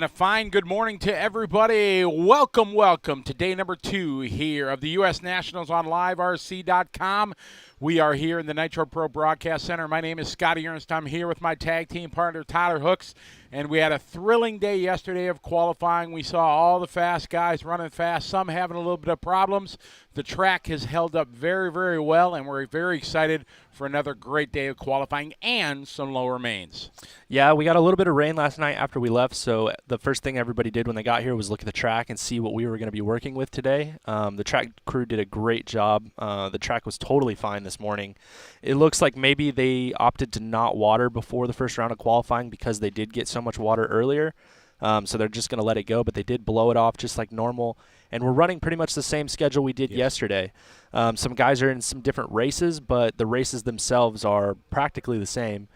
And a fine good morning to everybody. Welcome, welcome to day number 2 here of the U.S. Nationals on LiveRC.com. We are here in the Nitro Pro Broadcast Center. My name is Scotty Ernst. I'm here with my tag team partner, Tyler Hooks. And we had a thrilling day yesterday of qualifying. We saw all the fast guys running fast, some having a little bit of problems. The track has held up very, very well, and we're very excited for another great day of qualifying and some lower mains. Yeah, we got a little bit of rain last night after we left, so the first thing everybody did when they got here was look at the track and see what we were going to be working with today. The track crew did a great job. The track was totally fine this morning. It looks like maybe they opted to not water before the first round of qualifying because they did get so much water earlier, so they're just going to let it go, but they did blow it off just like normal. And we're running pretty much the same schedule we did yesterday. Some guys are in some different races, but the races themselves are practically the same.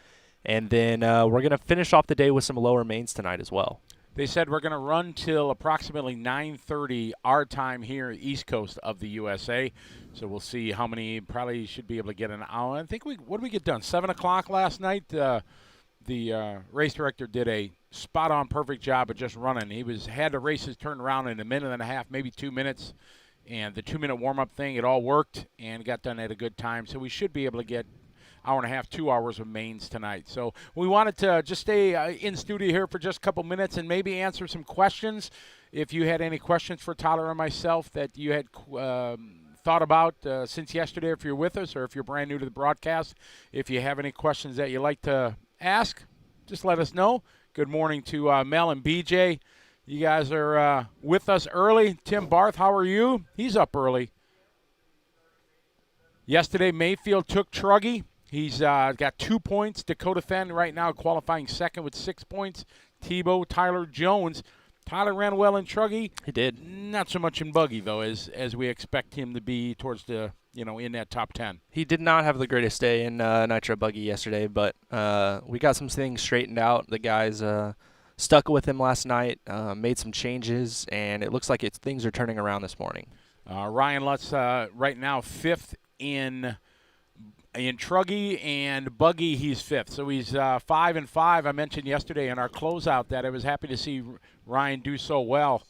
And then we're going to finish off the day with some lower mains tonight as well. They said we're going to run till approximately 9:30 our time here, East Coast of the USA. So we'll see how many. Probably should be able to get an hour. I think what did we get done? 7 o'clock last night. The race director did a spot-on perfect job of just running. He had the races turned around in a minute and a half, maybe 2 minutes. And the 2-minute warm-up thing, it all worked and got done at a good time. So we should be able to get hour and a half, 2 hours of mains tonight. So we wanted to just stay in studio here for just a couple minutes and maybe answer some questions. If you had any questions for Tyler or myself that you had thought about since yesterday, if you're with us or if you're brand new to the broadcast, if you have any questions that you'd like to ask, just let us know. Good morning to Mel and BJ. You guys are with us early. Tim Barth, how are you? He's up early. Yesterday, Mayfield took Truggy. He's got 2 points. Dakota Fenn right now qualifying second with 6 points. Tebow, Tyler Jones. Tyler ran well in Truggy. He did. Not so much in Buggy, though, as we expect him to be towards the, in that top 10. He did not have the greatest day in Nitro Buggy yesterday, but we got some things straightened out. The guys stuck with him last night, made some changes, and it looks like things are turning around this morning. Ryan Lutz right now 5th in Truggy, and Buggy he's 5th. So he's 5 and 5. I mentioned yesterday in our closeout that I was happy to see Ryan do so well.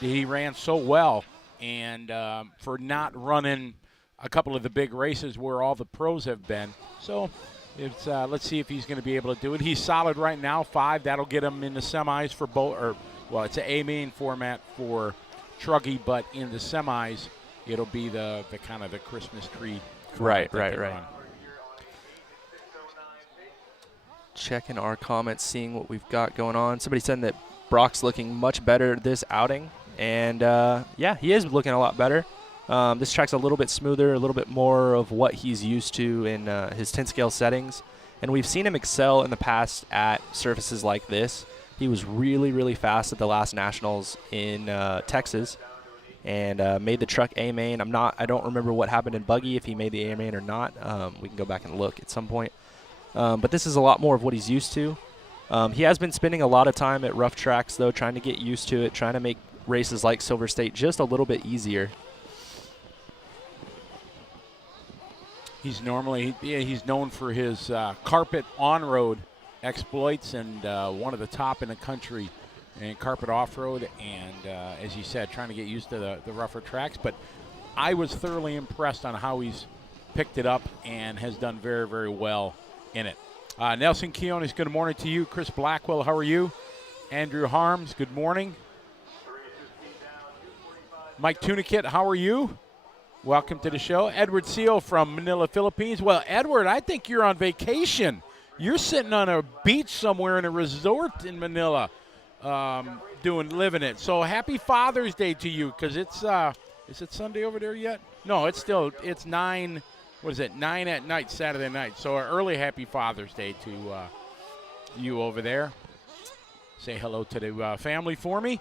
He ran so well, and for not running a couple of the big races where all the pros have been. So it's let's see if he's going to be able to do it. He's solid right now, 5. That'll get him in the semis for both. Well, it's an A-main format for Truggy, but in the semis, it'll be the kind of the Christmas tree. Right. Checking our comments, seeing what we've got going on. Somebody said that Brock's looking much better this outing, and yeah, he is looking a lot better. This track's a little bit smoother, a little bit more of what he's used to in his 10-scale settings, and we've seen him excel in the past at surfaces like this. He was really, really fast at the last Nationals in Texas, and made the truck A-main. I don't remember what happened in Buggy, if he made the A-main or not. We can go back and look at some point. But this is a lot more of what he's used to. He has been spending a lot of time at rough tracks, though, trying to get used to it, trying to make races like Silver State just a little bit easier. He's known for his carpet on-road exploits, and one of the top in the country in carpet off-road, and as you said, trying to get used to the rougher tracks. But I was thoroughly impressed on how he's picked it up and has done very, very well in it. Nelson Keonis, good morning to you. Chris Blackwell, how are you? Andrew Harms, good morning. Mike Tunikit, how are you? Welcome to the show. Edward Seal from Manila, Philippines. Well, Edward, I think you're on vacation. You're sitting on a beach somewhere in a resort in Manila, living it. So happy Father's Day to you, because it's is it Sunday over there yet? No, it's 9. What is it? 9 at night, Saturday night. So an early happy Father's Day to you over there. Say hello to the family for me.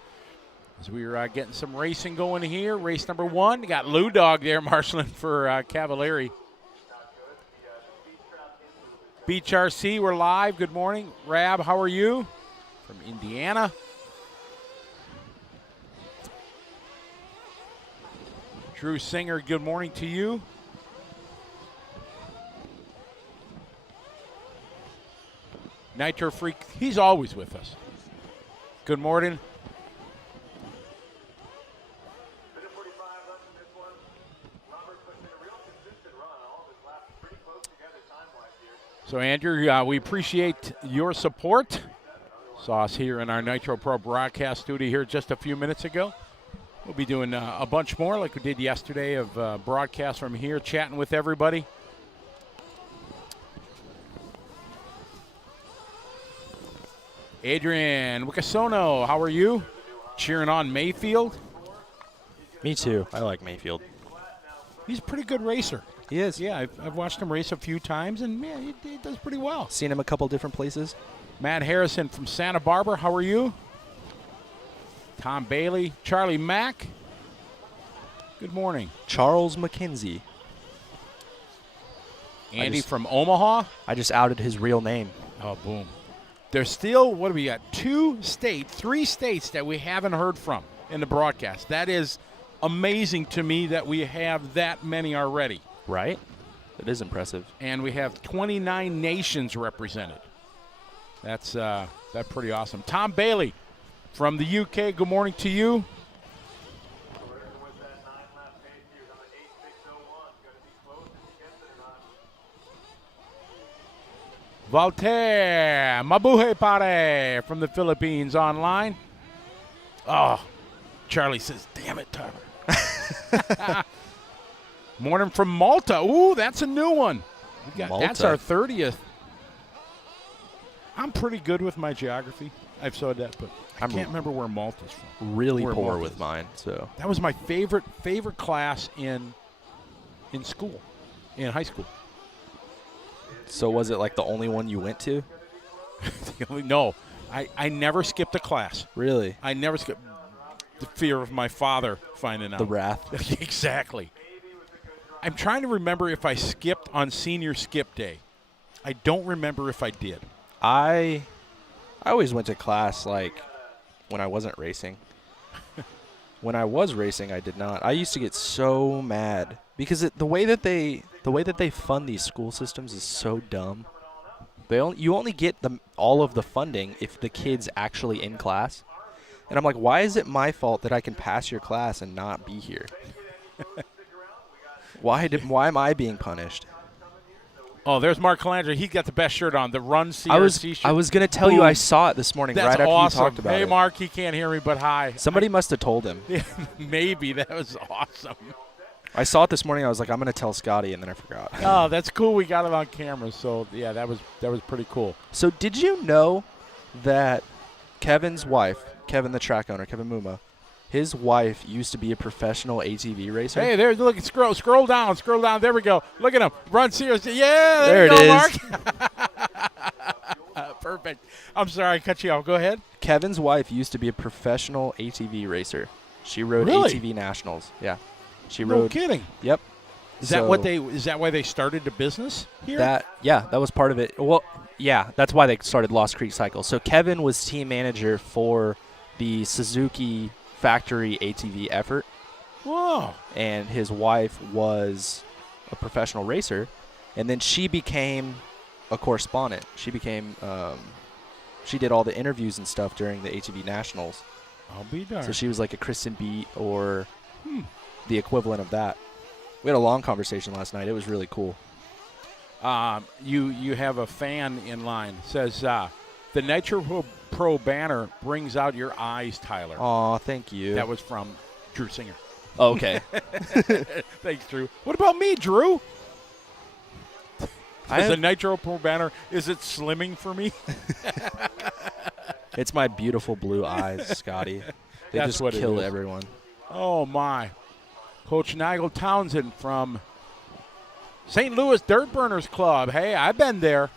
As we're getting some racing going here. Race number 1. You got Lou Dog there marshaling for Cavalieri. Beach RC, we're live. Good morning. Rab, how are you? From Indiana. Drew Singer, good morning to you. Nitro Freak, he's always with us. Good morning. So, Andrew, we appreciate your support. Saw us here in our Nitro Pro broadcast studio here just a few minutes ago. We'll be doing a bunch more like we did yesterday of broadcasts from here, chatting with everybody. Adrian Wicasono, how are you? Cheering on Mayfield. Me too. I like Mayfield. He's a pretty good racer. He is. Yeah, I've watched him race a few times, and man, he does pretty well. Seen him a couple different places. Matt Harrison from Santa Barbara, how are you? Tom Bailey, Charlie Mack. Good morning. Charles McKenzie. Andy from Omaha. I just outed his real name. Oh, boom. There's still, what do we got? 3 states that we haven't heard from in the broadcast. That is amazing to me that we have that many already. Right? That is impressive. And we have 29 nations represented. That's pretty awesome. Tom Bailey from the UK, good morning to you. Voltaire Mabuhay Pare from the Philippines online. Oh, Charlie says, damn it, Tyler. Morning from Malta. Ooh, that's a new one. That's our 30th. I'm pretty good with my geography. I've said that, but I can't remember where Malta's from. Really poor with mine. So that was my favorite class in school, in high school. So was it like the only one you went to? No, I never skipped a class. Really? I never skipped. The fear of my father finding out. The wrath. Exactly. I'm trying to remember if I skipped on senior skip day. I don't remember if I did. I always went to class like when I wasn't racing. When I was racing, I did not. I used to get so mad because the way that they fund these school systems is so dumb. You only get all of the funding if the kid's actually in class. And I'm like, why is it my fault that I can pass your class and not be here? Why am I being punished? Oh, there's Mark Calandra. He got the best shirt on, the Run CRC shirt. I was going to tell you I saw it this morning. That's right after awesome. you talked about it. Hey, Mark, he can't hear me, but hi. Somebody must have told him. Yeah, maybe. That was awesome. I saw it this morning. I was like, I'm going to tell Scotty, and then I forgot. Oh, that's cool. We got it on camera. So, yeah, that was pretty cool. So did you know that Kevin's wife, Kevin the track owner, Kevin Muma, his wife used to be a professional ATV racer? Hey, there, look, scroll down. There we go. Look at him. Run CRC. Yeah, there you it go, is. Mark. Perfect. I'm sorry, I cut you off. Go ahead. Kevin's wife used to be a professional ATV racer. She rode Really? ATV nationals. Yeah. She No rode. kidding. Yep. Is that why they started the business here? That was part of it. Well, yeah, that's why they started Lost Creek Cycle. So Kevin was team manager for the Suzuki factory ATV effort. Whoa. And his wife was a professional racer, and then she became a correspondent. She became she did all the interviews and stuff during the ATV Nationals. I'll be darned. So she was like a Kristen Beat or the equivalent of that. We had a long conversation last night. It was really cool. You have a fan in line. Says the Nitro Pro banner brings out your eyes, Tyler. Aw, thank you. That was from Drew Singer. Oh, okay. Thanks, Drew. What about me, Drew? The Nitro Pro banner, is it slimming for me? It's my beautiful blue eyes, Scotty. They That's just kill everyone. Oh, my. Coach Nigel Townsend from St. Louis Dirt Burners Club. Hey, I've been there.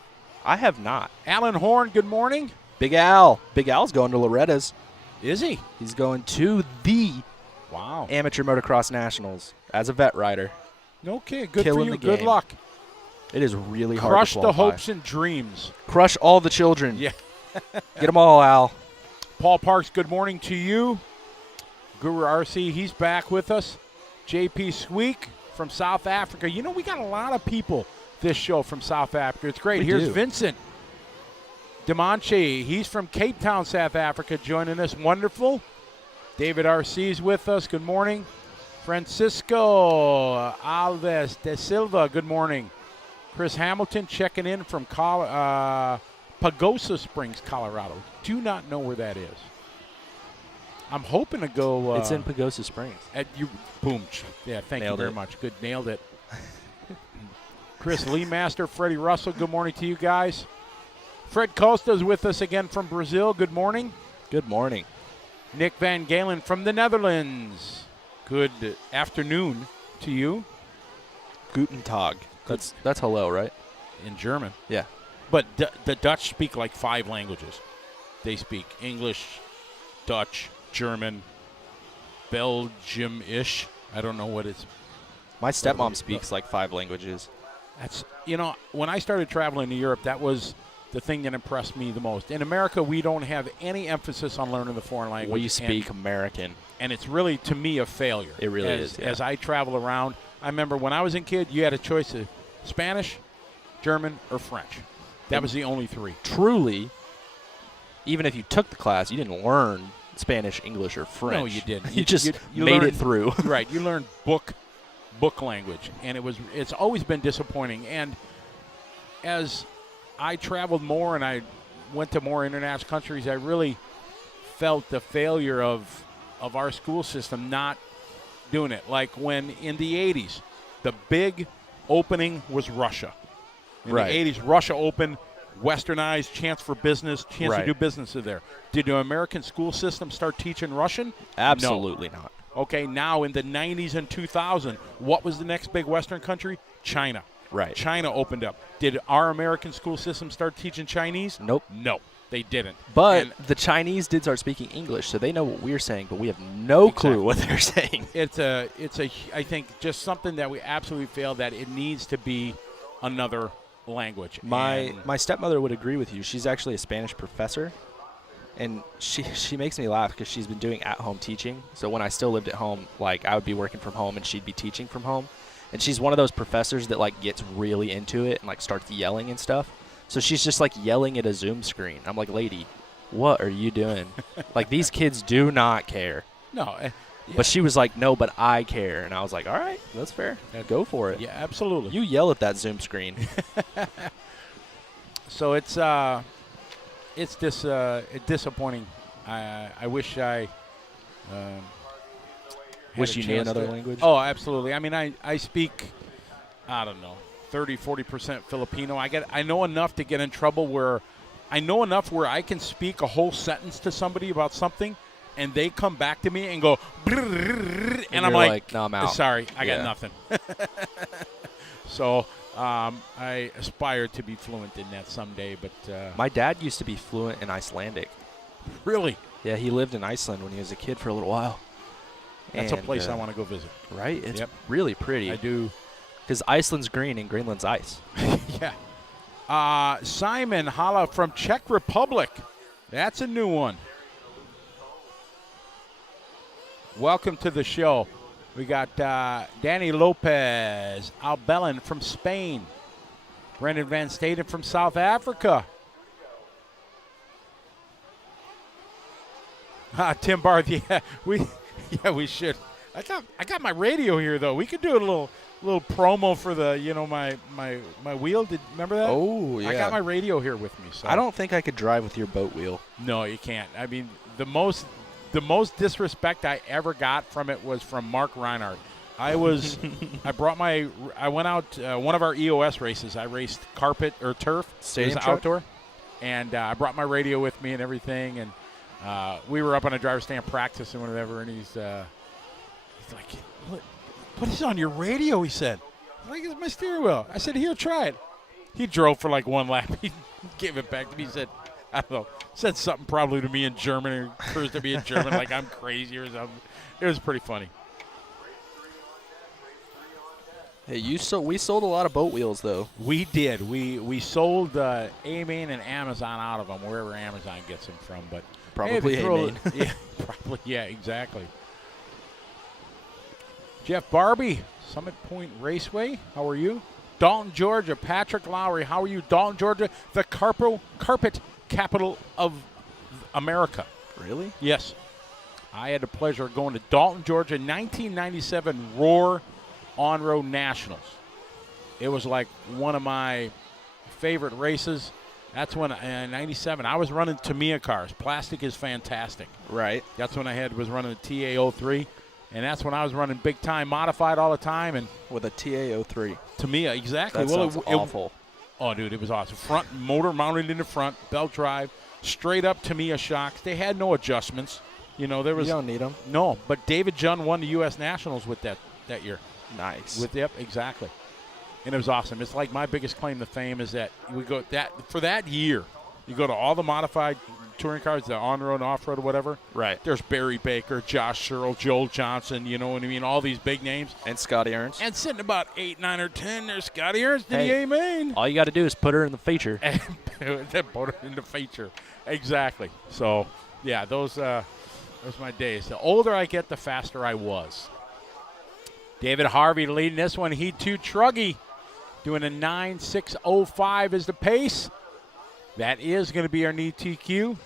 I have not. Alan Horn, good morning. Big Al. Big Al's going to Loretta's. Is he? He's going to the Amateur Motocross Nationals as a vet rider. Okay, good Killing for you. the Good game. luck. It is really hard Crush to the qualify. hopes and dreams. Crush all the children. Yeah. Get them all, Al. Paul Parks, good morning to you. Guru RC, he's back with us. JP Sweek from South Africa. You know, we got a lot of people this show from South Africa. It's great. Here's Vincent. Demanche, he's from Cape Town, South Africa, joining us. Wonderful. David R.C.'s with us. Good morning. Francisco Alves de Silva, good morning. Chris Hamilton checking in from Pagosa Springs, Colorado. Do not know where that is. I'm hoping to go. It's in Pagosa Springs. Boom. Yeah, thank Nailed you very it. much. Good, nailed it. Chris Lee Master, Freddie Russell, good morning to you guys. Fred Costa is with us again from Brazil. Good morning. Good morning. Nick Van Galen from the Netherlands. Good afternoon to you. Guten Tag. That's hello, right? In German. Yeah. But the Dutch speak like 5 languages. They speak English, Dutch, German, Belgium-ish. I don't know what it's. My stepmom speaks like 5 languages. That's, when I started traveling to Europe, that was the thing that impressed me the most. In America, we don't have any emphasis on learning the foreign language. We speak American. And it's really, to me, a failure. It really is. Yeah. As I travel around, I remember when I was a kid, you had a choice of Spanish, German, or French. That was the only 3. Truly, even if you took the class, you didn't learn Spanish, English, or French. No, you didn't. You just you made learned, it through. Right. You learned book language, and it's always been disappointing. And as I traveled more and I went to more international countries, I really felt the failure of our school system not doing it. Like when in the 80s, the big opening was Russia. In Right. the 80s, Russia opened, westernized, chance for business, chance to Right. do business there. Did the American school system start teaching Russian? Absolutely not. Okay, now in the 90s and 2000, what was the next big Western country? China. Right. China opened up. Did our American school system start teaching Chinese? Nope. No, they didn't. But And the Chinese did start speaking English, so they know what we're saying, but we have no clue what they're saying. it's I think, just something that we absolutely failed, that it needs to be another language. My stepmother would agree with you. She's actually a Spanish professor, and she makes me laugh because she's been doing at-home teaching. So when I still lived at home, like I would be working from home and she'd be teaching from home. And she's one of those professors that like gets really into it and like starts yelling and stuff. So she's just like yelling at a Zoom screen. I'm like, lady, what are you doing? Like these kids do not care. No. Yeah. But she was like, no, but I care. And I was like, all right, that's fair. Go for it. Yeah, absolutely. You yell at that Zoom screen. So it's disappointing. I wish I Wish had a you knew chance another to- language? Oh, absolutely. I mean, I speak, I don't know, 30-40% Filipino. I know enough to get in trouble where I can speak a whole sentence to somebody about something, and they come back to me and go, and I'm you're like, no, I'm out. Sorry, I got Yeah. nothing. So I aspire to be fluent in that someday, but My dad used to be fluent in Icelandic. really, Yeah, he lived in Iceland when he was a kid for a little while. that's a And, place I want to go visit. Right? It's Yep. really pretty. I do. Because Iceland's green and Greenland's ice. Yeah. Simon Hala from Czech Republic. That's a new one. Welcome to the show. We got Danny Lopez Albelin from Spain. Brendan Van Staden from South Africa. Tim Barth, we should. I got my radio here though. We could do a little promo for the my wheel. Remember that? Oh, yeah. I got my radio here with me. So I don't think I could drive with your boat wheel. No, you can't. I mean, the most disrespect I ever got from it was from Mark Reinhardt. I went out one of our EOS races. I raced carpet or turf. Stadium it was truck? outdoor, and I brought my radio with me and everything. And we were up on a driver's stand practicing whatever, and he's like, "What is on your radio?" He said. I'm like, "It's my steering wheel." I said, "Here, try it." He drove for like one lap. He gave it back to me. He said, I don't know, said something probably to me in German or cursed at me in German like I'm crazy or something. It was pretty funny. Hey, we sold a lot of boat wheels, though. We did. We sold A-Main and Amazon out of them, wherever Amazon gets them from. But Probably hey, A-Main. Yeah, probably. Yeah, exactly. Jeff Barbie, Summit Point Raceway. How are you? Dalton, Georgia. Patrick Lowry. How are you? Dalton, Georgia. The carpet capital of America. Really? Yes. I had the pleasure of going to Dalton, Georgia, 1997 Roar On-Road Nationals. It was like one of my favorite races. That's when, in 97, I was running Tamiya cars. Plastic is fantastic. Right. That's when was running a TA03. And that's when I was running big time modified all the time. And With a TA03. Tamiya, exactly. That sounds awful. Oh, dude, it was awesome. Front motor mounted in the front, belt drive, straight up Tamiya shocks. They had no adjustments. You know, there was You don't need them. no. But David Junn won the U.S. Nationals with that year. Nice. Yep, exactly. And it was awesome. It's like my biggest claim to fame is that we go for that year. You go to all the modified touring cars, the on-road and off-road or whatever. Right. There's Barry Baker, Josh Searle, Joel Johnson, you know what I mean? All these big names. And Scotty Ernst. And sitting about 8, 9, or 10, there's Scotty Ernst in Hey. the A-main. All you got to do is put her in the feature. And put it in the feature. Exactly. So, yeah, those my days. The older I get, the faster I was. David Harvey leading this one. Heat 2 Truggy doing a 9.605 is the pace. That is going to be our knee TQ.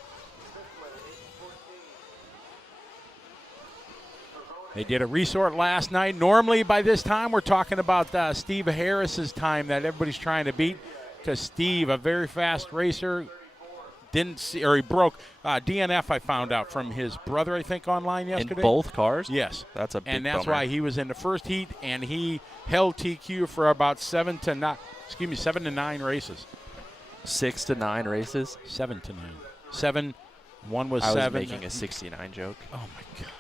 They did a resort last night. Normally by this time we're talking about Steve Harris's time that everybody's trying to beat, because Steve, a very fast racer, didn't see, or he broke DNF, I found out from his brother, I think, online yesterday. In both cars? Yes. That's a big And that's bummer. why he was in the first heat, and he held TQ for about 7 to 9 races. 6 to 9 races. 7 to 9. 7. One was I 7. was making a 69 joke. Oh, my God.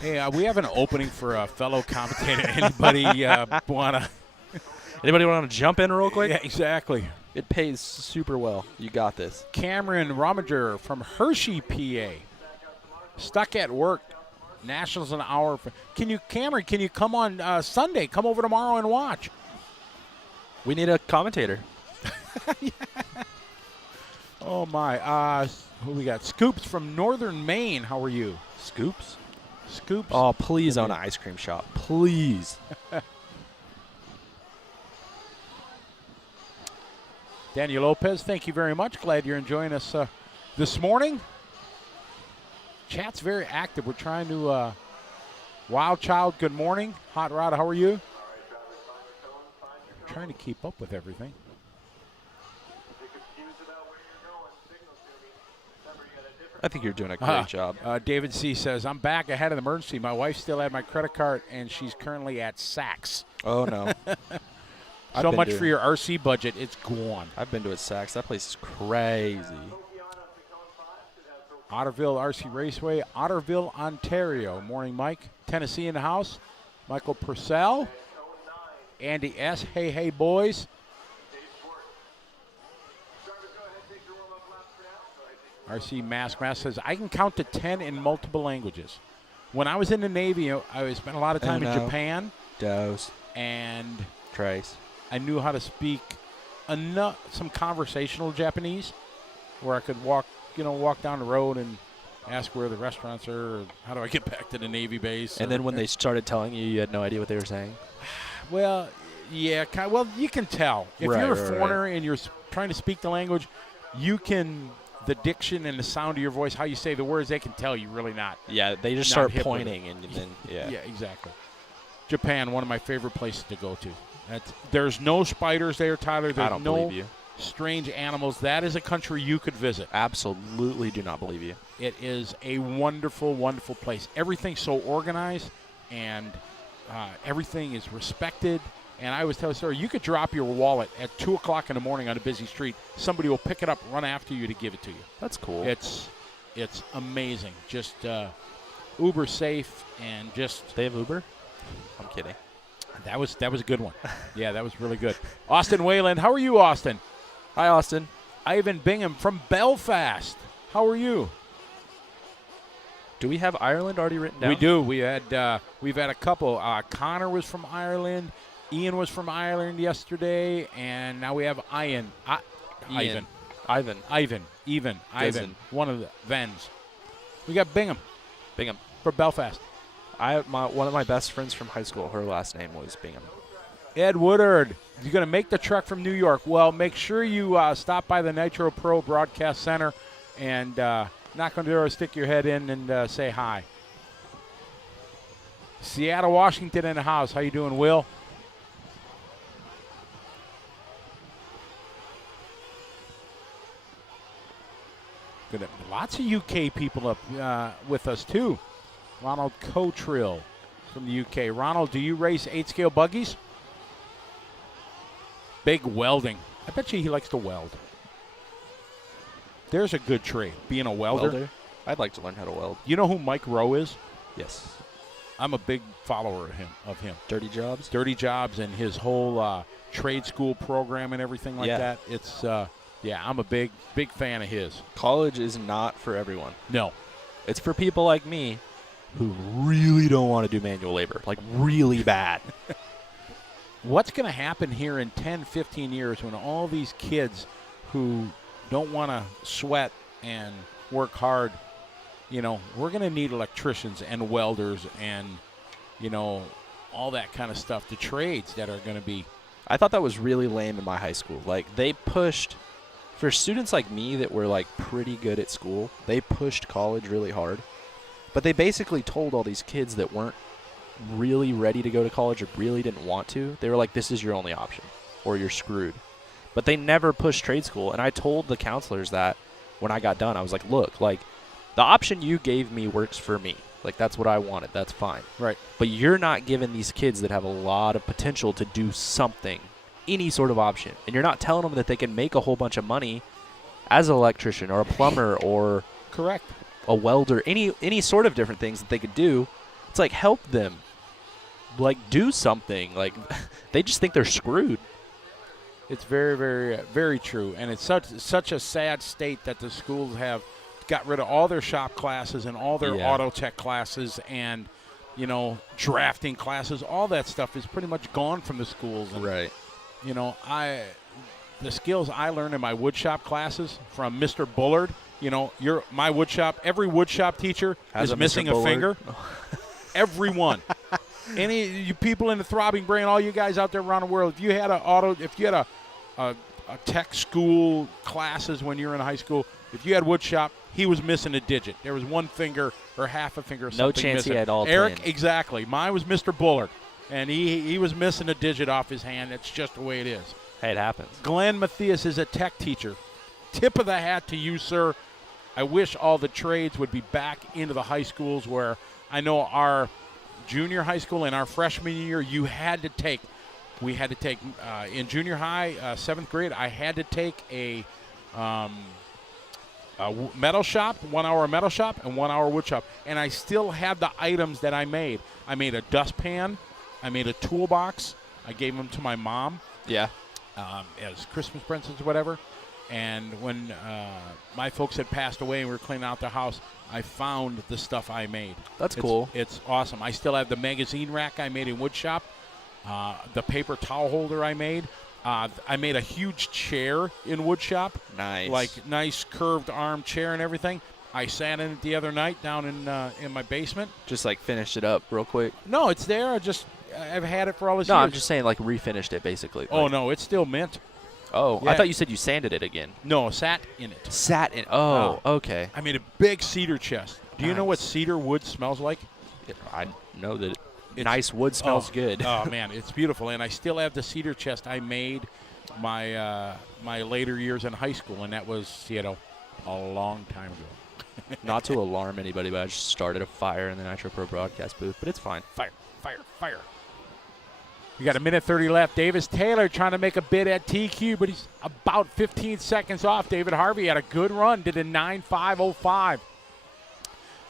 Hey, we have an opening for a fellow commentator. Anybody want to? Anybody want to jump in real quick? Yeah, exactly. It pays super well. You got this. Cameron Rominger from Hershey, PA. Stuck at work. Nationals an hour. Cameron, can you come on Sunday? Come over tomorrow and watch. We need a commentator. Oh, my. Who we got? Scoops from Northern Maine. How are you? Scoops? Scoops. Oh, please own an ice cream shop. Please. Daniel Lopez, thank you very much. Glad you're enjoying us this morning. Chat's very active. We're trying to Wild Child, good morning. Hot Rod, how are you? Trying to keep up with everything. I think you're doing a great job. David C. says, I'm back. I had an emergency. My wife still had my credit card, and she's currently at Saks. Oh, no. So much for your RC budget. It's gone. I've been to a Saks. That place is crazy. Otterville RC Raceway, Otterville, Ontario. Morning, Mike. Tennessee in the house. Michael Purcell. Andy S. Hey, hey, boys. RC Mask says, I can count to 10 in multiple languages. When I was in the Navy, I spent a lot of time in Japan. Dose. And Trace. I knew how to speak some conversational Japanese, where I could walk down the road and ask where the restaurants are, or how do I get back to the Navy base. And then when they started telling you, you had no idea what they were saying? Well, yeah, well, you can tell. If you're a foreigner and you're trying to speak the language, you can, the diction and the sound of your voice, how you say the words, they can tell you really not. Yeah, they just Not start hip with pointing, and then, yeah. Yeah, exactly. Japan, one of my favorite places to go to. There's no spiders there, Tyler. There's I don't no believe you. strange animals. That is a country you could visit. Absolutely do not believe you. It is a wonderful, wonderful place. Everything's so organized, and everything is respected. And I always tell the story, you could drop your wallet at 2 o'clock in the morning on a busy street. Somebody will pick it up, run after you to give it to you. That's cool. It's amazing. Just uber safe, and just. They have Uber? I'm kidding. That was a good one. Yeah, that was really good. Austin Wayland, how are you, Austin? Hi, Austin. Ivan Bingham from Belfast. How are you? Do we have Ireland already written down? We do. We've had a couple. Connor was from Ireland. Ian was from Ireland yesterday, and now we have Ivan. One of the Vens. We got Bingham for Belfast. One of my best friends from high school, her last name was Bingham. Ed Woodard, you're going to make the trek from New York. Well, make sure you stop by the Nitro Pro Broadcast Center and knock on the door, stick your head in, and say hi. Seattle, Washington in the house. How you doing, Will? Good. Lots of UK people up with us, too. Ronald Cotrill from the UK. Ronald, do you race 8-scale buggies? Big welding. I bet you he likes to weld. There's a good trade, being a welder. I'd like to learn how to weld. You know who Mike Rowe is? Yes. I'm a big follower of him. Dirty Jobs? Dirty Jobs and his whole trade school program and everything like that. It's, I'm a big fan of his. College is not for everyone. No. It's for people like me who really don't want to do manual labor, like really bad. What's going to happen here in 10, 15 years when all these kids who don't want to sweat and work hard, we're going to need electricians and welders and, all that kind of stuff, the trades that are going to be. I thought that was really lame in my high school. Like, they pushed, for students like me that were, like, pretty good at school, they pushed college really hard. But they basically told all these kids that weren't really ready to go to college or really didn't want to, they were like, this is your only option or you're screwed. But they never pushed trade school. And I told the counselors that when I got done, I was like, look, like, the option you gave me works for me. Like, that's what I wanted. That's fine. Right. But you're not giving these kids that have a lot of potential to do something, any sort of option. And you're not telling them that they can make a whole bunch of money as an electrician or a plumber or correct, a welder, any sort of different things that they could do. It's like, help them. Like, do something. Like, they just think they're screwed. It's very, very, very true. And it's such a sad state that the schools have got rid of all their shop classes and all their auto tech classes and, drafting classes. All that stuff is pretty much gone from the schools. And, right. The skills I learned in my woodshop classes from Mr. Bullard, my woodshop, every woodshop teacher is missing a finger. Everyone. Any you people in the throbbing brain, all you guys out there around the world, if you had a tech school classes when you were in high school, if you had woodshop, he was missing a digit. There was one finger or half a finger or something No chance missing. he had all Eric, 10. exactly. Mine was Mr. Bullard, and he was missing a digit off his hand. That's just the way it is. Hey, it happens. Glenn Matthias is a tech teacher. Tip of the hat to you, sir. I wish all the trades would be back into the high schools where I know our junior high school and our freshman year, we had to take in junior high, 7th grade, I had to take a metal shop, 1 hour metal shop and 1 hour wood shop. And I still have the items that I made. I made a dustpan. I made a toolbox. I gave them to my mom. Yeah. As Christmas presents or whatever. And when my folks had passed away and we were cleaning out the house, I found the stuff I made. That's cool. It's awesome. I still have the magazine rack I made in woodshop, the paper towel holder I made. I made a huge chair in woodshop. Nice. Like nice curved arm chair and everything. I sat in it the other night down in my basement. Just like finished it up real quick. No, it's there. I've had it for all this No, years. I'm just saying, like, refinished it, basically. Oh, Like, no, it's still mint. Oh, Yeah. I thought you said you sanded it again. No, sat in it. Sat in. Oh, okay. I made a big cedar chest. Do you know what Nice. cedar wood smells like? I know that Nice wood smells good. Oh, man, it's beautiful. And I still have the cedar chest I made my later years in high school, and that was, a long time ago. not to alarm anybody, but I just started a fire in the Nitro Pro broadcast booth, but it's fine. Fire, fire, fire. We got a minute 30 left. Davis Taylor trying to make a bid at TQ, but he's about 15 seconds off. David Harvey had a good run, did a 9.505.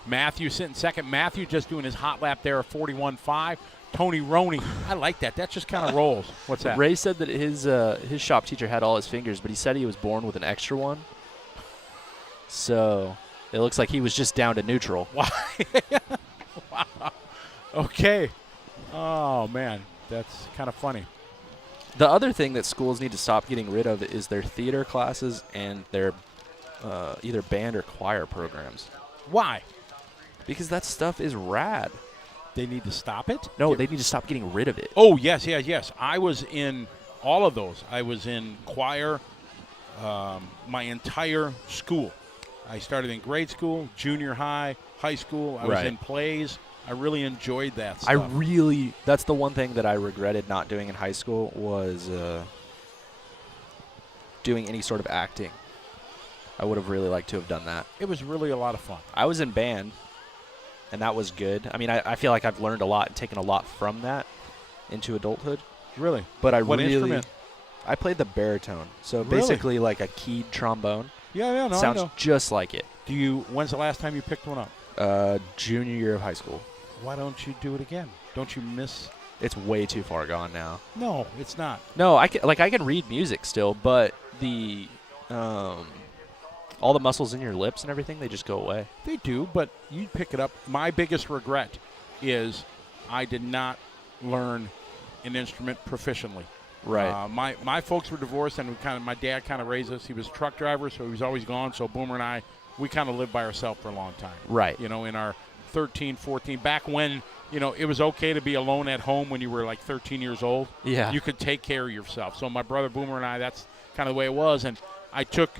Matthew sitting second. Matthew just doing his hot lap there, a 41.5. Tony Roney, I like that. That just kind of rolls. What's that? Ray said that his shop teacher had all his fingers, but he said he was born with an extra one. So it looks like he was just down to neutral. Wow. Okay. Oh, man. That's kind of funny. The other thing that schools need to stop getting rid of is their theater classes and their either band or choir programs. Why? Because that stuff is rad. They need to stop it? No, they need to stop getting rid of it. Oh, yes, yes, yes. I was in all of those. I was in choir my entire school. I started in grade school, junior high, high school. I was in plays. I really enjoyed that stuff. That's the one thing that I regretted not doing in high school was doing any sort of acting. I would have really liked to have done that. It was really a lot of fun. I was in band, and that was good. I mean, I feel like I've learned a lot and taken a lot from that into adulthood. Really? But What instrument? I played the baritone, so Really? basically like a keyed trombone. Yeah, no, Sounds I know. just like it. When's the last time you picked one up? Junior year of high school. Why don't you do it again? Don't you miss? It's way too far gone now. No, it's not. No, I can read music still, but the all the muscles in your lips and everything, they just go away. They do, but you pick it up. My biggest regret is I did not learn an instrument proficiently. Right. My folks were divorced, and my dad kind of raised us. He was a truck driver, so he was always gone. So Boomer and I, we kind of lived by ourselves for a long time. Right. You know, in our 13, 14, back when, you know, it was okay to be alone at home when you were like 13 years old. Yeah. You could take care of yourself. So my brother Boomer and I, that's kind of the way it was. And I took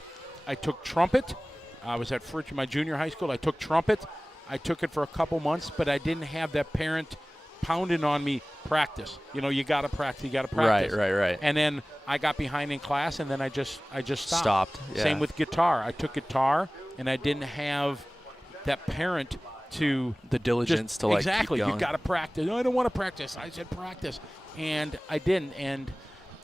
trumpet. I was at my junior high school. I took trumpet. I took it for a couple months, but I didn't have that parent pounding on me, practice. You know, you got to practice. You got to practice. Right. And then I got behind in class, and then I just stopped. Yeah. Same with guitar. I took guitar, and I didn't have that parent to the diligence to like exactly. keep going. You got to practice. No, I don't want to practice. I said practice, and I didn't. And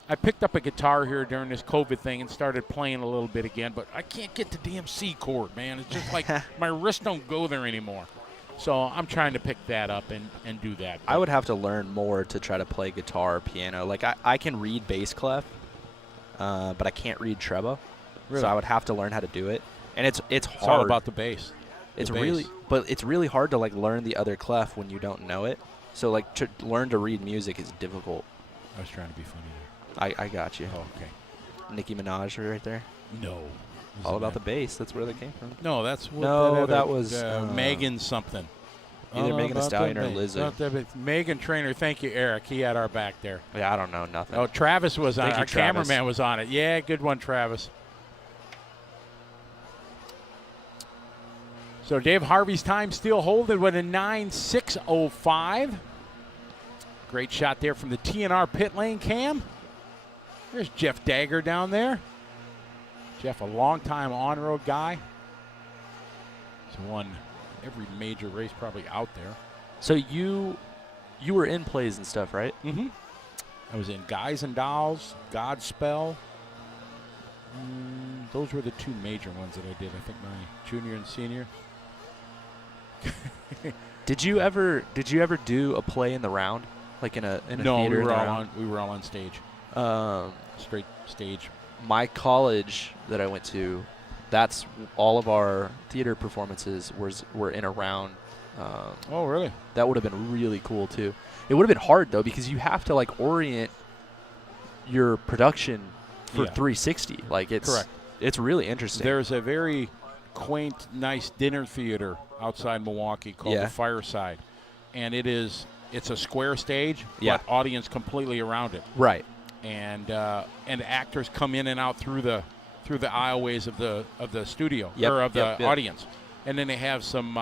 I picked up a guitar here during this COVID thing and started playing a little bit again, but I can't get the damn C chord, man. It's just like my wrists don't go there anymore. So I'm trying to pick that up and do that. I would have to learn more to try to play guitar or piano. Like, I can read bass clef, but I can't read treble. Really? So I would have to learn how to do it. And it's hard. It's all about the bass. It's the bass. really hard to, like, learn the other clef when you don't know it. So, like, to learn to read music is difficult. I was trying to be funny there. I got you. Oh, okay. Nicki Minaj right there. No. All about the bass. That's where they came from. No, that's what No, that was Megan something. Either Megan Thee Stallion or Lizzo. Megan Trainor. Thank you, Eric. He had our back there. Yeah, I don't know nothing. Oh, Travis was on it. Thank you, Our Travis. cameraman was on it. Yeah, good one, Travis. So Dave Harvey's time still holding with a 9.605. Great shot there from the TNR pit lane cam. There's Jeff Dagger down there. Jeff, a long-time on-road guy. He's won every major race probably out there. So you were in plays and stuff, right? Mm-hmm. I was in Guys and Dolls, Godspell. Those were the two major ones that I did. I think my junior and senior. Did you ever do a play in the round, like in a No, theater? we were all on stage. Straight stage. My college that I went to, that's all of our theater performances were in a round. Oh, really? That would have been really cool too. It would have been hard though because you have to like orient your production for 360. Like it's correct. It's really interesting. There's a very quaint, nice dinner theater outside Milwaukee called the Fireside, and it's a square stage, but audience completely around it. Right. And actors come in and out through the aisleways of the studio or of the audience, and then they have some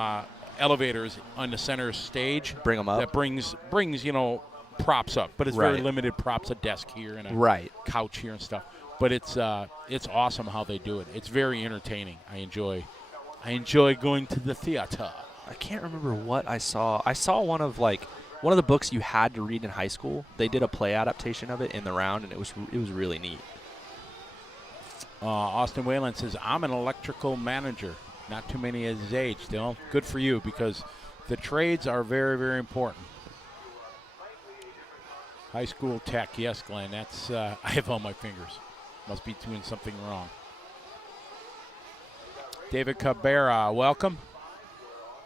elevators on the center stage. Bring them up. That brings props up, but it's very limited props. A desk here and a couch here and stuff. But it's awesome how they do it. It's very entertaining. I enjoy going to the theater. I can't remember what I saw. I saw one of the books you had to read in high school. They did a play adaptation of it in the round, and it was really neat. Austin Whalen says, I'm an electrical manager. Not too many at his age still. Good for you, because the trades are very, very important. High school tech, yes, Glenn. That's I have on my fingers. Must be doing something wrong. David Cabrera, welcome.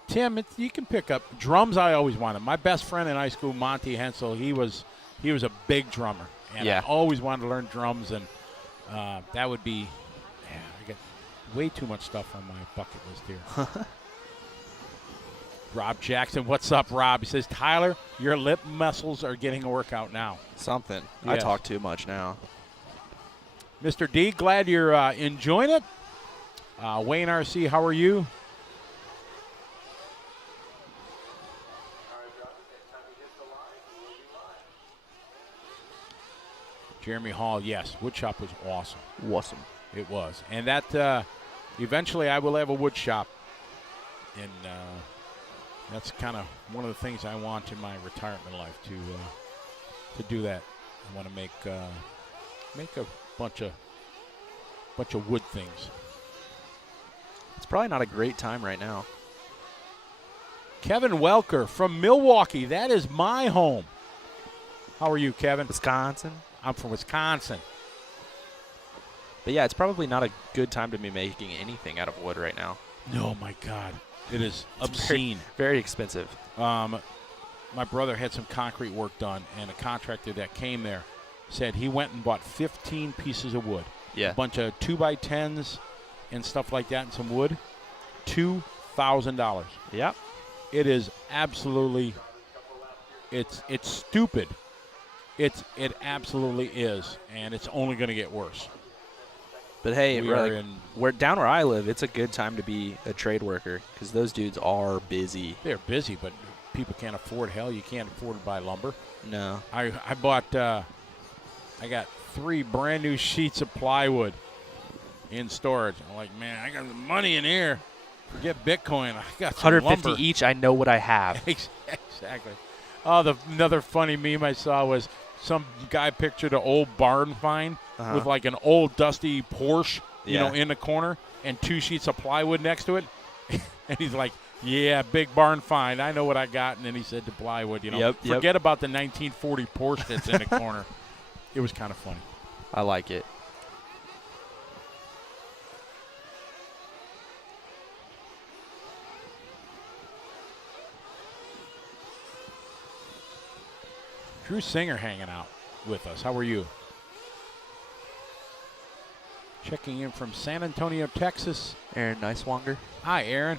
Tim, you can pick up drums. I always wanted. My best friend in high school, Monty Hensel, he was a big drummer, and I always wanted to learn drums. And that would be, I got way too much stuff on my bucket list here. Rob Jackson, what's up, Rob? He says, Tyler, your lip muscles are getting a workout now. Something. I Yes. talk too much now. Mr. D, glad you're enjoying it. Wayne RC, how are you? Jeremy Hall, yes, woodshop was awesome. Awesome. It was. And that, eventually I will have a wood shop. And that's kind of one of the things I want in my retirement life, to do that. I want to make a bunch of wood things. It's probably not a great time right now. Kevin Welker from Milwaukee. That is my home. How are you, Kevin? Wisconsin. I'm from Wisconsin. But yeah, it's probably not a good time to be making anything out of wood right now. No, my God. It is obscene. Very expensive. My brother had some concrete work done, and a contractor that came there said he went and bought 15 pieces of wood. Yeah. A bunch of 2x10s and stuff like that, and some wood. $2,000. Yep. It is absolutely, it's stupid. It absolutely is, and it's only going to get worse. But hey, We are we're down where I live. It's a good time to be a trade worker because those dudes are busy. They're busy, but people can't afford. Hell, you can't afford to buy lumber. No. I bought. I got 3 brand new sheets of plywood in storage. I'm like, man, I got the money in here. Forget Bitcoin. I got some 150 lumber. each. I know what I have. Exactly. Oh, another funny meme I saw was some guy pictured an old barn find with like an old dusty Porsche, you know, in the corner, and 2 sheets of plywood next to it. And he's like, yeah, big barn find. I know what I got. And then he said the plywood, you know. Forget about the 1940 Porsche that's in the corner. It was kind of funny. I like it. Drew Singer hanging out with us. How are you? Checking in from San Antonio, Texas. Aaron Nicewanger. Hi, Aaron.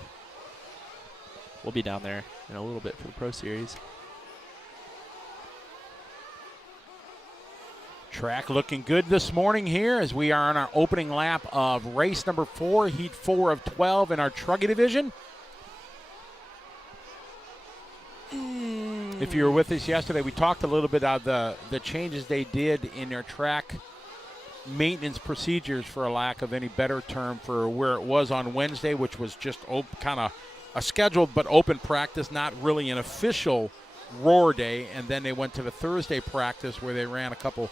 We'll be down there in a little bit for the Pro Series. Track looking good this morning here as we are on our opening lap of race number 4, heat 4 of 12 in our Truggy division. If you were with us yesterday, we talked a little bit about the changes they did in their track maintenance procedures, for a lack of any better term, for where it was on Wednesday, which was just kind of a scheduled but open practice, not really an official roar day. And then they went to the Thursday practice where they ran a couple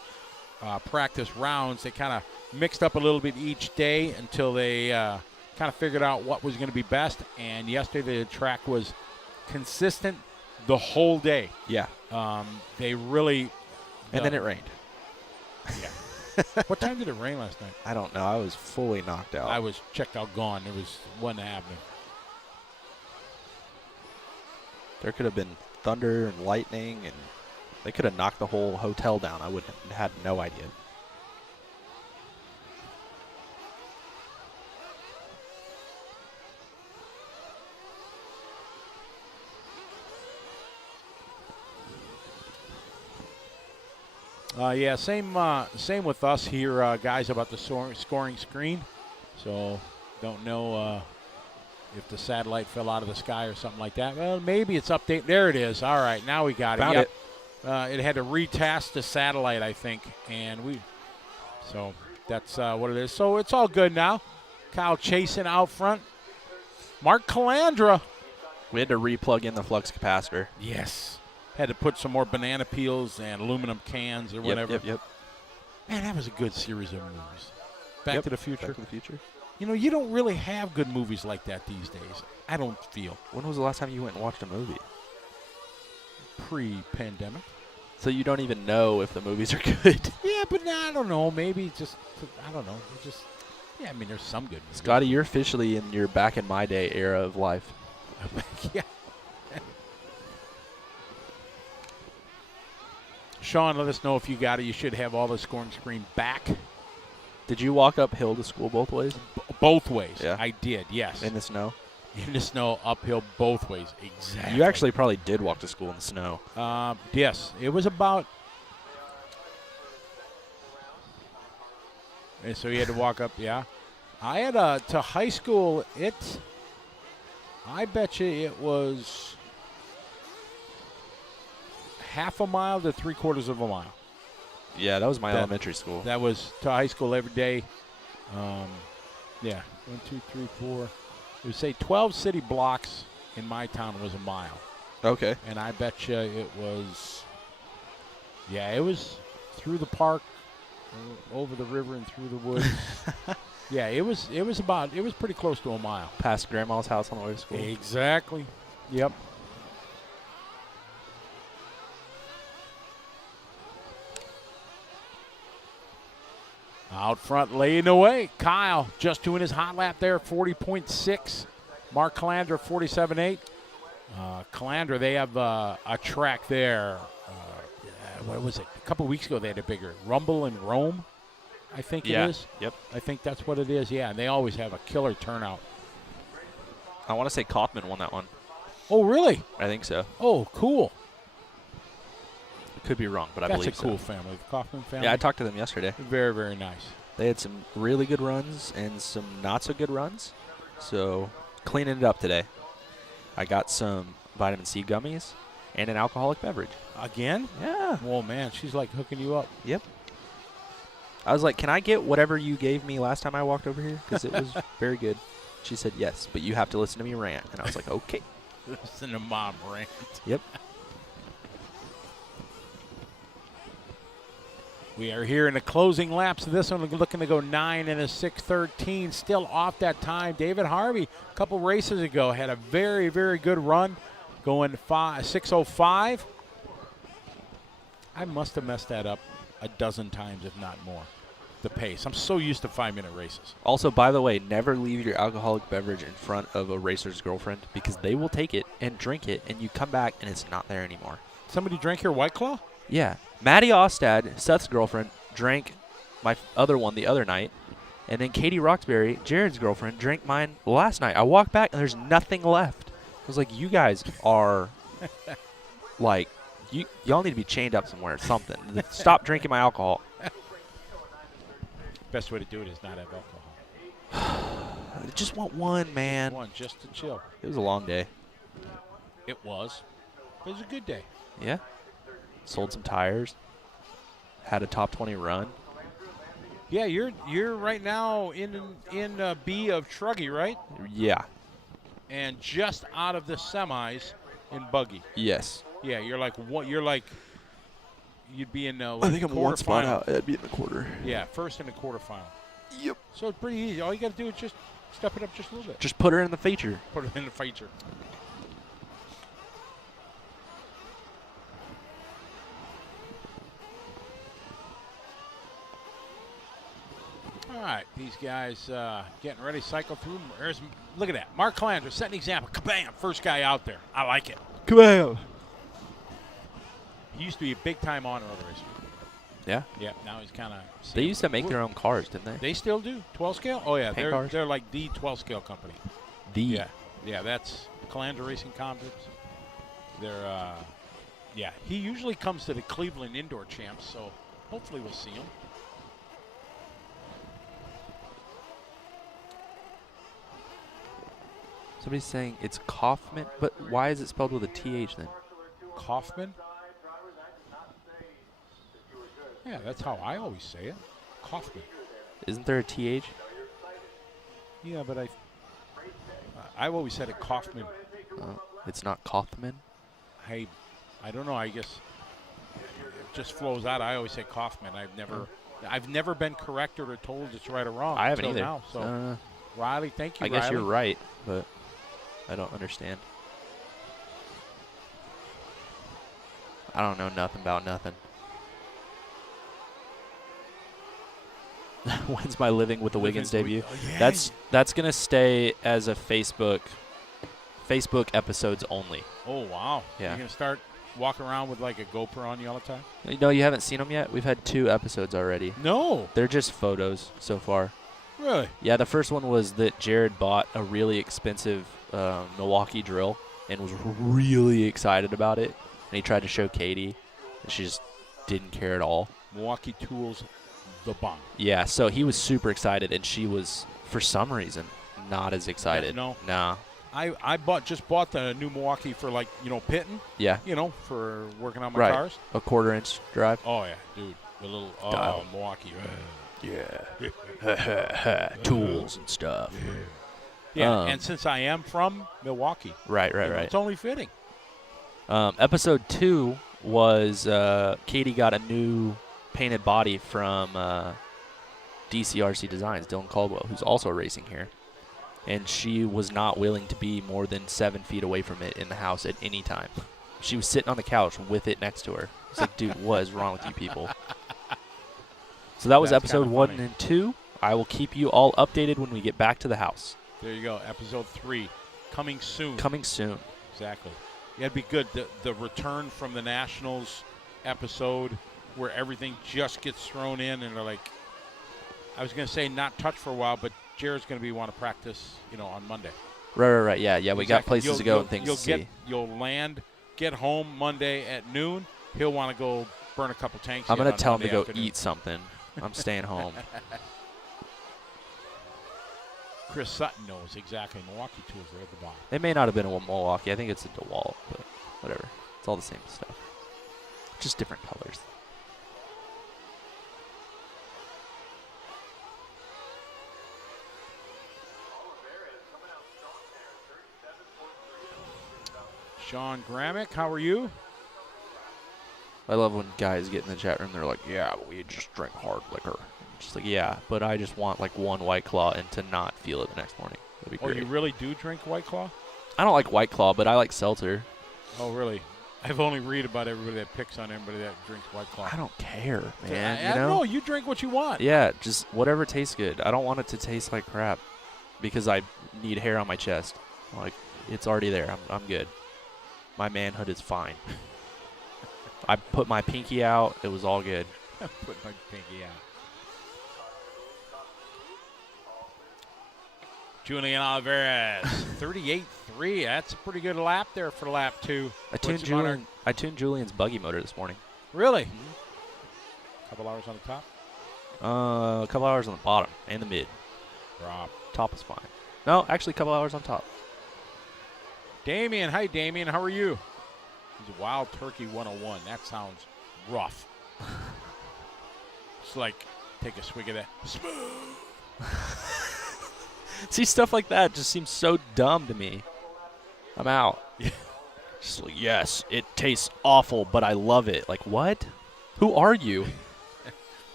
practice rounds. They kind of mixed up a little bit each day until they kind of figured out what was going to be best. And yesterday the track was consistent the whole day. Yeah. They really... And then it rained. Yeah. What time did it rain last night? I don't know. I was fully knocked out. I was checked out, gone. It wasn't happening. There could have been thunder and lightning, and they could have knocked the whole hotel down. I would have had no idea. Yeah, same with us here, guys, about the scoring screen. So don't know if the satellite fell out of the sky or something like that. Well, maybe it's update. There it is. All right, now we got Found it. Yep. It had to retask the satellite, I think, and so that's what it is. So it's all good now. Kyle chasing out front. Mark Calandra. We had to replug in the flux capacitor. Yes. Had to put some more banana peels and aluminum cans or whatever. Yep. Man, that was a good series of movies. Back to the Future. Back to the Future. You know, you don't really have good movies like that these days. I don't feel. When was the last time you went and watched a movie? Pre-pandemic. So you don't even know if the movies are good. Yeah, but I don't know. Maybe just, I don't know. Yeah, I mean, there's some good movies. Scotty, you're officially in your back in my day era of life. Yeah. Sean, let us know if you got it. You should have all the scoring screen back. Did you walk uphill to school both ways? Both ways. Yeah. I did, yes. In the snow? in the snow, uphill both ways. Exactly. You actually probably did walk to school in the snow. Yes, it was about. And so you had to walk up. Yeah, I had to high school. I bet you it was half a mile to 3/4 of a mile. Yeah, that was my elementary school. That was to high school every day. Yeah, 1, 2, 3, 4. It would say 12 city blocks in my town was a mile. Okay. And I bet you it was, it was through the park, over the river and through the woods. Yeah, it was pretty close to a mile. Past Grandma's house on the way to school. Exactly. Yep. Out front, leading away. Kyle just doing his hot lap there, 40.6. Mark Calandra, 47.8. Calandra, they have a track there. What was it? A couple weeks ago, they had a bigger Rumble in Rome, I think it is. Yep. I think that's what it is. Yeah, and they always have a killer turnout. I want to say Kaufman won that one. Oh, really? I think so. Oh, cool. Could be wrong, but I That's believe a so. cool family, the Kaufman family. Yeah, I talked to them yesterday. Very, very nice. They had some really good runs and some not so good runs. So cleaning it up today. I got some vitamin C gummies and an alcoholic beverage. Again? Yeah. Oh, man, she's like hooking you up. Yep. I was like, can I get whatever you gave me last time I walked over here? Because it was very good. She said, yes, but you have to listen to me rant. And I was like, okay. Listen to Mom rant. Yep. We are here in the closing laps of this one, looking to go 9 and a 6:13. Still off that time. David Harvey, a couple races ago, had a very, very good run, going 6:05. I must have messed that up a dozen times, if not more. The pace. I'm so used to 5-minute races. Also, by the way, never leave your alcoholic beverage in front of a racer's girlfriend because they will take it and drink it, and you come back and it's not there anymore. Somebody drank your White Claw? Yeah. Maddie Ostad, Seth's girlfriend, drank my other one the other night. And then Katie Roxbury, Jared's girlfriend, drank mine last night. I walked back and there's nothing left. I was like, you guys are like, y'all need to be chained up somewhere or something. Stop drinking my alcohol. Best way to do it is not have alcohol. I just want one, man. One, just to chill. It was a long day. It was. It was a good day. Yeah. Sold some tires. Had a top 20 run. Yeah, you're right now in B of Truggy, right? Yeah. And just out of the semis in Buggy. Yes. Yeah, you're like what? You'd be in like I think I'm one spot quarterfinal. out. I'd be in the quarter. Yeah, first in the quarterfinal. Yep. So it's pretty easy. All you got to do is just step it up just a little bit. Just put her in the feature. Put it in the feature. All right, these guys getting ready to cycle through. Look at that. Mark Calandra setting an example. Kabam! First guy out there. I like it. Come on. He used to be a big-time on road racer. Yeah. Yeah, now he's kind of... They used to make their own cars, didn't they? They still do. 12 scale? Oh, yeah. Paint cars? They're like the 12 scale company. The. Yeah, that's Calandra Racing Concepts. They're, yeah, he usually comes to the Cleveland Indoor Champs, so hopefully we'll see him. Somebody's saying it's Kaufman, but why is it spelled with a TH then? Kaufman? Yeah, that's how I always say it. Kaufman. Isn't there a TH? Yeah, but I've always said it Kaufman. It's not Kaufman? I don't know. I guess it just flows out. I always say Kaufman. I've never been corrected or told it's right or wrong. I haven't until either. now. So, Riley, thank you. I guess Riley. you're right, but I don't understand. I don't know nothing about nothing. When's my Living with the Wiggins debut? Oh, yeah. That's gonna stay as a Facebook episodes only. Oh, wow. Yeah. You're going to start walking around with like a GoPro on you all the time? No, you haven't seen them yet? We've had 2 episodes already. No. They're just photos so far. Really? Yeah, the first one was that Jared bought a really expensive Milwaukee drill and was really excited about it. And he tried to show Katie, and she just didn't care at all. Milwaukee Tools, the bomb. Yeah, so he was super excited, and she was, for some reason, not as excited. No? Nah. I just bought the new Milwaukee for, like, pitting, Yeah. for working on my Right. cars. A 1/4-inch drive. Oh, yeah, dude. The little Dial. Milwaukee. Yeah. Tools and stuff. Yeah, and since I am from Milwaukee, Right. it's only fitting. Episode 2 was Katie got a new painted body from DCRC Designs, Dylan Caldwell, who's also racing here. And she was not willing to be more than 7 feet away from it in the house at any time. She was sitting on the couch with it next to her. It's like, dude, what is wrong with you people? So that was That's episode kinda 1 funny. and 2. I will keep you all updated when we get back to the house. There you go. Episode 3, coming soon. Coming soon. Exactly. Yeah, it'd be good. The return from the Nationals episode where everything just gets thrown in and they're like, I was going to say not touch for a while, but Jared's going to want to practice, on Monday. Right. Yeah, we got Exactly. places to go and things to see. You'll land, get home Monday at noon. He'll want to go burn a couple tanks. I'm in going on to tell him to Monday go afternoon. eat something. I'm staying home. Chris Sutton knows exactly. Milwaukee Tools, they're at the bottom. It may not have been a Milwaukee. I think it's a DeWalt, but whatever. It's all the same stuff. Just different colors. Sean Gramick, how are you? I love when guys get in the chat room. They're like, yeah, but we just drink hard liquor. I'm just like, yeah, but I just want like one White Claw and to not feel it the next morning. That'd be Oh, great. you really do drink White Claw? I don't like White Claw, but I like seltzer. Oh, really? I've only read about everybody that picks on everybody that drinks White Claw. I don't care, man. I don't know. You drink what you want. Yeah, just whatever tastes good. I don't want it to taste like crap because I need hair on my chest. Like, it's already there. I'm good. My manhood is fine. I put my pinky out. It was all good. Put my pinky out. Julian Oliveras, 38.3. That's a pretty good lap there for lap 2. I tuned Julian's buggy motor this morning. Really? Couple hours on the top? A couple hours on the bottom and the mid. Rob. Top is fine. No, actually, a couple hours on top. Damien. Hi, Damien. How are you? He's Wild Turkey 101. That sounds rough. It's like, take a swig of that. Smooth. See, stuff like that just seems so dumb to me. I'm out. Yeah. Just like, yes, it tastes awful, but I love it. Like, what? Who are you?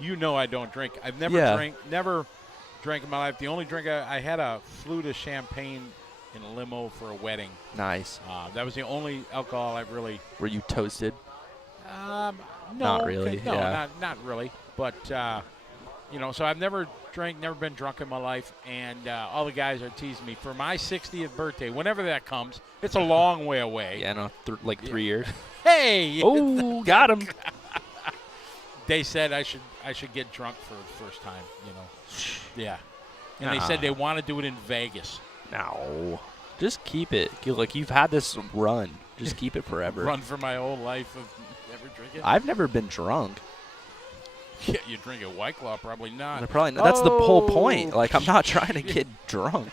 You know I don't drink. I've never drank in my life. The only drink I had a flute of champagne in a limo for a wedding. Nice. That was the only alcohol I've really. Were you toasted? No, Not really, No, yeah. not really. But so I've never been drunk in my life, and all the guys are teasing me for my 60th birthday. Whenever that comes, it's a long way away. Yeah, no, 3 years. Hey. Oh, got him. They said I should get drunk for the first time. Yeah. And they said they want to do it in Vegas. No. Just keep it. Like, you've had this run. Just keep it forever. Run for my whole life of never drinking. I've never been drunk. Yeah, you drink a White Claw, probably not. Probably not. That's the whole point. Like, I'm not trying to get drunk.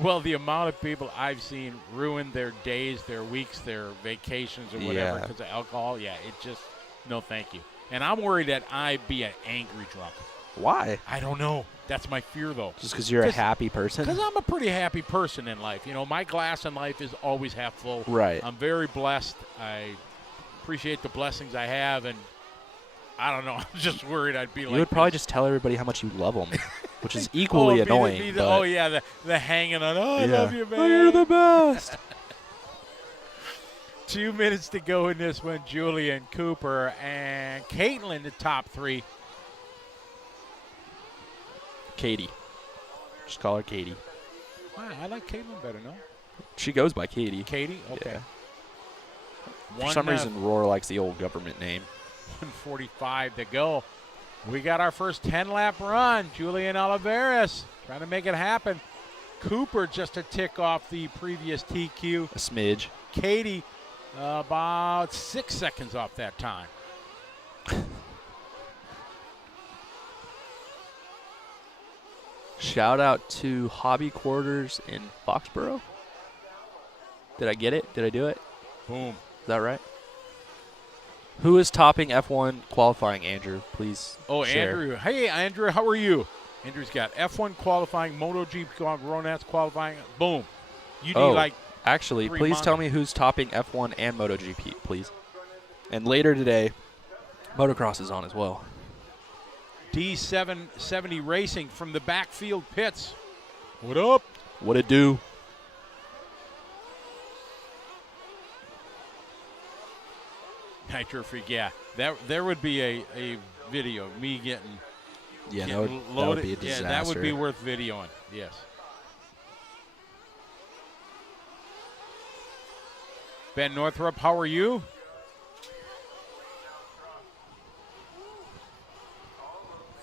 Well, the amount of people I've seen ruin their days, their weeks, their vacations, or whatever Yeah. because of alcohol, it just, no thank you. And I'm worried that I be an angry drunk. Why? I don't know. That's my fear, though. Just because you're a happy person? Because I'm a pretty happy person in life. My glass in life is always half full. Right. I'm very blessed. I appreciate the blessings I have, and I don't know. I'm just worried I'd be You like would probably this. just tell everybody how much you love them, which is equally annoying. The hanging on. Oh, I love you, man. Oh, you're the best. 2 minutes to go in this one. Julian, Cooper, and Caitlin, the top 3. Katie. Just call her Katie. I like Caitlin better, no? She goes by Katie. Katie? Okay. Yeah. For some reason, Roar likes the old government name. 1:45 to go. We got our first 10-lap run. Julian Oliveras trying to make it happen. Cooper just a tick off the previous TQ. A smidge. Katie about 6 seconds off that time. Shout out to Hobby Quarters in Foxborough. Did I get it? Did I do it? Boom. Is that right? Who is topping F1 qualifying, Andrew? Please share. Andrew. Hey, Andrew, how are you? Andrew's got F1 qualifying, MotoGP Ronats qualifying. Boom. You need like actually, 3 please months. tell me who's topping F1 and MotoGP, please. And later today, motocross is on as well. D770 Racing from the backfield pits. What up? What it do? Nitro Freak, yeah. There would be a video of me getting Yeah, that getting would loaded. be a disaster. Yeah, that would be worth videoing. Yes. Ben Northrup, how are you?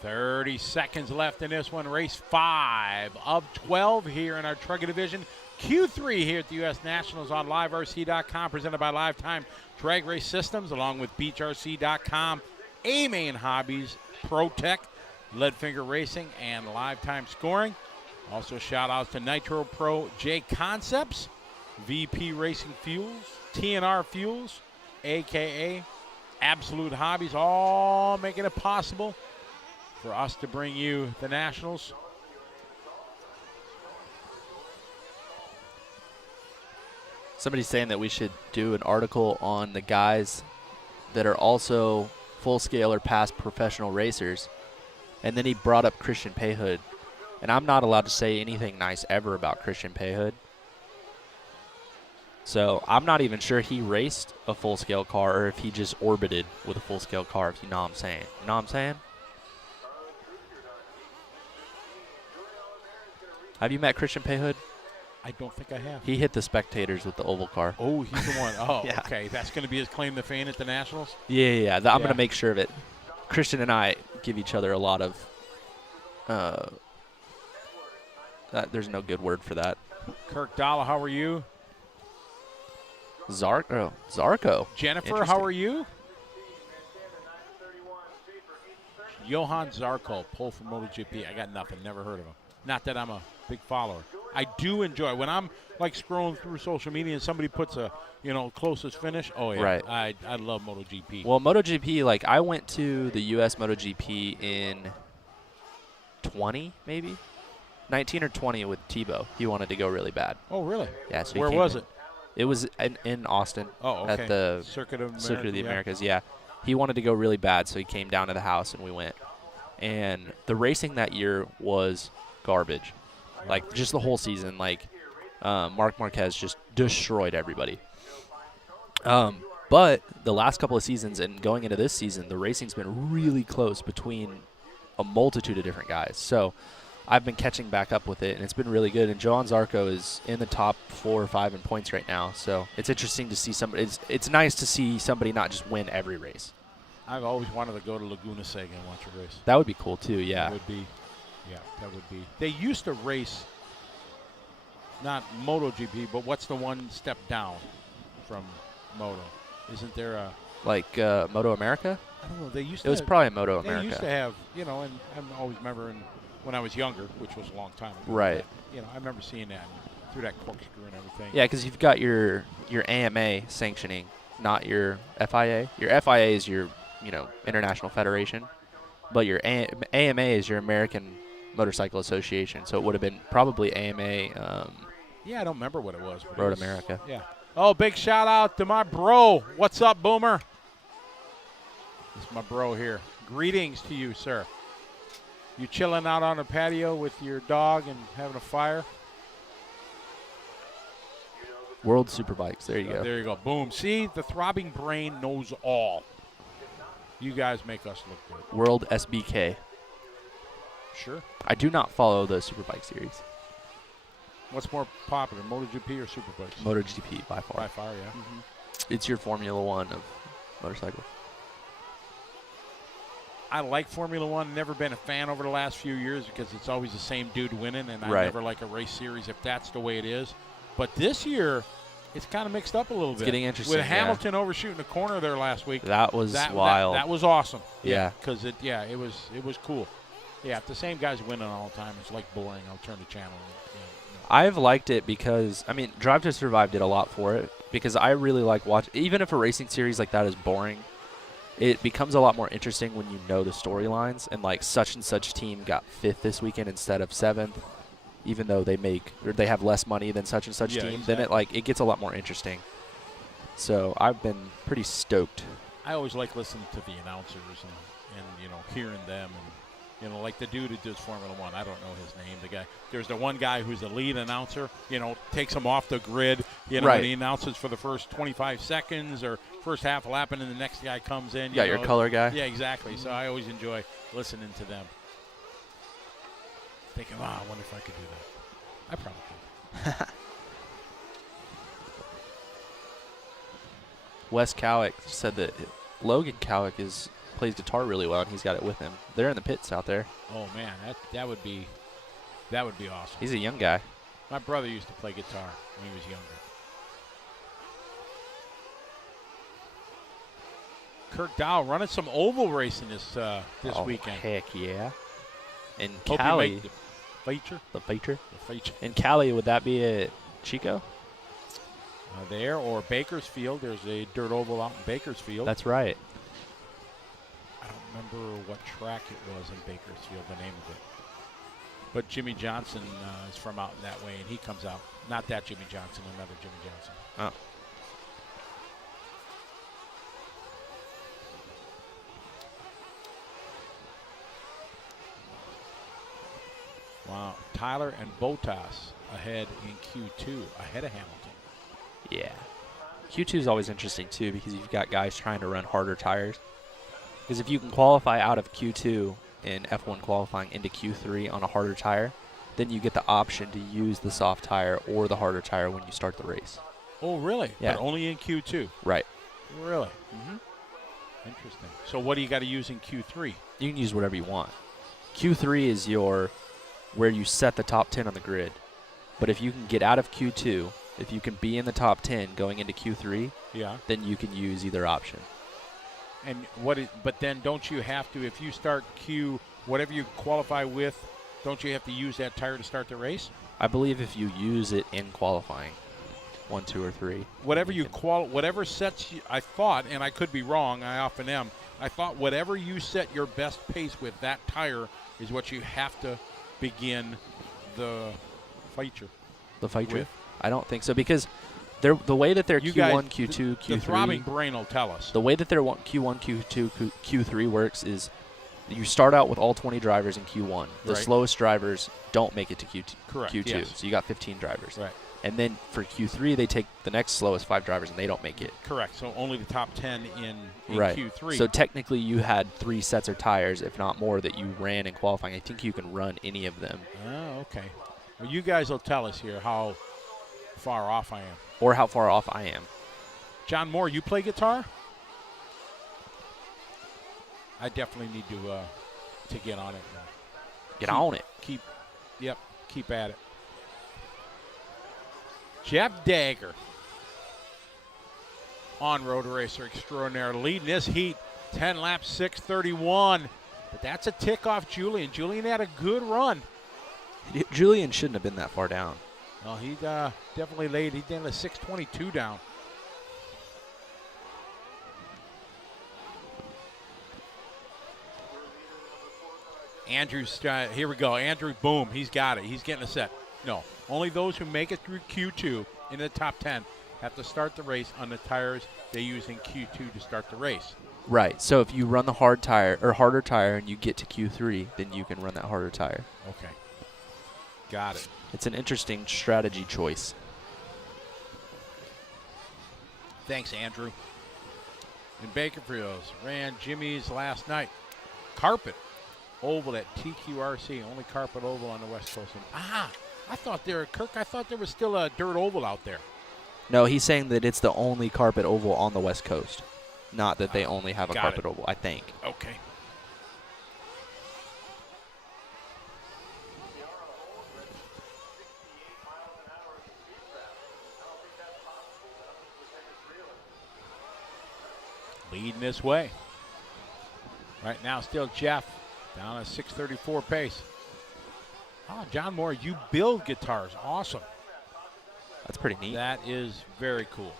.30 seconds left in this one. Race 5 of 12 here in our Truggy division. Q3 here at the U.S. Nationals on LiveRC.com, presented by Lifetime Drag Race Systems, along with BeachRC.com, A-Main Hobbies, ProTech, Leadfinger Racing, and Lifetime Scoring. Also shout-outs to Nitro Pro J Concepts, VP Racing Fuels, TNR Fuels, a.k.a. Absolute Hobbies, all making it possible for us to bring you the Nationals. Somebody's saying that we should do an article on the guys that are also full-scale or past professional racers. And then he brought up Christian Payhood. And I'm not allowed to say anything nice ever about Christian Payhood. So I'm not even sure he raced a full-scale car or if he just orbited with a full-scale car, if you know what I'm saying. You know what I'm saying? Have you met Christian Payhood? I don't think I have. He hit the spectators with the oval car. Oh, he's the one. Oh, Yeah. okay. That's going to be his claim to fame at the Nationals? Yeah. I'm going Yeah. to make sure of it. Christian and I give each other a lot of. There's no good word for that. Kirk Dalla, how are you? Zarko. Jennifer, how Interesting. are you? Johan Zarko, pole for MotoGP. I got nothing. Never heard of him. Not that I'm a big follower. I do enjoy when I'm like scrolling through social media and somebody puts a closest finish. Oh yeah, Right. I love MotoGP. Well, MotoGP, like I went to the U.S. MotoGP in 20, maybe 19 or 20 with Tebow. He wanted to go really bad. Oh really? Yeah. So he Where came was in. it? It was in Austin. Oh, okay. At the Circuit of the yeah. Americas. Yeah. He wanted to go really bad, so he came down to the house and we went. And the racing that year was garbage. Like just the whole season, like Marc Marquez just destroyed everybody. But the last couple of seasons and going into this season, the racing's been really close between a multitude of different guys. So I've been catching back up with it, and it's been really good. And Johan Zarco is in the top 4 or 5 in points right now. So it's interesting to see somebody. It's nice to see somebody not just win every race. I've always wanted to go to Laguna Seca and watch a race. That would be cool too. Yeah. That would be. Yeah, that would be. They used to race, not MotoGP, but what's the one step down from Moto? Isn't there a? Like Moto America? I don't know. They used It to. was probably Moto They America. used to have, and I always remember when I was younger, which was a long time ago. Right. But, I remember seeing that through that corkscrew and everything. Yeah, because you've got your AMA sanctioning, not your FIA. Your FIA is your International Federation, but your AMA is your American Motorcycle Association. So it would have been probably AMA. Yeah, I don't remember what it was. But it Road was- America. Yeah. Oh, big shout out to my bro. What's up, Boomer? This is my bro here. Greetings to you, sir. You chilling out on the patio with your dog and having a fire? World Superbikes. There you go. There you go. Boom. See, the throbbing brain knows all. You guys make us look good. World SBK. Sure. I do not follow the Superbike series. What's more popular, MotoGP or Superbikes? MotoGP by far. By far, yeah. It's your Formula One of motorcycles. I like Formula One. Never been a fan over the last few years because it's always the same dude winning, and I Right. never like a race series if that's the way it is. But this year, it's kind of mixed up a little bit. getting interesting, With yeah. Hamilton overshooting the corner there last week. That was That wild. That was awesome. Yeah. Because it was cool. Yeah, if the same guy's winning all the time, it's like boring. I'll turn the channel. I've liked it because, I mean, Drive to Survive did a lot for it because I really like watching. Even if a racing series like that is boring, it becomes a lot more interesting when you know the storylines. And like such and such team got 5th this weekend instead of 7th, even though they have less money than such and such Yeah, team. exactly. Then it gets a lot more interesting. So I've been pretty stoked. I always like listening to the announcers and hearing them and like the dude who does Formula One. I don't know his name. The guy. There's the one guy who's the lead announcer. Takes him off the grid. Right. And he announces for the first 25 seconds or first half lap, and then the next guy comes in. Your color guy. Yeah, exactly. So I always enjoy listening to them. Thinking, wow, I wonder if I could do that. I probably could. Wes Cowick said that Logan Cowick plays guitar really well, and he's got it with him. They're in the pits out there. Oh man, that would be awesome. He's a young guy. My brother used to play guitar when he was younger. Kirk Dow running some oval racing this weekend. Heck yeah. And Hope Cali, you make the feature. the feature. The feature. In Cali, would that be at Chico? There or Bakersfield. There's a dirt oval out in Bakersfield. That's right. I don't remember what track it was in Bakersfield, the name of it. But Jimmy Johnson is from out in that way, and he comes out. Not that Jimmy Johnson, another Jimmy Johnson. Oh. Wow. Tyler and Bottas ahead in Q2, ahead of Hamilton. Yeah. Q2 is always interesting, too, because you've got guys trying to run harder tires. Because if you can qualify out of Q2 in F1 qualifying into Q3 on a harder tire, then you get the option to use the soft tire or the harder tire when you start the race. Oh, really? Yeah. But only in Q2? Right. Really? Mm-hmm. Interesting. So what do you got to use in Q3? You can use whatever you want. Q3 is where you set the top 10 on the grid. But if you can get out of Q2, if you can be in the top 10 going into Q3, Yeah. then you can use either option. And but then don't you have to, if you start Q, whatever you qualify with, don't you have to use that tire to start the race? I believe if you use it in qualifying, 1, 2, or 3. Whatever sets you, I thought, and I could be wrong, I often am, I thought whatever you set your best pace with that tire is what you have to begin the feature. The feature? With. I don't think so, because the way that their You Q1, guys, Q2, Q3, the throbbing brain will tell us. the way that their Q1, Q2, Q3 works is you start out with all 20 drivers in Q1. The Right. slowest drivers don't make it to Q2. Correct, Q2. yes. So you got 15 drivers. Right. And then for Q3, they take the next slowest 5 drivers, and they don't make it. Correct. So only the top 10 in Right. Q3. So technically, you had 3 sets of tires, if not more, that you ran in qualifying. I think you can run any of them. Oh, okay. Well, you guys will tell us here how far off I am. Or how far off I am. John Moore, you play guitar? I definitely need to get on it. Get on it. Keep at it. Jeff Dagger, on-road racer extraordinaire, leading this heat, 10 laps, 6:31. But that's a tick off Julian. Julian had a good run. Julian shouldn't have been that far down. Well, he definitely laid. He did a 6:22 down. Andrew's here we go. Andrew, boom, he's got it. He's getting a set. No, only those who make it through Q2 into the top 10 have to start the race on the tires they use in Q2 to start the race. Right. So if you run the hard tire or harder tire and you get to Q3, then you can run that harder tire. Okay. Got it. It's an interesting strategy choice. Thanks, Andrew. In Bakerfield, ran Jimmy's last night. Carpet oval at TQRC, only carpet oval on the West Coast. I thought there was still a dirt oval out there. No, he's saying that it's the only carpet oval on the West Coast. Not that they only have a Got carpet it. oval, I think. Okay. leading this way. Right now, still Jeff down at 6:34 pace. Oh, John Moore, you build guitars. Awesome. That's pretty neat. That is very cool.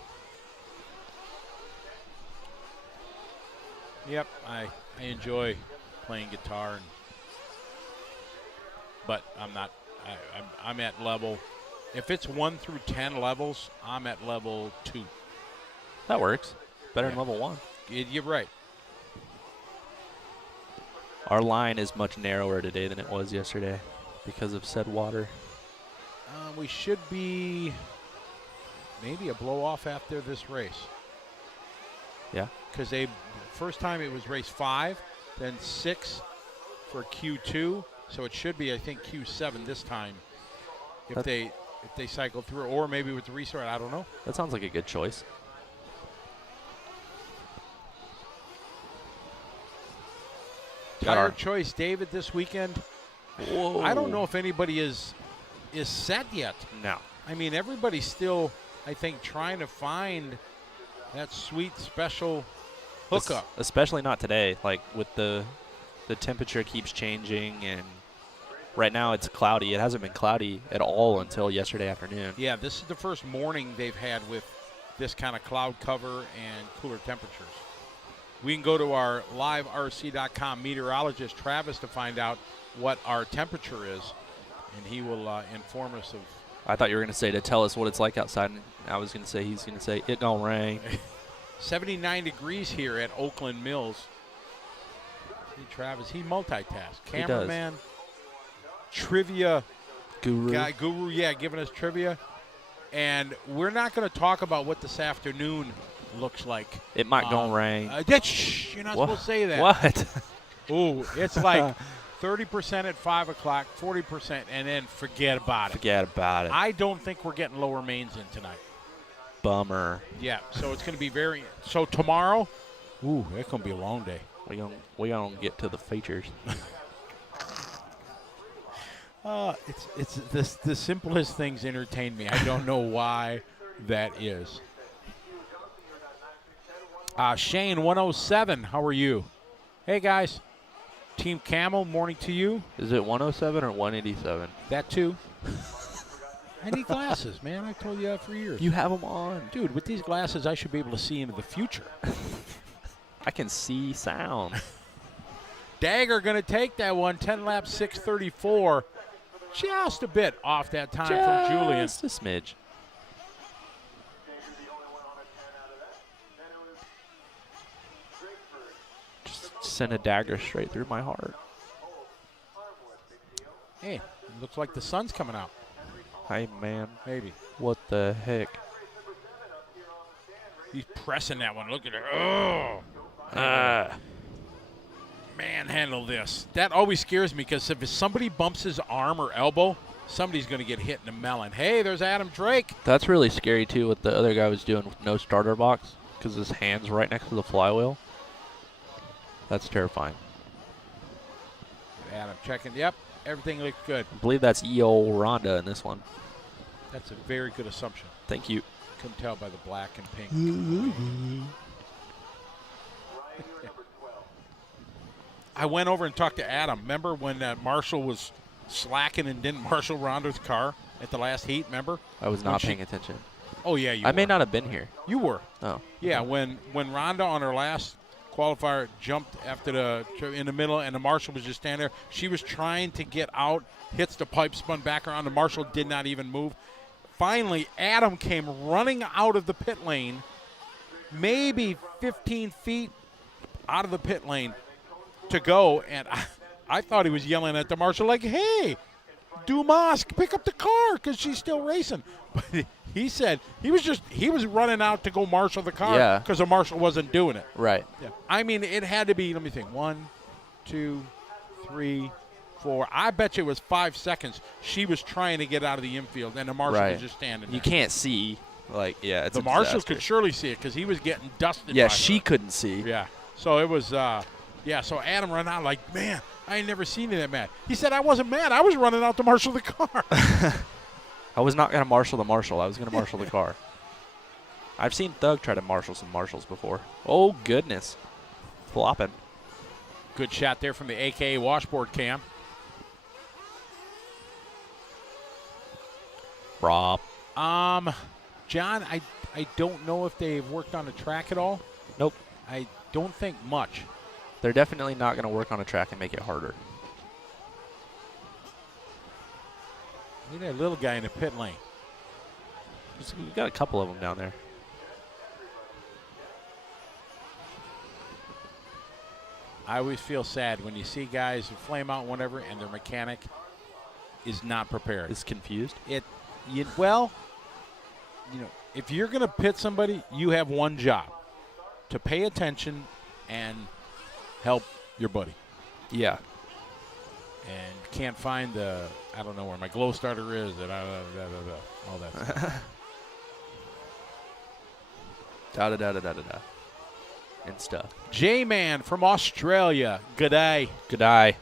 Yep, I enjoy playing guitar, but I'm not. I'm at level. If it's 1 through 10 levels, I'm at level 2. That works. Better than Yeah. level 1. You're right. Our line is much narrower today than it was yesterday because of said water. We should be maybe a blow off after this race. Yeah. Because first time it was race 5, then 6 for Q2, so it should be, I think, Q7 this time if they cycle through, or maybe with the restart. I don't know. That sounds like a good choice. Tire choice, David, this weekend. Whoa. I don't know if anybody is set yet. No. I mean, everybody's still, I think, trying to find that sweet special hookup. Especially not today. Like with the temperature keeps changing, and right now it's cloudy. It hasn't been cloudy at all until yesterday afternoon. Yeah, this is the first morning they've had with this kind of cloud cover and cooler temperatures. We can go to our LiveRC.com meteorologist, Travis, to find out what our temperature is, and he will inform us of. I thought you were going to say to tell us what it's like outside, and I was going to say he's going to say it gonna rain. 79 degrees here at Oakland Mills. See, Travis, he multitasks. Cameraman, trivia guru, yeah, giving us trivia. And we're not going to talk about what this afternoon looks like. It might gonna rain. Shh, you're not supposed to say that. What? Ooh, it's like 30% at 5 o'clock, 40%, and then forget about it. Forget about it. I don't think we're getting lower mains in tonight. Bummer. Yeah, so it's going to be very. So tomorrow, ooh, it's going to be a long day. We gonna get to the features. It's the simplest things entertain me. I don't know why that is. Shane 107, how are you? Hey guys, Team Camel, morning to you. Is it 107 or 187? That too. I need glasses, man. I told you that for years. You have them on. Dude, with these glasses, I should be able to see into the future. I can see sound. Dagger going to take that one. 10 laps, 6:34. Just a bit off that time from Julian. Just a smidge. Just send a dagger straight through my heart. Hey, looks like the sun's coming out. Hey, man. Maybe. What the heck? He's pressing that one. Look at it. Oh. Manhandle this. That always scares me because if somebody bumps his arm or elbow, somebody's going to get hit in the melon. Hey, there's Adam Drake. That's really scary, too, what the other guy was doing with no starter box because his hand's right next to the flywheel. That's terrifying. Adam checking. Yep, everything looks good. I believe that's E.O. Rhonda in this one. That's a very good assumption. Thank you. Couldn't tell by the black and pink. I went over and talked to Adam. Remember when Marshall was slacking and didn't marshal Rhonda's car at the last heat? Remember? I was not paying attention. Oh, yeah, you I were. may not have been here. You were. Oh. Yeah, when Rhonda on her last qualifier jumped after in the middle and the Marshall was just standing there, she was trying to get out, hits the pipe, spun back around. The Marshall did not even move. Finally, Adam came running out of the pit lane, maybe 15 feet out of the pit lane to go, and I thought he was yelling at the Marshall like, hey, Dumas, pick up the car because she's still racing. But he said he was running out to go marshal the car because the Marshall wasn't doing it. Right. Yeah. I mean, it had to be, let me think, 1, 2, 3, 4. I bet you it was 5 seconds. She was trying to get out of the infield, and the Marshall was just standing there. You can't see. Like, yeah, it's the a Marshall disaster. could surely see it because he was getting dusted. Yeah, by she her. couldn't see. Yeah. So it was, so Adam ran out like, man, I ain't never seen you that mad. He said, I wasn't mad. I was running out to marshal the car. I was not going to marshal the Marshall. I was going to marshal the car. I've seen Thug try to marshal some marshals before. Oh, goodness. Flopping. Good shot there from the AKA washboard cam. Rob. John, I don't know if they've worked on the track at all. Nope. I don't think much. They're definitely not going to work on a track and make it harder. Look at that little guy in the pit lane. We've got a couple of them down there. I always feel sad when you see guys who flame out whatever and their mechanic is not prepared. Is confused? Well, if you're going to pit somebody, you have one job: to pay attention and help your buddy. Yeah. And can't find I don't know where my glow starter is, all that stuff. Da-da-da-da-da-da. And stuff. J-Man from Australia. Good day. Good eye,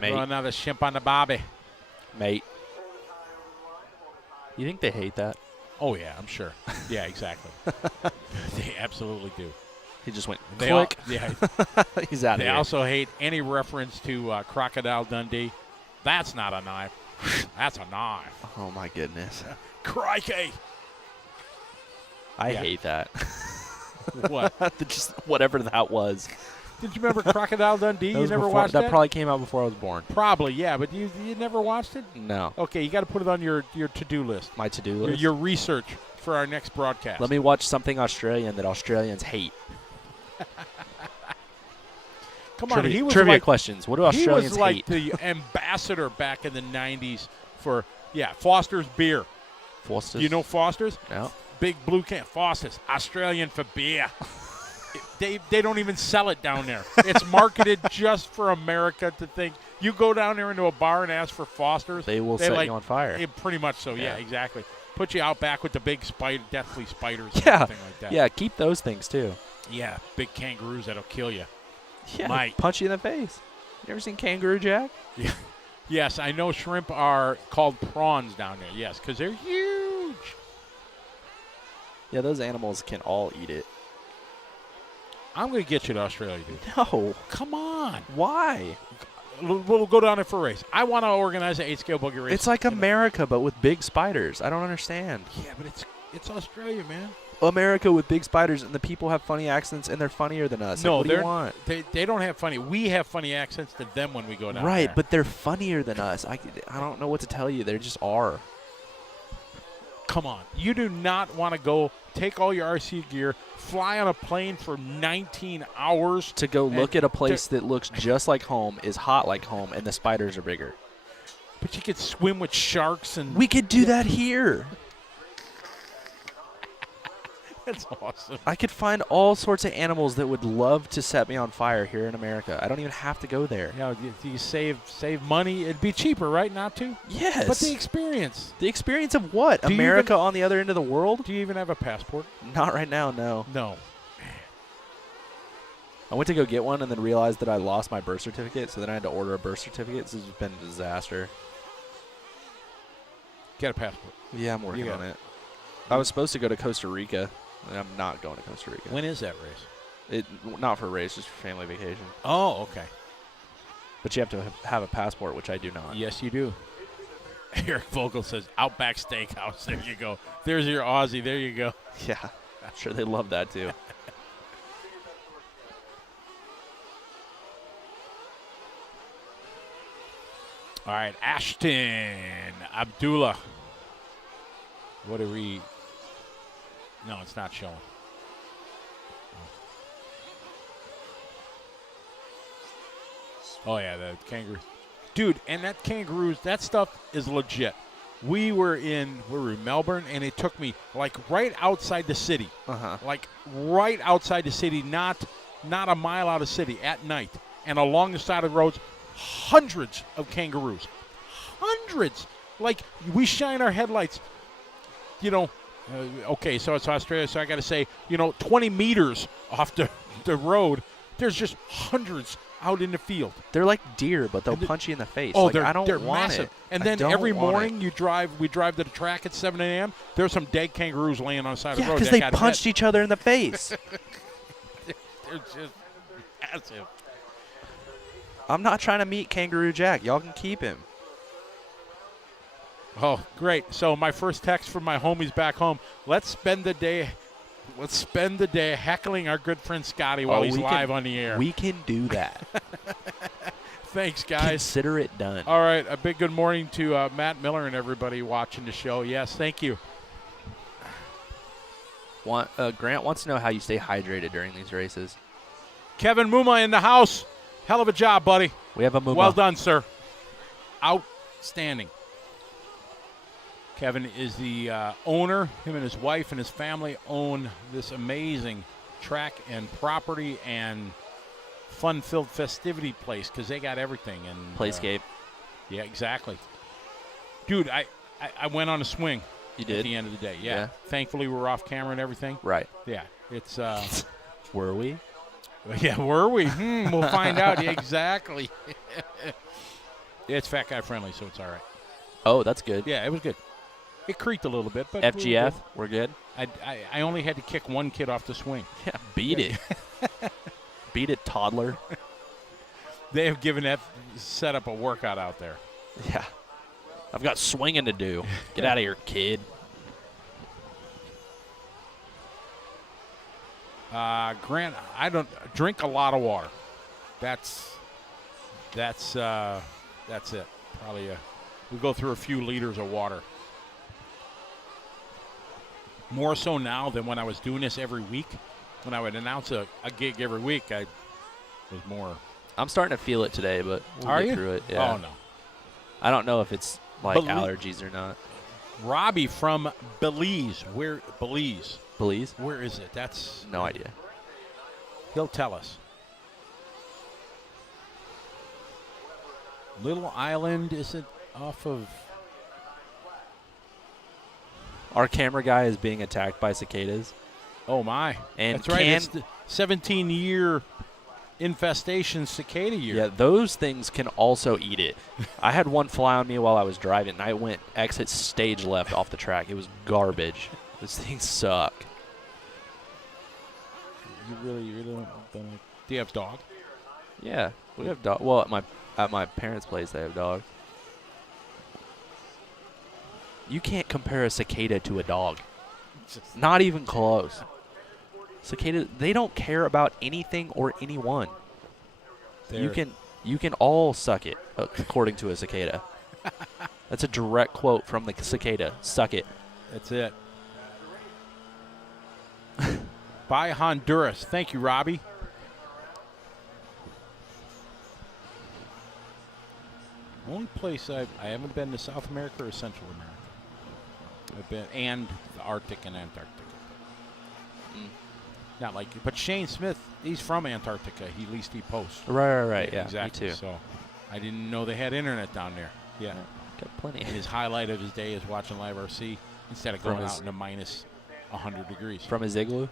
mate. Throw another shimp on the bobby. Mate. You think they hate that? Oh, yeah, I'm sure. Yeah, exactly. They absolutely do. He just went They click. yeah. He's out of They here. also hate any reference to Crocodile Dundee. That's not a knife. That's a knife. Oh, my goodness. Crikey. I Yeah. hate that. What? Just whatever that was. Did you remember Crocodile Dundee? That You was never before- watched that? That probably came out before I was born. Probably, yeah, but you never watched it? No. Okay, you got to put it on your to-do list. My to-do Your, list. your research for our next broadcast. Let me watch something Australian that Australians hate. Come on, he was trivia like, questions. What do he Australians was like hate? the ambassador back in the 90s for, Foster's beer. Foster's? Do you know Foster's? No. Big blue can. Foster's, Australian for beer. They don't even sell it down there. It's marketed just for America to think. You go down there into a bar and ask for Foster's. They will set you on fire. Pretty much so, yeah, exactly. Put you out back with the big deathly spiders and Yeah. everything like that. Yeah, keep those things too. Yeah, big kangaroos that'll kill you. Yeah, Might. punch you in the face. You ever seen Kangaroo Jack? Yeah. Yes, I know shrimp are called prawns down there, yes, because they're huge. Yeah, those animals can all eat it. I'm going to get you to Australia, dude. No. Come on. Why? We'll go down there for a race. I want to organize an 8-scale buggy race. It's like America, but with big spiders. I don't understand. Yeah, but it's Australia, man. America with big spiders, and the people have funny accents, and they're funnier than us. No, what do you want? They don't have funny. We have funny accents to them when we go down Right, there. but they're funnier than us. I don't know what to tell you. They just are. Come on. You do not want to go take all your RC gear, fly on a plane for 19 hours. To go look at a place that looks just like home, is hot like home, and the spiders are bigger. But you could swim with sharks and... We could do that here. That's awesome. I could find all sorts of animals that would love to set me on fire here in America. I don't even have to go there. You save money. It'd be cheaper, right, not to? Yes. But the experience. The experience of what? Do you America even- on the other end of the world? Do you even have a passport? Not right now, no. No. I went to go get one and then realized that I lost my birth certificate, so then I had to order a birth certificate. This has been a disaster. Get a passport. Yeah, I'm working You got on it. I was supposed to go to Costa Rica, and I'm not going to Costa Rica. When is that race? Not for a race, just for family vacation. Oh, okay. But you have to have a passport, which I do not. Yes, you do. Eric Vogel says Outback Steakhouse. There you go. There's your Aussie. There you go. Yeah, I'm sure they love that too. All right, Ashton Abdullah. What are we? No, it's not showing. Oh, yeah, the kangaroo. Dude, and that kangaroos, that stuff is legit. We were in Melbourne, and it took me, like, right outside the city. Uh-huh. Like, right outside the city, not a mile out of the city, at night. And along the side of the roads, hundreds of kangaroos. Hundreds. Like, we shine our headlights, okay, so it's Australia, so I got to say, 20 meters off the road, there's just hundreds out in the field. They're like deer, but they'll And punch you in the face. Oh, like, I don't they're want massive. it. And I then don't every want morning it. we drive to the track at 7 a.m. There's some dead kangaroos laying on the side of the Yeah, road. because that they got punched hit. each other in the face. They're just massive. I'm not trying to meet Kangaroo Jack. Y'all can keep him. Oh, great. So my first text from my homies back home, let's spend the day heckling our good friend Scotty while he's live on the air. We can do that. Thanks, guys. Consider it done. All right, a big good morning to Matt Miller and everybody watching the show. Yes, thank you. Grant wants to know how you stay hydrated during these races. Kevin Muma in the house. Hell of a job, buddy. We have a Muma. Well done, sir. Outstanding. Kevin is the owner. Him and his wife and his family own this amazing track and property and fun-filled festivity place because they got everything. And Playscape. Yeah, exactly. Dude, I went on a swing. You did? At the end of the day, yeah. Yeah. Thankfully, we're off camera and everything. Right. Yeah, it's Were we? yeah, were we? We'll find out. Yeah, exactly. It's fat guy friendly, so it's all right. Oh, that's good. Yeah, it was good. It creaked a little bit, but FGF, we're good. I only had to kick one kid off the swing. Yeah, beat it. Beat it, toddler. They have given that setup a workout out there. Yeah. I've got swinging to do. Get out of here, kid. Grant, I don't drink a lot of water. That's it. Probably we go through a few liters of water. More so now than when I was doing this every week. When I would announce a gig every week, I was more. I'm starting to feel it today, but we'll Are get you? through it. Yeah. Oh, no. I don't know if it's like allergies or not. Robbie from Belize. Belize? Belize? Where is it? That's No idea. He'll tell us. Little Island, is it off of? Our camera guy is being attacked by cicadas. Oh, my. And that's right. It's the 17-year infestation cicada year. Yeah, those things can also eat it. I had one fly on me while I was driving, and I went exit stage left off the track. It was garbage. Those things suck. You really don't. Do you have dog? Yeah, we have dog. Well, at my parents' place, they have dogs. You can't compare a cicada to a dog. Not even close. Cicadas, they don't care about anything or anyone. You can all suck it, according to a cicada. That's a direct quote from the cicada. Suck it. That's it. Bye, Honduras. Thank you, Robbie. Only place I haven't been to South America or Central America. I've been and the Arctic and Antarctica. Not like you, but Shane Smith, he's from Antarctica. At least he posts. Right. Yeah, exactly. me too. So I didn't know they had internet down there. Yeah. Got plenty. And his highlight of his day is watching LiveRC instead of going out in a minus 100 degrees. From his igloo?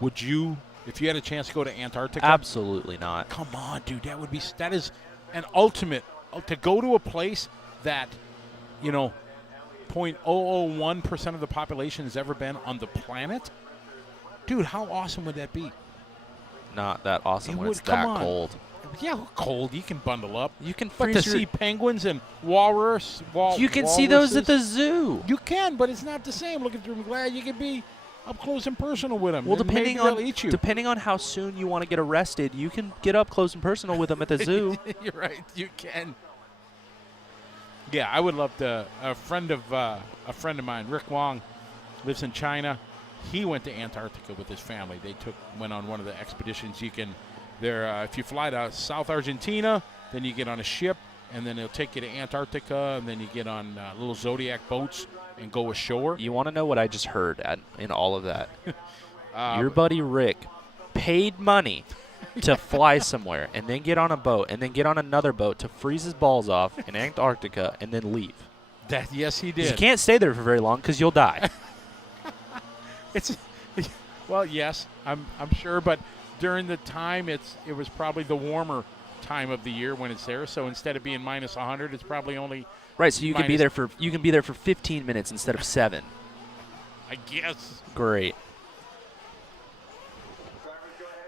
Would you, if you had a chance to go to Antarctica? Absolutely not. Come on, dude. That is an ultimate. To go to a place that, 0.001% of the population has ever been on the planet. Dude, how awesome would that be? Not that awesome when it's come that on. cold. Yeah, cold. You can bundle up. You can But to see penguins and walrus, you can see those at the zoo. You can, but it's not the same. Looking through them, glad you can be up close and personal with them. Well, depending depending on how soon you want to get arrested, you can get up close and personal with them at the zoo. You're right. You can. Yeah, I would love to. A friend of mine, Rick Wong, lives in China. He went to Antarctica with his family. They went on one of the expeditions. You can, if you fly to South Argentina, then you get on a ship, and then they'll take you to Antarctica, and then you get on little Zodiac boats and go ashore. You want to know what I just heard in all of that? Your buddy Rick paid money to fly somewhere and then get on a boat and then get on another boat to freeze his balls off in Antarctica and then leave. Yes, he did. You can't stay there for very long because you'll die. Well, yes, I'm sure, but during the time, it was probably the warmer time of the year when it's there. So instead of being minus 100, it's probably only Right, so you can be minus- there for 15 minutes instead of 7. I guess. Great.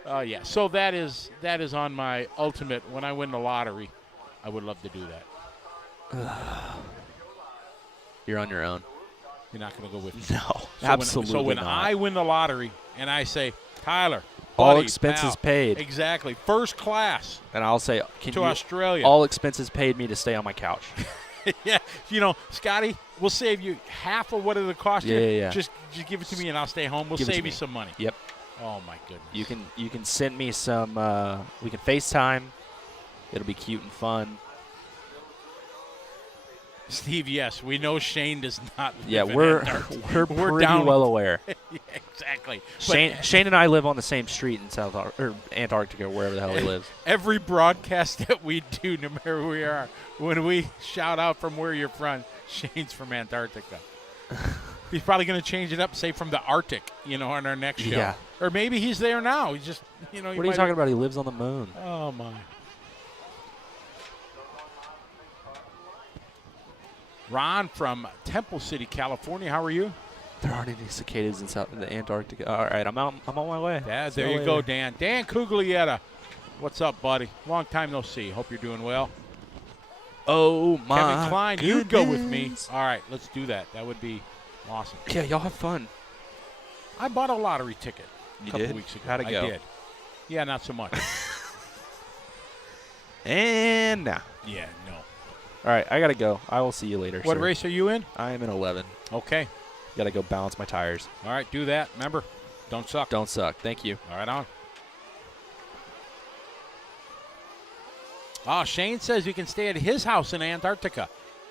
Yeah. So that is on my ultimate. When I win the lottery, I would love to do that. You're on your own. You're not going to go with me. No, So absolutely so when not. I win the lottery and I say, Tyler, all buddy, expenses pal, paid. Exactly. First class And I'll say, can to you Australia. all expenses paid me to stay on my couch. Yeah. Scotty, we'll save you half of what it'll cost you. Yeah. Just give it to me and I'll stay home. We'll Give it to save me. you some money. Yep. Oh, my goodness. You can send me some. We can FaceTime. It'll be cute and fun. Steve, yes, we know Shane does not live Yeah, in we're Antarctica. pretty down well aware. Yeah, exactly. Shane and I live on the same street in Antarctica, wherever the hell he lives. Every broadcast that we do, no matter where we are, when we shout out from where you're from, Shane's from Antarctica. He's probably going to change it up, say from the Arctic, on our next show. Yeah. Or maybe he's there now. He's just, What are you talking about? He lives on the moon. Oh, my. Ron from Temple City, California. How are you? There aren't any cicadas in the Antarctica. All right, I'm on my way. Yeah, See there you later. go, Dan. Dan Cuglietta. What's up, buddy? Long time no see. Hope you're doing well. Oh my Kevin Klein, you'd go with me. goodness. All right, let's do that. That would be awesome. Yeah, y'all have fun. I bought a lottery ticket a You couple did? weeks ago. How'd it go? I did. Yeah, not so much. And now. Yeah, no. All right, I gotta go. I will see you later. What sir. race are you in? I am in 11. Okay. Gotta go balance my tires. All right, do that. Remember, don't suck. Don't suck. Thank you. All right, on. Oh, Shane says you can stay at his house in Antarctica.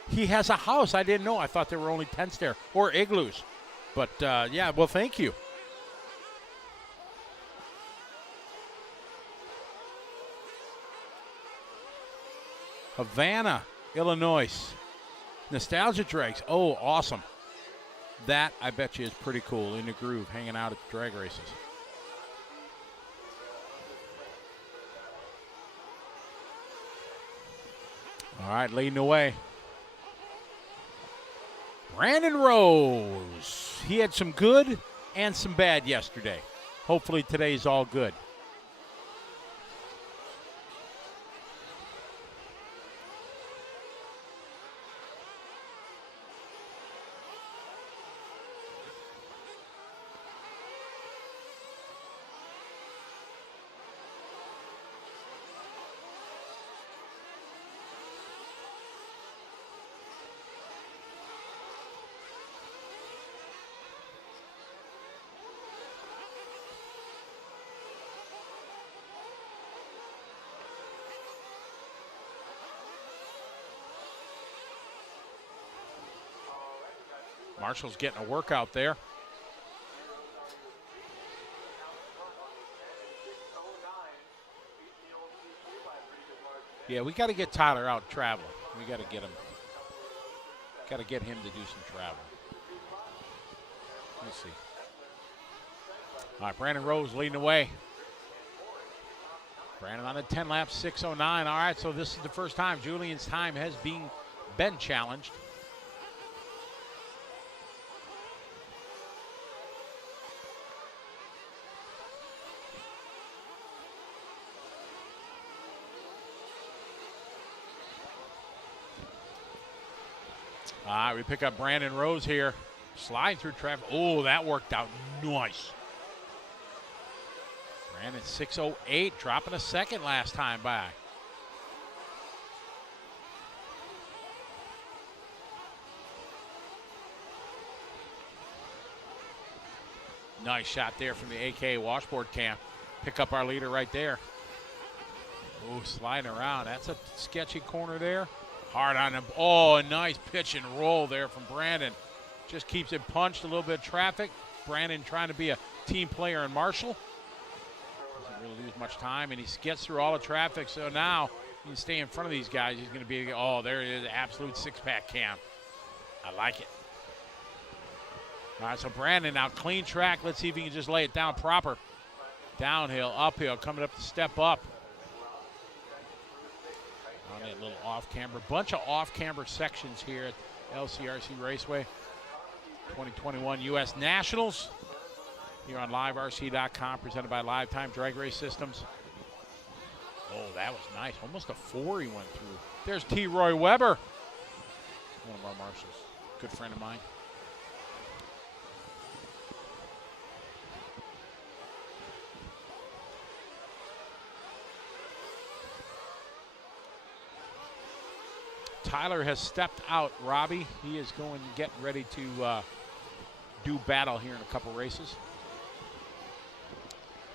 He has a house. I didn't know. I thought there were only tents there or igloos. But, yeah, well, thank you. Havana, Illinois. Nostalgia Drags. Oh, awesome. That, I bet you, is pretty cool. In the groove, hanging out at the drag races. All right, leading the way. Brandon Rose. He had some good and some bad yesterday. Hopefully today's all good. Marshall's getting a workout there. Yeah, we got to get Tyler out traveling. We got to get him. Got to get him to do some travel. Let's see. All right, Brandon Rose leading the way. Brandon on a 10 lap, 6:09. All right, so this is the first time Julian's time has been challenged. All right, we pick up Brandon Rose here. Sliding through traffic. Oh, that worked out nice. Brandon 6:08, dropping a second last time by. Nice shot there from the AK washboard cam. Pick up our leader right there. Oh, sliding around. That's a sketchy corner there. Hard on him. Oh, a nice pitch and roll there from Brandon. Just keeps it punched, a little bit of traffic. Brandon trying to be a team player in Marshall. Doesn't really lose much time, and he gets through all the traffic. So now he can stay in front of these guys. He's going to be, oh, there it is, absolute six-pack cam. I like it. All right, so Brandon now clean track. Let's see if he can just lay it down proper. Downhill, uphill, coming up to step up. On that little off-camber. Bunch of off-camber sections here at LCRC Raceway. 2021 U.S. Nationals here on LiveRC.com, presented by Lifetime Drag Race Systems. Oh, that was nice. Almost a 4 he went through. There's T. Roy Weber, one of our marshals. Good friend of mine. Tyler has stepped out, Robbie. He is going to get ready to do battle here in a couple races.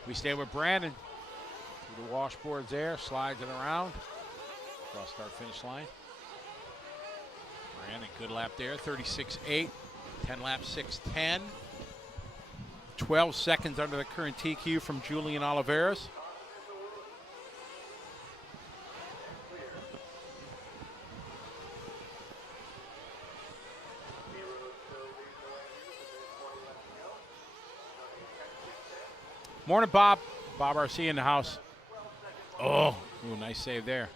We stay with Brandon. Through the washboards there, slides it around. Cross start finish line. Brandon, good lap there, 36.8. 10 laps, 6:10. 12 seconds under the current TQ from Julian Oliveras. Morning, Bob. Bob RC in the house. Oh, ooh, nice save there.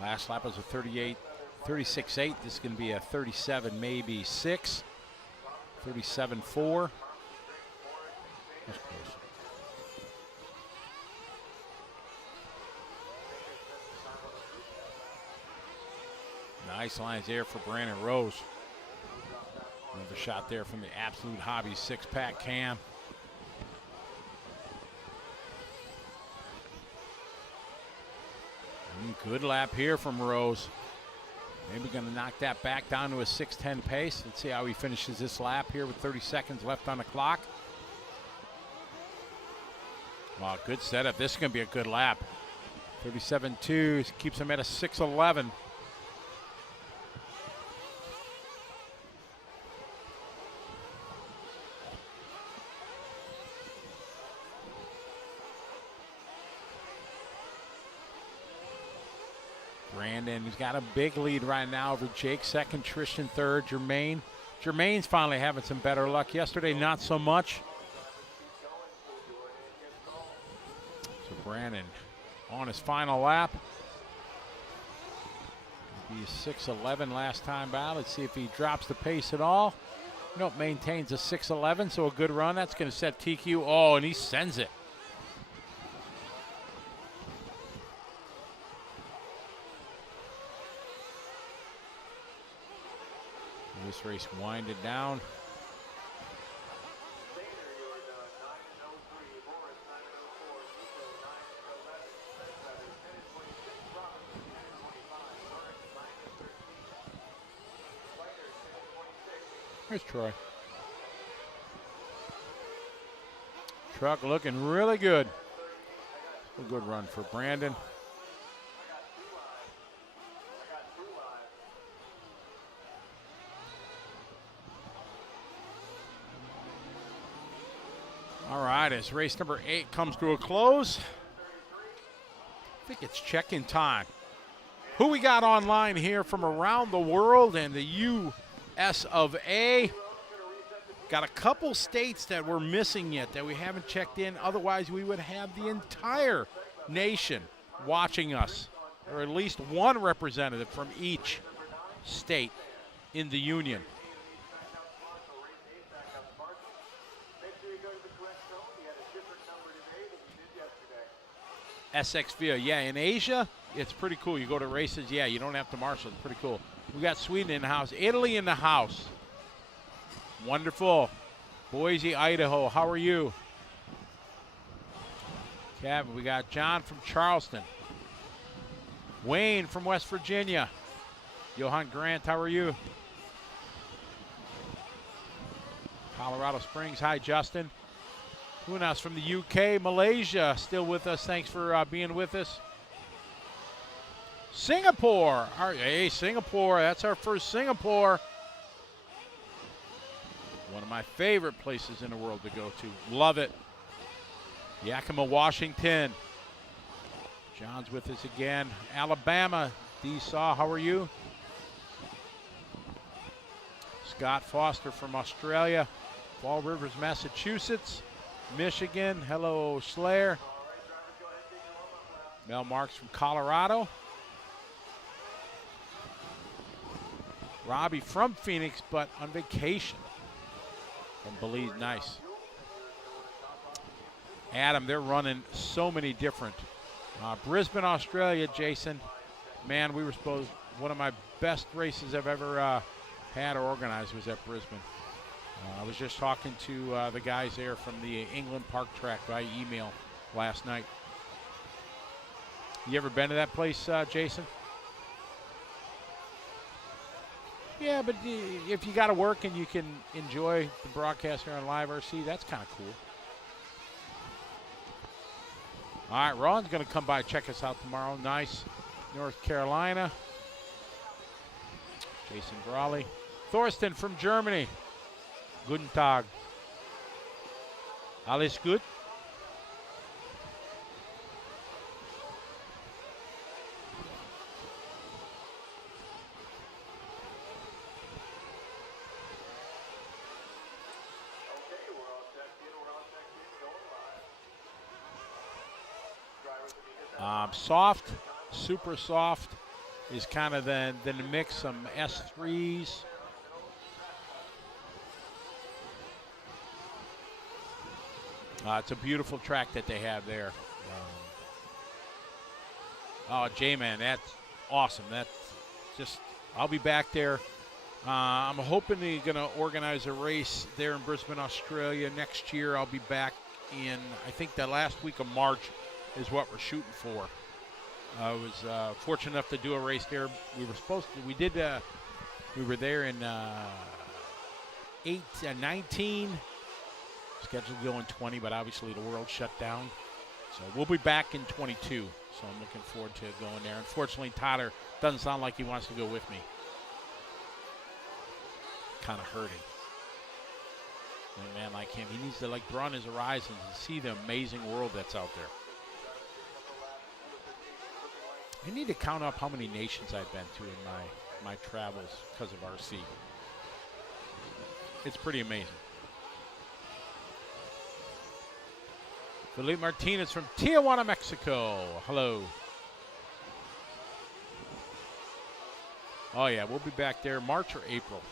Last lap was a 36.8. This is going to be a 37, maybe 6. 37.4. That's close. Nice lines there for Brandon Rose. Another shot there from the Absolute Hobbies 6-pack cam. Good lap here from Rose. Maybe going to knock that back down to a 6:10 pace. Let's see how he finishes this lap here with 30 seconds left on the clock. Wow, good setup. This is going to be a good lap. 37.2 keeps him at a 6:11. Brandon, he's got a big lead right now over Jake second, Tristan third, Jermaine. Jermaine's finally having some better luck. Yesterday, not so much. So Brandon on his final lap. He's 6:11 last time out. Let's see if he drops the pace at all. Nope, maintains a 6:11, so a good run. That's going to set TQ. Oh, and he sends it. This race winded down. Here's Troy. Truck looking really good. A good run for Brandon. All right, as race number 8 comes to a close, I think it's check-in time. Who we got online here from around the world and the U.S. of A? Got a couple states that we're missing yet that we haven't checked in. Otherwise, we would have the entire nation watching us, or at least one representative from each state in the union. SXVIA, yeah, in Asia, it's pretty cool. You go to races, yeah, you don't have to marshal. It's pretty cool. We got Sweden in the house, Italy in the house. Wonderful. Boise, Idaho, how are you? Kevin, we got John from Charleston. Wayne from West Virginia. Johan Grant, how are you? Colorado Springs, hi, Justin. Hunas from the UK, Malaysia, still with us. Thanks for being with us. Singapore. Hey, Singapore. That's our first Singapore. One of my favorite places in the world to go to. Love it. Yakima, Washington. John's with us again. Alabama. D. Saw, how are you? Scott Foster from Australia. Fall Rivers, Massachusetts. Michigan, hello Slayer. Mel Marks from Colorado. Robbie from Phoenix, but on vacation from Belize. Nice. Adam, they're running so many different. Brisbane, Australia, Jason. Man, we were supposed, one of my best races I've ever had or organized was at Brisbane. I was just talking to the guys there from the England Park track by email last night. You ever been to that place, Jason? Yeah, but if you got to work and you can enjoy the broadcast here on LiveRC, that's kind of cool. All right, Ron's going to come by, check us out tomorrow. Nice. North Carolina. Jason Brawley. Thorsten from Germany. Guten Tag. Alles gut? Soft, super soft is kind of the mix, some S3s. It's a beautiful track that they have there. Oh, J-Man, that's awesome. That's just, I'll be back there. I'm hoping they're going to organize a race there in Brisbane, Australia next year. I'll be back in, I think, the last week of March is what we're shooting for. I was fortunate enough to do a race there. We were supposed to, we were there in 19, scheduled to go in 20, but obviously the world shut down. So we'll be back in 22, so I'm looking forward to going there. Unfortunately, Tyler doesn't sound like he wants to go with me. Kind of hurting. A man like him, he needs to broaden his horizons and see the amazing world that's out there. I need to count up how many nations I've been to in my travels because of RC. It's pretty amazing. Felipe Martinez from Tijuana, Mexico. Hello. Oh yeah, we'll be back there March or April.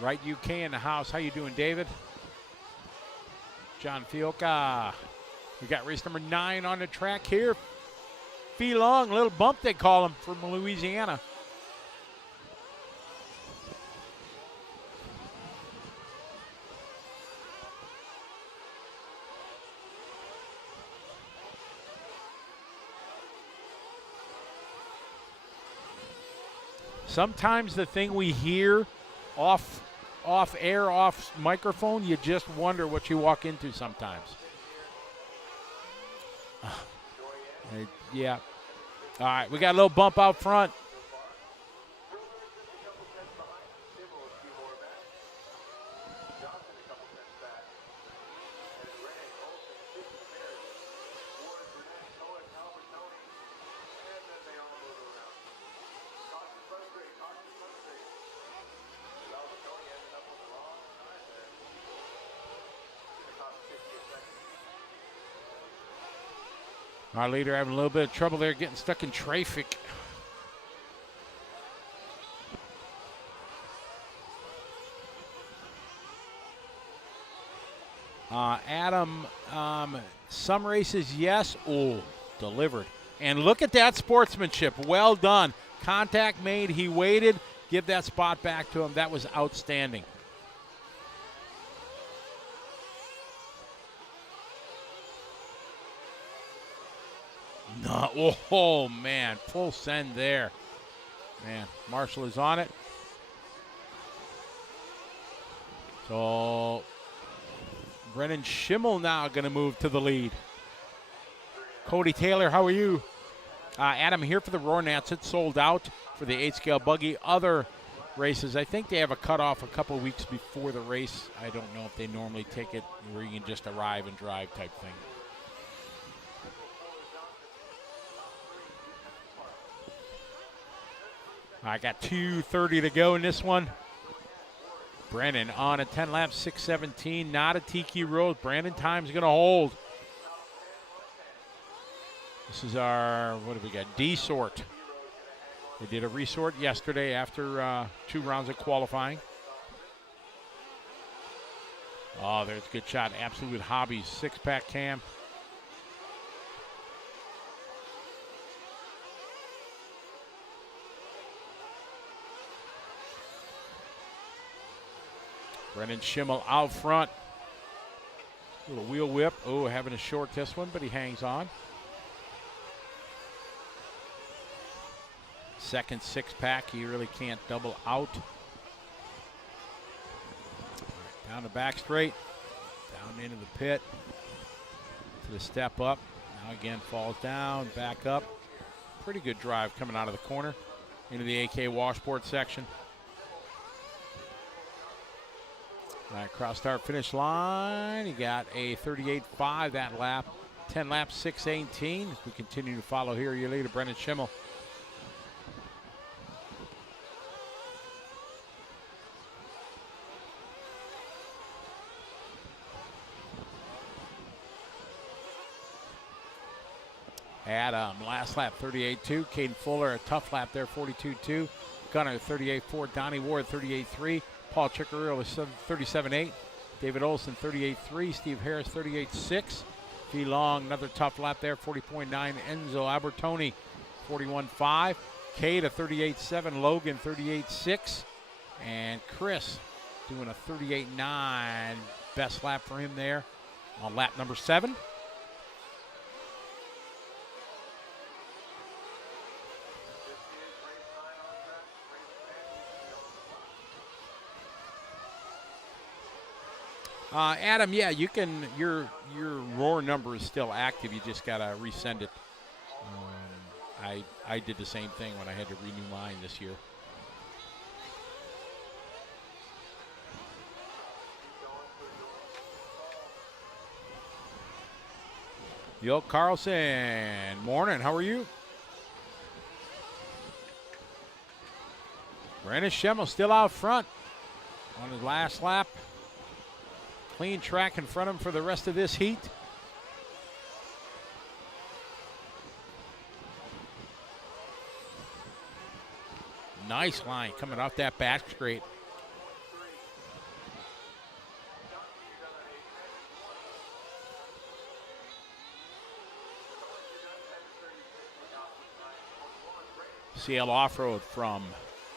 Right UK in the house. How you doing, David? John Fioca. We got race number 9 on the track here. Fee Long, little bump they call him, from Louisiana. Sometimes the thing we hear off air, off microphone, you just wonder what you walk into sometimes. Yeah. All right, we got a little bump out front. Our leader having a little bit of trouble there, getting stuck in traffic. Adam, some races, yes. Oh, delivered. And look at that sportsmanship. Well done. Contact made. He waited. Give that spot back to him. That was outstanding. No, oh man, full send there. Man, Marshall is on it. So Brennan Schimmel now going to move to the lead. Cody Taylor, how are you? Adam here for the Roar Nats. It's sold out for the 8-scale buggy. Other races. I think they have a cutoff a couple weeks before the race. I don't know if they normally take it where you can just arrive and drive type thing. I got 2:30 to go in this one. Brennan on a 10 lap, 6:17. Not a TQ road. Brandon time's going to hold. This is our, what do we got? D sort. They did a resort yesterday after 2 rounds of qualifying. Oh, there's a good shot. Absolute Hobbies, 6-pack cam. Brennan Schimmel out front. Little wheel whip. Oh, having a short this one, but he hangs on. Second 6-pack, he really can't double out. Down the back straight, down into the pit, to the step up. Now again falls down, back up. Pretty good drive coming out of the corner into the AK washboard section. All right, cross start finish line. He got a 38.5 that lap. 10 laps, 6:18. As we continue to follow here, your leader, Brennan Schimmel. Adam, last lap, 38.2. Caden Fuller, a tough lap there, 42.2. Gunner, 38.4. Donnie Ward, 38.3. Paul Chickarillo, 37.8. David Olson, 38.3. Steve Harris, 38.6. P. Long, another tough lap there, 40.9. Enzo Albertoni, 41.5. Cade, a 38.7. Logan, 38.6. And Chris doing a 38.9. Best lap for him there on lap number 7. Adam, yeah, you can. Your roar number is still active. You just gotta resend it. I did the same thing when I had to renew mine this year. Yo, Carlson, morning. How are you? Brandon Schimmel still out front on his last lap. Clean track in front of him for the rest of this heat. Nice line coming off that back straight. CL Off-Road from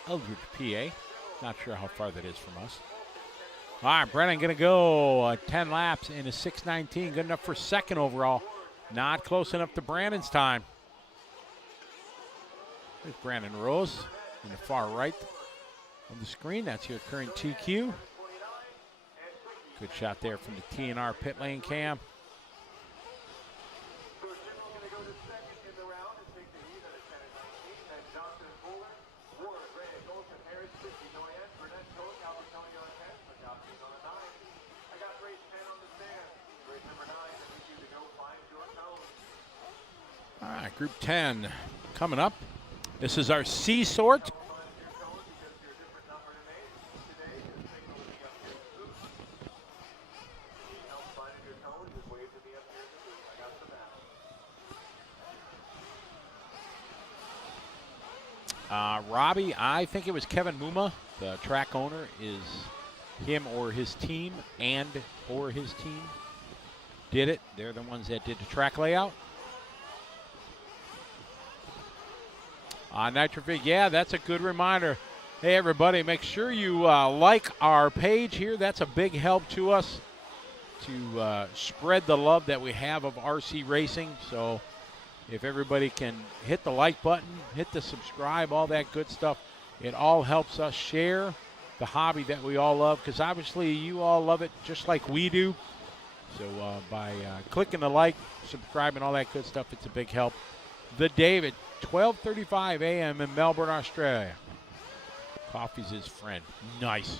Eldridge, PA. Not sure how far that is from us. All right, Brennan going to go 10 laps in a 6:19. Good enough for second overall. Not close enough to Brandon's time. There's Brandon Rose in the far right of the screen. That's your current TQ. Good shot there from the TNR pit lane cam. All right, Group 10 coming up. This is our C sort. Robbie, I think it was Kevin Muma, the track owner, is him or his team or his team did it. They're the ones that did the track layout. Nitro Fig, yeah, that's a good reminder. Hey, everybody, make sure you like our page here. That's a big help to us to spread the love that we have of RC racing. So if everybody can hit the like button, hit the subscribe, all that good stuff, it all helps us share the hobby that we all love, because obviously you all love it just like we do. So by clicking the like, subscribing, all that good stuff, it's a big help. The David, 12:35 a.m. in Melbourne, Australia. Coffee's his friend. Nice.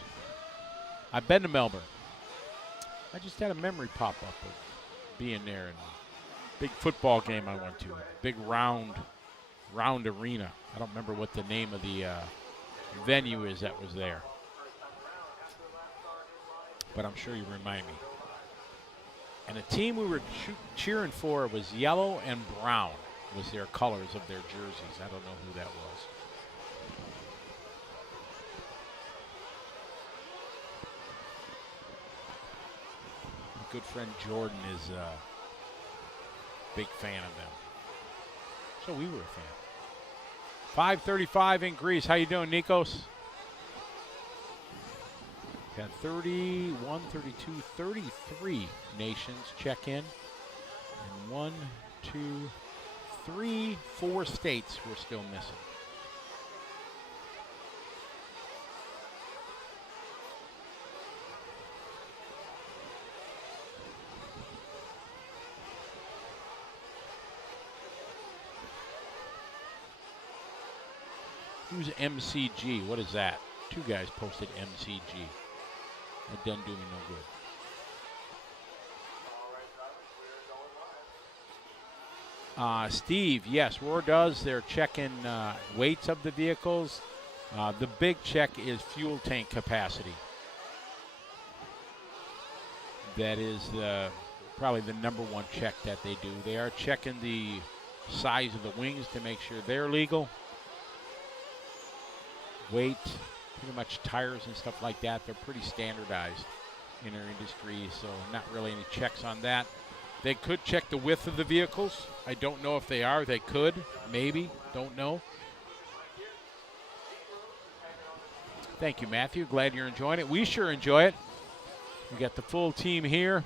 I've been to Melbourne. I just had a memory pop up of being there, and big football game I went to. Big round arena. I don't remember what the name of the venue is that was there, but I'm sure you remind me. And the team we were cheering for was yellow and brown was their colors of their jerseys. I don't know who that was. My good friend Jordan is a big fan of them. So we were a fan. 5:35 in Greece. How you doing, Nikos? Got 31, 32, 33 nations check in. And 1, 2, 3, 4 states we're still missing. Who's MCG? What is that? 2 guys posted MCG. That doesn't do me no good. Steve, yes, Roar does. They're checking weights of the vehicles. The big check is fuel tank capacity. That is probably the #1 check that they do. They are checking the size of the wings to make sure they're legal. Weight, pretty much tires and stuff like that. They're pretty standardized in our industry, so not really any checks on that. They could check the width of the vehicles. I don't know if they are. They could, maybe, don't know. Thank you, Matthew. Glad you're enjoying it. We sure enjoy it. We got the full team here.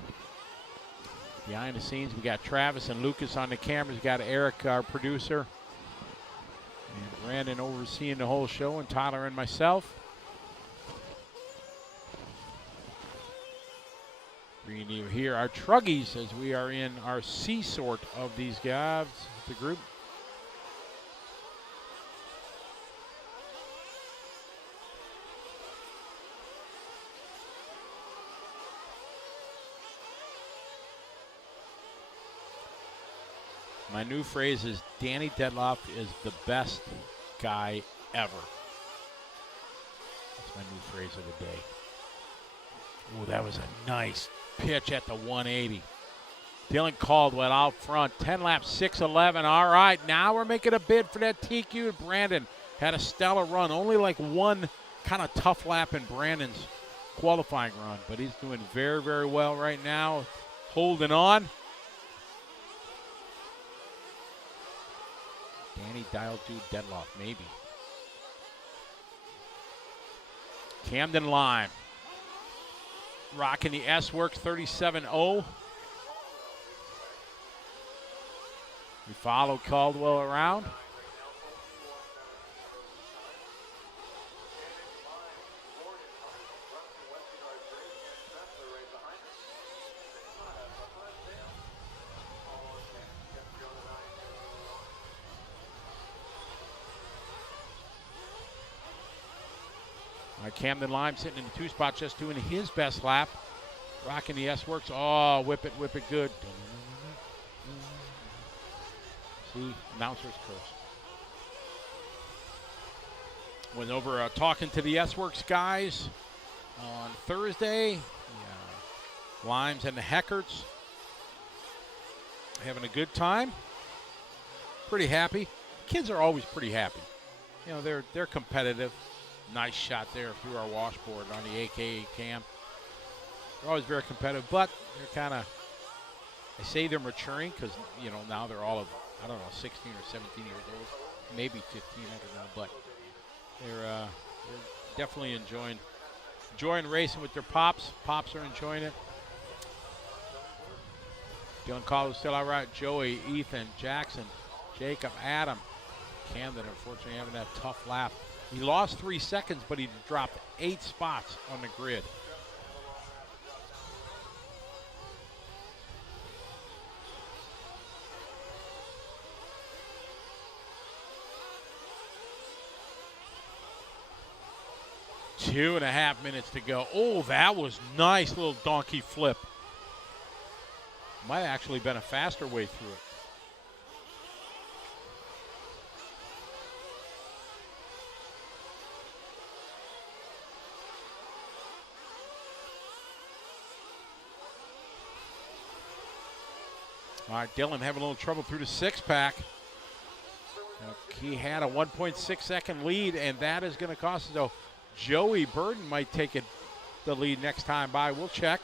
Behind the scenes, we got Travis and Lucas on the cameras. We got Eric, our producer. And Brandon overseeing the whole show, and Tyler and myself. Bringing you here our Truggies as we are in our C sort of these guys, the group. My new phrase is Danny Detloff is the best guy ever. That's my new phrase of the day. Oh, that was a nice pitch at the 180. Dylan Caldwell out front. 10 laps, 6:11. All right, now we're making a bid for that TQ. Brandon had a stellar run. Only like one kind of tough lap in Brandon's qualifying run, but he's doing very, very well right now. Holding on. Danny dialed to Detloff, maybe. Camden Lime. Rocking the S-Works 37-0. We follow Caldwell around. Camden Lime sitting in the 2 spot, just doing his best lap. Rocking the S-Works. Oh, whip it good. See, announcer's curse. Went over talking to the S-Works guys on Thursday. Limes and the Heckerts having a good time. Pretty happy. Kids are always pretty happy. You know, they're competitive. Nice shot there through our washboard on the AKA cam. They're always very competitive, but they're kind of, I say they're maturing because, you know, now they're all of, I don't know, 16 or 17 years old, maybe 15, I don't know, but they're definitely enjoying racing with their pops. Pops are enjoying it. Dylan Caldwell still all right. Joey, Ethan, Jackson, Jacob, Adam. Camden, unfortunately, having that tough lap. He lost 3 seconds, but he dropped 8 spots on the grid. 2.5 minutes to go. Oh, that was nice little donkey flip. Might have actually been a faster way through it. All right, Dylan having a little trouble through the six-pack. He had a 1.6 second lead, and that is going to cost us. So Joey Burden might take the lead next time by. We'll check.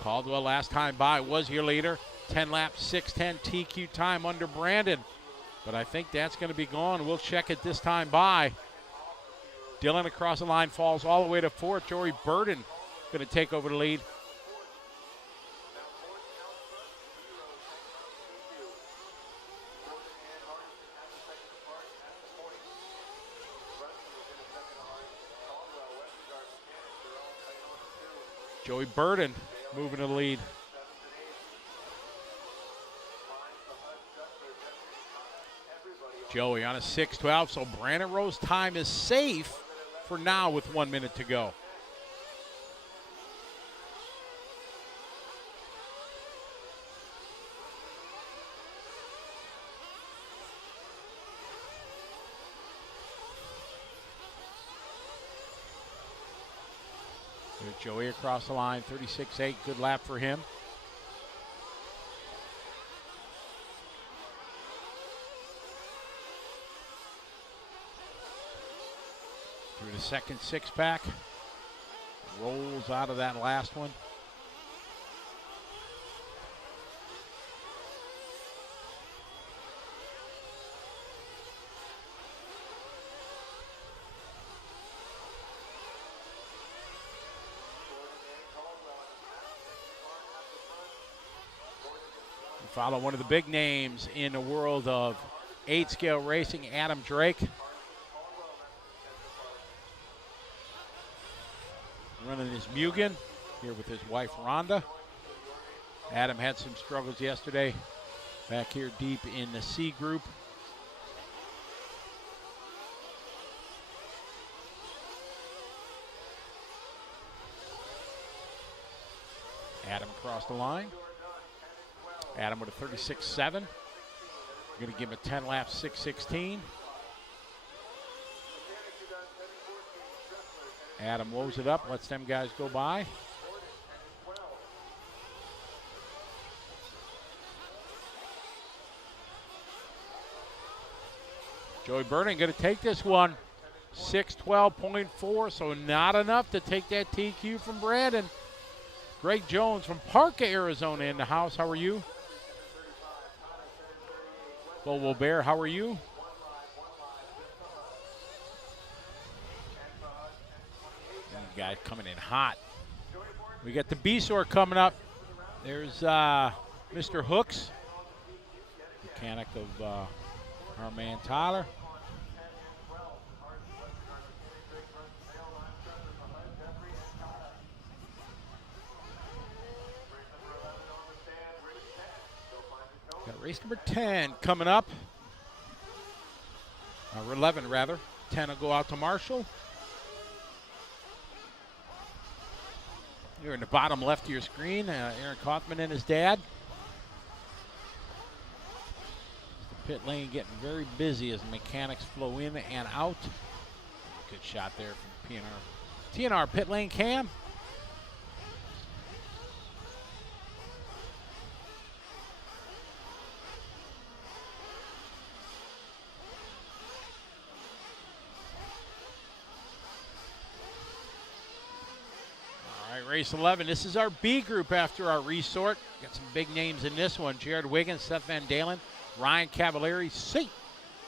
Caldwell last time by was your leader. 10 laps, 6:10 TQ time under Brandon. But I think that's going to be gone. We'll check it this time by. Dylan across the line falls all the way to fourth. Joey Burden going to take over the lead. Joey Burden moving to the lead. Joey on a 6:12, so Brandon Rowe's time is safe for now with 1 minute to go. There's Joey across the line, 36.8, good lap for him. Through the second six-pack. Rolls out of that last one. We follow one of the big names in the world of 8-scale racing, Adam Drake. Running his Mugen here with his wife Rhonda. Adam had some struggles yesterday back here deep in the C group. Adam across the line. Adam with a 36.7. Going to give him a 10 lap 6:16. Adam woes it up, lets them guys go by. Joey Burden going to take this one. 6:12.4, so not enough to take that TQ from Brandon. Greg Jones from Parca, Arizona in the house. How are you? Bobo Bear, how are you? Guy coming in hot. We got the B-Sort coming up. There's Mr. Hooks, mechanic of our man Tyler. Got race number 10 coming up. Or 11 rather. 10 will go out to Marshall. You're in the bottom left of your screen, Aaron Kaufman and his dad. The pit lane getting very busy as mechanics flow in and out. Good shot there from TNR pit lane cam. Race 11, this is our B group after our resort. Got some big names in this one. Jared Wiggins, Seth Van Dalen, Ryan Cavalieri,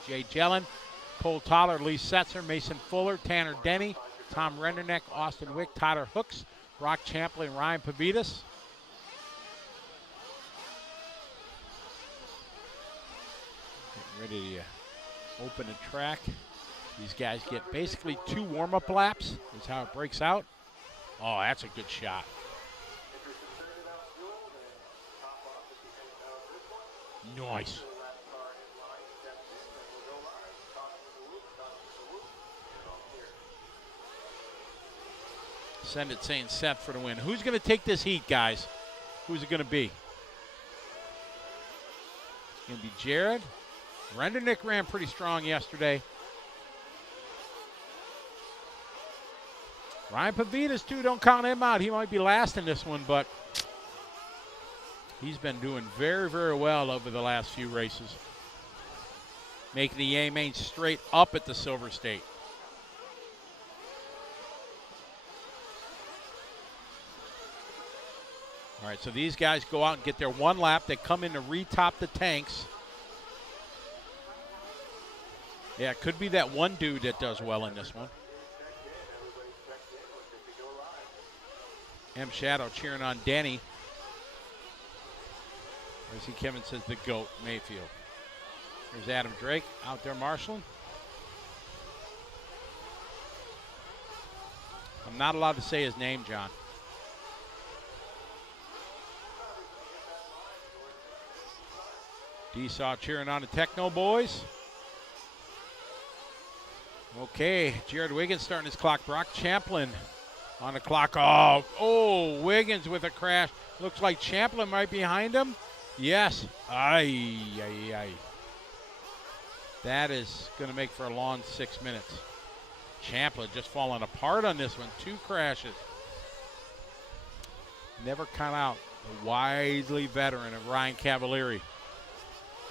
Jay Jellin, Cole Toller, Lee Setzer, Mason Fuller, Tanner Denny, Tom Renderneck, Austin Wick, Tyler Hooks, Brock Champlin, Ryan Pavitas. Getting ready to open the track. These guys get basically 2 warm-up laps is how it breaks out. Oh, that's a good shot. Nice. Send it saying Seth for the win. Who's going to take this heat, guys? Who's it going to be? It's going to be Jared. Rendernick ran pretty strong yesterday. Ryan Pavitas, too. Don't count him out. He might be last in this one, but he's been doing very, very well over the last few races. Making the A-main straight up at the Silver State. All right, so these guys go out and get their one lap. They come in to retop the tanks. Yeah, it could be that one dude that does well in this one. M. Shadow cheering on Denny. I see Kevin says the GOAT, Mayfield. There's Adam Drake out there marshaling. I'm not allowed to say his name, John. D-Saw cheering on the Techno boys. Okay, Jared Wiggins starting his clock. Brock Champlin on the clock. Oh, Wiggins with a crash. Looks like Champlin right behind him. Yes. Ay. That is going to make for a long 6 minutes. Champlin just falling apart on this one. 2 crashes. Never count out the wisely veteran of Ryan Cavalieri.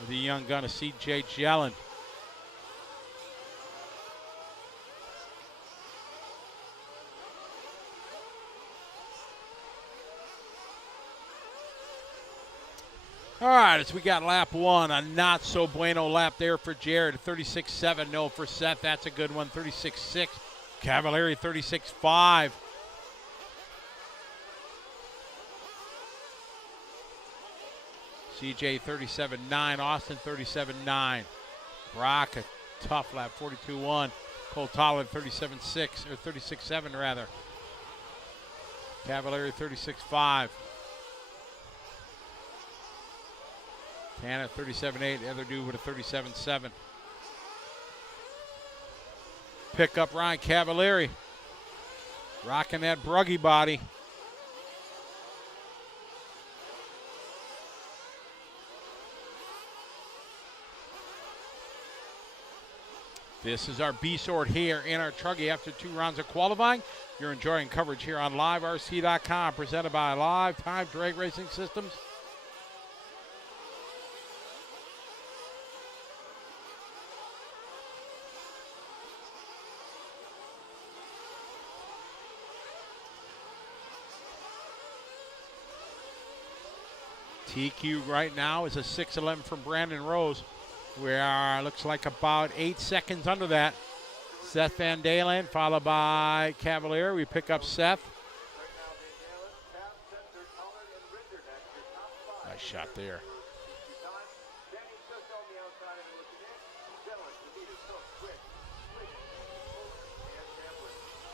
With the young gun of C.J. Jellin. All right, as we got lap 1, a not so bueno lap there for Jared. 36.7, no for Seth. That's a good one. 36.6. Cavalieri 36.5. CJ 37.9, Austin 37.9. Brock, a tough lap, 42.1. Cole Tollard 37.6, or 36.7 rather. Cavalieri 36.5. Tanner 37.8, the other dude with a 37.7. Pick up Ryan Cavalieri. Rocking that Bruggy body. This is our B-Sort here in our Truggy after 2 rounds of qualifying. You're enjoying coverage here on LiveRC.com, presented by Live Time Drag Racing Systems. TQ right now is a 6.11 from Brandon Rose. We are, looks like about 8 seconds under that. Seth Van Dalen, followed by Cavalier. We pick up Seth. Nice shot there.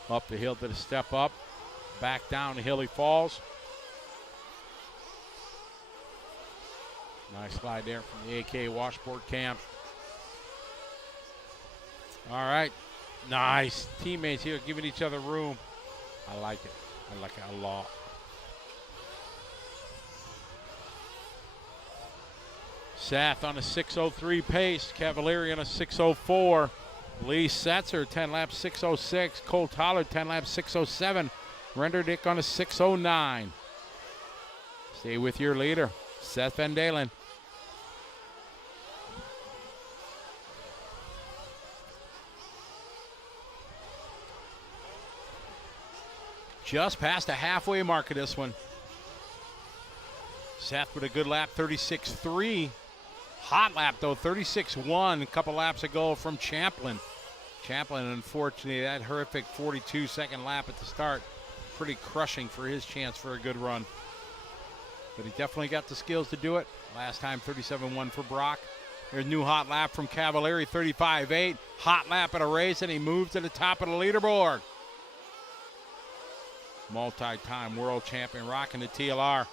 Up the hill to the step up. Back down the hill he falls. Nice slide there from the AK washboard cam. All right. Nice. Teammates here giving each other room. I like it. I like it a lot. Seth on a 6:03 pace. Cavalieri on a 6:04. Lee Setzer, 10 laps, 6:06. Cole Tollard, 10 laps, 6:07. Renderdick on a 6:09. Stay with your leader, Seth Van Dalen. Just past the halfway mark of this one. Seth with a good lap, 36.3. Hot lap, though, 36.1 a couple laps ago from Champlin. Champlin, unfortunately, that horrific 42-second lap at the start. Pretty crushing for his chance for a good run. But he definitely got the skills to do it. Last time, 37.1 for Brock. There's a new hot lap from Cavalieri, 35.8. Hot lap at a race, and he moves to the top of the leaderboard. Multi-time world champion rocking the TLR.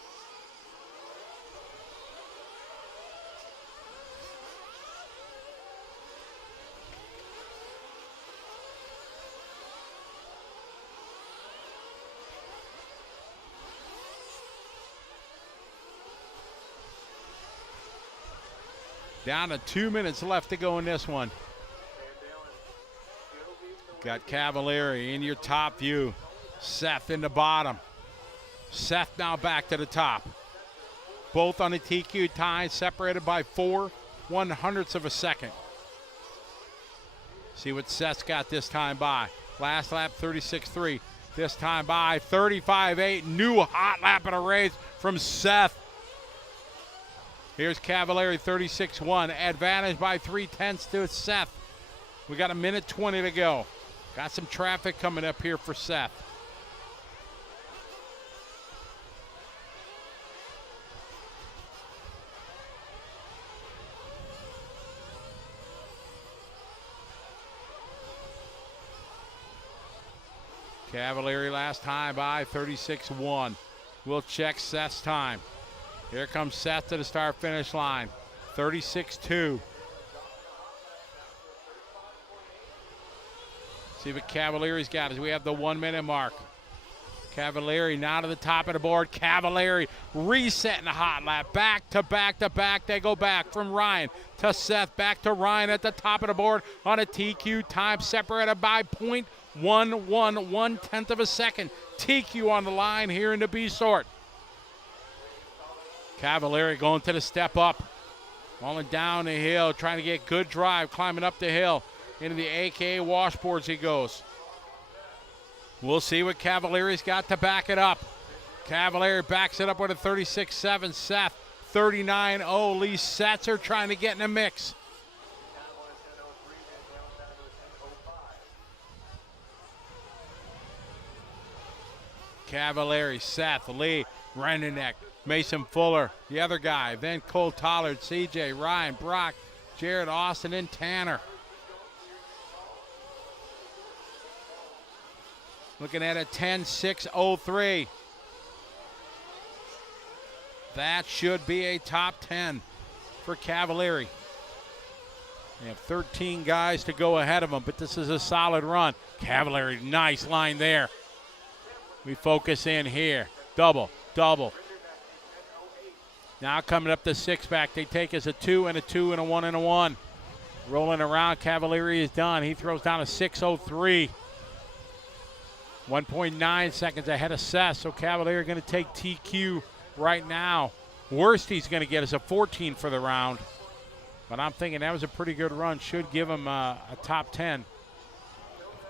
Down to 2 minutes left to go in this one. Got Cavalieri in your top view. Seth in the bottom. Seth now back to the top. Both on a TQ tie, separated by 4/100ths of a second. See what Seth's got this time by. Last lap, 36.3. This time by 35.8. New hot lap in a race from Seth. Here's Cavalieri, 36.1. Advantage by 0.3 to Seth. We got 1:20 to go. Got some traffic coming up here for Seth. Cavalieri last time by 36.1. We'll check Seth's time. Here comes Seth to the start-finish line. 36.2. See what Cavalieri's got as we have the 1 minute mark. Cavalieri now to the top of the board. Cavalieri resetting the hot lap. Back to back to back. They go back from Ryan to Seth. Back to Ryan at the top of the board on a TQ time separated by 0.11, 1/10 of a second. TQ on the line here in the B sort. Cavalieri going to the step up. Falling down the hill, trying to get good drive, climbing up the hill. Into the AKA washboards he goes. We'll see what Cavalieri's got to back it up. Cavalieri backs it up with a 36.7. Seth, 39.0. Lee Setzer trying to get in the mix. Cavalieri, Seth, Lee, Rendeneck, Mason Fuller, the other guy, then Cole Tollard, CJ, Ryan, Brock, Jared, Austin, and Tanner. Looking at a 10.603. That should be a top 10 for Cavalieri. They have 13 guys to go ahead of them, but this is a solid run. Cavalieri, nice line there. We focus in here. Double, double. Now coming up the six-pack, they take us a 2 and a 2 and a 1 and a 1. Rolling around, Cavalieri is done. He throws down a 6.03. 1.9 seconds ahead of Seth, so Cavalieri going to take TQ right now. Worst he's going to get is a 14 for the round. But I'm thinking that was a pretty good run. Should give him a top 10,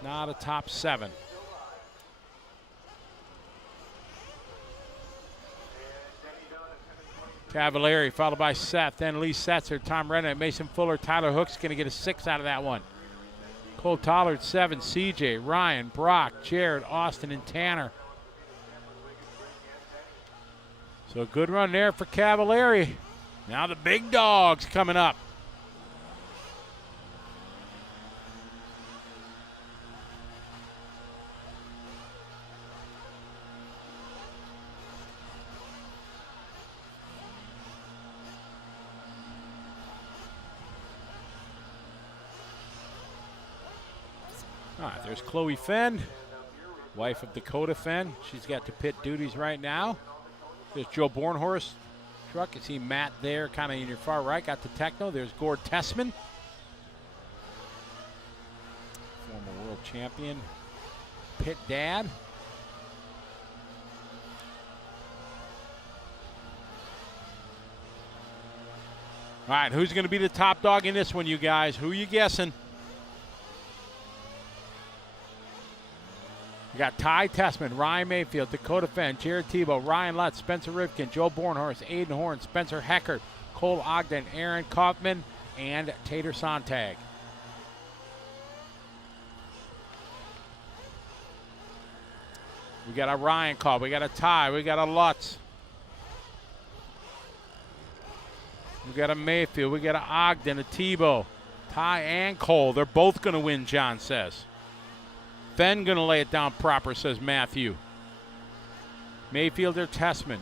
not a top 7. Cavalieri followed by Seth, then Lee Setzer, Tom Renner, Mason Fuller, Tyler Hook's going to get a 6 out of that one. Cole Tollard, 7, CJ, Ryan, Brock, Jared, Austin, and Tanner. So a good run there for Cavalieri. Now the big dogs coming up. All right, there's Chloe Fenn, wife of Dakota Fenn. She's got the pit duties right now. There's Joe Bornhorst truck. You see Matt there, kind of in your far right. Got the techno. There's Gord Tessman, former world champion, pit dad. All right, who's going to be the top dog in this one, you guys? Who are you guessing? We got Ty Tessman, Ryan Mayfield, Dakota Fenn, Jared Tebow, Ryan Lutz, Spencer Rivkin, Joe Bornhorst, Aiden Horn, Spencer Heckert, Cole Ogden, Aaron Kaufman, and Tater Sontag. We got a Ryan call. We got a Ty. We got a Lutz. We got a Mayfield. We got a Ogden, a Tebow. Ty and Cole. They're both going to win, John says. Fenn going to lay it down proper, says Matthew. Mayfield or Tessman.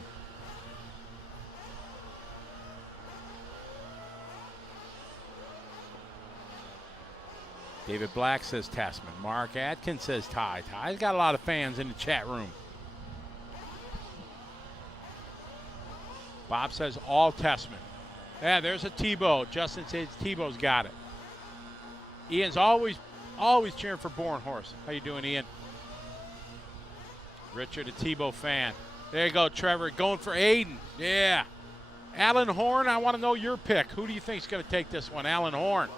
David Black says Tessman. Mark Atkins says Ty. Ty's got a lot of fans in the chat room. Bob says all Tessman. Yeah, there's a Tebow. Justin says Tebow's got it. Ian's always cheering for Born Horse. How you doing, Ian? Richard, a Tebow fan. There you go, Trevor, going for Aiden. Yeah. Alan Horn, I want to know your pick. Who do you think is going to take this one? Alan Horn.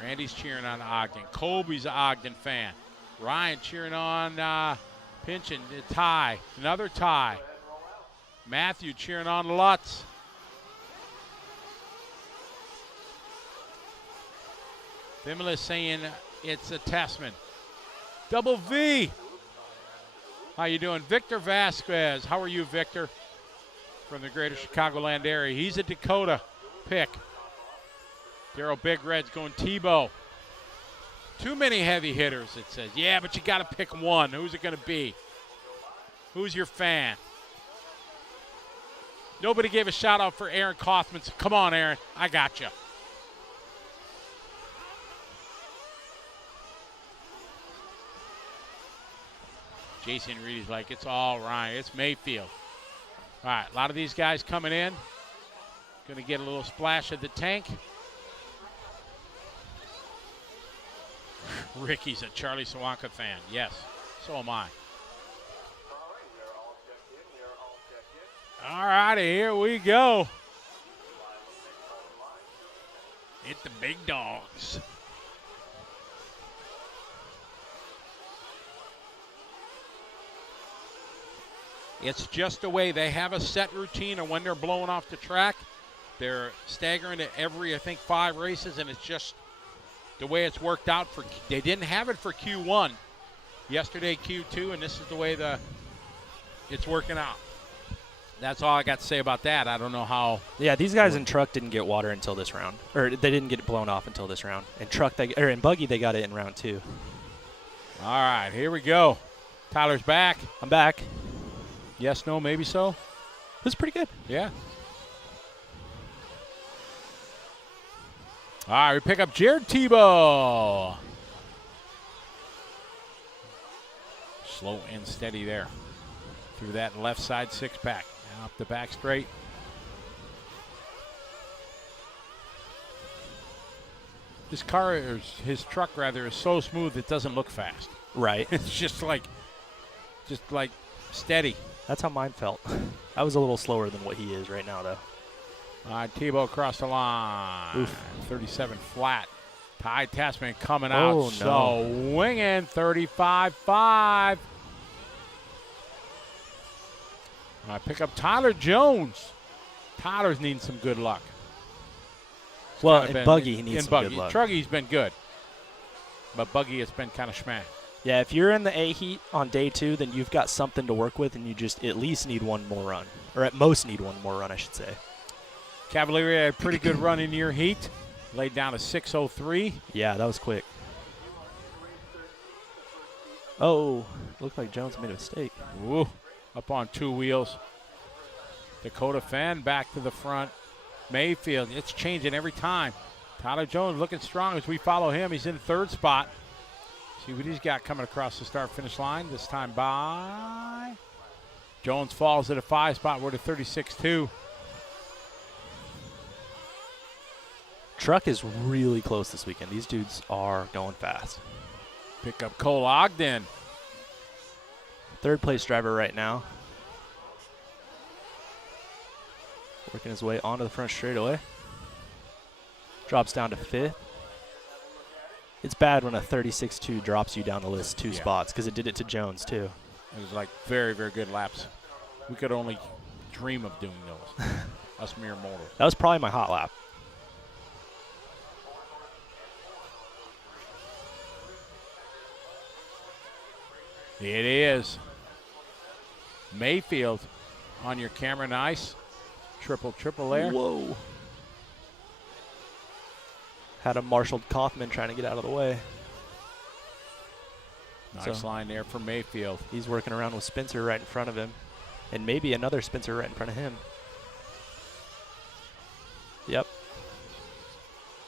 Randy's cheering on Ogden. Colby's an Ogden fan. Ryan cheering on Pinchin. A tie. Another tie. Matthew cheering on Lutz. Vimla saying it's a Testman. Double V. How you doing? Victor Vasquez. How are you, Victor? From the greater Chicagoland area. He's a Dakota pick. Daryl Big Red's going Tebow. Too many heavy hitters, it says. Yeah, but you got to pick one. Who's it going to be? Who's your fan? Nobody gave a shout out for Aaron Kaufman. So come on, Aaron. I got you. Jason Reedy's like, it's all right. It's Mayfield. All right, a lot of these guys coming in. Going to get a little splash of the tank. Ricky's a Charlie Sawanka fan. Yes, so am I. All righty, here we go. Hit the big dogs. It's just the way they have a set routine of when they're blowing off the track. They're staggering it every, I think, 5 races, and it's just the way it's worked out. They didn't have it for Q1. Yesterday, Q2, and this is the way it's working out. That's all I got to say about that. I don't know how. Yeah, these guys in truck didn't get water until this round, or they didn't get it blown off until this round. In truck, in buggy, they got it in round 2. All right, here we go. Tyler's back. I'm back. Yes, no, maybe so. It was pretty good. Yeah. All right, we pick up Jared Tebow. Slow and steady there. Through that left side 6-pack. And up the back straight. His car, or his truck rather, is so smooth it doesn't look fast. Right. It's just like steady. That's how mine felt. I was a little slower than what he is right now, though. Tebow across the line. Oof. 37 flat. Ty Tasman coming Oh, out. So winging 35-5. I pick up Tyler Jones. Tyler's needing some good luck. Well, in Buggy, he needs some good luck. Truggy's been good. But Buggy has been kind of smash. Yeah, if you're in the A heat on day 2, then you've got something to work with, and you just at least need one more run. Or at most need one more run, I should say. Cavalieri had a pretty good run in your heat. Laid down a 6:03. Yeah, that was quick. Oh, looked like Jones made a mistake. Woo, up on 2 wheels. Dakota Fenn back to the front. Mayfield, it's changing every time. Tyler Jones looking strong as we follow him. He's in 3rd spot. See what he's got coming across the start-finish line. This time by. Jones falls at a 5 spot. We're to 36-2. Truck is really close this weekend. These dudes are going fast. Pick up Cole Ogden. 3rd place driver right now. Working his way onto the front straightaway. Drops down to 5th. It's bad when a 36-2 drops you down the list 2 spots, because it did it to Jones, too. It was like very, very good laps. We could only dream of doing those. Us mere mortals. That was probably my hot lap. It is. Mayfield on your camera. Nice. Triple there. Whoa. Had a marshaled Kaufman trying to get out of the way. Nice line there for Mayfield. He's working around with Spencer right in front of him. And maybe another Spencer right in front of him. Yep.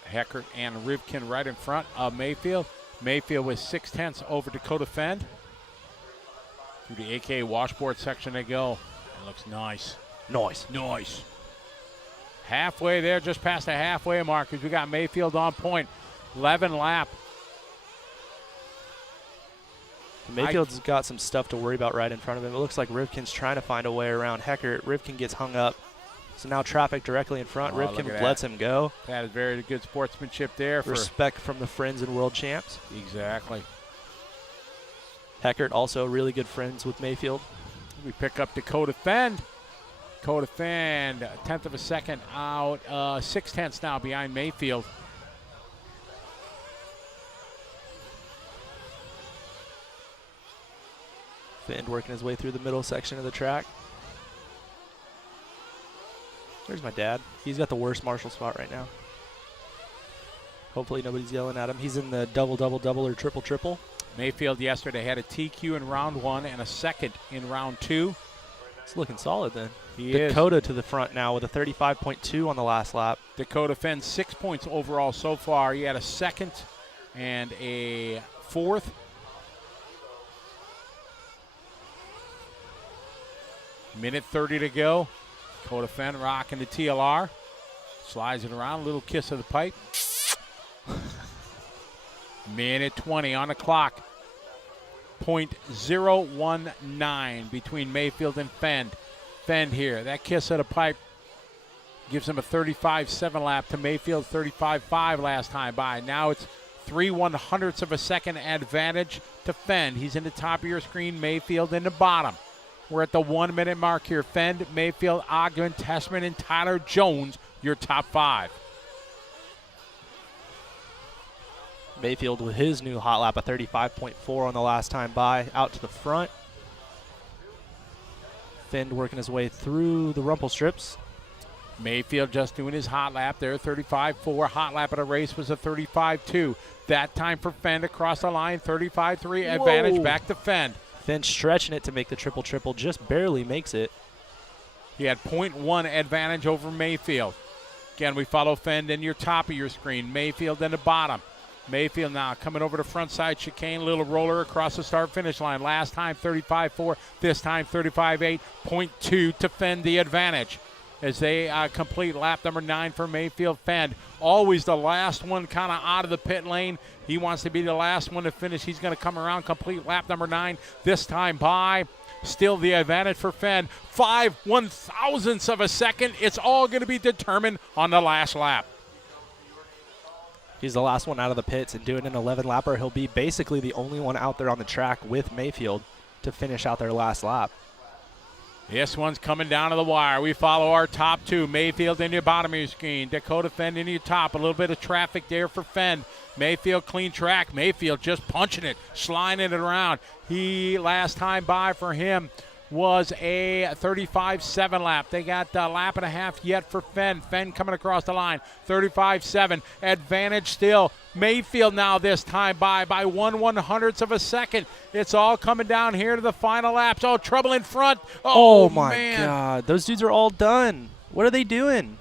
Heckert and Rivkin right in front of Mayfield. Mayfield with 0.6 over Dakota Fenn. Through the AK washboard section they go. It looks nice. Nice. Nice. Halfway there, just past the halfway mark, because we got Mayfield on point. 11 lap. Mayfield's got some stuff to worry about right in front of him. It looks like Rivkin's trying to find a way around Heckert. Rivkin gets hung up. So now traffic directly in front. Rivkin lets him go. That is very good sportsmanship there. Respect from the friends and world champs. Exactly. Heckert also really good friends with Mayfield. We pick up Dakota Fend. Dakota Fend, a tenth of a second out. 6/10 now behind Mayfield. Fend working his way through the middle section of the track. There's my dad. He's got the worst marshal spot right now. Hopefully nobody's yelling at him. He's in the double, double, double, or triple, triple. Mayfield yesterday had a TQ in round 1 and a second in round 2. It's looking solid then. He Dakota to the front now with a 35.2 on the last lap. Dakota Fend 6 points overall so far. He had a second and a fourth. Minute 30 to go. Dakota Fend rocking the TLR. Slides it around, a little kiss of the pipe. Minute 20 on the clock. .019 between Mayfield and Fend. Fend here, that kiss of the pipe gives him a 35.7 lap to Mayfield 35.5 last time by. Now it's 3/100ths of a second advantage to Fend. He's in the top of your screen, Mayfield in the bottom. We're at the 1 minute mark here. Fend, Mayfield, Ogden, Tessman, and Tyler Jones, your top 5. Mayfield with his new hot lap, a 35.4 on the last time by, out to the front. Fend working his way through the rumple strips. Mayfield just doing his hot lap there, 35.4. Hot lap of the race was a 35.2. That time for Fend across the line, 35.3. Advantage back to Fend. Fend stretching it to make the triple, triple, just barely makes it. He had .1 advantage over Mayfield. Again, we follow Fend in your top of your screen. Mayfield in the bottom. Mayfield now coming over the front side chicane, little roller across the start-finish line. Last time 35.4, this time 35.8. .2 to Fend the advantage as they complete lap number 9 for Mayfield. Fend, always the last one kind of out of the pit lane. He wants to be the last one to finish. He's going to come around, complete lap number 9, this time by. Still the advantage for Fend. 5/1000ths of a second. It's all going to be determined on the last lap. He's the last one out of the pits and doing an 11-lapper. He'll be basically the only one out there on the track with Mayfield to finish out their last lap. This one's coming down to the wire. We follow our top 2. Mayfield in your bottom of your screen. Dakota Fend in your top. A little bit of traffic there for Fend. Mayfield clean track. Mayfield just punching it, sliding it around. He, last time by for him, was a 35.7 lap. They got a lap and a half yet for Fend. Fend coming across the line, 35.7. Advantage still. Mayfield now this time by 1/100ths of a second. It's all coming down here to the final laps. Oh, trouble in front. Oh my man. God. Those dudes are all done. What are they doing?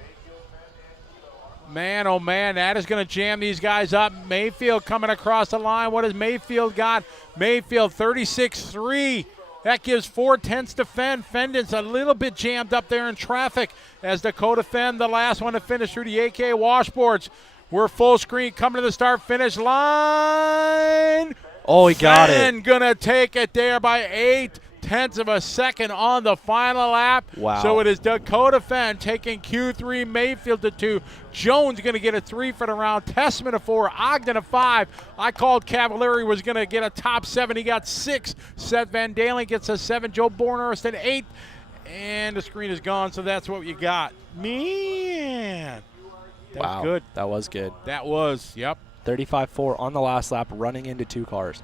Man, oh man, that is going to jam these guys up. Mayfield coming across the line. What has Mayfield got? Mayfield 36.3. That gives 4/10ths to Fend. Fend is a little bit jammed up there in traffic as Dakota Fend, the last one to finish through the AK washboards. We're full screen coming to the start-finish line. Oh, he got it. Fend going to take it there by 0.8 of a second on the final lap. Wow. So it is Dakota Fend taking Q3, Mayfield to 2. Jones going to get a 3 for the round. Tessman a 4, Ogden a 5. I called Cavalieri was going to get a top 7. He got 6. Seth Van Dalen gets a 7. Joe Bornhorst an 8. And the screen is gone, so that's what you got. Man. That wow. was good. That was good. That was, yep. 35.4 on the last lap, running into 2 cars.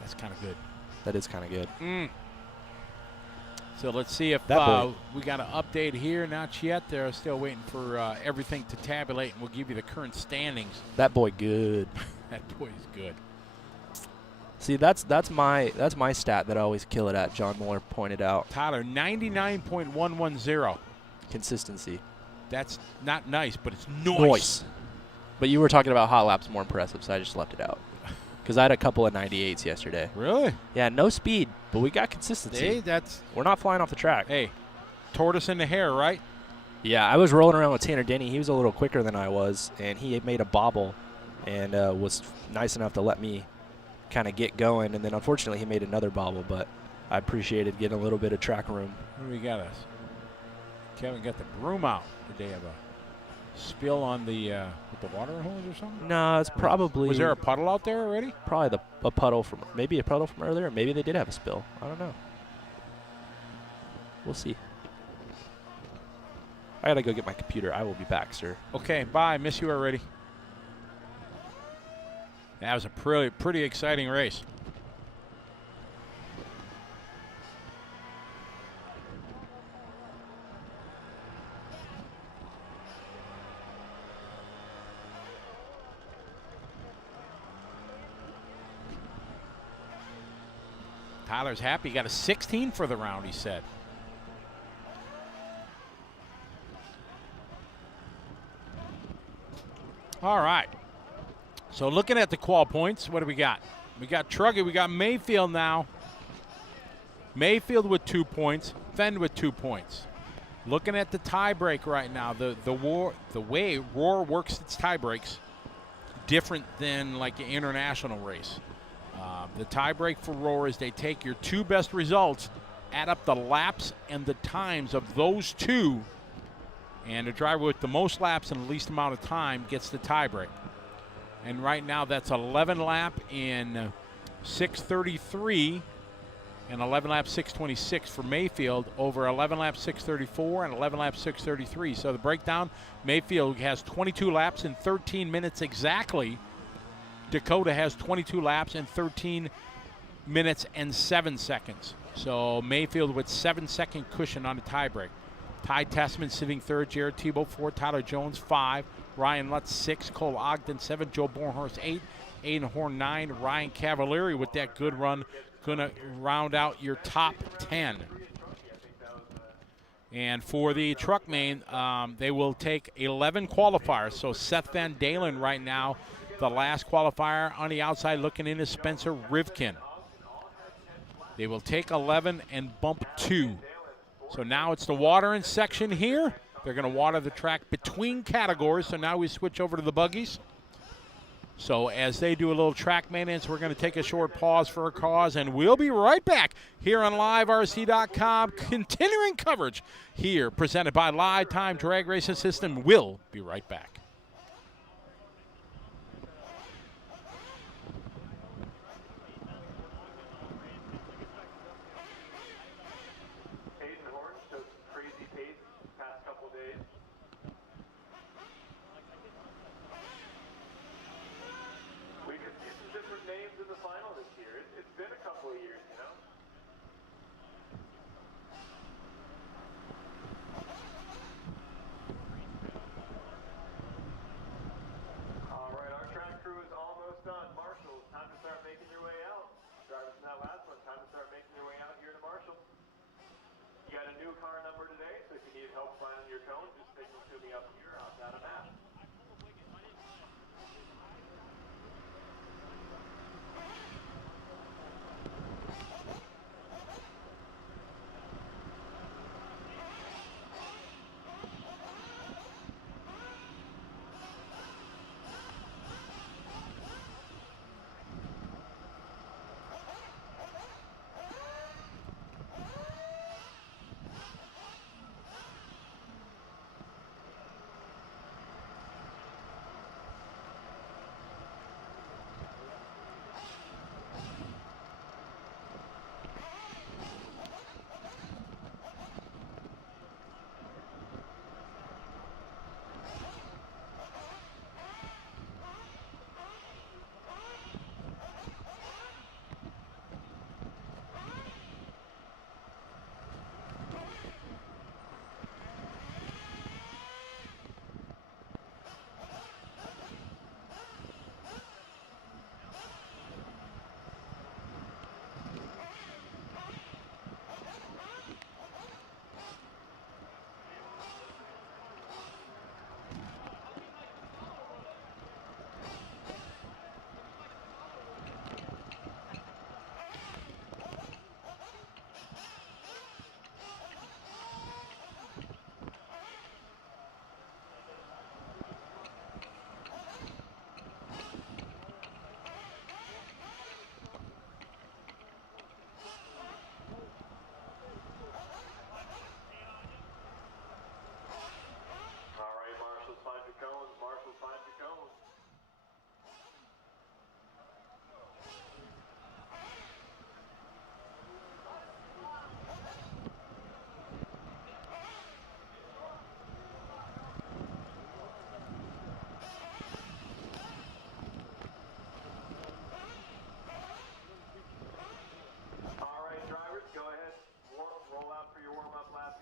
That's kind of good. That is kind of good. So let's see if we got an update here. Not yet. They're still waiting for everything to tabulate, and we'll give you the current standings. That boy good. That boy is good. See, that's my stat that I always kill it at. John Moore pointed out. Tyler, 99.110. Consistency. That's not nice, but it's Noise. But you were talking about hot laps more impressive, so I just left it out. because I had a couple of 98s yesterday. Really? Yeah, no speed, but we got consistency. Hey, that's We're not flying off the track. hey, tortoise in the hair, right? Yeah, I was rolling around with Tanner Denny. He was a little quicker than I was, and he had made a bobble and was nice enough to let me kind of get going. And then, unfortunately, he made another bobble, but I appreciated getting a little bit of track room. What do we got us? Kevin got the broom out. Did they have a spill on the with the water hose or something? No, it's probably Was there a puddle out there already? probably a puddle from maybe a puddle from earlier. Maybe they did have a spill. I don't know. We'll see. I gotta go get my computer. I will be back, sir. Okay, bye. Miss you already. That was a pretty exciting race. Tyler's happy. He got a 16 for the round, he said. All right. So looking at the qual points, what do we got? We got Truggy. We got Mayfield now. Mayfield with 2 points. Fend with 2 points. Looking at the tie break right now, the way Roar works its tie breaks, different than like an international race. The tie break for Roar is they take your 2 best results, add up the laps and the times of those 2, and the driver with the most laps in the least amount of time gets the tie break. And right now that's 11 lap in 6:33 and 11 lap 6:26 for Mayfield over 11 lap 6:34 and 11 lap 6:33. So the breakdown, Mayfield has 22 laps in 13 minutes exactly. Dakota has 22 laps in 13 minutes and 7 seconds. So Mayfield with 7-second cushion on the tiebreak. Ty Tessman sitting third, Jared Tebow 4, Tyler Jones 5, Ryan Lutz 6, Cole Ogden 7, Joe Bornhorst 8, Aiden Horn 9, Ryan Cavalieri with that good run gonna round out your top 10. And for the truck main, they will take 11 qualifiers. So Seth Van Dalen right now, the last qualifier on the outside looking in is Spencer Rivkin. They will take 11 and bump 2. So now it's the watering section here. They're going to water the track between categories. So now we switch over to the buggies. So as they do a little track maintenance, we're going to take a short pause for a cause, and we'll be right back here on LiveRC.com. Continuing coverage here, presented by Live Time Drag Racing System. We'll be right back.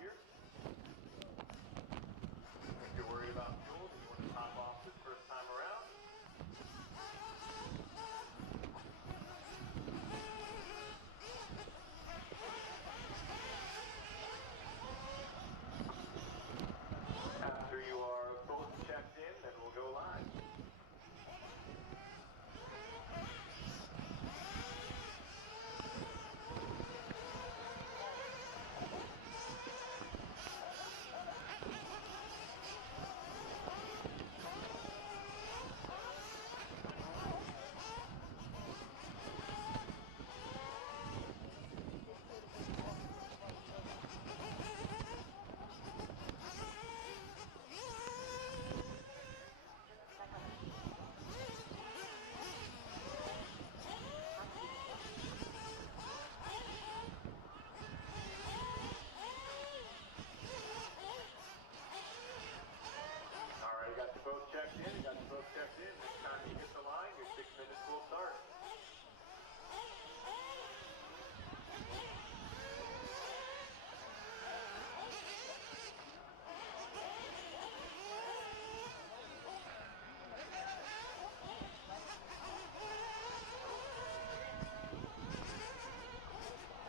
here. If you're worried about fuel, then you want to top off this first time around. After you are both checked in, then we'll go live. Checked in, you got you both checked in. Next time you hit the line, your 6 minutes will start.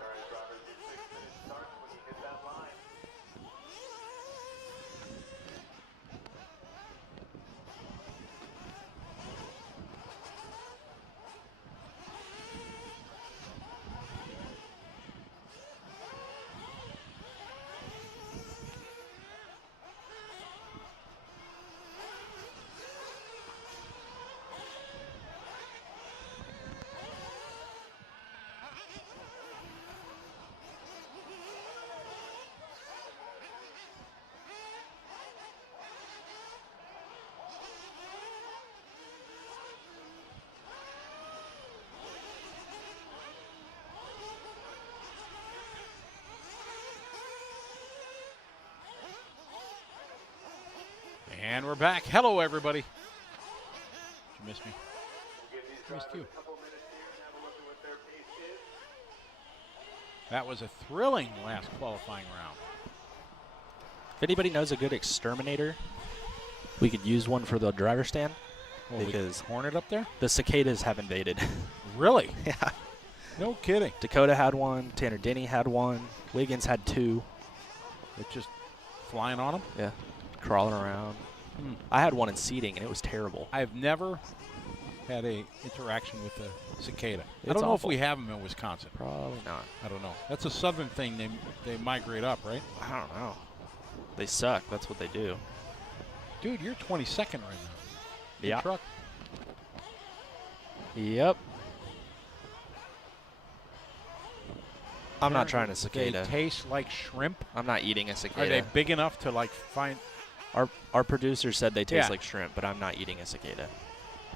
All right, Robert, your 6 minutes starts when you hit that line. And we're back. Hello, everybody. Did you miss me? We'll give these Missed drivers you. a couple minutes here and have a look at what their pace is. That was a thrilling last qualifying round. If anybody knows a good exterminator, we could use one for the driver stand Well, because Hornet up there? the cicadas have invaded. Really? Yeah. No kidding. Dakota had one. Tanner Denny had one. Wiggins had two. They're just flying on them? Yeah. Crawling around. I had one in seating, and it was terrible. I've never had a interaction with a cicada. I It's don't know awful. if we have them in Wisconsin. Probably not. I don't know. That's a southern thing. They migrate up, right? I don't know. They suck. That's what they do. Dude, you're 22nd right now. Good Yeah. truck. Yep. I'm not trying a cicada. They taste like shrimp. I'm not eating a Are cicada. they big enough to like find? Our producer said they taste Yeah. like shrimp, but I'm not eating a cicada.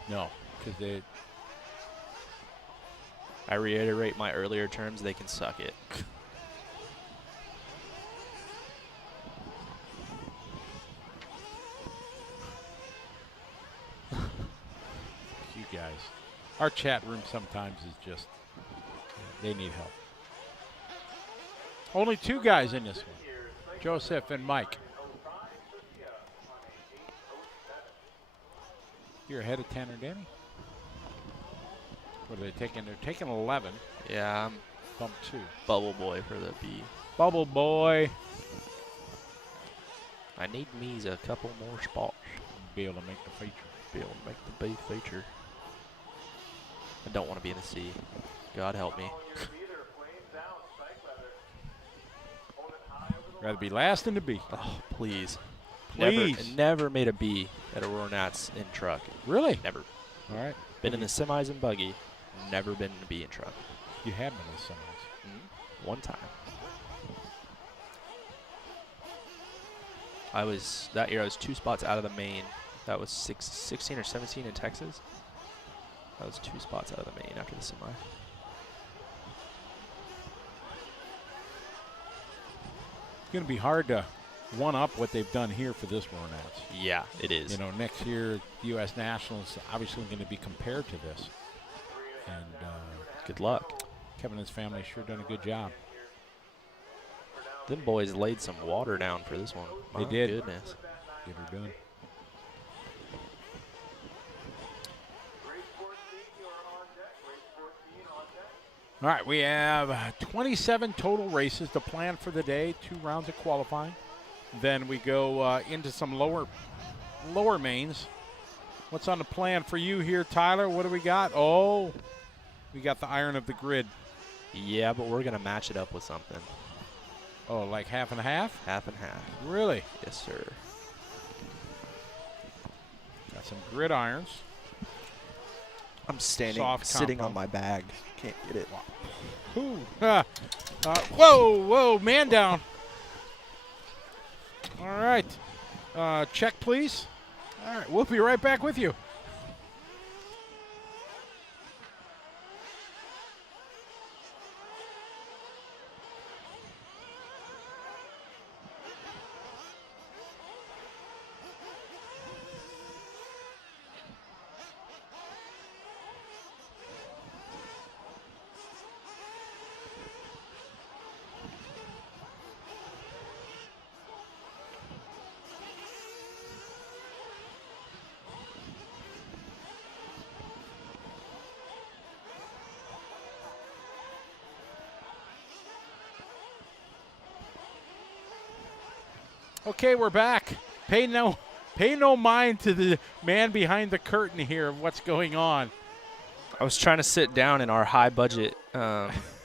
No, because they. I reiterate my earlier terms, they can suck it. You guys, our chat room sometimes is just. They need help. Only two guys in this one, Joseph and Mike. You're ahead of Tanner Denny. What are they taking? They're taking 11. Yeah, I'm Bump 2. bubble boy for the B. Bubble boy. I need me's a couple more spots. Be able to make the feature. Be able to make the B feature. I don't want to be in the C. God help me. Rather be last in the B. Oh, please. Please. Never made a B at Aurora Nats in truck. Really? Never. All right. Been in the semis and buggy. Never been in a B in truck. You have been in the semis. One time. That year I was 2 spots out of the main. That was 16 or 17 in Texas. I was 2 spots out of the main after the semi. It's going to be hard to one-up what they've done here for this Ronats. Yeah, it is. You know, next year, U.S. Nationals obviously going to be compared to this. And good luck. Kevin and his family sure done a good job. Them boys laid some water down for this one. They My did. Goodness. Get her done. Race 14, you're on deck. Race 14 on deck. All right, we have 27 total races to plan for the day, 2 rounds of qualifying. Then we go into some lower mains. What's on the plan for you here, Tyler? What do we got? Oh, we got the iron of the grid. Yeah, but we're going to match it up with something. Oh, like half and half? Half and half. Really? Yes, sir. Got some grid irons. I'm standing, Soft sitting on compound. my bag. Can't get it. Ooh. Whoa, man down. All right. Check, please. All right, we'll be right back with you. Okay, we're back. Pay no mind to the man behind the curtain here of what's going on. I was trying to sit down in our high budget,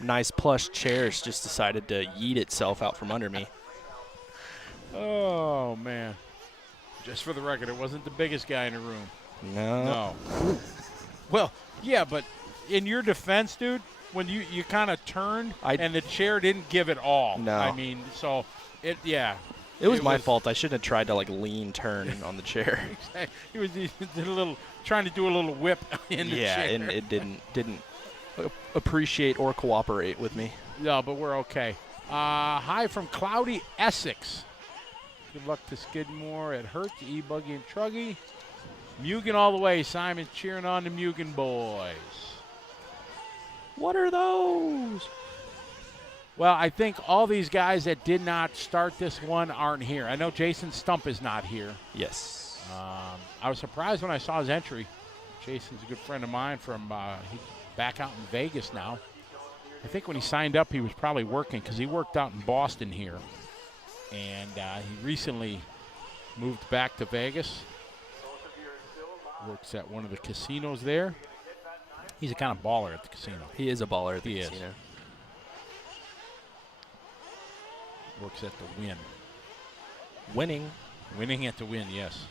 nice plush chairs just decided to yeet itself out from under me. Oh, man. Just for the record, it wasn't the biggest guy in the room. No. No. Well, yeah, but in your defense, dude, when you kind of turned and the chair didn't give it all. No. I mean, so yeah. It was my fault. I shouldn't have tried to like lean turn on the chair. He did a little trying to do a little whip in the chair. Yeah, and it didn't appreciate or cooperate with me. No, but we're okay. Hi from cloudy Essex. Good luck to Skidmore at Hurt, Buggy and Truggy. Mugen all the way. Simon cheering on the Mugen boys. What are those? Well, I think all these guys that did not start this one aren't here. I know Jason Stump is not here. Yes. I was surprised when I saw his entry. Jason's a good friend of mine from he's back out in Vegas now. I think when he signed up, he was probably working because he worked out in Boston here. And he recently moved back to Vegas. Works at one of the casinos there. He's a kind of baller at the casino. He is a baller at the He is. casino. Works at the Win. Winning at the Win, yes.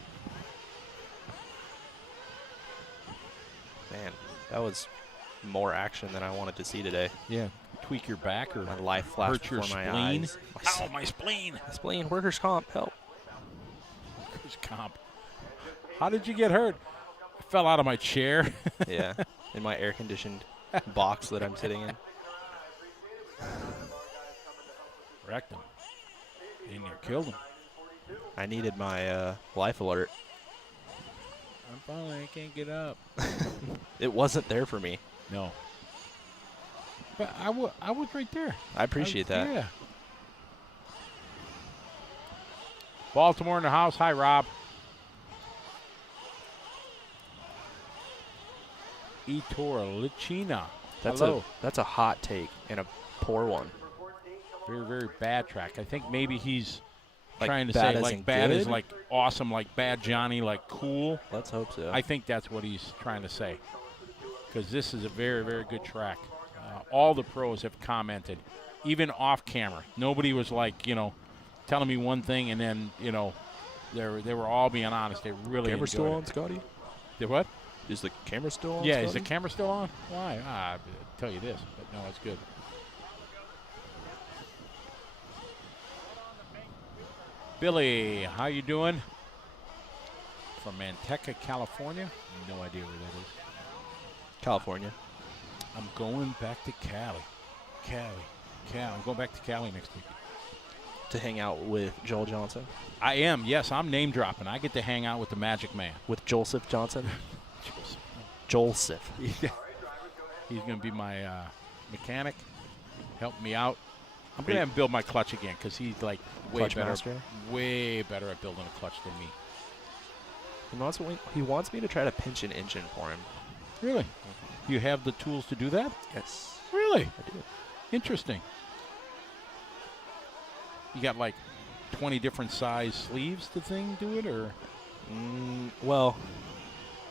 Man, that was more action than I wanted to see today. Yeah. Tweak your back or My life flashed hurt your before my spleen. eyes. Ow, my spleen. Spleen, workers' comp, help. Workers' comp. How did you get hurt? I fell out of my chair. Yeah, in my air-conditioned box that I'm sitting in. Wrecked him. In there, killed him. I needed my life alert. I'm falling. I can't get up. It wasn't there for me. No. But I was right there. I appreciate that. Yeah. Baltimore in the house. Hi, Rob. Ettore Licina. Hello. That's a hot take and a poor one. Very, very bad track. I think maybe he's Like trying to bad say as like in bad is good? like awesome, like bad Johnny, like cool. Let's hope so. I think that's what he's trying to say. Because this is a very, very good track. All the pros have commented, even off camera. Nobody was like, telling me one thing and then, they were all being honest. They really camera still enjoyed on, it. Scotty? The what? Is the camera still on? Yeah, Scotty? is the camera still on? Why? I'll tell you this, but no, it's good. Billy, how you doing? From Manteca, California. No idea where that is. California. I'm going back to Cali. I'm going back to Cali next week. To hang out with Joel Johnson. I am, yes. I'm name dropping. I get to hang out with the Magic Man. With Joseph Johnson. Joseph. He's going to be my mechanic, help me out. I'm gonna have him build my clutch again because he's like Clutch master. way better at building a clutch than me. He wants me to try to pinch an engine for him. Really? You have the tools to do that? Yes, Really? I do. Interesting. You got like 20 different size sleeves to do it, or Well,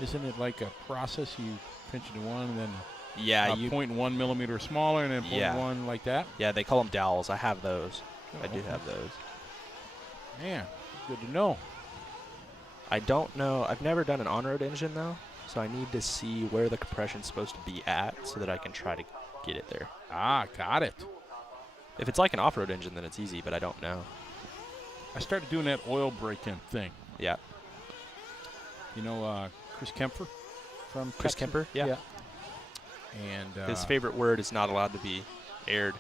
isn't it like a process? You pinch into one and then yeah, 0.1 millimeter smaller and then 0.1 like that? Yeah, they call them dowels. I have those. I do okay. have those. Man, good to know. I don't know. I've never done an on-road engine though, so I need to see where the compression's supposed to be at so that I can try to get it there. Ah, got it. If it's like an off-road engine, then it's easy, but I don't know. I started doing that oil break-in thing. Yeah. You know Chris Kemper from Chris Texas? Kemper? Yeah. And His favorite word is not allowed to be aired.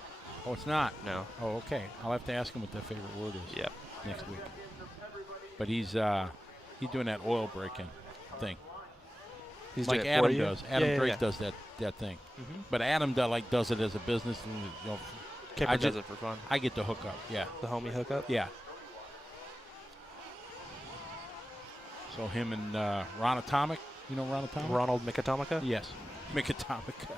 oh, it's not. No. Oh, okay. I'll have to ask him what that favorite word is. Yeah. Next week. But he's doing that oil break-in thing, He's like doing it for Adam you? does. Adam Drake yeah. does that thing. Mm-hmm. But Adam does it as a business. And, you know, Kemper I does just- it for fun. I get to hook up. Yeah. The homie hookup? Yeah. So him and Ron Atomic. You know Ron Atomic? Ronald Mikatomica? Yes. Mick Atomica.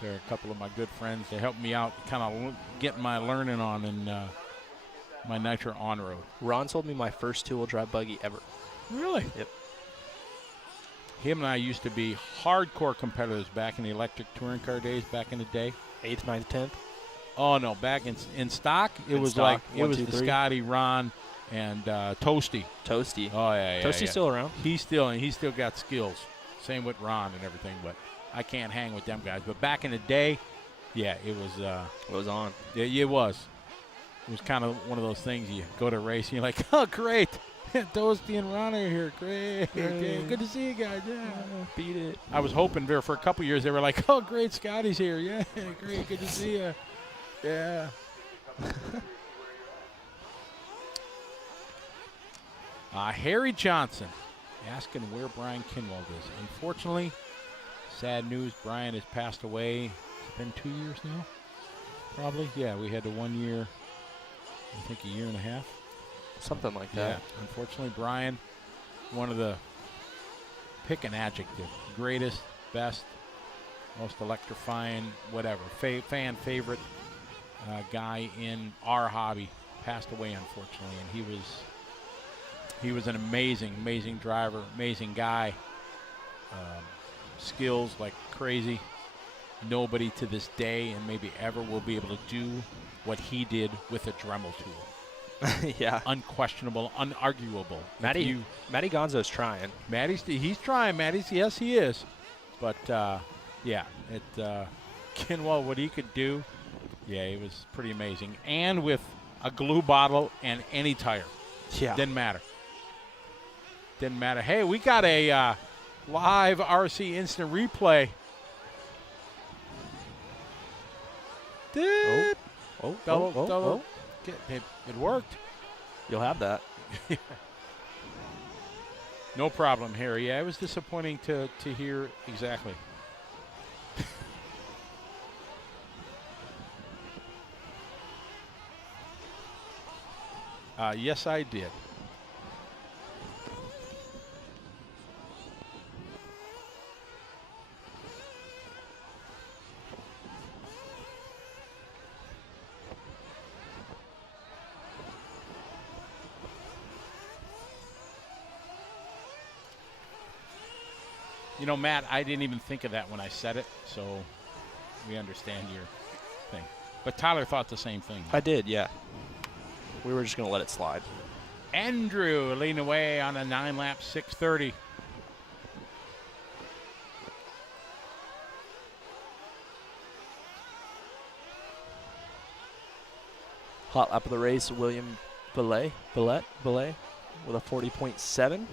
They're a couple of my good friends. They helped me out kind of getting my learning on in my Nitro on-road. Ron sold me my first two-wheel drive buggy ever. Really? Yep. Him and I used to be hardcore competitors back in the electric touring car days back in the day. 8th, 9th, 10th? Oh, no. Back in stock, it In was stock, like, it 1, was 2, the 3. Scotty, Ron, and Toasty. Toasty. Oh, yeah. Toasty's still around? He's still got skills. Same with Ron and everything, but I can't hang with them guys. But back in the day, yeah, it was. It was on. Yeah, it was. It was kind of one of those things. You go to a race and you're like, oh, great. Toasty and Ron are here. Great. Hey. Good to see you guys. Yeah. Beat it. I was hoping there for a couple years they were like, oh, great, Scotty's here. Yeah, great. Good to see you. Yeah. Harry Johnson asking where Brian Kinwald is. Unfortunately, sad news, Brian has passed away. It's been 2 years now, probably. Yeah, we had the 1 year, I think a year and a half. Something like Yeah, that. unfortunately, Brian, one of the, pick an adjective, greatest, best, most electrifying, whatever, fan favorite guy in our hobby, passed away, unfortunately, and he was an amazing driver, amazing guy, skills like crazy. Nobody to this day and maybe ever will be able to do what he did with a Dremel tool. Yeah. Unquestionable, unarguable. Matty Gonzo's trying. He's trying, Matty's, yes, he is. But, yeah, Kinwell, what he could do, yeah, it was pretty amazing. And with a glue bottle and any tire. Yeah. Didn't matter. Didn't matter. Hey, we got a live RC instant replay. Double. It worked. You'll have that. No problem, Harry. Yeah, it was disappointing to hear exactly. Yes, I did. You know, Matt, I didn't even think of that when I said it, so we understand your thing. But Tyler thought the same thing. I did, yeah. We were just going to let it slide. Andrew leading away on a 9-lap 630. Hot lap of the race, William Bellet with a 40.7.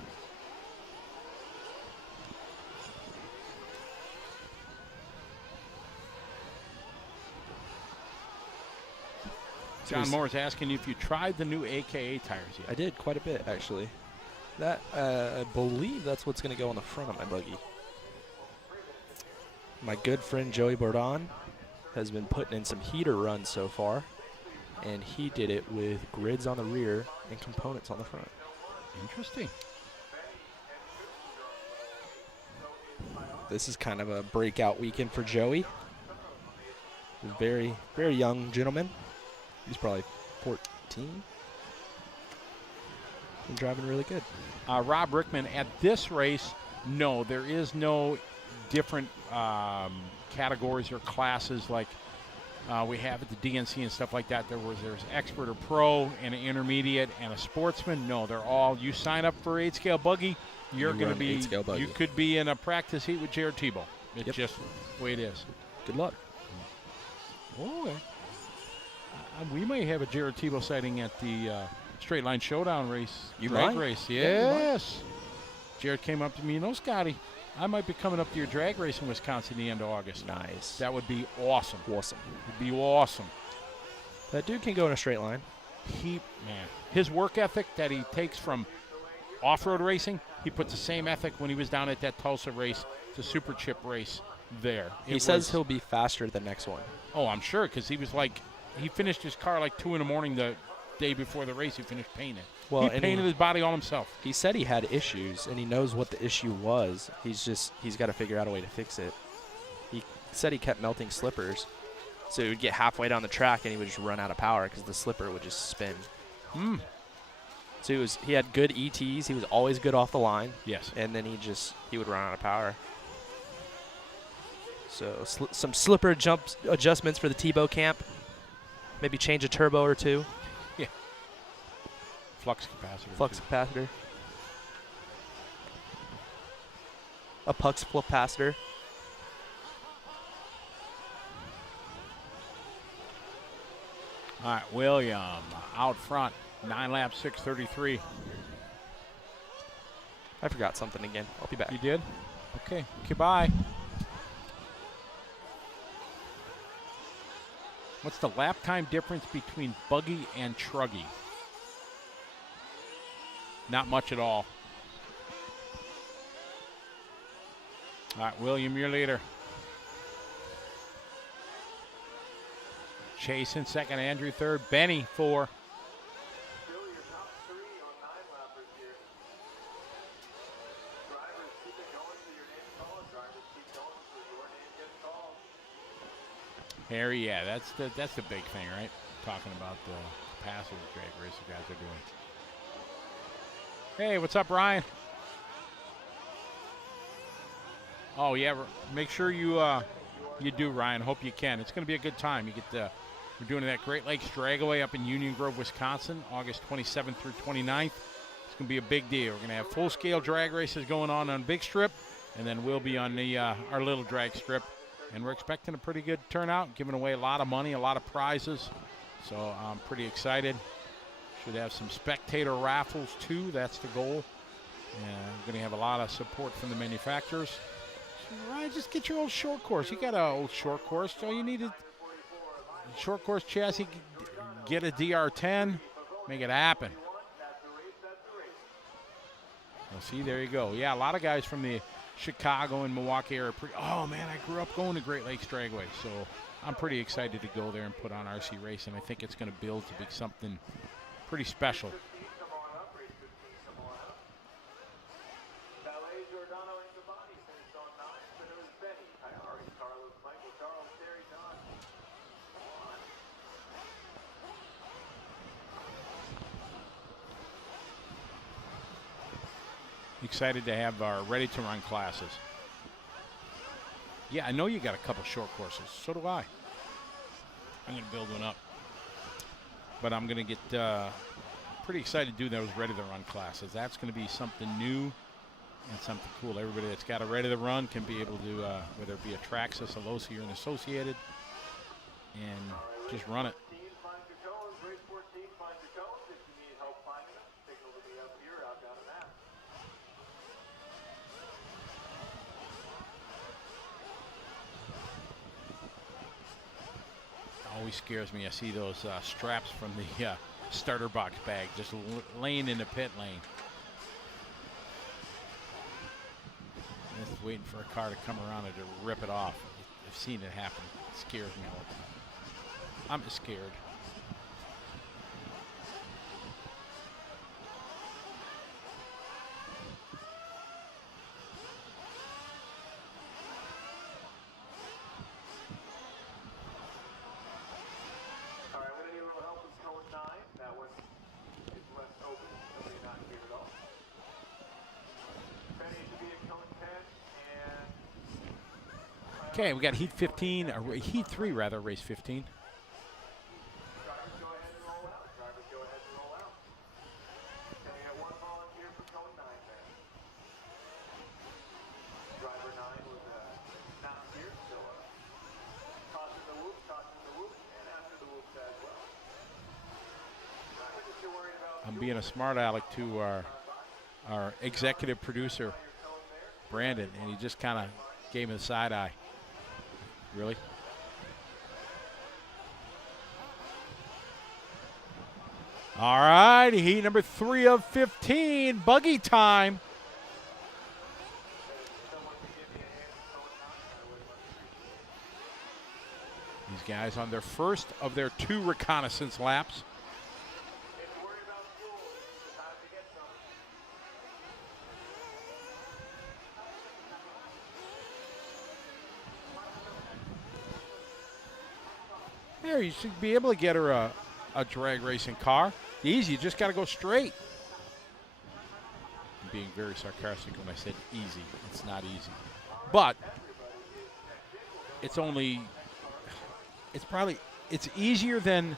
John Moore's asking you if you tried the new AKA tires yet. I did quite a bit, actually. That I believe that's what's going to go on the front of my buggy. My good friend Joey Bourdon has been putting in some heater runs so far, and he did it with grids on the rear and components on the front. Interesting. This is kind of a breakout weekend for Joey. Very, very young gentleman. He's probably 14. And driving really good. Rob Rickman, at this race, no, there is no different categories or classes like we have at the DNC and stuff like that. There's expert or pro and an intermediate and a sportsman. No, they're all, you sign up for 8-scale buggy, you're going to be, 8-scale buggy. you could be in a practice heat with Jared Tebow. It's Yep. just the way it is. Good luck. Oh, we may have a Jared Tebow sighting at the straight line showdown race. You drag might. race. Yeah, you might. Yes. Jared came up to me, Scotty, I might be coming up to your drag race in Wisconsin the end of August. Nice. That would be awesome. Awesome. It'd be awesome. That dude can go in a straight line. His work ethic that he takes from off-road racing, he puts the same ethic when he was down at that Tulsa race, the Super Chip race there. He says he'll be faster the next one. Oh, I'm sure, because he was like, he finished his car like 2 in the morning the day before the race. He finished painting. Well, he and painted his body all himself. He said he had issues, and he knows what the issue was. He's got to figure out a way to fix it. He said he kept melting slippers, so he would get halfway down the track and he would just run out of power because the slipper would just spin. So he had good ETs. He was always good off the line. Yes. And then he would run out of power. So some slipper adjustments for the Tebow camp. Maybe change a turbo or two. Yeah. Flux capacitor. Flux capacitor. A Pux capacitor. All right, William out front, 9 laps, 6:33. I forgot something again. I'll be back. You did? Okay. Bye. What's the lap time difference between Buggy and Truggy? Not much at all. All right, William, your leader. Chase in second, Andrew third, Benny 4. Still your top 3 on 9-lappers here. Drivers, keep it going so your name's called. Drivers, keep going so your name gets called. Harry, yeah, that's the big thing, right? Talking about the capacity drag race you guys are doing. Hey, what's up, Ryan? Oh yeah, make sure you do, Ryan. Hope you can. It's going to be a good time. You get we're doing that Great Lakes Dragaway up in Union Grove, Wisconsin, August 27th through 29th. It's going to be a big deal. We're going to have full-scale drag races going on Big Strip, and then we'll be on the our little drag strip. And we're expecting a pretty good turnout, giving away a lot of money, a lot of prizes. So I'm pretty excited. Should have some spectator raffles too. That's the goal. And we're going to have a lot of support from the manufacturers. So, Ryan, just get your old short course. You got an old short course. All you need is short course chassis. Get a DR10. Make it happen. Well, see, there you go. Yeah, a lot of guys from the Chicago and Milwaukee area. Oh, man, I grew up going to Great Lakes Dragway. So I'm pretty excited to go there and put on RC Racing. I think it's going to build to be something pretty special. Excited to have our ready-to-run classes. Yeah, I know you got a couple short courses. So do I. I'm going to build one up. But I'm going to get pretty excited to do those ready-to-run classes. That's going to be something new and something cool. Everybody that's got a ready-to-run can be able to, whether it be a Traxxas, a Losi, or an Associated, and just run it. Always scares me. I see those straps from the starter box bag just laying in the pit lane. Just waiting for a car to come around and to rip it off. I've seen it happen scares me all the time. I'm scared. All right, I'm gonna need a little help with cone 9. That one is left open, so you're not here at all. Benny should be at cone 10, and Okay, we got heat 15, or heat 3 rather, race 15. drivers go ahead and roll out. Drivers go ahead and roll out. Can we get one volunteer for cone 9 then? Driver 9 was not here, so tossing the whoop, and after the whoop as well. Not that you're worried about I'm being a smart aleck to our executive producer, Brandon, and he just kind of gave me the side eye. Really? All right, heat number 3 of 15, buggy time. These guys on their first of their 2 reconnaissance laps. if you're worried about fuel, it's time to get some. There, you should be able to get her a drag racing car. Easy, you just got to go straight. I'm being very sarcastic when I said easy. It's not easy. But it's only, it's easier than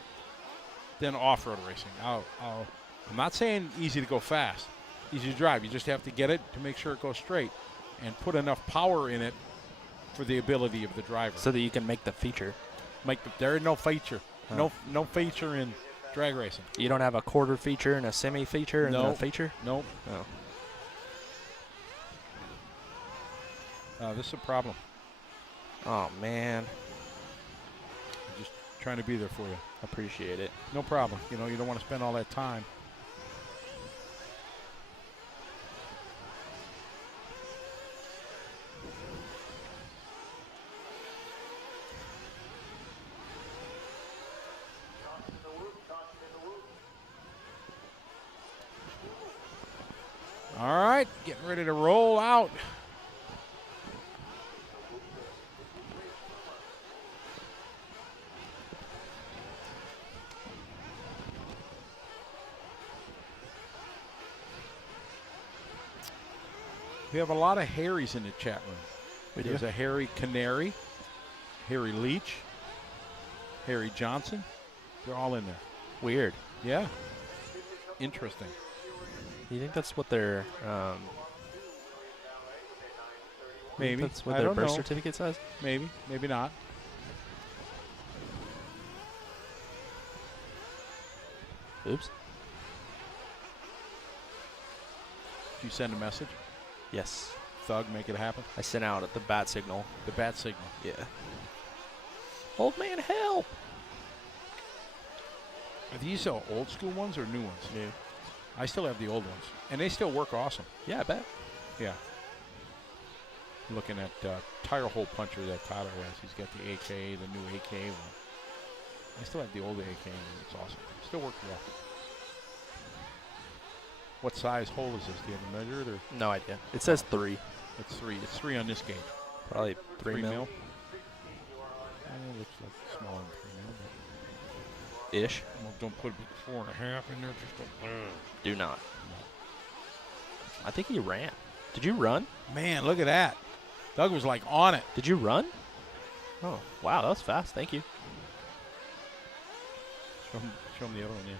off-road racing. I'm not saying easy to go fast, easy to drive. You just have to get it to make sure it goes straight and put enough power in it for the ability of the driver. So that you can make the feature. There is no feature. No feature in drag racing. You don't have a quarter feature and a semi feature and No. a feature? Nope. Oh. This is a problem. Oh, man. I'm just trying to be there for you. Appreciate it. No problem. You know, you don't want to spend all that time. All right, getting ready to roll out. We have a lot of Harrys in the chat room. We do? There's a Harry Canary, Harry Leach, Harry Johnson. They're all in there. Weird. Yeah. Interesting. You think that's what their Maybe. that's what I their don't birth know. certificate says? Maybe. Maybe not. Oops. Did you send a message? Yes. Thug, make it happen. I sent out at the bat signal. The bat signal. Yeah. Old man, help! Are these old school ones or new ones? New. I still have the old ones, and they still work awesome. Yeah, I bet. Yeah. Looking at tire hole puncher that Tyler has. He's got the AK, the new AK one. I still have the old AK, and it's awesome. Still works well. What size hole is this? Do you have to measure it, or No idea. It says 3. it's 3? It's 3 on this gauge. Probably 3 mil. Looks like smaller than 3 mil. But Ish. don't put 4.5 in there. Just go. Do not. I think he ran. Did you run? Man, look at that. Doug was like on it. Did you run? Oh, wow, that was fast. Thank you. Show him the other one, yeah.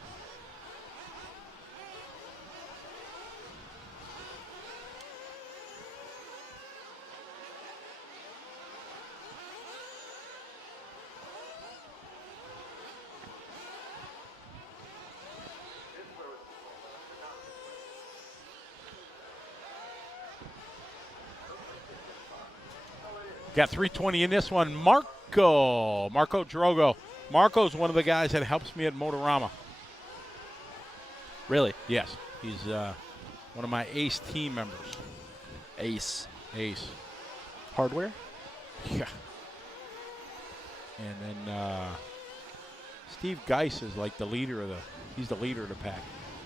Got 320 in this one. Marco Drogo. Marco's one of the guys that helps me at Motorama. Really? Yes, he's one of my ACE team members. Ace. ACE. Hardware? Yeah. And then Steve Geis is like the leader of he's the leader of the pack.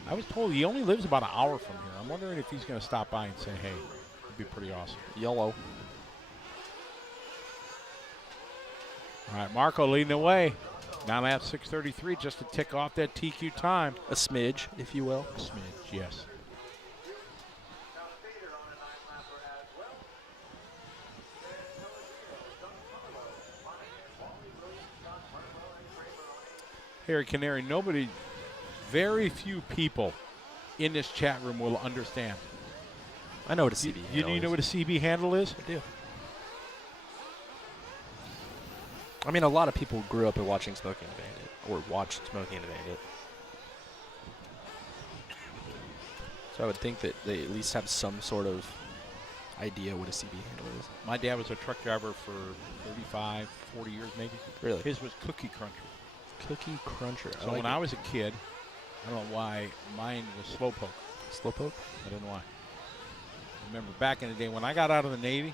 I was told he only lives about an hour from here. I'm wondering if he's going to stop by and say, hey, it'd be pretty awesome. Yellow. All right, Marco leading the way. 9 laps, 6:33, just to tick off that TQ time. A smidge, if you will. A smidge, yes. Harry Canary, very few people in this chat room will understand. I know what a CB You know what a CB handle is? I do. I mean, a lot of people grew up watching Smoking the Bandit, or watched Smoking the Bandit. So I would think that they at least have some sort of idea what a CB handle is. My dad was a truck driver for 35, 40 years maybe. Really? His was Cookie Cruncher. Cookie Cruncher. So when I was a kid, I don't know why, mine was Slowpoke. Slowpoke? I don't know why. I remember back in the day when I got out of the Navy,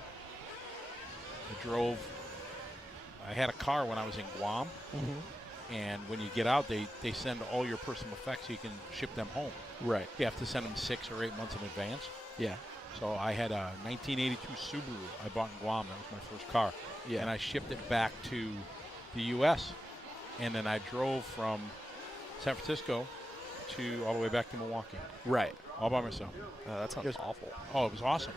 I had a car when I was in Guam. Mm-hmm. And when you get out, they send all your personal effects so you can ship them home. Right. You have to send them 6 or 8 months in advance. Yeah. So I had a 1982 Subaru I bought in Guam. That was my first car. Yeah. And I shipped it back to the U.S. And then I drove from San Francisco all the way back to Milwaukee. Right. All by myself. That sounds Just- awful. Oh, it was awesome.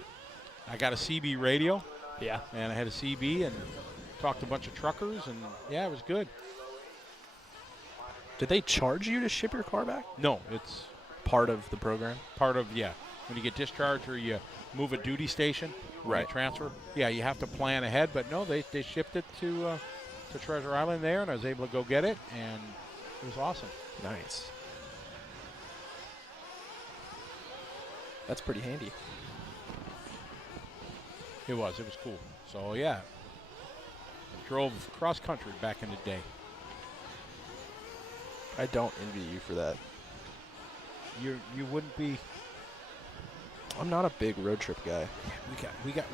I got a CB radio, Yeah. and I had a CB, and talked to a bunch of truckers, and yeah, it was good. Did they charge you to ship your car back? No, it's Part of the program? part of, when you get discharged or you move a duty station, or you Right. transfer, you have to plan ahead. But no, they shipped it to Treasure Island there, and I was able to go get it, and it was awesome. Nice. That's pretty handy. It was cool. So yeah, I drove cross country back in the day. I don't envy you for that. You wouldn't be. I'm not a big road trip guy.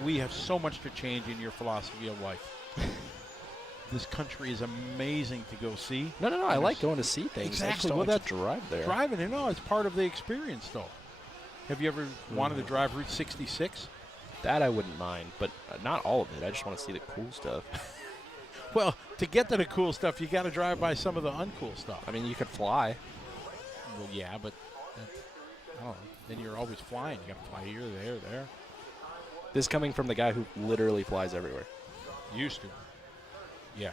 We have so much to change in your philosophy of life. This country is amazing to go see. No. I And like it's- going to see things. I just Exactly. don't Well, like to drive there. Driving, it's part of the experience, though. Have you ever wanted to drive Route 66? That I wouldn't mind, but not all of it. I just want to see the cool stuff. Well, to get to the cool stuff, you got to drive by some of the uncool stuff. I mean, you could fly. Well, yeah, but I don't know. Then you're always flying. You got to fly here, there. This coming from the guy who literally flies everywhere. Used to. Yeah.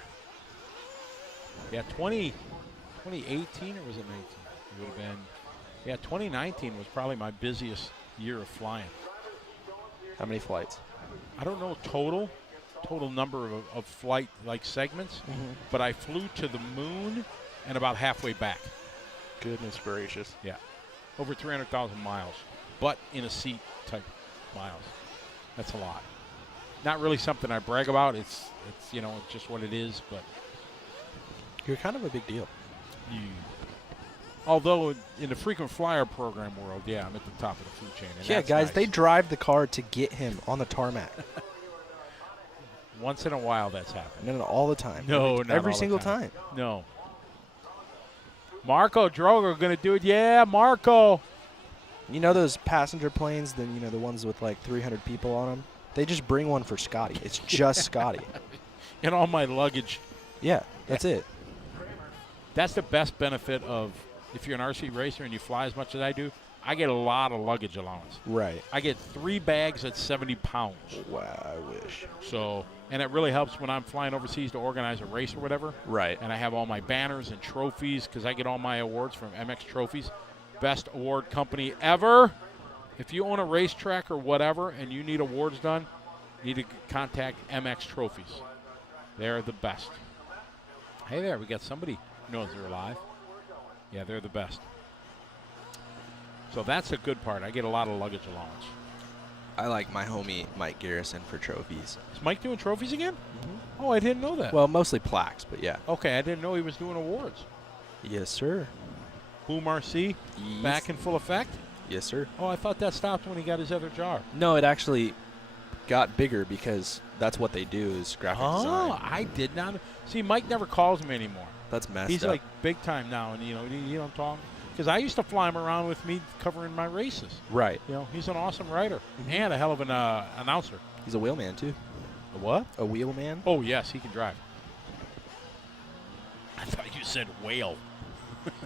Yeah, 2018 or was it 19? It would have been. Yeah, 2019 was probably my busiest year of flying. How many flights? I don't know total number of flight segments, but I flew to the moon and about halfway back. Goodness gracious. Yeah, over 300,000 miles, but in a seat type miles. That's a lot. Not really something I brag about. It's just what it is. But You're kind of a big deal. although in the frequent flyer program world, I'm at the top of the food chain. And Yeah, that's guys, nice. they drive the car to get him on the tarmac. Once in a while that's happened. No, all the time. No, not every all the single time. time. No. Marco Droger going to do it. Yeah, Marco. You know those passenger planes, the ones with like 300 people on them? They just bring one for Scotty. It's just Scotty. And all my luggage. Yeah, that's it. That's the best benefit of if you're an RC racer and you fly as much as I do. I get a lot of luggage allowance. Right. I get 3 bags at 70 pounds. Wow, I wish. So, and it really helps when I'm flying overseas to organize a race or whatever. Right. And I have all my banners and trophies because I get all my awards from MX Trophies. Best award company ever. If you own a racetrack or whatever and you need awards done, you need to contact MX Trophies. They're the best. Hey there, we got somebody who knows they're live. Yeah, they're the best. So that's a good part. I get a lot of luggage allowance. I like my homie Mike Garrison for trophies. Is Mike doing trophies again? Oh, I didn't know that. Well, mostly plaques, but yeah. Okay, I didn't know he was doing awards. Yes, sir. Boom RC, back in full effect? Yes, sir. Oh, I thought that stopped when he got his other jar. No, it actually got bigger because That's what they do is graphic Oh, design. I did not. See, Mike never calls me anymore. That's messed He's up. like big time now, and you know what I'm talking. Because I used to fly him around with me covering my races. Right. You know, he's an awesome writer and a hell of an announcer. He's a wheelman too. A what? A wheelman? Oh yes, he can drive. I thought you said whale.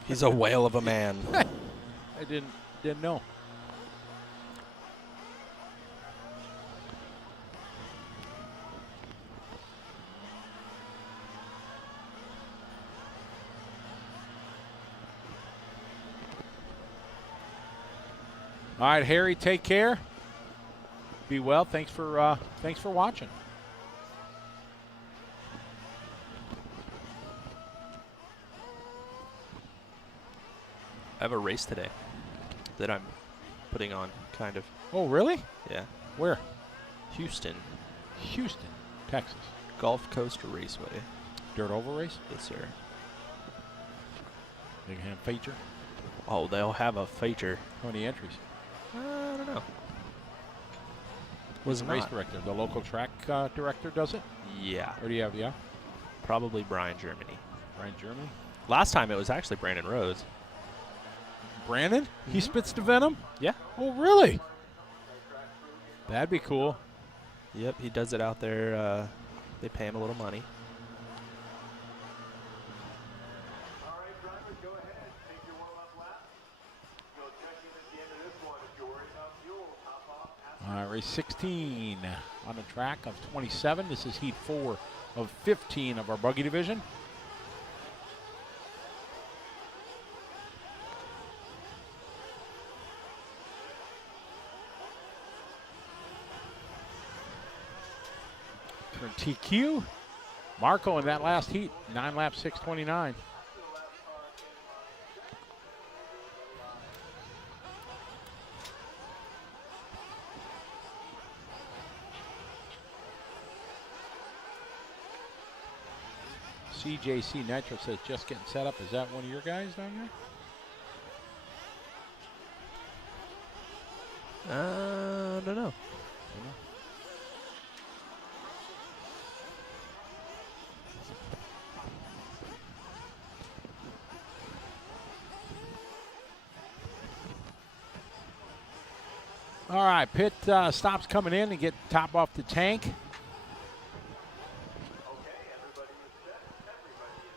He's a whale of a man. I didn't know. All right, Harry, take care. Be well. Thanks for watching. I have a race today that I'm putting on, kind of. Oh, really? Yeah. Where? Houston, Houston, Texas. Gulf Coast Raceway. Dirt oval race. Yes, sir. Big hand feature. Oh, they'll have a feature. How many entries? I don't know. Was Was the race not. director? The local track director does it? Yeah. Or do you have, yeah? Probably Brian, Germany. Brian Germany? Last time it was actually Brandon Rhodes. Brandon? He spits the venom? Yeah. Oh, really? That'd be cool. Yep, he does it out there. They pay him a little money. All right, drivers, go ahead. Take your warm-up lap. You'll check in at the end of this one. If you're worried about fuel, hop off. All right, race 16 on a track of 27. This is heat 4 of 15 of our buggy division. Turn TQ. Marco in that last heat, 9 laps, 6:29. CJC Nitro says just getting set up. Is that one of your guys down there? I don't know. All right, pit stops coming in to get top off the tank. Okay, everybody is set. Everybody is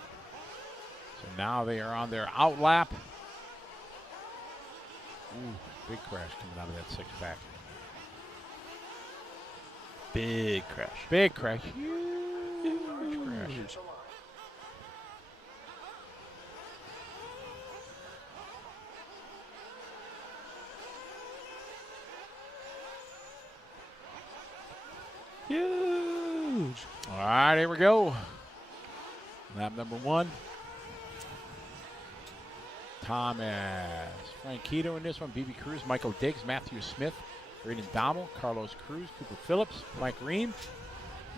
set. So now they are on their out lap. Ooh, big crash coming out of that six pack. Big crash. Big crash. Huge crash. Huge. All right, here we go. Lap number 1. Thomas. Frank Keto in this one. BB Cruz, Michael Diggs, Matthew Smith, Braden Dommel, Carlos Cruz, Cooper Phillips, Mike Ream,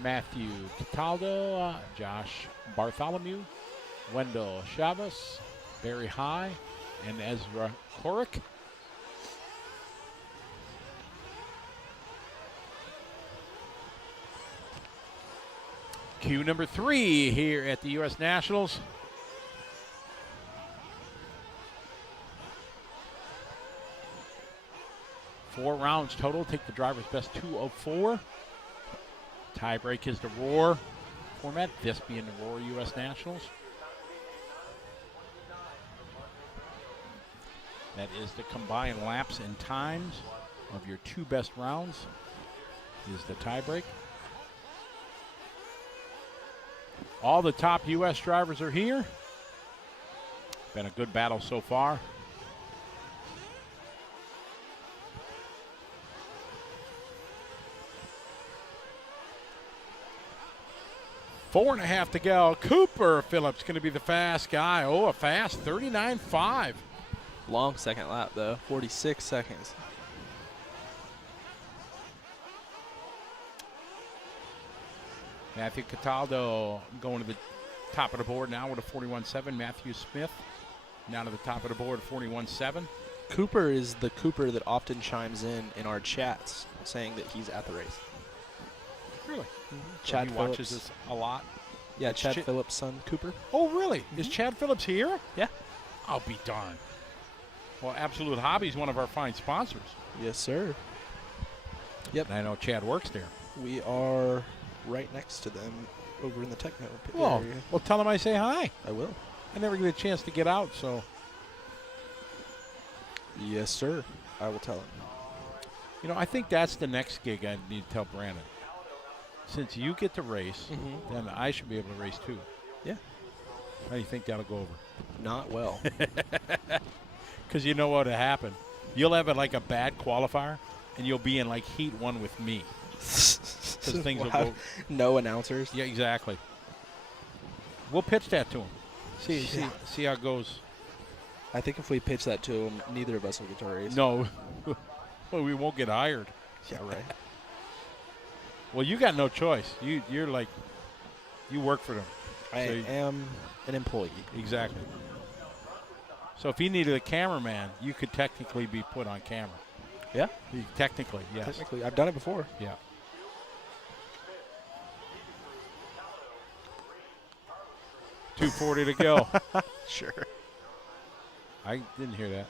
Matthew Cataldo, Josh Bartholomew, Wendell Chavez, Barry High, and Ezra Korick. Cue number 3 here at the U.S. Nationals. Four rounds total. Take the driver's best 2 of 4. Tie break is the Roar format, this being the Roar U.S. Nationals. That is the combined laps and times of your 2 best rounds is the tie break. All the top U.S. drivers are here. Been a good battle so far. Four and a half to go. Cooper Phillips going to be the fast guy. Oh, a fast 39.5. Long second lap, though. 46 seconds. Matthew Cataldo going to the top of the board now with a 41.7. Matthew Smith now to the top of the board, 41.7. Cooper is the Cooper that often chimes in our chats saying that he's at the race. Really? So Chad he Phillips. watches this a lot. Yeah, It's Chad Phillips' son, Cooper. Oh, really? Is Chad Phillips here? Yeah. I'll be darned. Well, Absolute Hobbies, one of our fine sponsors. Yes, sir. And I know Chad works there. We are right next to them over in the techno Well, area. well, tell him I say hi. I will. I never get a chance to get out, so. Yes, sir. I will tell him. You know, I think that's the next gig I need to tell Brandon. Since you get to race, then I should be able to race too. Yeah. How do you think that'll go over? Not well. Because you know what'll happen. You'll have like a bad qualifier, and you'll be in like heat 1 with me. Because things will go. No announcers. Yeah, exactly. We'll pitch that to him. See how it goes. I think if we pitch that to him, neither of us will get to race. No, well, we won't get hired. Yeah, right. Well, you got no choice. You're like, you work for them. I So you- am an employee. Exactly. So if he needed a cameraman, you could technically be put on camera. Yeah. Technically, yes. Technically, I've done it before. Yeah. $240 to go. Sure. I didn't hear that.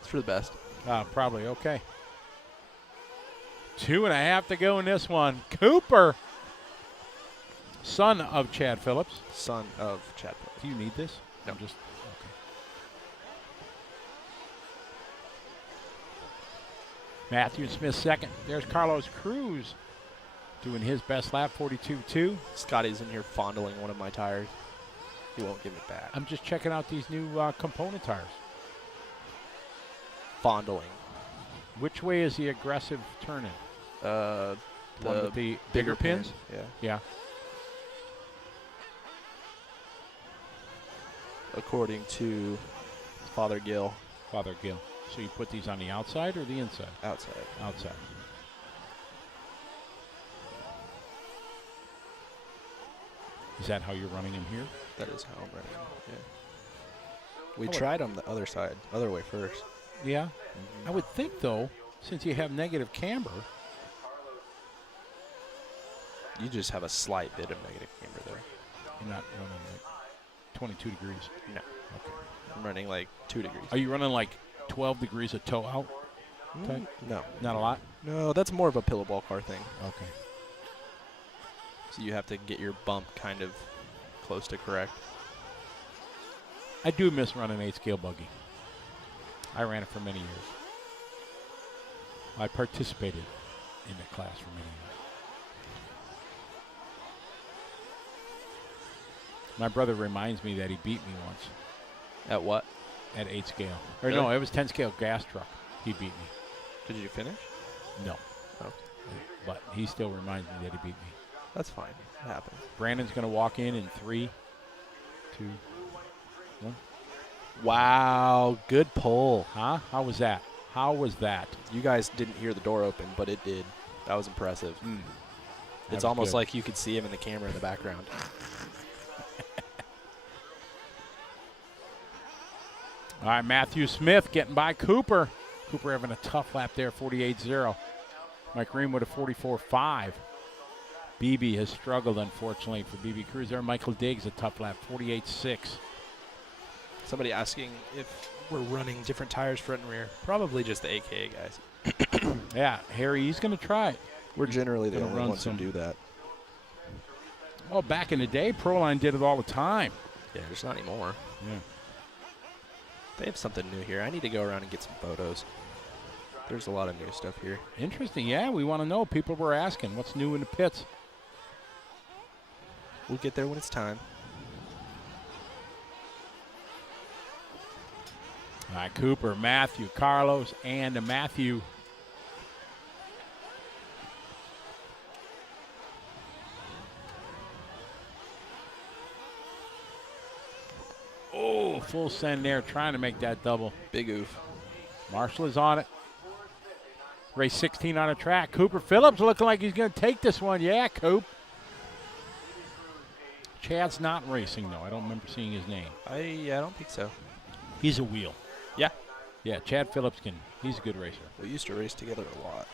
It's for the best. Probably okay. 2.5 to go in this one. Cooper, son of Chad Phillips. Son of Chad Phillips. Do you need this? No. Just okay. Matthew Smith second. There's Carlos Cruz doing his best lap, 42.2. Scotty's in here fondling one of my tires. He won't give it back. I'm just checking out these new component tires. Fondling. Which way is the aggressive turning? The One with the bigger pins? Yeah. Yeah. According to Father Gill, Father Gill. So you put these on the outside or the inside? outside. Outside. Is that how you're running them here? That is how I'm running. Yeah. We Oh, tried on the other side, other way first. Yeah. I would think, though, since you have negative camber, You just have a slight bit of negative camber there. you're not running like 22 degrees. No. Okay. I'm running like 2 degrees. Are you running like 12 degrees of toe out? No. Not a lot? No, that's more of a pillowball car thing. Okay. So you have to get your bump kind of close to correct. I do miss running 8-scale buggy. I ran it for many years. I participated in the class for many years. My brother reminds me that he beat me once At what? at 8-scale. Or Really? no, it was 10-scale gas truck. He beat me. Did you finish? No. Oh, But he still reminds me that he beat me. that's fine. It happens. Brandon's going to walk in 3, 2, 1. Wow, good pull. Huh? How was that? How was that? You guys didn't hear the door open, but it did. That was impressive. That It's was almost good. like you could see him in the camera in the background. All right, Matthew Smith getting by Cooper. Cooper having a tough lap there, 48-0. Mike Greenwood, a 44.5. BB has struggled, unfortunately, for BB Cruz there. Michael Diggs, a tough lap, 48.6. Somebody asking if we're running different tires front and rear. Probably just the AKA guys. Yeah, Harry, he's going to try it. We're generally the Gonna only run ones who some. do that. Oh, back in the day, Proline did it all the time. Yeah, there's not anymore. Yeah. They have something new here. I need to go around and get some photos. There's a lot of new stuff here. Interesting. Yeah, we want to know. People were asking what's new in the pits. We'll get there when it's time. All right, Cooper, Matthew, Carlos, and Matthew. Oh, full send there, trying to make that double. Big oof. Marshall is on it. Race 16 on a track. Cooper Phillips looking like he's going to take this one. Yeah, Coop. Chad's not racing, though. I don't remember seeing his name. I don't think so. He's a wheel. Yeah. Yeah, Chad Phillips he's a good racer. We used to race together a lot.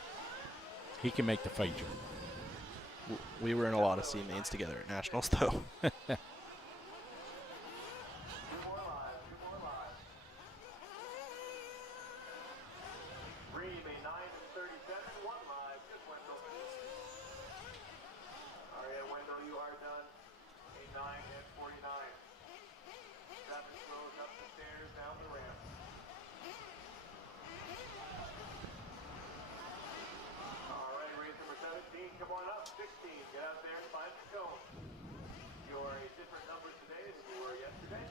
He can make the fight jump. We were in a lot of C mains together at nationals, though. Reed, a 9:37, 1 live, just Wendell. All right, Wendell, you are done. A 9:49. Traffic flows up the stairs, down the ramp. All right, race number 17, come on up. 16, get out there and find the cone. You're a different number today than you were yesterday.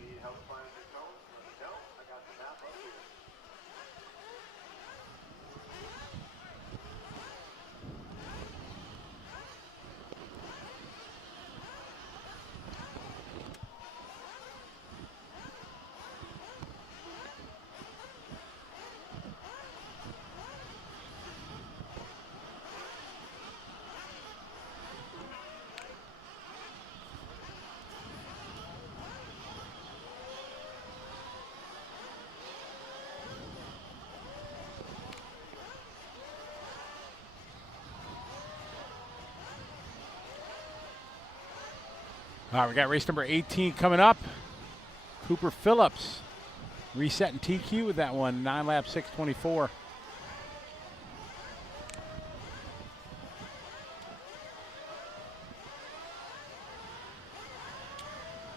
Need help finding the cone? Let me know. I got the map up here. All right, we got race number 18 coming up. Cooper Phillips resetting TQ with that one, 9 lap 6:24.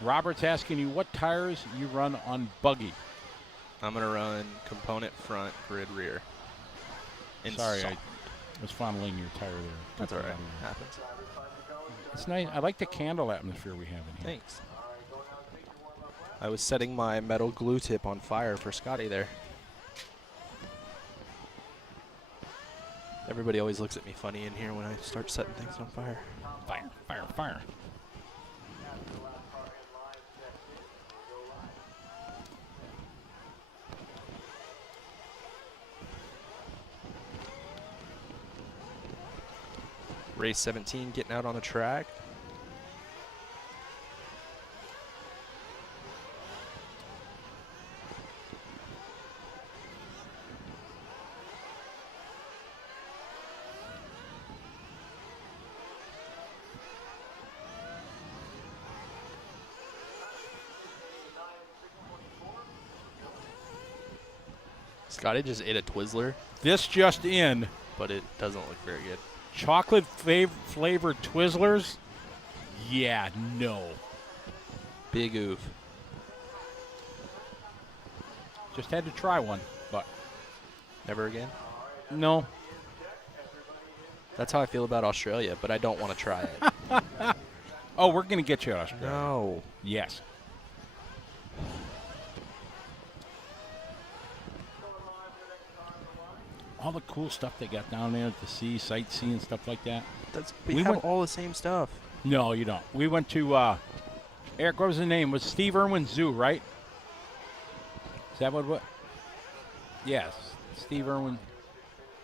Robert's asking you what tires you run on Buggy. I'm going to run component front, grid rear. And Sorry, I soft. was fondling your tire there. That's all right. Happens. It's nice. I like the candle atmosphere we have in here. Thanks. I was setting my metal glue tip on fire for Scotty there. Everybody always looks at me funny in here when I start setting things on fire. Fire, fire, fire. Race 17 getting out on the track. Scotty just ate a Twizzler, This just in, but it doesn't look very good. chocolate flavored Twizzlers. Yeah, no. Big oof. Just had to try one, but Never again? no. That's how I feel about Australia, but I don't want to try it. Oh, we're going to get you out of Australia. No. Yes. All the cool stuff they got down there to see, sightseeing, stuff like that. We We have went- all the same stuff. No, you don't. We went to, Eric, what was the name? It was Steve Irwin Zoo, right? Is that what? Yes, Steve Irwin.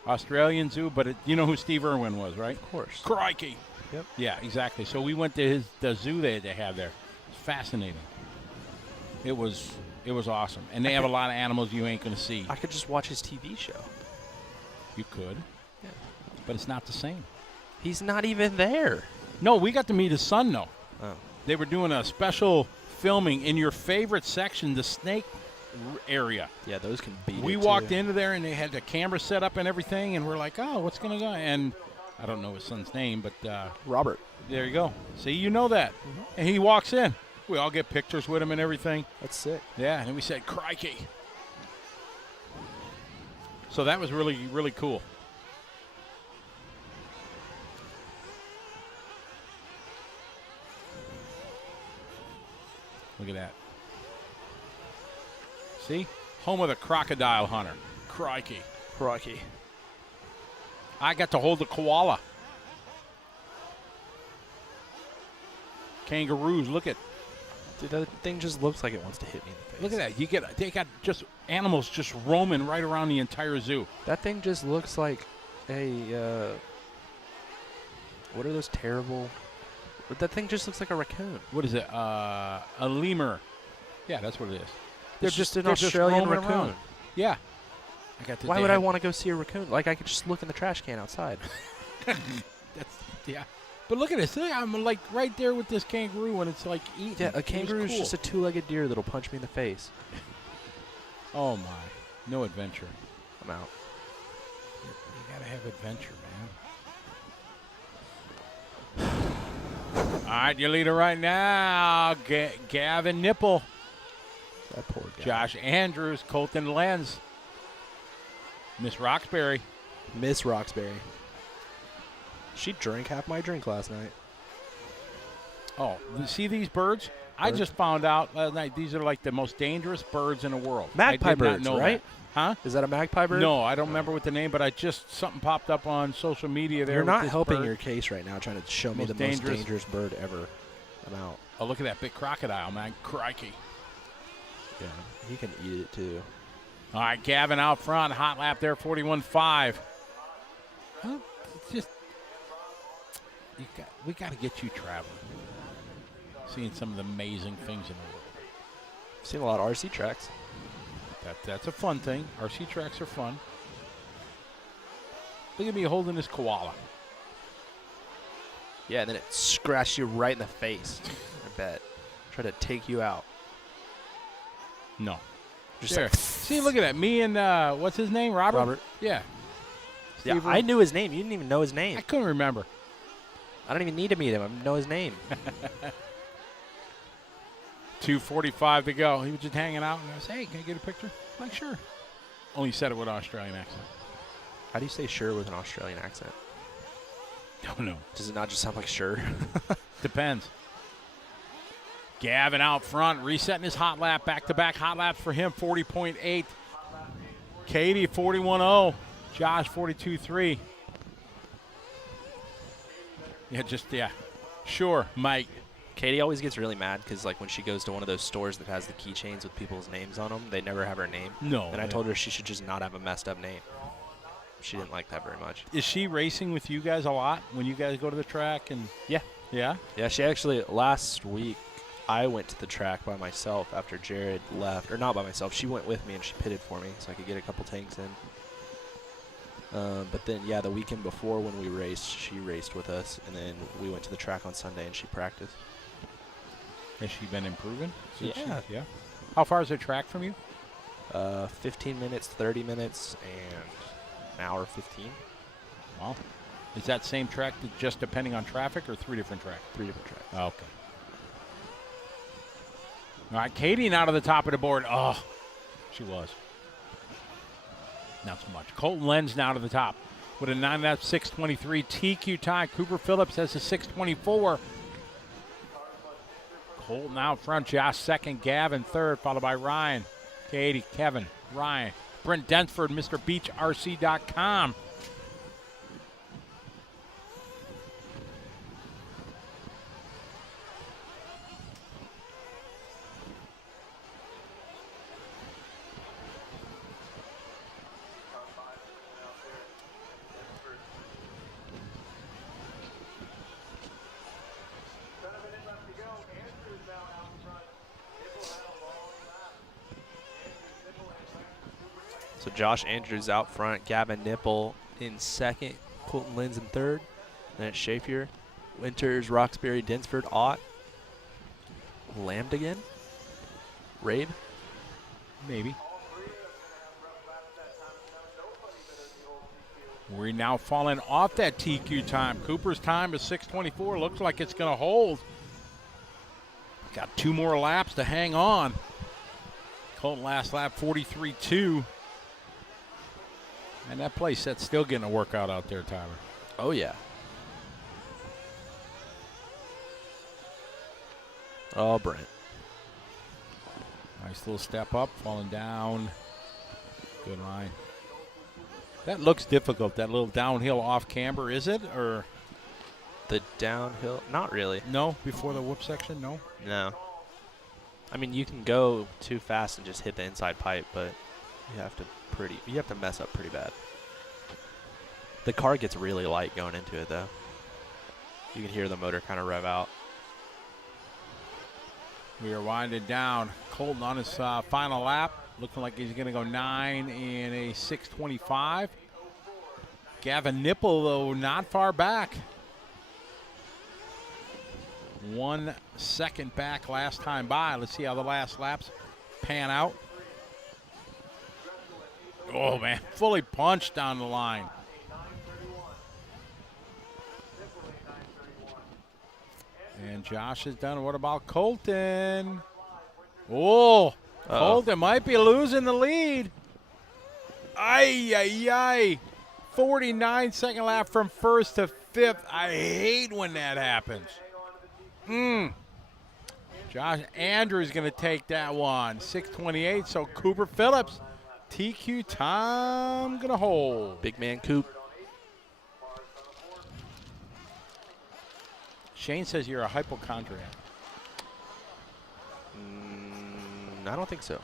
Australian Zoo, but you know who Steve Irwin was, right? Of course. Crikey. Yep. Yeah, exactly. So we went to the zoo they have there. It's fascinating. It was awesome. And they have a lot of animals you ain't going to see. I could just watch his TV show. You could. Yeah. But it's not the same. He's not even there. No, we got to meet his son, though. Oh. They were doing a special filming in your favorite section, the snake area. Yeah, those can beat We it, walked too. into there, and they had the camera set up and everything, and we're like, oh, what's going to go? And I don't know his son's name, but Robert. there you go. See, you know that. And he walks in. We all get pictures with him and everything. That's sick. Yeah, and we said, crikey. So that was really, really cool. Look at that. See? Home of the crocodile hunter. Crikey. Crikey. I got to hold the koala. Kangaroos, look at Dude, that thing just looks like it wants to hit me in the face. look at that. They got just animals just roaming right around the entire zoo. That thing just looks like a, what are those terrible, but that thing just looks like a raccoon. What is it? A lemur. Yeah, that's what it is. It's just an they're Australian roaming raccoon. around. Yeah. I got the Why they would I had- want to go see a raccoon? Like, I could just look in the trash can outside. That's yeah. But look at this. Look, I'm like right there with this kangaroo, and it's like eating. Yeah, It a was kangaroo is cool. just a two-legged deer that'll punch me in the face. Oh my, no adventure. I'm out. You gotta have adventure, man. All right, your leader right now, Gavin Nipple, That poor guy. Josh Andrews, Colton Lenz, Miss Roxbury. Miss Roxbury. She drank half my drink last night. Oh, you see these birds? I Birds? just found out last night these are like the most dangerous birds in the world. Magpie I did not birds, know right? that. Huh? Is that a magpie bird? No, I don't remember what the name, but something popped up on social media there. You're with not this helping bird. your case right now, trying to show me Most the dangerous- most dangerous bird ever. I'm out. Oh, look at that big crocodile, man. Crikey. Yeah, he can eat it too. All right, Gavin out front. Hot lap there, 41.5. Well, it's just, we got to get you traveling. Seeing some of the amazing things in the world. I've seen a lot of RC tracks. That's a fun thing. RC tracks are fun. Look at me holding this koala. Yeah, and then it scratched you right in the face. I bet. Try to take you out. No. Just There. like, See, look at that. Me and, what's his name? Robert? Robert. Yeah. yeah, Steve I knew his name. You didn't even know his name. I couldn't remember. I don't even need to meet him. I know his name. 2:45 to go. He was just hanging out, and I was, hey, can I get a picture? I'm like, sure. Only said it with an Australian accent. How do you say sure with an Australian accent? Don't know. Does it not just sound like sure? Depends. Gavin out front, resetting his hot lap. Back-to-back hot laps for him, 40.8. Katie, 41.0. Josh, 42.3. Yeah. Sure, Mike. Katie always gets really mad because, like, when she goes to one of those stores that has the keychains with people's names on them, they never have her name. No. And I told her she should just not have a messed up name. She didn't like that very much. Is she racing with you guys a lot when you guys go to the track? And Yeah. Yeah? Yeah, she actually, last week, I went to the track by myself after Jared left. Or not by myself. She went with me and she pitted for me so I could get a couple tanks in. But then, yeah, the weekend before when we raced, she raced with us. And then we went to the track on Sunday and she practiced. Has she been improving? Yeah. Yeah. How far is the track from you? 15 minutes, 30 minutes, and an hour 15. Wow. Is that same track just depending on traffic or 3 different tracks? 3 different tracks. Okay. All right, Katie now to the top of the board. Oh, she was. Not so much. Colton Lenz now to the top with a 9.5, 6:23 TQ time. Cooper Phillips has a 6:24. Colton out front. Josh second. Gavin third, followed by Ryan, Katie, Kevin, Ryan, Brent Densford, MrBeachRC.com. So Josh Andrews out front, Gavin Nipple in second, Colton Lenz in third. Then it's Schaefer, Winters, Roxbury, Densford, Ott, Lambed again, Rabe. Maybe. We're now falling off that TQ time. Cooper's time is 6:24. Looks like it's going to hold. Got 2 more laps to hang on. Colton last lap 43.2. And that place that's still getting a workout out there, Tyler. Oh, yeah. Oh, Brent. Nice little step up, falling down. Good line. That looks difficult, that little downhill off camber, is it? Or The downhill, not really. no, before the whoop section, no? No. I mean, you can go too fast and just hit the inside pipe, but you have to mess up pretty bad. The car gets really light going into it, though. You can hear the motor kind of rev out. We are winding down. Colton on his final lap. Looking like he's going to go 9 in a 6:25. Gavin Nipple, though, not far back. 1 second back last time by. Let's see how the last laps pan out. Oh, man, fully punched down the line. And Josh is done. What about Colton? Oh, Colton might be losing the lead. Ay, ay, ay. 49-second lap from first to fifth. I hate when that happens. Josh Andrews going to take that one. 6:28, so Cooper Phillips. TQ time going to hold. Big man Coop. Shane says you're a hypochondriac. I don't think so.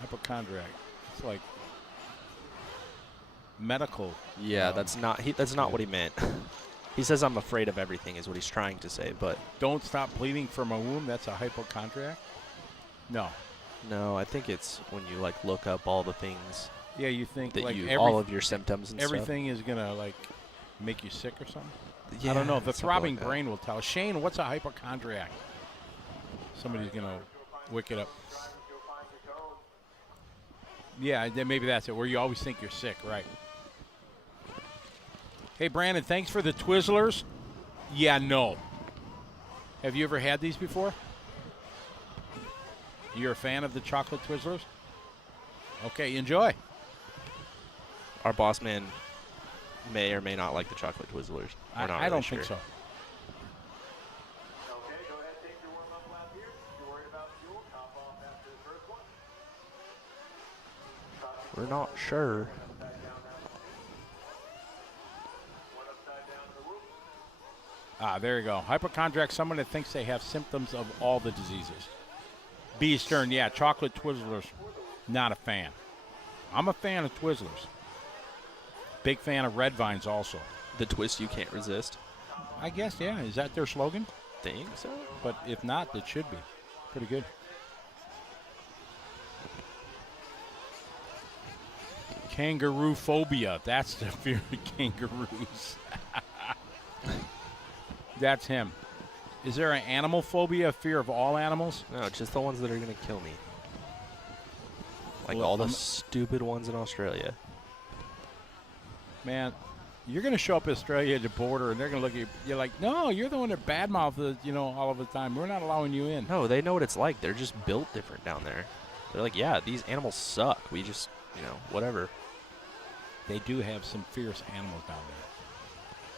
Hypochondriac. It's like medical. Yeah, that's not what he meant. He says I'm afraid of everything is what he's trying to say, but Don't stop bleeding from a womb. That's a hypochondriac? No. no, I think it's when you like look up all the things Yeah, you think that like all of your symptoms and everything is going to like make you sick or something? stuff. Yeah, I don't know. The something throbbing like that. brain will tell. Shane, what's a hypochondriac? Somebody's going to wick it up. Yeah, then maybe that's it, where you always think you're sick, right? Hey, Brandon, thanks for the Twizzlers. Yeah, no. Have you ever had these before? You're a fan of the chocolate Twizzlers? Okay, enjoy. Our boss man may or may not like the chocolate Twizzlers. We're not I really don't sure. think so. Okay, go ahead, take your warm-up lap here. If you're worried about fuel, top off after the first one. We're not sure. One upside down to the whoop. Ah, there you go. Hypochondriac, someone that thinks they have symptoms of all the diseases. B. Stern, yeah, chocolate Twizzlers, not a fan. I'm a fan of Twizzlers. Big fan of Red Vines also. The twist you can't resist. I guess, yeah. Is that their slogan? Think so? But if not, it should be. Pretty good. Kangaroo phobia. That's the fear of kangaroos. That's him. Is there an animal phobia, a fear of all animals? No, just the ones that are going to kill me. Like Well, all the stupid ones in Australia. Man, you're going to show up in Australia at the border, and they're going to look at you. You're like, no, you're the one that badmouths, all of the time. We're not allowing you in. No, they know what it's like. They're just built different down there. They're like, yeah, these animals suck. We just, whatever. They do have some fierce animals down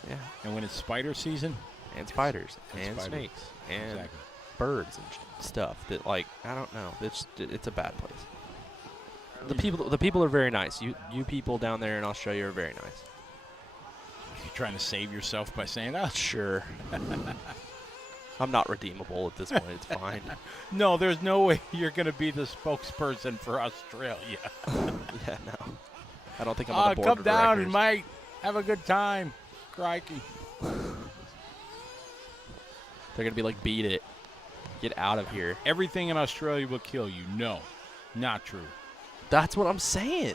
there. Yeah. And when it's spider season, And spiders. And And spiders. snakes. And exactly. birds and stuff that, like, I don't know. It's a bad place. The people are very nice. You people down there in Australia are very nice. You're trying to save yourself by saying, oh, Sure. I'm not redeemable at this point. It's fine. no, there's no way you're going to be the spokesperson for Australia. Yeah, no. I don't think I'm on the board Come of down, directors. mate. Have a good time. Crikey. They're going to be like, beat it. Get out of here. Everything in Australia will kill you. No, not true. That's what I'm saying.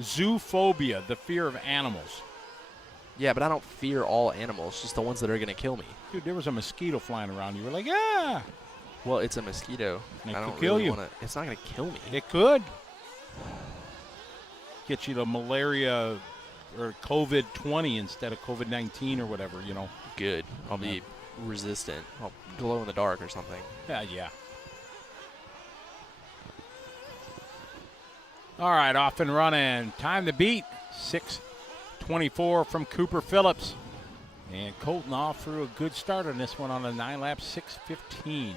Zoophobia, the fear of animals. Yeah, but I don't fear all animals, just the ones that are going to kill me. Dude, there was a mosquito flying around. You were like, ah. Well, it's a mosquito. It I could don't kill really you. want to. It's not going to kill me. It could. Get you to malaria or COVID-20 instead of COVID-19 or whatever, Good. I'll be resistant. I'll glow in the dark or something. Yeah. All right, off and running. Time to beat. 6:24 from Cooper Phillips. And Colton off through a good start on this one on a 9-lap 6:15.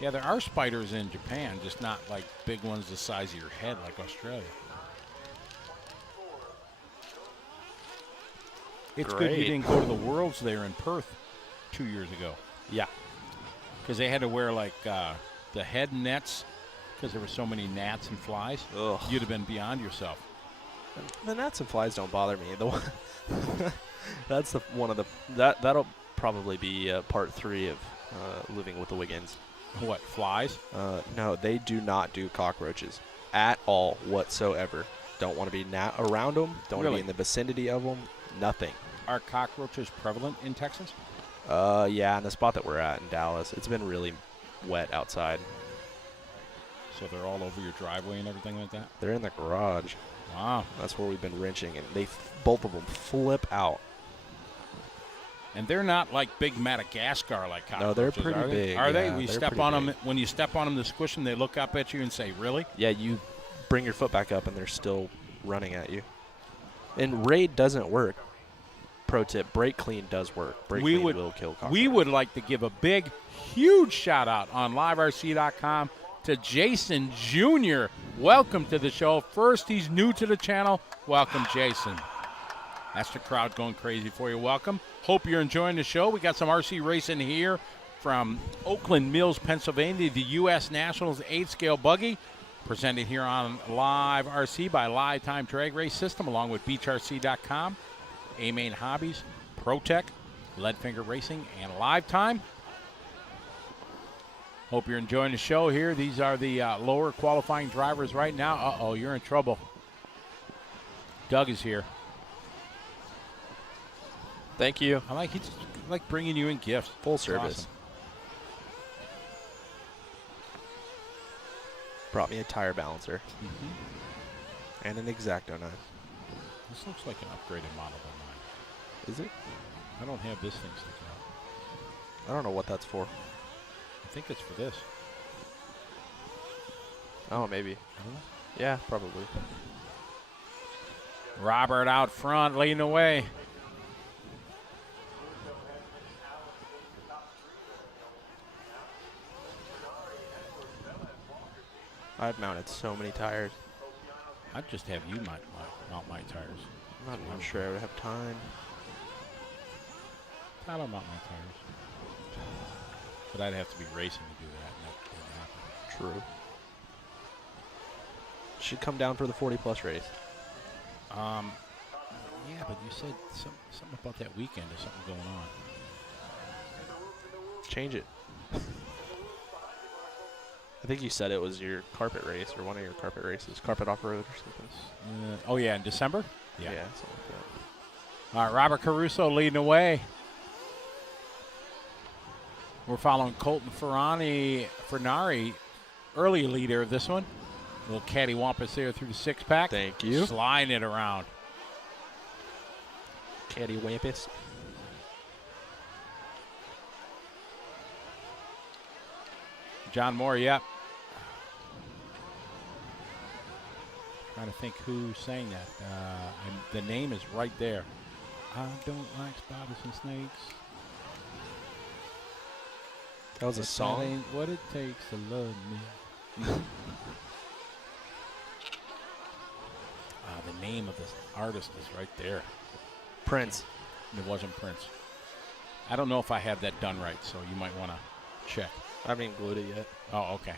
Yeah, there are spiders in Japan, just not like big ones the size of your head like Australia. It's good you Great. didn't go to the Worlds there in Perth 2 years ago. Yeah. Because they had to wear like the head nets because there were so many gnats and flies. Ugh. You'd have been beyond yourself. The gnats and flies don't bother me. The one that's the one of the that'll probably be part 3 of living with the Wiggins. What, flies? No, they do not do cockroaches at all whatsoever. Don't want to be around them. Don't want to Really? be in the vicinity of them. Nothing. Are cockroaches prevalent in Texas? Yeah, in the spot that we're at in Dallas, it's been really wet outside. So they're all over your driveway and everything like that? They're in the garage. Wow. That's where we've been wrenching, and both of them flip out. And they're not like big Madagascar-like cockroaches, No, they're pretty are they? big, Are they? yeah, We they're step pretty on them. big. When you step on them to squish them, they look up at you and say, really? Yeah, you bring your foot back up, and they're still running at you. And raid doesn't work. Pro tip: brake clean does work. Brake clean will kill cockroaches. We would like to give a big, huge shout-out on LiveRC.com to Jason Jr. Welcome to the show. First, he's new to the channel. Welcome, Jason. That's the crowd going crazy for you. Welcome. Hope you're enjoying the show. We got some RC racing here from Oakland Mills, Pennsylvania, the U.S. Nationals 8-scale buggy, presented here on Live RC by Live Time Drag Race System, along with BeachRC.com, A-Main Hobbies, ProTech, Leadfinger Racing, and Live Time. Hope you're enjoying the show here. These are the lower qualifying drivers right now. Uh-oh, you're in trouble. Doug is here. Thank you. He's like bringing you in gifts. Full It's service. awesome. Brought me a tire balancer and an X-Acto knife. This looks like an upgraded model of mine. Is it? I don't have this thing sticking out. I don't know what that's for. I think it's for this. Oh, maybe. Yeah, probably. Robert out front, leading the way. I've mounted so many tires. I'd just have you mount my tires. I'm not even sure I would have time. I don't mount my tires. But I'd have to be racing to do that, and that didn't happen. True. Should come down for the 40-plus race. Yeah, but you said something about that weekend or something going on. Change it. I think you said it was your carpet race or one of your carpet races. Carpet off-road or something. Oh, yeah, in December? Yeah, something like that. All right, Robert Caruso leading the way. We're following Colton Fernari, early leader of this one. Little cattywampus there through the six-pack. Thank you. Sliding it around. Cattywampus. John Moore, yep. Trying to think who sang that. The name is right there. I don't like spiders and snakes. That was a That song? ain't what it takes to love me. The name of this artist is right there. Prince. It wasn't Prince. I don't know if I have that done right, so you might want to check. I haven't even glued it yet. Oh, okay.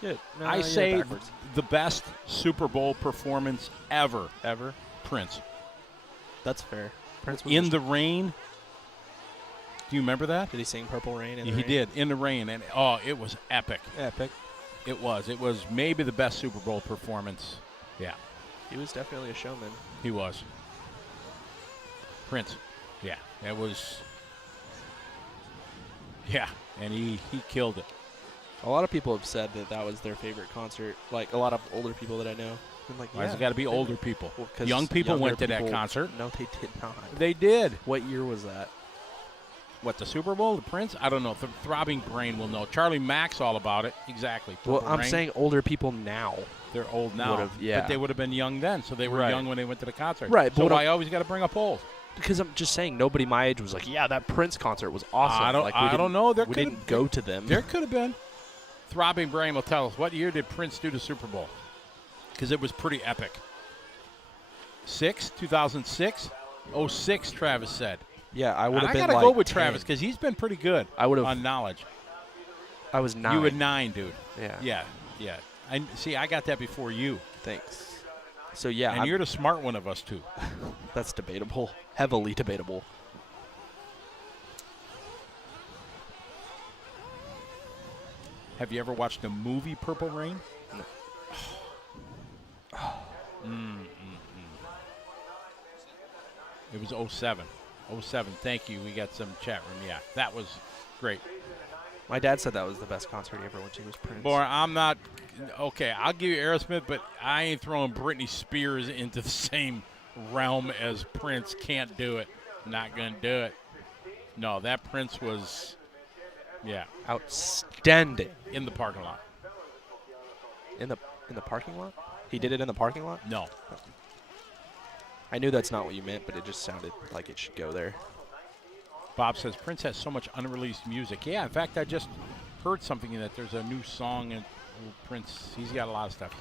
Yeah, no, I yeah, say backwards. the best Super Bowl performance ever. Ever? Prince. That's fair. Prince was In just- the rain. Do you remember that? Did he sing Purple Rain? In Yeah, the he rain? did. In the rain. And, oh, it was epic. Epic. It was. It was maybe the best Super Bowl performance. Yeah, He was definitely a showman. he was. Prince. Yeah, that was. Yeah, and he killed it. A lot of people have said that that was their favorite concert. Like a lot of older people that I know. I'm like, Why has yeah, it got to be they older were- people? Well, 'cause Young people younger went to that people- concert. No, they did not. They did. What year was that? What, the Super Bowl? The Prince? I don't know. The Throbbing Brain will know. Charlie Mack's all about it. Exactly. Well, Purple I'm Rain. saying older people now. They're old now. Would've- yeah. But they would have been young then, so they were Right. young when they went to the concert. Right, So but why always got to bring up old? Because I'm just saying nobody my age was like, yeah, that Prince concert was awesome. I don't- Like, we I didn't- don't know. There we could've- didn't go to them. There could have been. Throbbing Brain will tell us. What year did Prince do the Super Bowl? Because it was pretty epic. 2006? 06, Travis said. Yeah, I would have I been gotta like go with 10. Travis because he's been pretty good I would've- on knowledge. I was 9. You were 9, dude. Yeah. Yeah. I see. I got that before you. Thanks. So yeah, And you're the smart one of us two. that's debatable, heavily debatable. Have you ever watched the movie Purple Rain? No. It was 07. 07. Thank you. We got some chat room. Yeah, that was great. My dad said that was the best concert he ever went to was Prince. Boy, I'm not. Okay, I'll give you Aerosmith, but I ain't throwing Britney Spears into the same realm as Prince. Can't do it. Not going to do it. No, that Prince was, yeah, Outstanding. in the parking lot. In the parking lot? He did it in the parking lot? No. I knew that's not what you meant, but it just sounded like it should go there. Bob says Prince has so much unreleased music. Yeah, in fact, I just heard something that there's a new song and Prince. He's got a lot of stuff.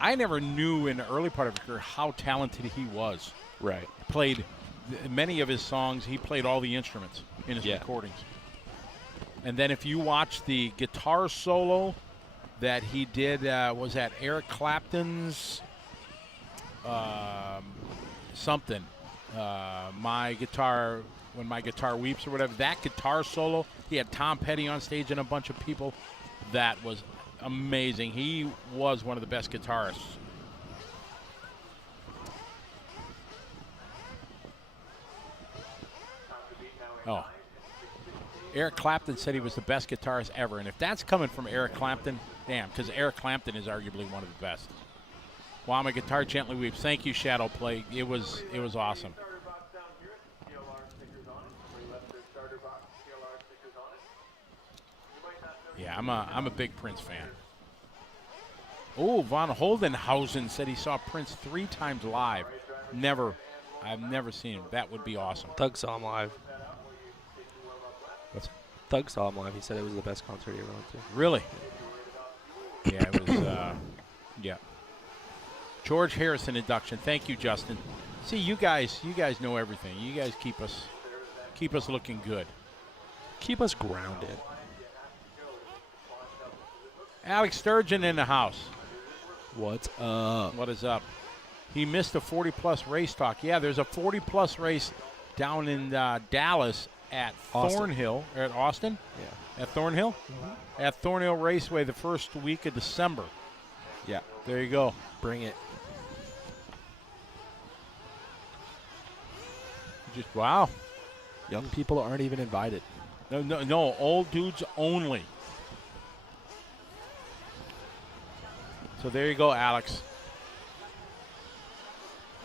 I never knew in the early part of his career how talented he was. Right. Played many of his songs. He played all the instruments in his recordings. And then if you watch the guitar solo that he did, was at Eric Clapton's something. My guitar. When My Guitar Weeps or whatever, that guitar solo, he had Tom Petty on stage and a bunch of people. That was amazing. He was one of the best guitarists. Oh. Eric Clapton said he was the best guitarist ever, and if that's coming from Eric Clapton, damn, because Eric Clapton is arguably one of the best. While My Guitar Gently Weeps. Thank you, Shadow Play. It was awesome. Yeah, I'm a big Prince fan. Oh, Von Holdenhausen said he saw Prince 3 times live. I've never seen him. That would be awesome. Thug saw him live. What's Thug saw him live. He said it was the best concert he ever went to. Really? Yeah, it was. Yeah. George Harrison induction. Thank you, Justin. See, you guys know everything. You guys keep us looking good. Keep us grounded. Alex Sturgeon in the house. What's up? What is up? He missed a 40-plus race talk. Yeah, there's a 40-plus race down in Dallas at Austin. Thornhill. Or at Austin? Yeah. At Thornhill? Mm-hmm. At Thornhill Raceway the first week of December. Yeah. There you go. Bring it. Just wow. Young people aren't even invited. No, old dudes only. So there you go, Alex.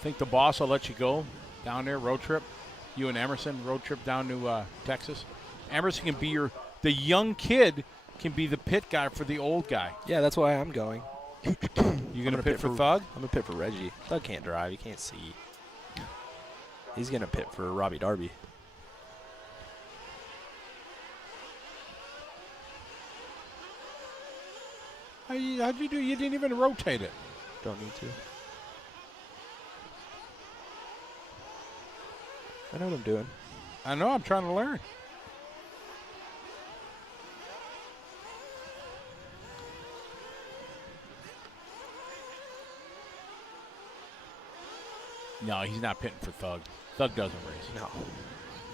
Think the boss will let you go down there, road trip? You and Emerson, road trip down to Texas? Emerson can be the young kid can be the pit guy for the old guy. Yeah, that's why I'm going. You going to pit for Thug? I'm going to pit for Reggie. Thug can't drive. He can't see. He's going to pit for Robbie Darby. How'd you do? You didn't even rotate it. Don't need to. I know what I'm doing. I know. I'm trying to learn. No, he's not pitting for Thug. Thug doesn't race. No.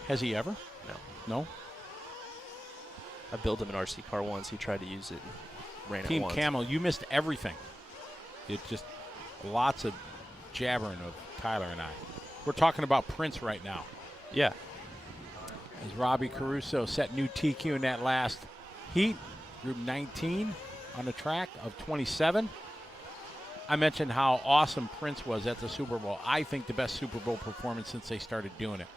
Has he ever? No. No? I built him an RC car once. He tried to use it. Ran Team it once. Camel, you missed everything. It's just lots of jabbering of Tyler and I. We're talking about Prince right now. Yeah. As Robbie Caruso set new TQ in that last heat, group 19 on the track of 27. I mentioned how awesome Prince was at the Super Bowl. I think the best Super Bowl performance since they started doing it.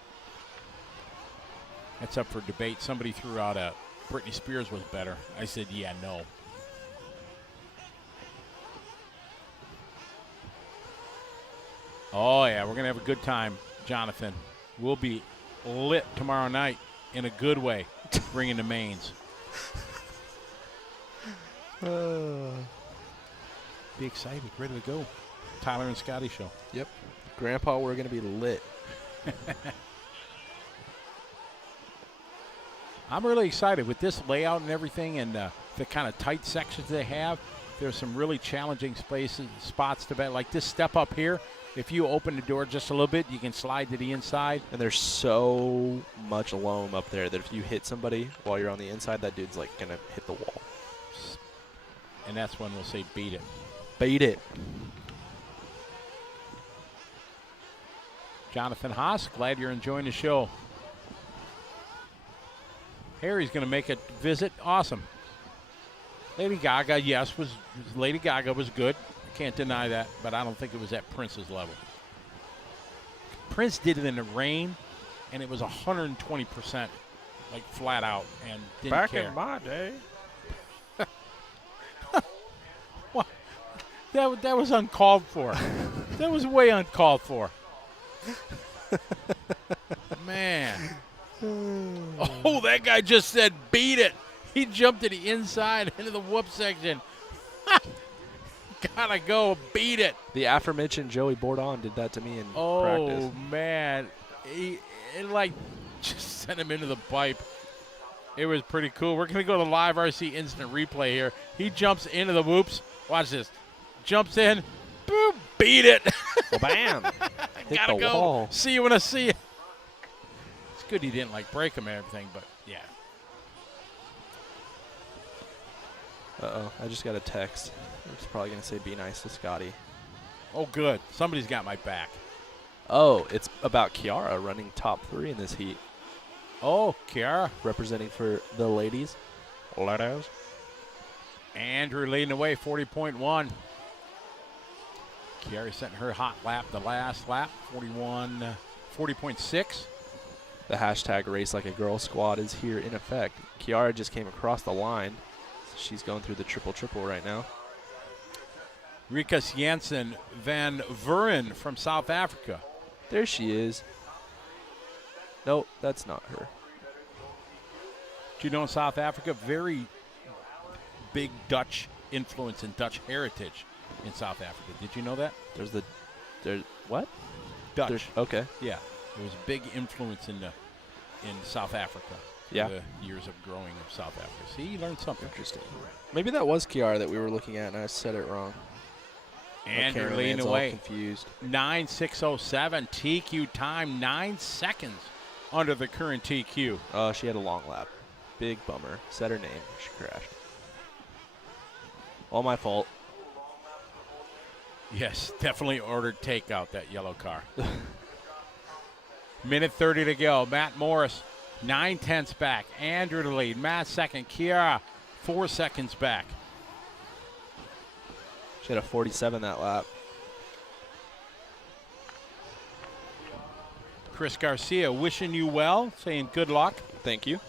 That's up for debate. Somebody threw out a Britney Spears was better. I said, yeah, no. Oh, yeah, we're going to have a good time, Jonathan. We'll be lit tomorrow night in a good way, bringing the mains. Be excited, ready to go. Tyler and Scotty show. Yep. Grandpa, we're going to be lit. I'm really excited with this layout and everything and the kind of tight sections they have. there's some really challenging spots to bet. Like this step up here, if you open the door just a little bit, you can slide to the inside. And there's so much loam up there that if you hit somebody while you're on the inside, that dude's like gonna hit the wall. And that's when we'll say beat it. Beat it. Jonathan Haas, glad you're enjoying the show. Harry's going to make a visit. Awesome. Lady Gaga, yes, Lady Gaga was good. Can't deny that, but I don't think it was at Prince's level. Prince did it in the rain, and it was 120%, like flat out, and didn't care. Back in my day. What? That was uncalled for. That was way uncalled for. Man. Oh, that guy just said beat it. He jumped to the inside into the whoop section. Gotta go, beat it. The aforementioned Joey Bourdon did that to me in practice. Oh, man. It like just sent him into the pipe. It was pretty cool. We're going to go to LiveRC instant replay here. He jumps into the whoops. Watch this. Jumps in. Boom. Beat it. Well, bam. Hit Gotta the go. wall. See you when I see you. It's good he didn't like break him and everything, but yeah. Uh-oh. I just got a text. It's probably going to say be nice to Scotty. Oh, good. Somebody's got my back. Oh, it's about Kiara running top 3 in this heat. Oh, Kiara. Representing for the ladies. Ladies. Andrew leading the way, 40.1. Kiara sent her hot lap the last lap, 40.6. The hashtag race like a girl squad is here in effect. Kiara just came across the line. So she's going through the triple right now. Rikas Jensen van Vuren from South Africa. There she is. Nope, that's not her. Do you know in South Africa, very big Dutch influence and Dutch heritage in South Africa. Did you know that? There's what? Dutch. Okay. Yeah. There was a big influence in South Africa. Yeah. The years of growing of South Africa. See, you learned something. Interesting. Maybe that was Kiara that we were looking at, and I said it wrong. Andrew Karen leading Lance all away. confused. 9:6:07 TQ time, 9 seconds under the current TQ. Oh, she had a long lap. Big bummer. Said her name. She crashed. All my fault. Yes, definitely ordered takeout, that yellow car. Minute 30 to go. Matt Morris, 9/10 back. Andrew to lead. Matt second. Kiara, 4 seconds back. She had a 47 that lap. Chris Garcia wishing you well, saying good luck. Thank you.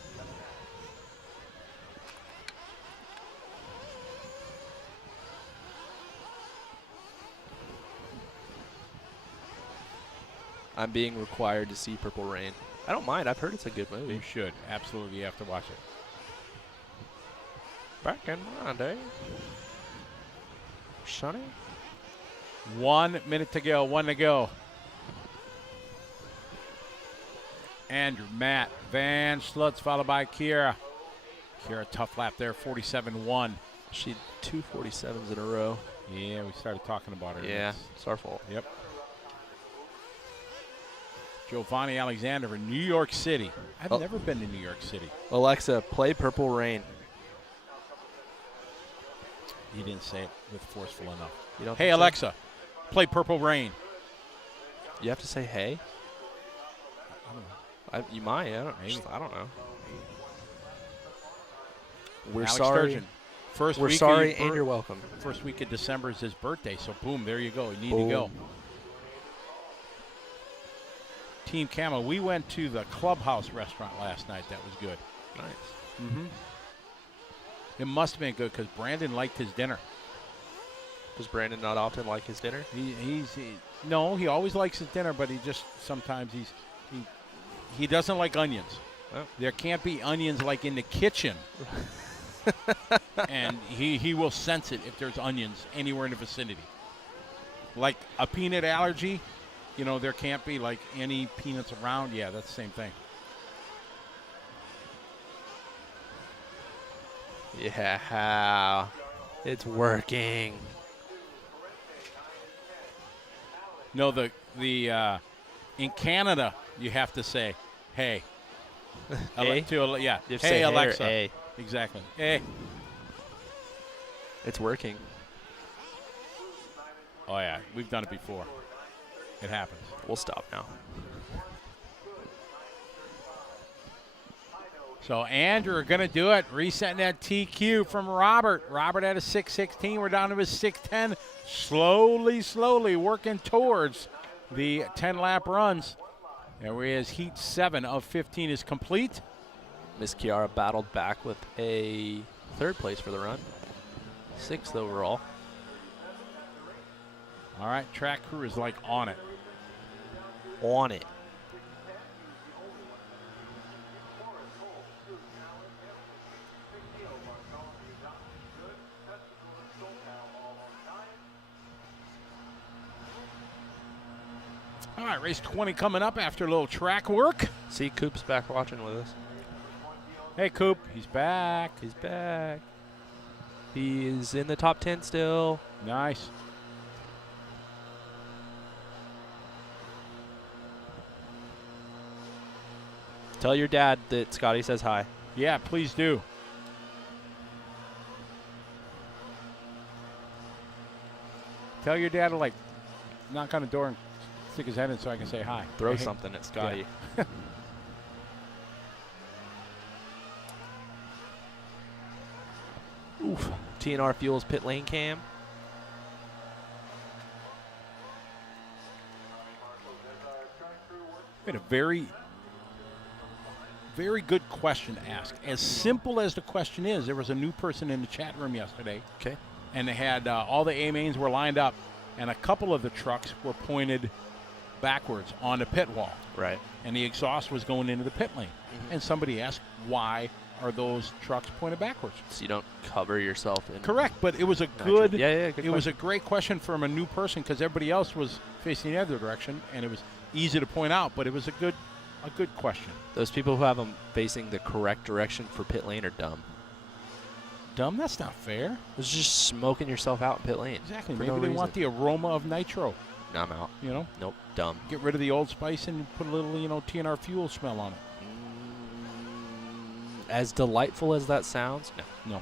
I'm being required to see Purple Rain. I don't mind. I've heard it's a good movie. You should. Absolutely have to watch it. Back in my day. Sonny? 1 minute to go. 1 to go. Andrew, Matt, Van Schlutz, followed by Kiara. Kiara, tough lap there, 47.1. She had 2 47s in a row. Yeah, we started talking about her. Yeah, it's our fault. Yep. Giovanni Alexander from New York City. I've never been to New York City. Alexa, play Purple Rain. You didn't say it with forceful enough. You don't Hey, think so? Alexa, play Purple Rain. You have to say hey? I don't know. You might. Maybe. I don't know. We're Alex sorry. Sturgeon. First We're week sorry, of and you're welcome. First week of December is his birthday, so boom, there you go. You need Boom. to go. Team Camo, we went to the Clubhouse restaurant last night. That was good. Nice. Mm-hmm. It must have been good because Brandon liked his dinner. Does Brandon not often like his dinner? No, he always likes his dinner, but he just sometimes he doesn't like onions. Oh. There can't be onions like in the kitchen. And he will sense it if there's onions anywhere in the vicinity. Like a peanut allergy, there can't be like any peanuts around. Yeah, that's the same thing. Yeah. It's working. No, the in Canada you have to say, "Hey." Hey? Yeah. You have to Hey, say hey or Alexa. hey. Exactly. Hey. It's working. Oh yeah, we've done it before. It happens. We'll stop now. So Andrew are going to do it. Resetting that TQ from Robert. Robert at a 6:16. We're down to his 6:10. Slowly working towards the 10-lap runs. There he is. Heat 7 of 15 is complete. Miss Chiara battled back with a 3rd place for the run. 6th overall. All right, track crew is like on it. On it. All right, race 20 coming up after a little track work. See, Coop's back watching with us. Hey, Coop, he's back. He's back. He's in the top 10 still. Nice. Tell your dad that Scotty says hi. Yeah, please do. Tell your dad to, like, knock on the door and stick his head in so I can say hi. Throw Hey. something at Scotty. Oof. TNR Fuels pit lane cam. We had a very good question asked. As simple as the question is, there was a new person in the chat room yesterday. Okay. And they had all the A-mains were lined up, and a couple of the trucks were pointed backwards on the pit wall. Right. And the exhaust was going into the pit lane. And somebody asked, why are those trucks pointed backwards? So you don't cover yourself in. Correct, but it was a Nitro. good. Yeah, good it was a great question from a new person because everybody else was facing the other direction, and it was easy to point out. But it was a good question. Those people who have them facing the correct direction for pit lane are dumb. Dumb? That's not fair. It's just smoking yourself out in pit lane. Exactly. For Maybe no they reason. want the aroma of nitro. No, I'm out. You know, Nope. Dumb. get rid of the Old Spice and put a little, TNR fuel smell on it. As delightful as that sounds, no. No.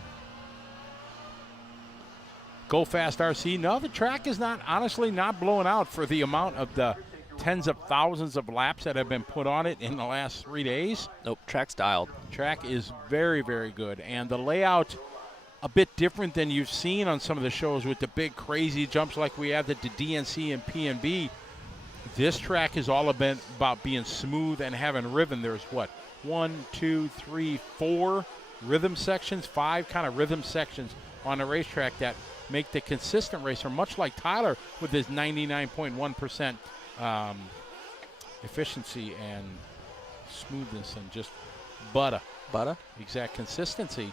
Go Fast RC. No, the track is honestly not blowing out for the amount of the tens of thousands of laps that have been put on it in the last 3 days. Nope. Track's dialed. Track is very, very good. And the layout, a bit different than you've seen on some of the shows with the big crazy jumps like we have at the DNC and PNB. This track is all about being smooth and having rhythm. There's 1, 2, 3, 4 rhythm sections, 5 kind of rhythm sections on the racetrack that make the consistent racer, much like Tyler with his 99.1% efficiency and smoothness and just butter. Exact consistency.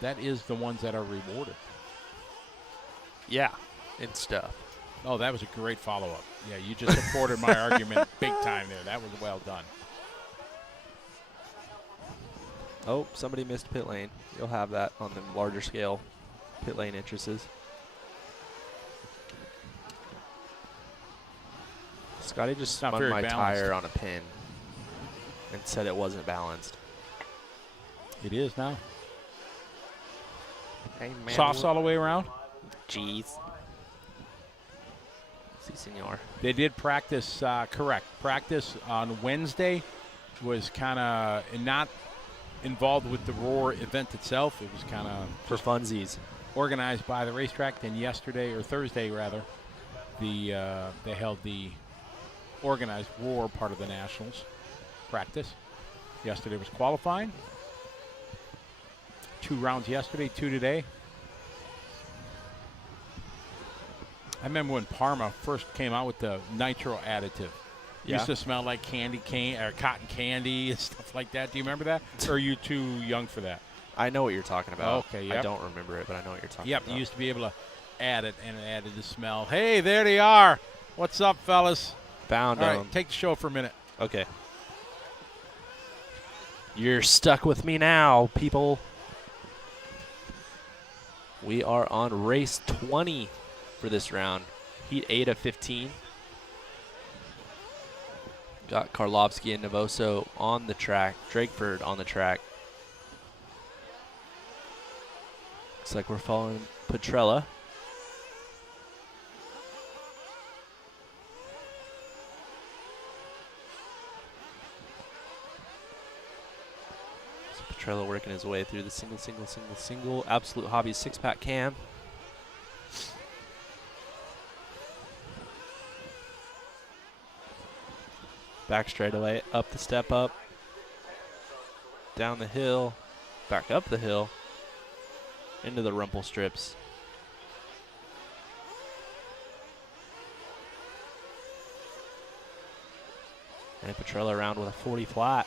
That is the ones that are rewarded. Yeah. And stuff. Oh, that was a great follow-up. Yeah, you just supported my argument big time there. That was well done. Oh, somebody missed pit lane. You'll have that on the larger scale pit lane entrances. Scotty just Not spun very my balanced. tire on a pin and said it wasn't balanced. It is now. Hey, man. Softs all the way around. Jeez. Si, senor. They did practice, correct. Practice on Wednesday was kind of not involved with the Roar event itself. It was kind of For funsies. organized by the racetrack. Then yesterday, or Thursday rather, they held the organized Roar part of the Nationals practice. Yesterday was qualifying. 2 rounds yesterday, 2 today. I remember when Parma first came out with the Nitro additive. Yeah. Used to smell like candy cane or cotton candy and stuff like that. Do you remember that? Or are you too young for that? I know what you're talking about. Okay, I yep. don't remember it, but I know what you're talking Yep, about. you used to be able to add it, and it added the smell. Hey, there they are. What's up, fellas? Found All them. right, take the show for a minute. Okay. You're stuck with me now, people. We are on race 20 for this round. Heat 8 of 15. Got Karlovsky and Novoso on the track. Drakeford on the track. Looks like we're following Petrella. So Petrella working his way through the single. Absolute Hobbies 6-pack cam. Back straightaway, up the step up, down the hill, back up the hill, into the rumple strips. And Petrella around with a 40 flat.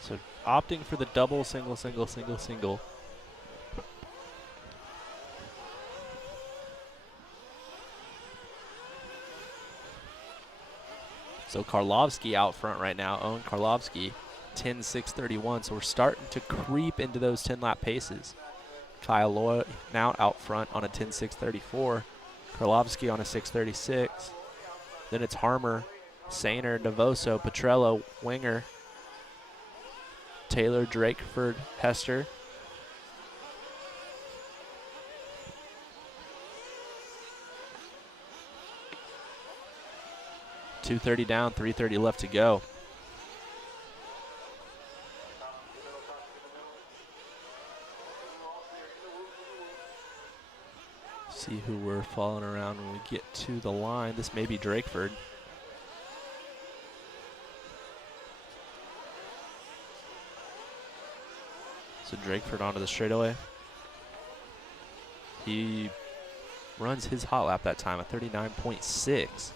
So opting for the double, single. So Karlovsky out front right now. Owen Karlovsky, 10.631. So we're starting to creep into those 10-lap paces. Kyle Loy now out front on a 10.634. Karlovsky on a 6.36. Then it's Harmer, Sainer, Novoso, Petrella, Winger, Taylor, Drakeford, Hester. .230 down, 3:30 left to go. See who we're following around when we get to the line. This may be Drakeford. So Drakeford onto the straightaway. He runs his hot lap that time at 39.6.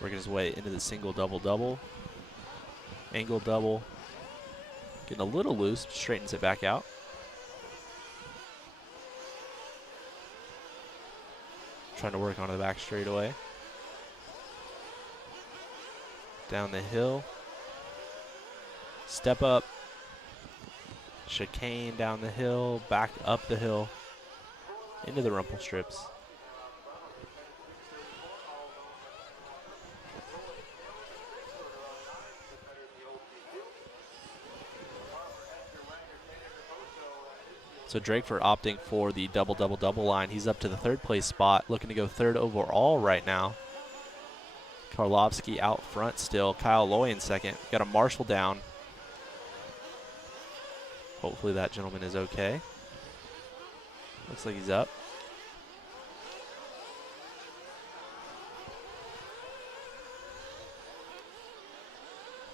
Working his way into the single double. Angle double. Getting a little loose, straightens it back out. Trying to work onto the back straightaway. Down the hill. Step up. Chicane down the hill, back up the hill, into the rumple strips. So Drakeford opting for the double line. He's up to the third place spot, looking to go third overall right now. Karlovsky out front still. Kyle Loy in second. Got a Marshall down. Hopefully that gentleman is okay. Looks like he's up.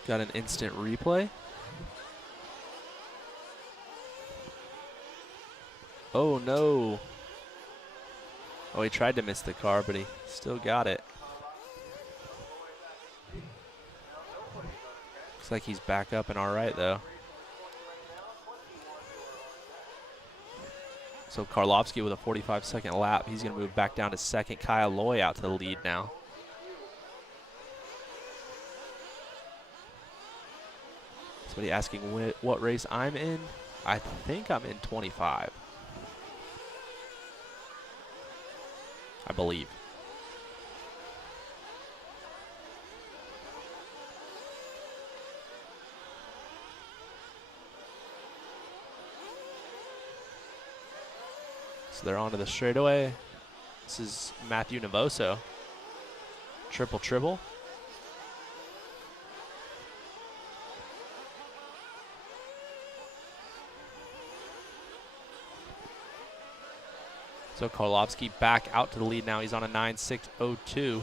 Got an instant replay. Oh no. Oh, he tried to miss the car, but he still got it. Looks like he's back up and all right though. So Karlovsky with a 45-second lap. He's going to move back down to second. Kyle Loy out to the lead now. Somebody asking what race I'm in. I think I'm in 25. I believe. So they're onto the straightaway. This is Matthew Novoso. Triple. So Karlovsky back out to the lead now. He's on a 9.602.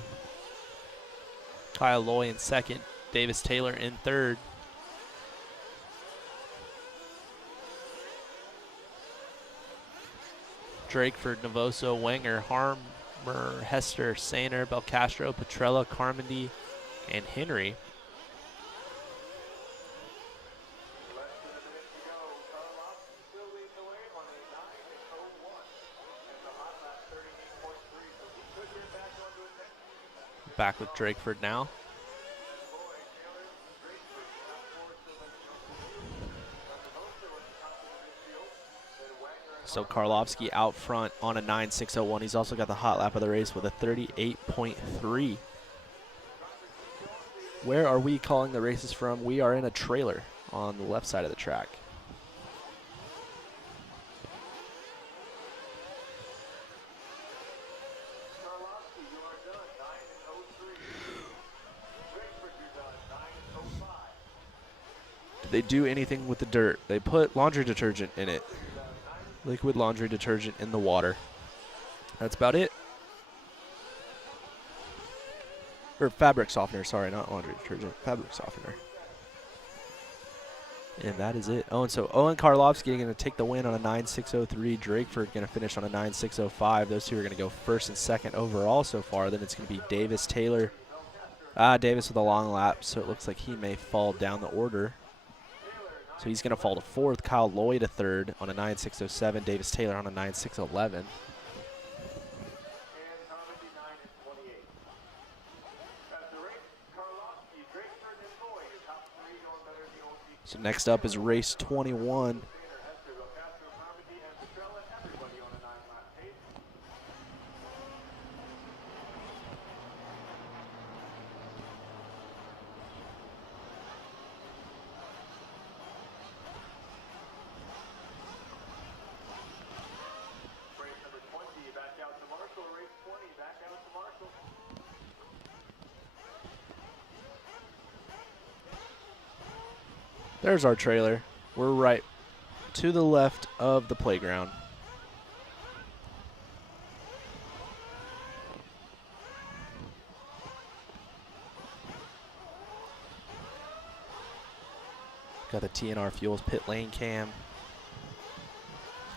Kyle Loy in second. Davis Taylor in third. Drakeford, Novoso, Wenger, Harmer, Hester, Sainer, Belcastro, Petrella, Carmody, and Henry. Back with Drakeford now. So Karlovsky out front on a 9.601. He's also got the hot lap of the race with a 38.3. Where are we calling the races from? We are in a trailer on the left side of the track. Did they do anything with the dirt? They put laundry detergent in it. Liquid laundry detergent in the water. That's about it. Or fabric softener, sorry, not laundry detergent, fabric softener. And that is it. Oh, and so Owen Karlovsky going to take the win on a 9.603. Drakeford going to finish on a 9.605. Those two are going to go first and second overall so far. Then it's going to be Davis, Taylor. Davis with a long lap, so it looks like he may fall down the order. So he's going to fall to fourth. Kyle Lloyd a third on a 9.607. Davis Taylor on a 9.611. So next up is race 21. There's our trailer. We're right to the left of the playground. Got the TNR Fuels pit lane cam.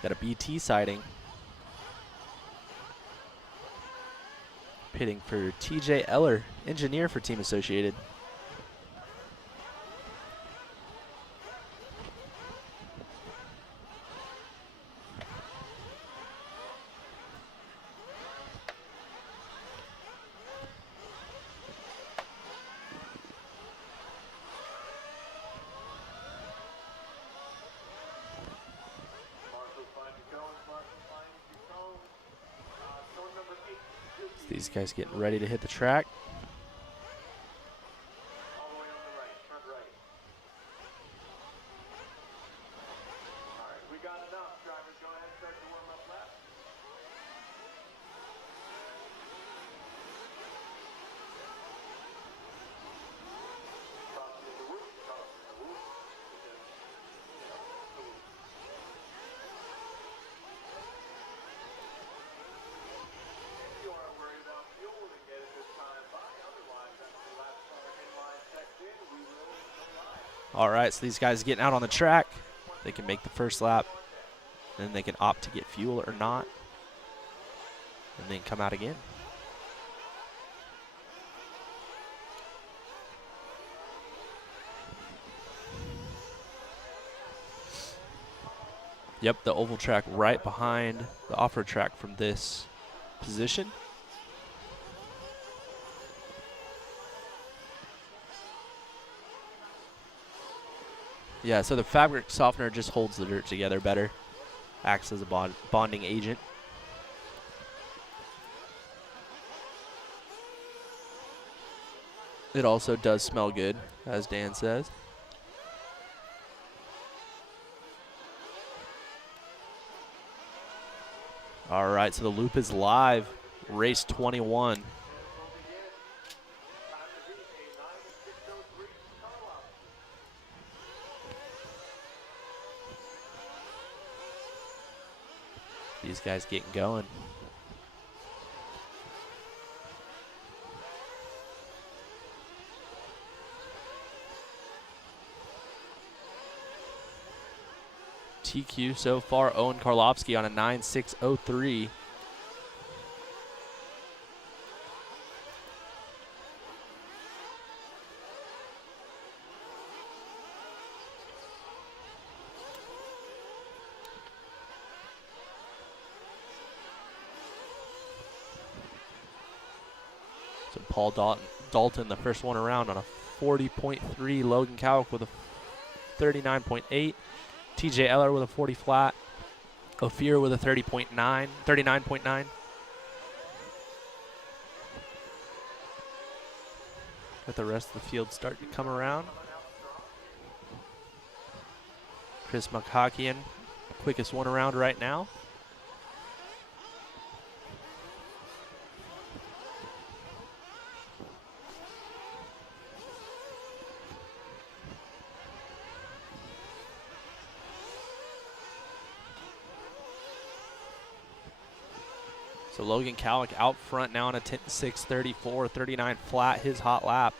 Got a BT siding. Pitting for TJ Eller, engineer for Team Associated. These guys getting ready to hit the track. All the way on the right, front right. All right, we got enough. Drivers, go ahead and start the warm-up lap. Toss it in the whoop, toss it in the whoop. If you aren't worried about fuel, then get it this time by. Otherwise, after the last car inline checks in, we will go live. All right, so these guys getting out on the track. They can make the first lap, then they can opt to get fuel or not, and then come out again. Yep, the oval track right behind the off-road track from this position. Yeah, so the fabric softener just holds the dirt together better, acts as a bonding agent. It also does smell good, as Dan says. All right, so the loop is live. Race 21. These guys getting going. TQ so far, Owen Karlovsky on a 9.603. So Paul Dalton, the first one around on a 40.3. Logan Cowlick with a 39.8. TJ Eller with a 40 flat. Ophir with a 39.9. Got the rest of the field starting to come around. Chris Makhakian, quickest one around right now. So Logan Cowlick out front now on a 10.634, 39 flat, his hot lap.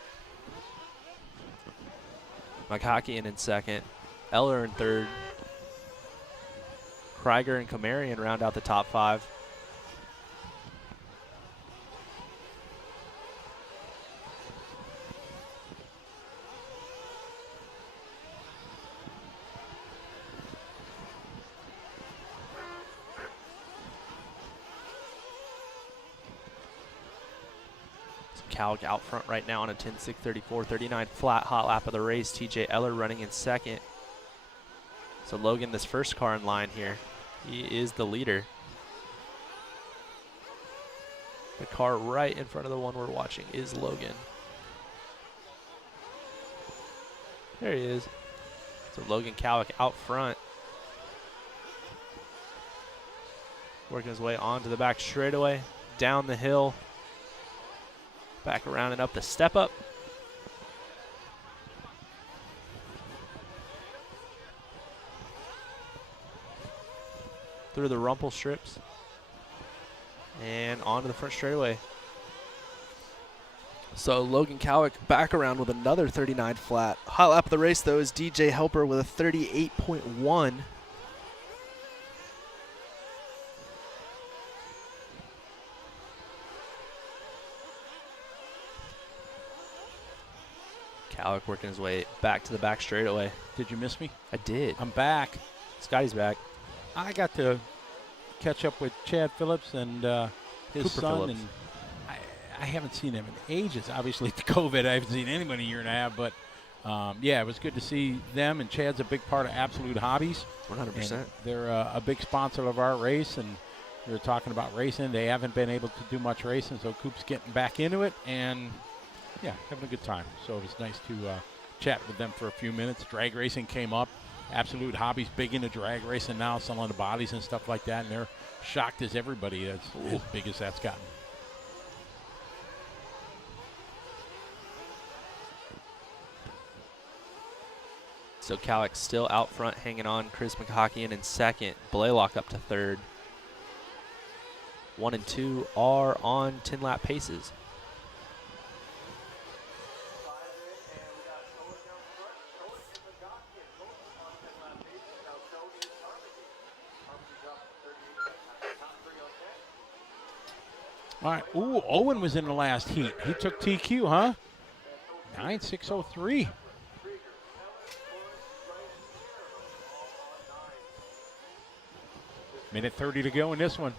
Makhakian in second, Eller in third. Krieger and Kamarian round out the top 5. Cowlick out front right now on a 10.634, 39 flat, hot lap of the race. TJ Eller running in second. So Logan, this first car in line here, he is the leader. The car right in front of the one we're watching is Logan. There he is. So Logan Cowlick out front. Working his way onto the back straightaway, down the hill. Back around and up the step up. Through the rumple strips. And onto the front straightaway. So Logan Cowlick back around with another 39 flat. Hot lap of the race, though, is DJ Helper with a 38.1. Cowlick working his way back to the back straightaway. Did you miss me? I did. I'm back. Scotty's back. I got to catch up with Chad Phillips and his Cooper son, Phillips. and I haven't seen him in ages. Obviously, the COVID, I haven't seen anyone in a year and a half, but yeah, it was good to see them, and Chad's a big part of Absolute Hobbies. 100%. And they're a big sponsor of our race, and we were talking about racing. They haven't been able to do much racing, so Coop's getting back into it, and yeah, having a good time. So it was nice to chat with them for a few minutes. Drag racing came up. Absolute Hobbies big into drag racing now, selling the bodies and stuff like that, and they're shocked as everybody that's as big as that's gotten. So Cowlick still out front, hanging on. Chris Makhakian in second. Blaylock up to third. 1 and 2 are on 10-lap paces. All right. Ooh, Owen was in the last heat. He took TQ, huh? 9.603. Minute 30 to go in this one.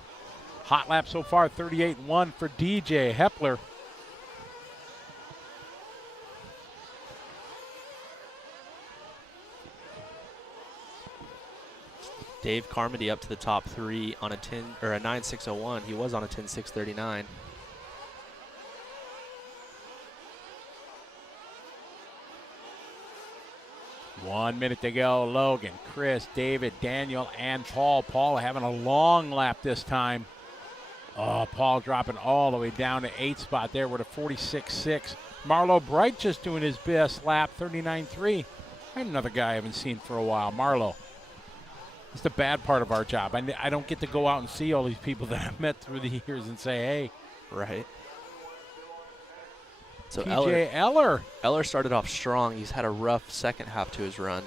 Hot lap so far, 38.1 for DJ Hepler. Dave Carmody up to the top 3 on a 9.601. He was on a 10.639. One minute to go. Logan, Chris, David, Daniel, and Paul. Paul having a long lap this time. Oh, Paul dropping all the way down to 8th spot there with a 46.6. Marlo Bright just doing his best lap, 39.3. And another guy I haven't seen for a while, Marlo. It's the bad part of our job. I don't get to go out and see all these people that I've met through the years and say, hey. Right. So TJ Eller. started off strong. He's had a rough second half to his run.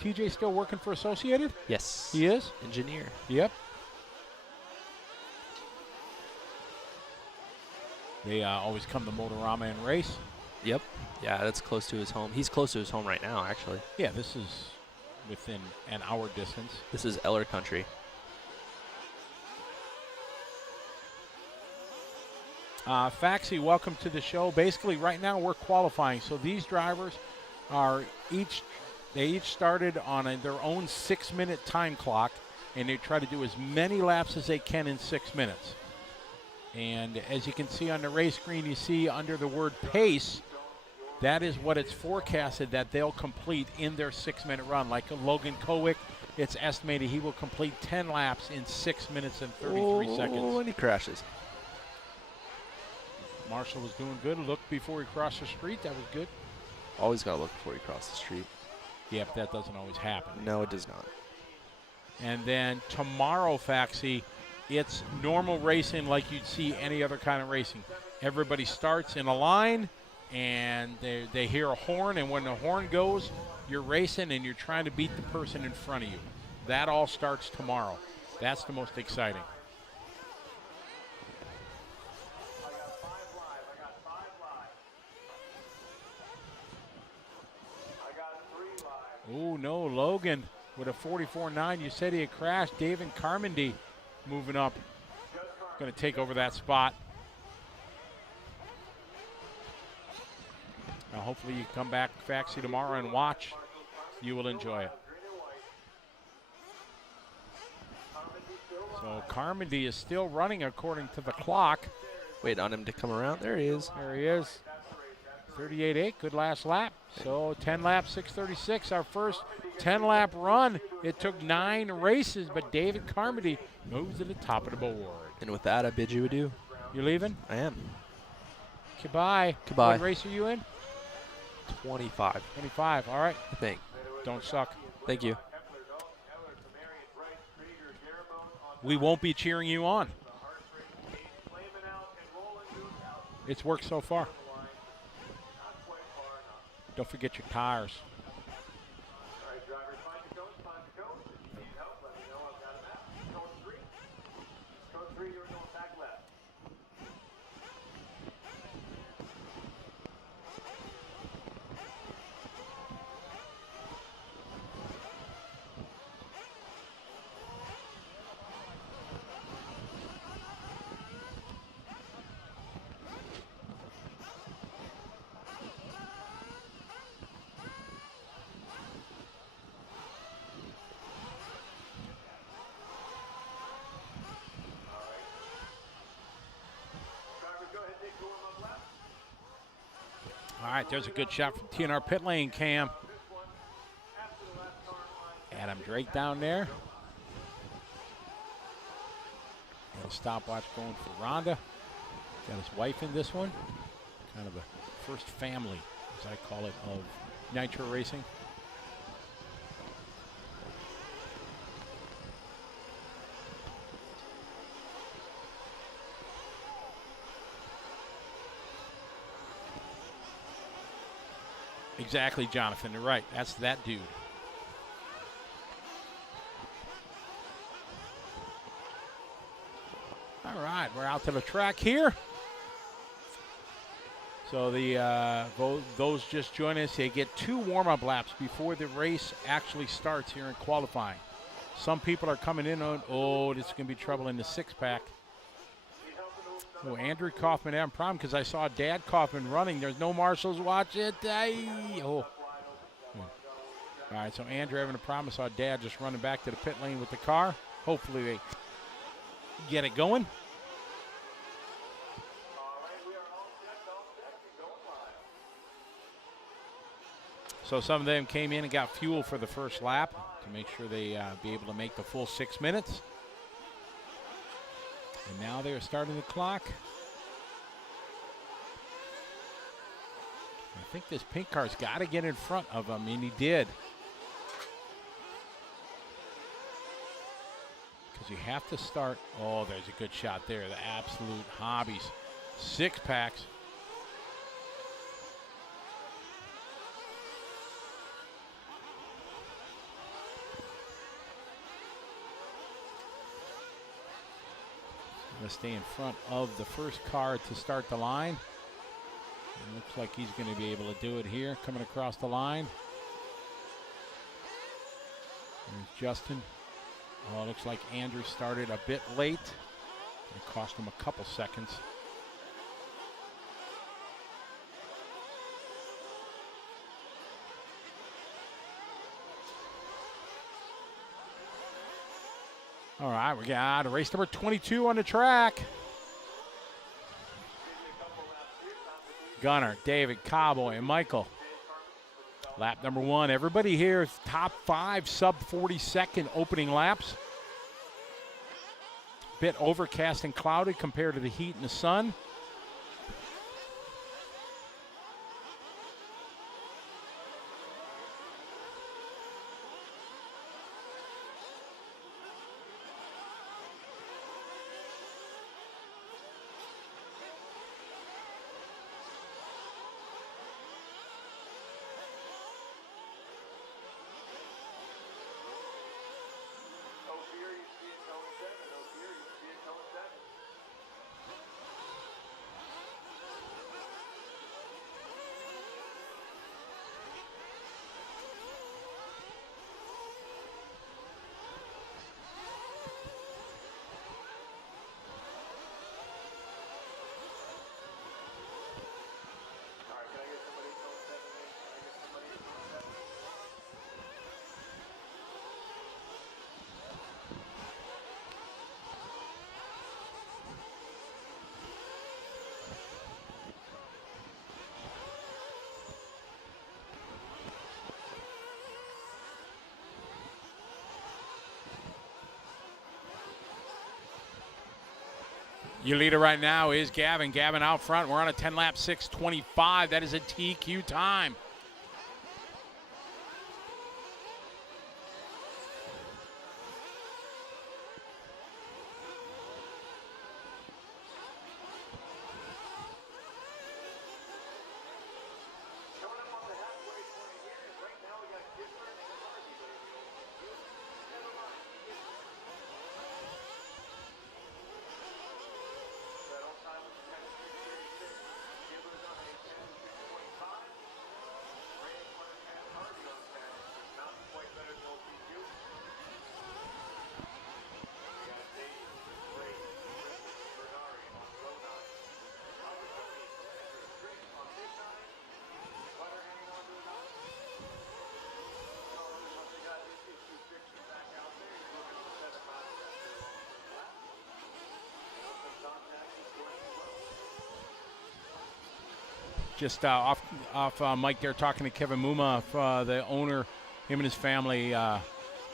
TJ still working for Associated? Yes. He is? Engineer. Yep. They always come to Motorama and race. Yep. Yeah, that's close to his home. He's close to his home right now, actually. Yeah, this is within an hour distance. This is Eller country. Faxi, welcome to the show. Basically, right now we're qualifying. So these drivers are each started on their own 6-minute time clock, and they try to do as many laps as they can in 6 minutes. And as you can see on the race screen, you see under the word pace, that is what it's forecasted that they'll complete in their 6-minute run. Like Logan Kowick, it's estimated he will complete 10 laps in 6 minutes and 33 seconds. And he crashes. Marshall was doing good. Looked before he crossed the street. That was good. Always got to look before you cross the street. Yeah, but that doesn't always happen. No, it does not. And then tomorrow, Faxi, it's normal racing like you'd see any other kind of racing. Everybody starts in a line, and they hear a horn, and when the horn goes, you're racing, and you're trying to beat the person in front of you. That all starts tomorrow. That's the most exciting. Oh, no, Logan with a 44.9. You said he had crashed. David Carmody moving up. Going to take over that spot. Now, hopefully you come back, Faxi, tomorrow and watch. You will enjoy it. So Carmody is still running according to the clock. Wait on him to come around. There he is. There he is. 38.8, good last lap. So 10 laps, 6:36. Our first 10-lap run. It took 9 races, but David Carmody moves to the top of the board. And with that, I bid you adieu. You leaving? I am. Goodbye. Goodbye. What race are you in? 25, 25. All right. I think. Don't suck. Thank you. We won't be cheering you on. It's worked so far. Don't forget your tires. All right, drivers, find the cones, find the cones. If you need help, let me know. I've got a map. Code 3. Code 3, you're going back left. All right, there's a good shot from TNR pit lane cam. Adam Drake down there. Got a stopwatch going for Rhonda. Got his wife in this one. Kind of a first family, as I call it, of Nitro racing. Exactly, Jonathan. You're right. That's that dude. All right, we're out to the track here. So those just join us. They get 2 warm-up laps before the race actually starts here in qualifying. Some people are coming in on, oh, this is going to be trouble in the 6-pack. Oh, Andrew Kaufman having a problem because I saw Dad Kaufman running. There's no marshals. Watch it. Oh. All right, so Andrew having a problem. I saw Dad just running back to the pit lane with the car. Hopefully they get it going. So some of them came in and got fuel for the first lap to make sure they be able to make the full 6 minutes. And now they're starting the clock. I think this pink car's got to get in front of him, and he did. Because you have to start. Oh, there's a good shot there. The absolute Hobbies. 6-packs. Going to stay in front of the first car to start the line. It looks like he's going to be able to do it here, coming across the line. There's Justin. Oh, it looks like Andrew started a bit late. It cost him a couple seconds. All right, we got race number 22 on the track. Gunnar, David, Cowboy, and Michael. Lap number 1. Everybody here, top 5 sub 40-second opening laps. Bit overcast and cloudy compared to the heat and the sun. Your leader right now is Gavin. Gavin out front. We're on a 10-lap 6:25. That is a TQ time. Just off mic there, talking to Kevin Muma, the owner, him and his family, the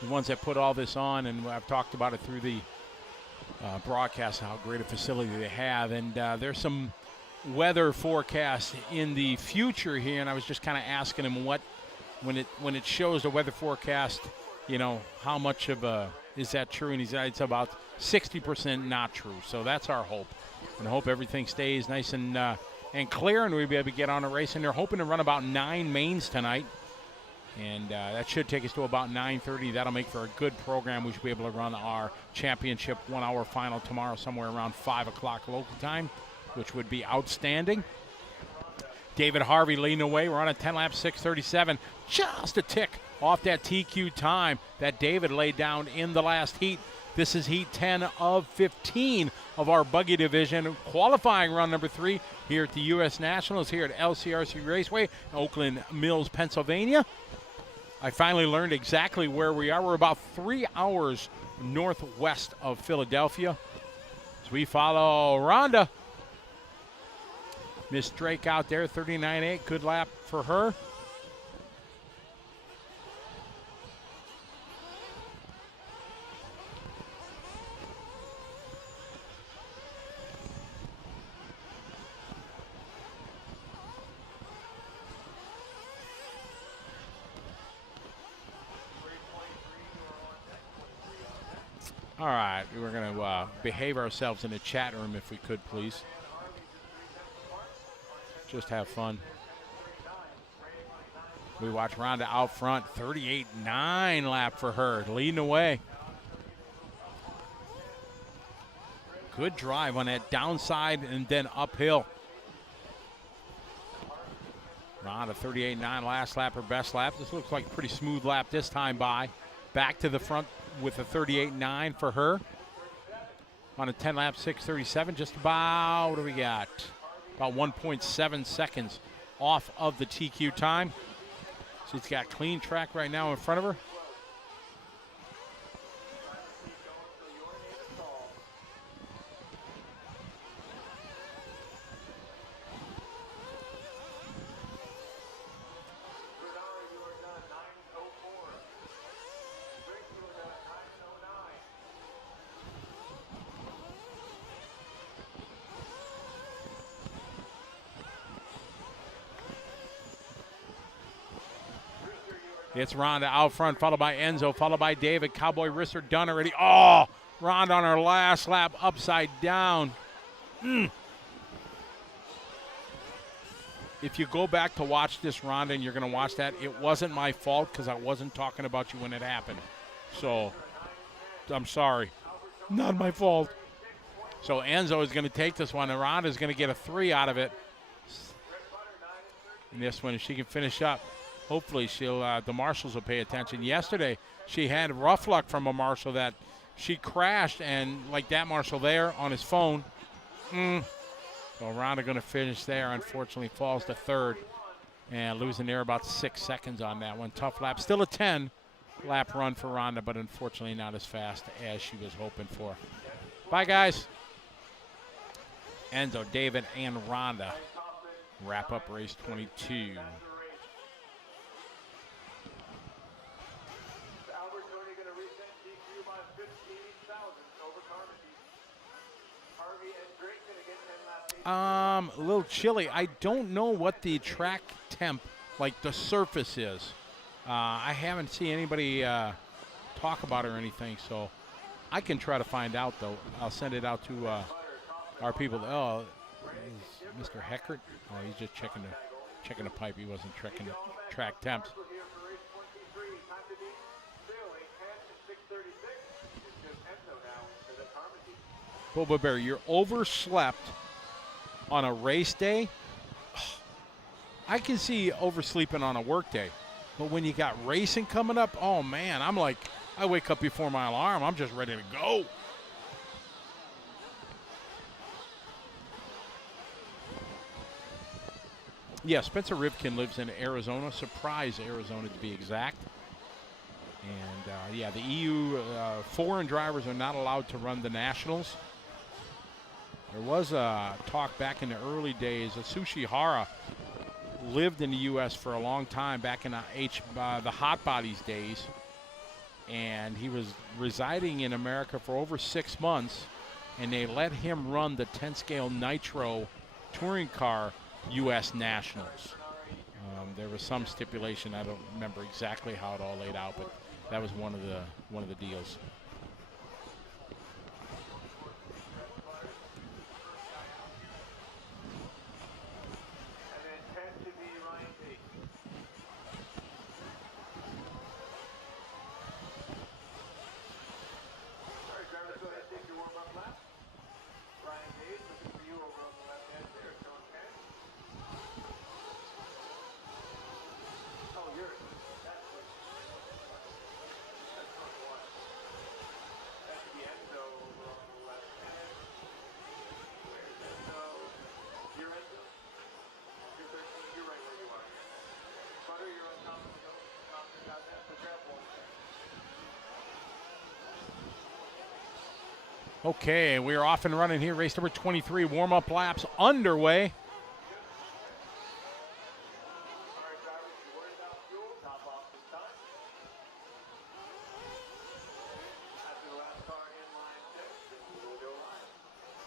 ones that put all this on, and I've talked about it through the broadcast, how great a facility they have. And there's some weather forecast in the future here, and I was just kind of asking him when it shows the weather forecast, you know, how much of is that true? And he said it's about 60% not true. So that's our hope, and I hope everything stays nice and clear, and we'll be able to get on a race. And they're hoping to run about 9 mains tonight, and that should take us to about 9:30. That'll make for a good program. We should be able to run our championship 1-hour final tomorrow somewhere around 5 o'clock local time, which would be outstanding. David Harvey leading away. We're on a 10-lap 6:37, just a tick off that TQ time that David laid down in the last heat. This is heat 10 of 15 of our buggy division, qualifying run number 3 here at the U.S. Nationals here at LCRC Raceway, Oakland Mills, Pennsylvania. I finally learned exactly where we are. We're about 3 hours northwest of Philadelphia. As we follow Rhonda. Miss Drake out there, 39.8, good lap for her. All right, we're going to behave ourselves in the chat room if we could, please. Just have fun. We watch Rhonda out front, 38.9 lap for her, leading away. Good drive on that downside and then uphill. Rhonda 38.9 last lap, her best lap. This looks like a pretty smooth lap this time by. Back to the front with a 38.9 for her. On a 10-lap 6:37, just about, what do we got? About 1.7 seconds off of the TQ time. She's got clean track right now in front of her. It's Rhonda out front, followed by Enzo, followed by David. Cowboy wrists are done already. Oh, Rhonda on her last lap, upside down. If you go back to watch this, Rhonda, and you're going to watch that, it wasn't my fault because I wasn't talking about you when it happened. So, I'm sorry. Not my fault. So, Enzo is going to take this one, and Rhonda is going to get a 3 out of it. And this one, if she can finish up, hopefully the marshals will pay attention. Yesterday, she had rough luck from a marshal that she crashed, and like that marshal there on his phone. So Rhonda going to finish there. Unfortunately, falls to 3rd. And losing there about 6 seconds on that one. Tough lap. Still a 10-lap run for Rhonda, but unfortunately not as fast as she was hoping for. Bye, guys. Enzo, David, and Rhonda wrap up race 22. A little chilly. I don't know what the track temp, like the surface is. I haven't seen anybody talk about it or anything, so I can try to find out, though. I'll send it out to our people. Oh, is Mr. Heckert? Oh, he's just checking the pipe. He wasn't checking the track temps. Boba Bear, you're overslept on a race day. I can see oversleeping on a work day, but when you got racing coming up, oh man, I'm like, I wake up before my alarm. I'm just ready to go. Yeah, Spencer Rivkin lives in Arizona, Surprise, Arizona to be exact. And yeah, the EU foreign drivers are not allowed to run the nationals. There was a talk back in the early days. Sushi Hara lived in the U.S. for a long time, back in the Hot Bodies days. And he was residing in America for over 6 months. And they let him run the 10-scale Nitro touring car U.S. Nationals. There was some stipulation. I don't remember exactly how it all laid out, but that was one of the deals. Okay, we are off and running here. Race number 23, warm-up laps underway.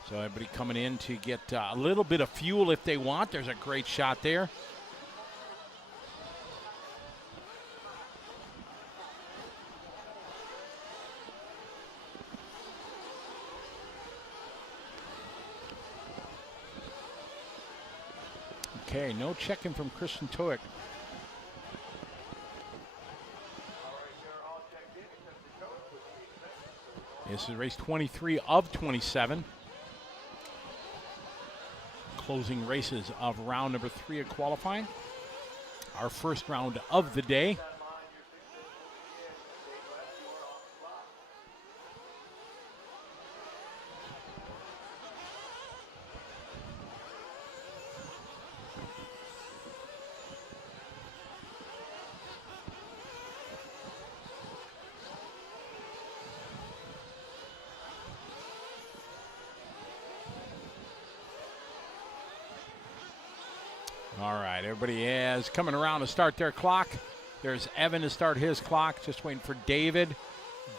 So everybody coming in to get a little bit of fuel if they want. There's a great shot there. Okay, no checking from Christian Toic. This is race 23 of 27. Closing races of round number 3 of qualifying. Our first round of the day. All right, everybody is coming around to start their clock. There's Evan to start his clock. Just waiting for David,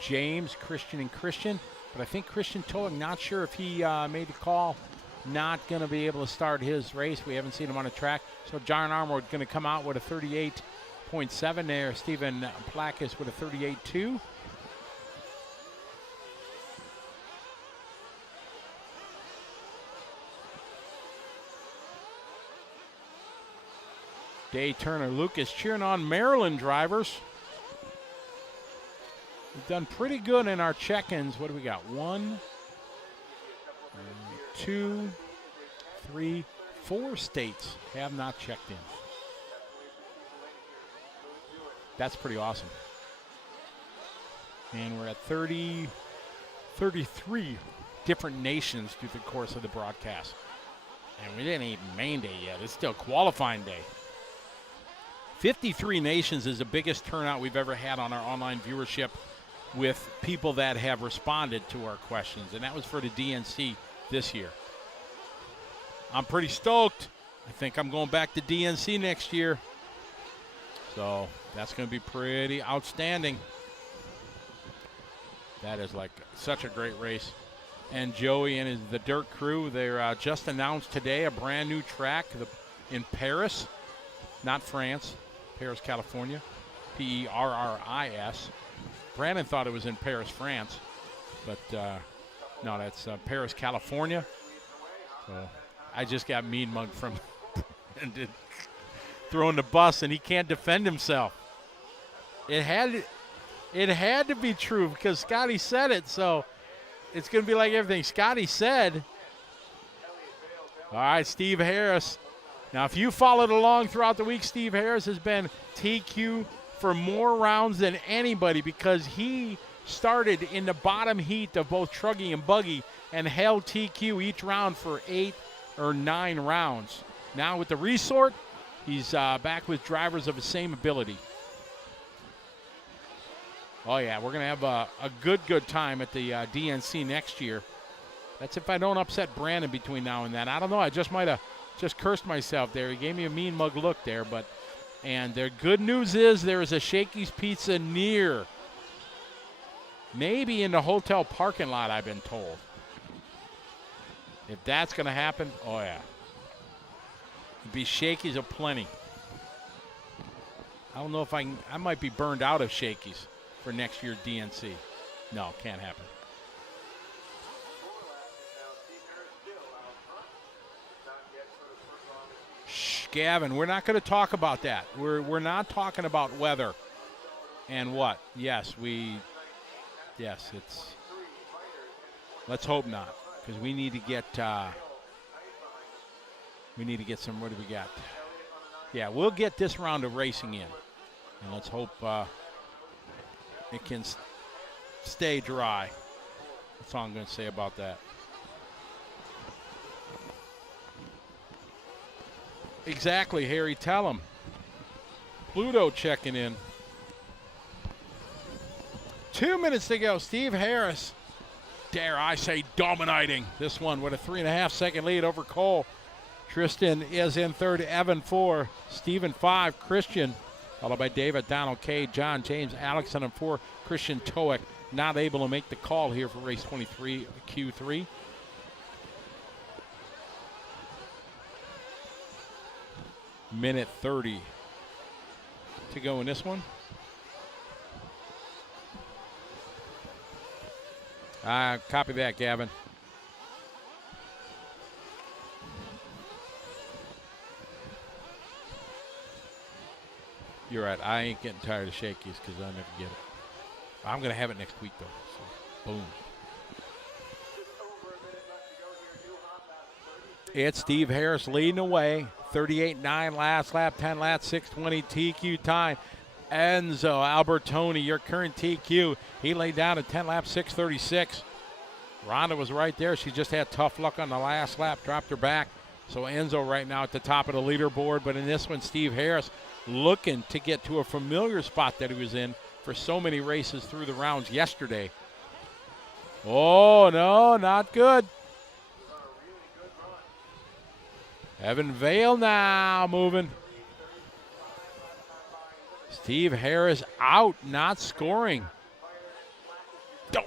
James, Christian, and Christian. But I think Christian Toic, not sure if he made the call. Not going to be able to start his race. We haven't seen him on a track. So John Armour going to come out with a 38 38.7 there. Stephen Plakis with a 38.2. Day Turner Lucas cheering on Maryland drivers. We've done pretty good in our check-ins. What do we got? 1, 2, 3, 4 states have not checked in. That's pretty awesome. And we're at 33 different nations through the course of the broadcast. And we didn't even main day yet. It's still qualifying day. 53 nations is the biggest turnout we've ever had on our online viewership with people that have responded to our questions. And that was for the DNC this year. I'm pretty stoked. I think I'm going back to DNC next year. So that's going to be pretty outstanding. That is like such a great race. And Joey and the Dirt Crew, they're just announced today a brand new track in Paris, not France, Paris, California, Perris. Brandon thought it was in Paris, France, but no, that's Paris, California. So I just got mean mugged from Brandon throwing the bus, and he can't defend himself. It had to be true because Scotty said it, so it's going to be like everything Scotty said. All right, Steve Harris. Now, if you followed along throughout the week, Steve Harris has been TQ for more rounds than anybody because he started in the bottom heat of both Truggy and Buggy and held TQ each round for 8 or 9 rounds. Now with the resort, he's back with drivers of the same ability. Oh, yeah, we're going to have a good time at the DNC next year. That's if I don't upset Brandon between now and then. I don't know. I just might have just cursed myself there. He gave me a mean mug look there. And the good news is there is a Shakey's Pizza near. Maybe in the hotel parking lot, I've been told. If that's going to happen, oh, yeah. It'd be Shakey's aplenty. I don't know if I might be burned out of Shakey's for next year's DNC. No, can't happen. Shh, Gavin, we're not going to talk about that. We're not talking about weather and what. Yes, it's. Let's hope not, because we need to get. We need to get some. What do we got? Yeah, we'll get this round of racing in, and let's hope it can stay dry. That's all I'm going to say about that. Exactly, Harry. Tell him. Pluto checking in. 2 minutes to go. Steve Harris, dare I say, dominating this one with a 3.5-second lead over Cole. Tristan is in third, Evan 4, Stephen 5, Christian, followed by David, Donald K, John, James, Alex, and 4, Christian Toek, not able to make the call here for race 23, Q3. Minute 30 to go in this one. Copy that, Gavin. You're right. I ain't getting tired of Shakey's because I never get it. I'm going to have it next week, though. So, boom. It's Steve Harris leading away. 38.9 last lap, 10 laps, 6:20 TQ time. Enzo Albertoni, your current TQ. He laid down at 10 laps, 6:36. Rhonda was right there. She just had tough luck on the last lap, dropped her back. So Enzo right now at the top of the leaderboard. But in this one, Steve Harris looking to get to a familiar spot that he was in for so many races through the rounds yesterday. Oh, no, not good. Evan Vale now moving. Steve Harris out, not scoring. Don't.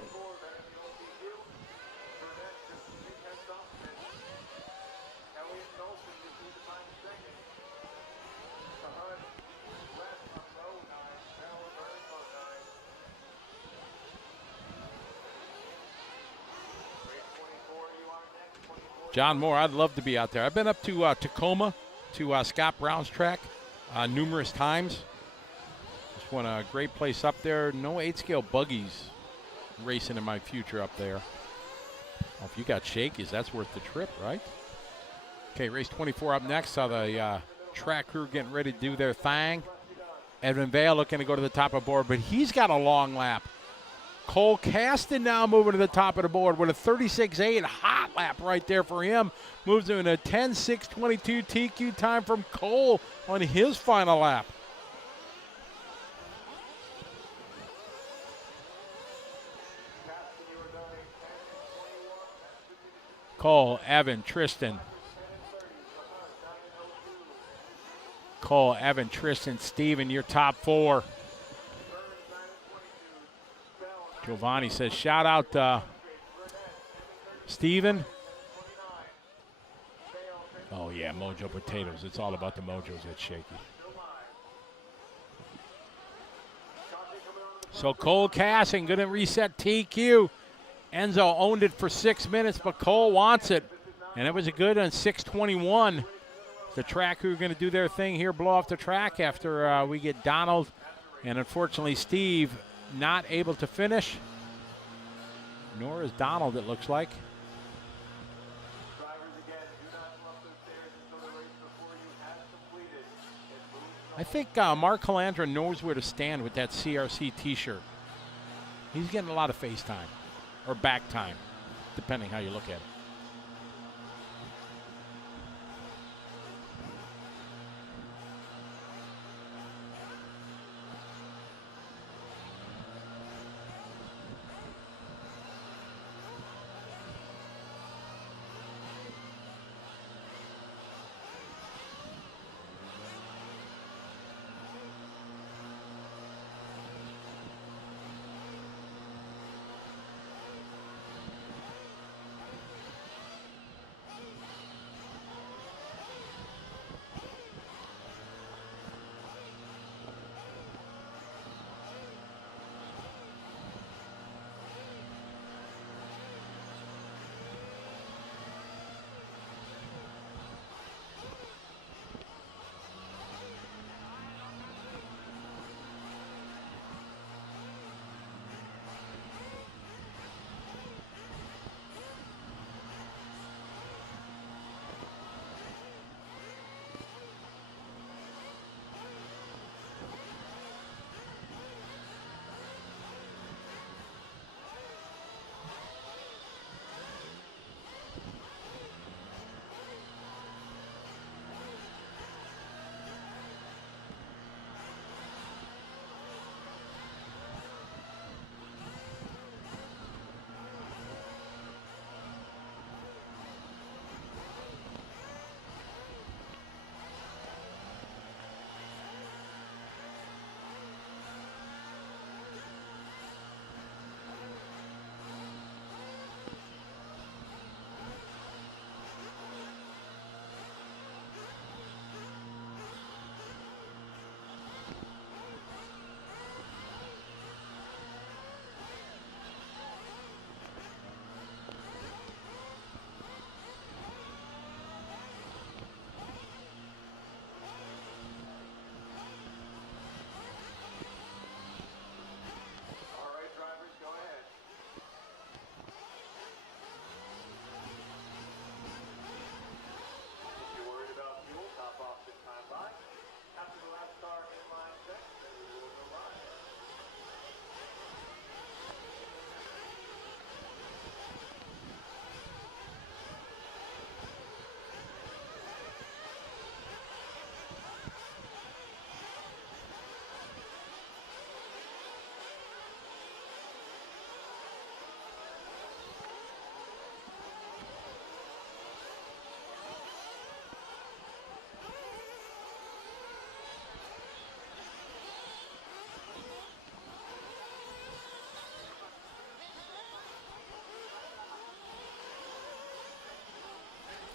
John Moore, I'd love to be out there. I've been up to Tacoma, to Scott Brown's track numerous times. Just want a great place up there. No 8-scale buggies racing in my future up there. Well, if you got shakies, that's worth the trip, right? Okay, race 24 up next. Saw the track crew getting ready to do their thing. Edwin Vale looking to go to the top of the board, but he's got a long lap. Cole Caston now moving to the top of the board with a 36.8 hot lap right there for him. Moves him in a 10.622 TQ time from Cole on his final lap. Cole, Evan, Tristan. Cole, Evan, Tristan, Steven, your top 4. Giovanni says, shout out Steven. Oh, yeah, Mojo Potatoes. It's all about the Mojos at Shaky. So Cole Casson going to reset TQ. Enzo owned it for 6 minutes, but Cole wants it. And it was a good on 6:21. The track crew are going to do their thing here, blow off the track after we get Donald. And unfortunately, Steve not able to finish. Nor is Donald, it looks like. I think Mark Calandra knows where to stand with that CRC t-shirt. He's getting a lot of face time. Or back time, depending how you look at it.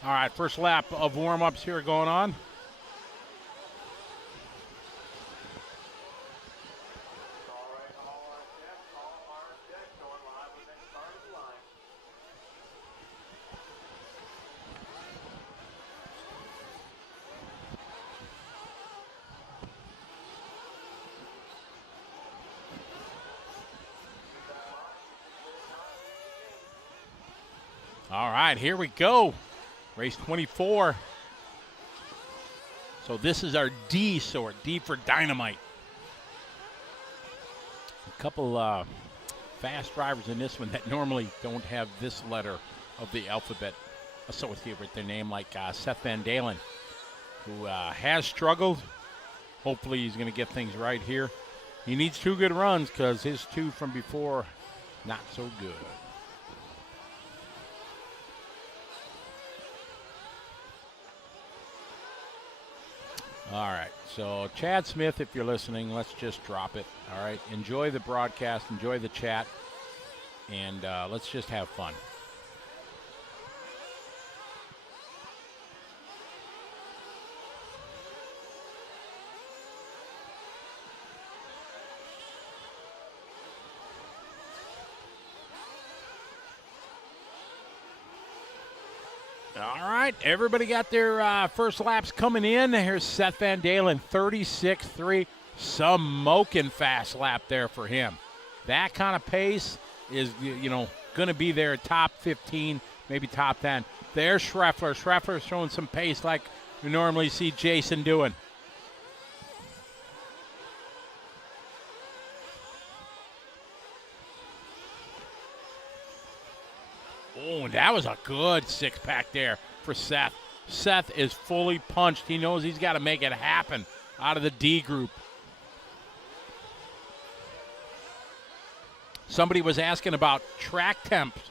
All right, first lap of warm-ups here going on. All right, here we go. Race 24. So this is our D sort, D for dynamite. A couple fast drivers in this one that normally don't have this letter of the alphabet associated with their name, like Seth Van Dalen, who has struggled. Hopefully he's going to get things right here. He needs 2 good runs because his 2 from before, not so good. All right, so Chad Smith, if you're listening, let's just drop it. All right, enjoy the broadcast, enjoy the chat, and let's just have fun. All right, everybody got their first laps coming in. Here's Seth Van Dalen, 36.3. Smoking fast lap there for him. That kind of pace is, going to be there top 15, maybe top 10. There's Schreffler. Schreffler's showing some pace like we normally see Jason doing. Oh, that was a good 6-pack there for Seth. Seth is fully punched. He knows he's got to make it happen out of the D group. Somebody was asking about track temps,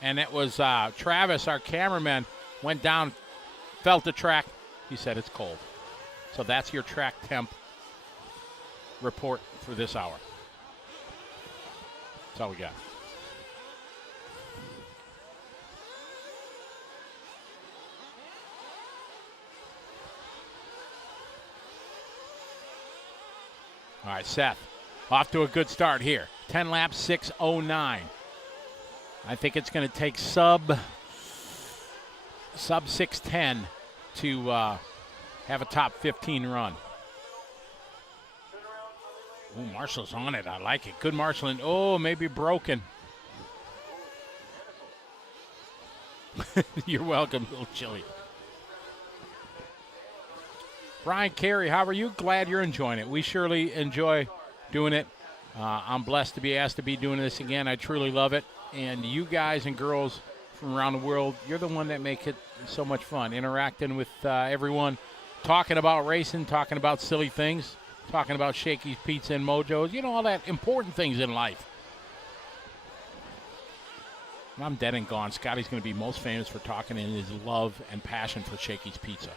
and it was Travis, our cameraman, went down, felt the track. He said it's cold. So that's your track temp report for this hour. That's all we got. All right, Seth, off to a good start here. 10 laps, 6:09. I think it's going to take sub 6:10 to have a top 15 run. Oh, Marshall's on it. I like it. Good marshalling. Oh, maybe broken. You're welcome, a little chilly. Brian Carey, how are you? Glad you're enjoying it. We surely enjoy doing it. I'm blessed to be asked to be doing this again. I truly love it. And you guys and girls from around the world, you're the one that make it so much fun. Interacting with everyone, talking about racing, talking about silly things, talking about Shakey's Pizza and Mojo's, all that important things in life. When I'm dead and gone, Scotty's going to be most famous for talking in his love and passion for Shakey's Pizza.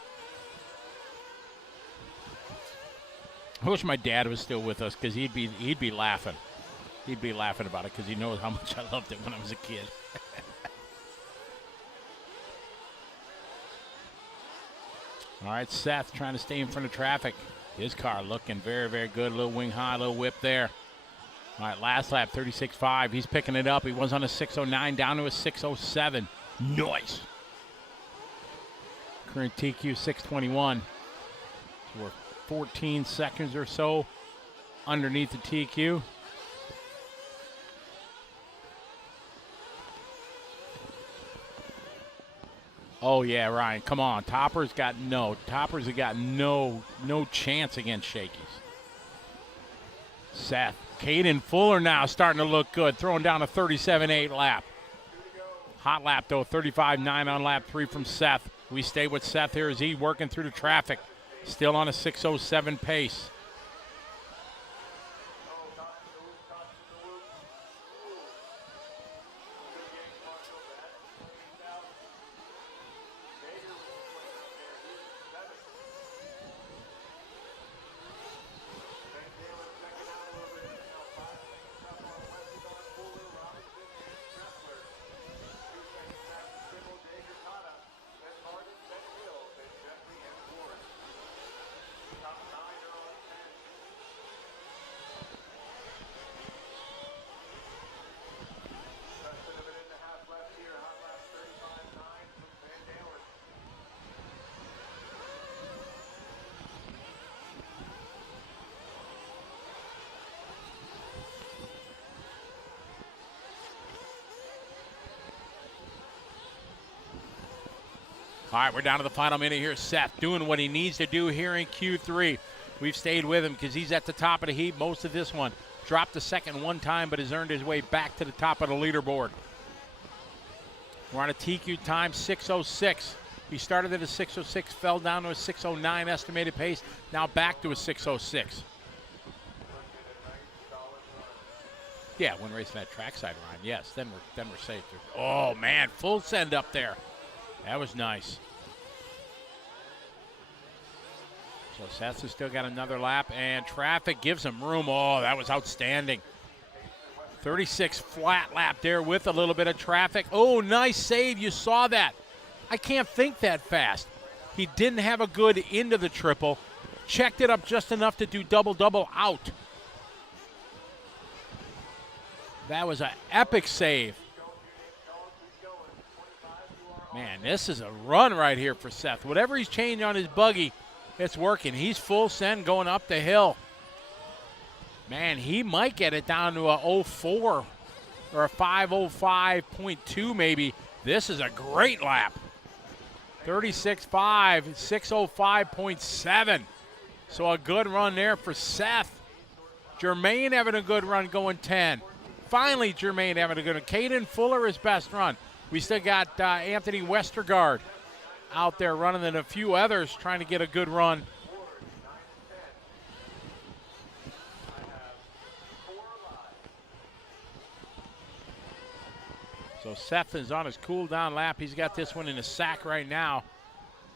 I wish my dad was still with us because he'd be laughing. He'd be laughing about it because he knows how much I loved it when I was a kid. All right, Seth trying to stay in front of traffic. His car looking very, very good. A little wing high, a little whip there. All right, last lap, 36.5. He's picking it up. He was on a 6:09 down to a 6:07. Nice. Current TQ 6:21. So we're 14 seconds or so underneath the TQ. Oh yeah, Ryan, come on. Toppers have got no chance against Shakey's. Seth, Caden Fuller now starting to look good, throwing down a 37.8 lap. Hot lap though, 35.9 on lap 3 from Seth. We stay with Seth here as he working through the traffic. Still on a 6:07 pace. All right, we're down to the final minute here. Seth doing what he needs to do here in Q3. We've stayed with him because he's at the top of the heap most of this one. Dropped the second one time, but has earned his way back to the top of the leaderboard. We're on a TQ time, 6:06. He started at a 6:06, fell down to a 6:09 estimated pace, now back to a 6:06. Yeah, when racing that trackside run, yes, then we're safe. Oh man, full send up there. That was nice. So Seth has still got another lap, and traffic gives him room. Oh, that was outstanding. 36 flat lap there with a little bit of traffic. Oh, nice save. You saw that. I can't think that fast. He didn't have a good into the triple. Checked it up just enough to do double-double out. That was an epic save. Man, this is a run right here for Seth. Whatever he's changed on his buggy, it's working. He's full send going up the hill. Man, he might get it down to a 04 or a 5:05.2 maybe. This is a great lap. 36.5, 6:05.7. So a good run there for Seth. Jermaine having a good run going 10. Finally, Jermaine having a good one. Caden Fuller his best run. We still got Anthony Westergaard out there running, and a few others trying to get a good run. So Seth is on his cool down lap. He's got this one in the sack right now.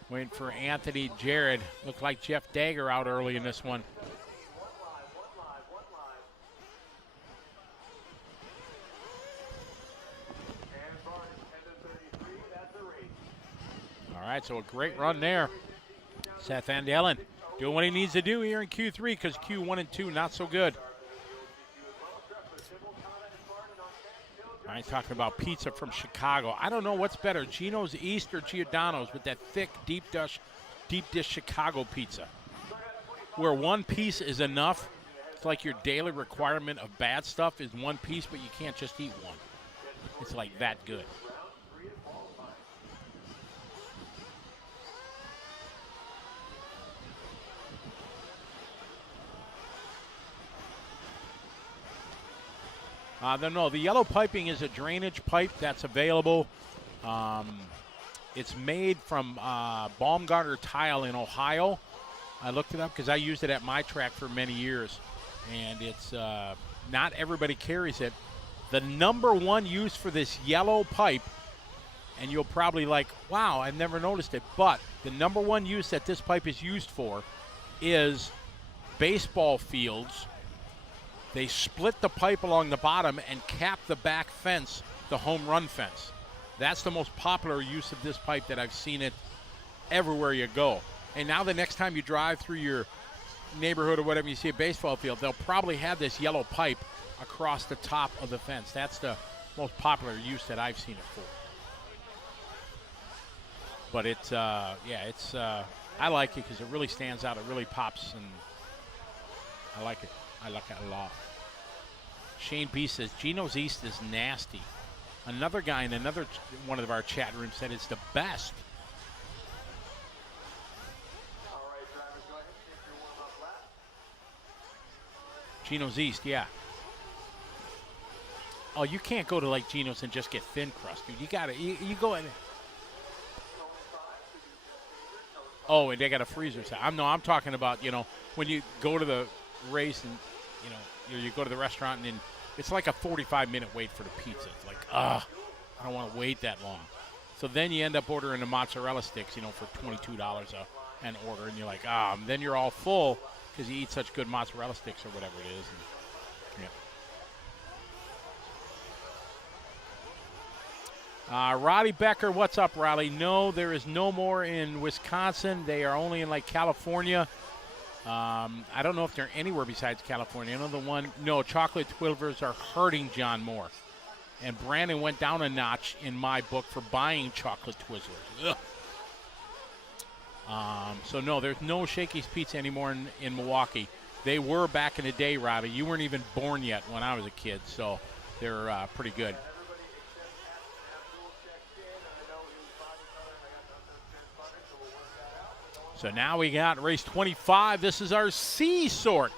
Waiting for Anthony Jared. Looked like Jeff Dagger out early in this one. All right, so a great run there. Seth Van Dalen doing what he needs to do here in Q3 because Q1 and 2 not so good. All right, talking about pizza from Chicago. I don't know what's better, Gino's East or Giordano's with that thick, deep dish Chicago pizza. Where one piece is enough. It's like your daily requirement of bad stuff is one piece, but you can't just eat one. It's like that good. No, the yellow piping is a drainage pipe that's available. It's made from Baumgartner tile in Ohio. I looked it up because I used it at my track for many years. And it's not everybody carries it. The number one use for this yellow pipe, and you'll probably like, wow, I've never noticed it. But the number one use that this pipe is used for is baseball fields. They split the pipe along the bottom and cap the back fence, the home run fence. That's the most popular use of this pipe that I've seen it everywhere you go. And now the next time you drive through your neighborhood or whatever, you see a baseball field, they'll probably have this yellow pipe across the top of the fence. That's the most popular use that I've seen it for. But it's, I like it because it really stands out. It really pops, and I like it. I like it a lot. Shane B says, Gino's East is nasty. Another guy in another one of our chat rooms said it's the best. All right, drivers, go ahead and take your warm-up lap. Gino's East, yeah. Oh, you can't go to like Gino's and just get thin crust, dude. You gotta, you go in. Oh, and they got a freezer. I'm talking about, when you go to the race and, you go to the restaurant and then it's like a 45-minute wait for the pizza. It's like, I don't want to wait that long. So then you end up ordering the mozzarella sticks, for $22 an order, and you're like, then you're all full because you eat such good mozzarella sticks or whatever it is. And, Roddy Becker, what's up, Roddy? No, there is no more in Wisconsin. They are only in California. I don't know if they're anywhere besides California. I know chocolate Twizzlers are hurting John Moore. And Brandon went down a notch in my book for buying chocolate Twizzlers. So no, there's no Shakey's Pizza anymore in Milwaukee. They were back in the day, Robbie. You weren't even born yet when I was a kid, so they're pretty good. So now we got race 25. This is our C sort.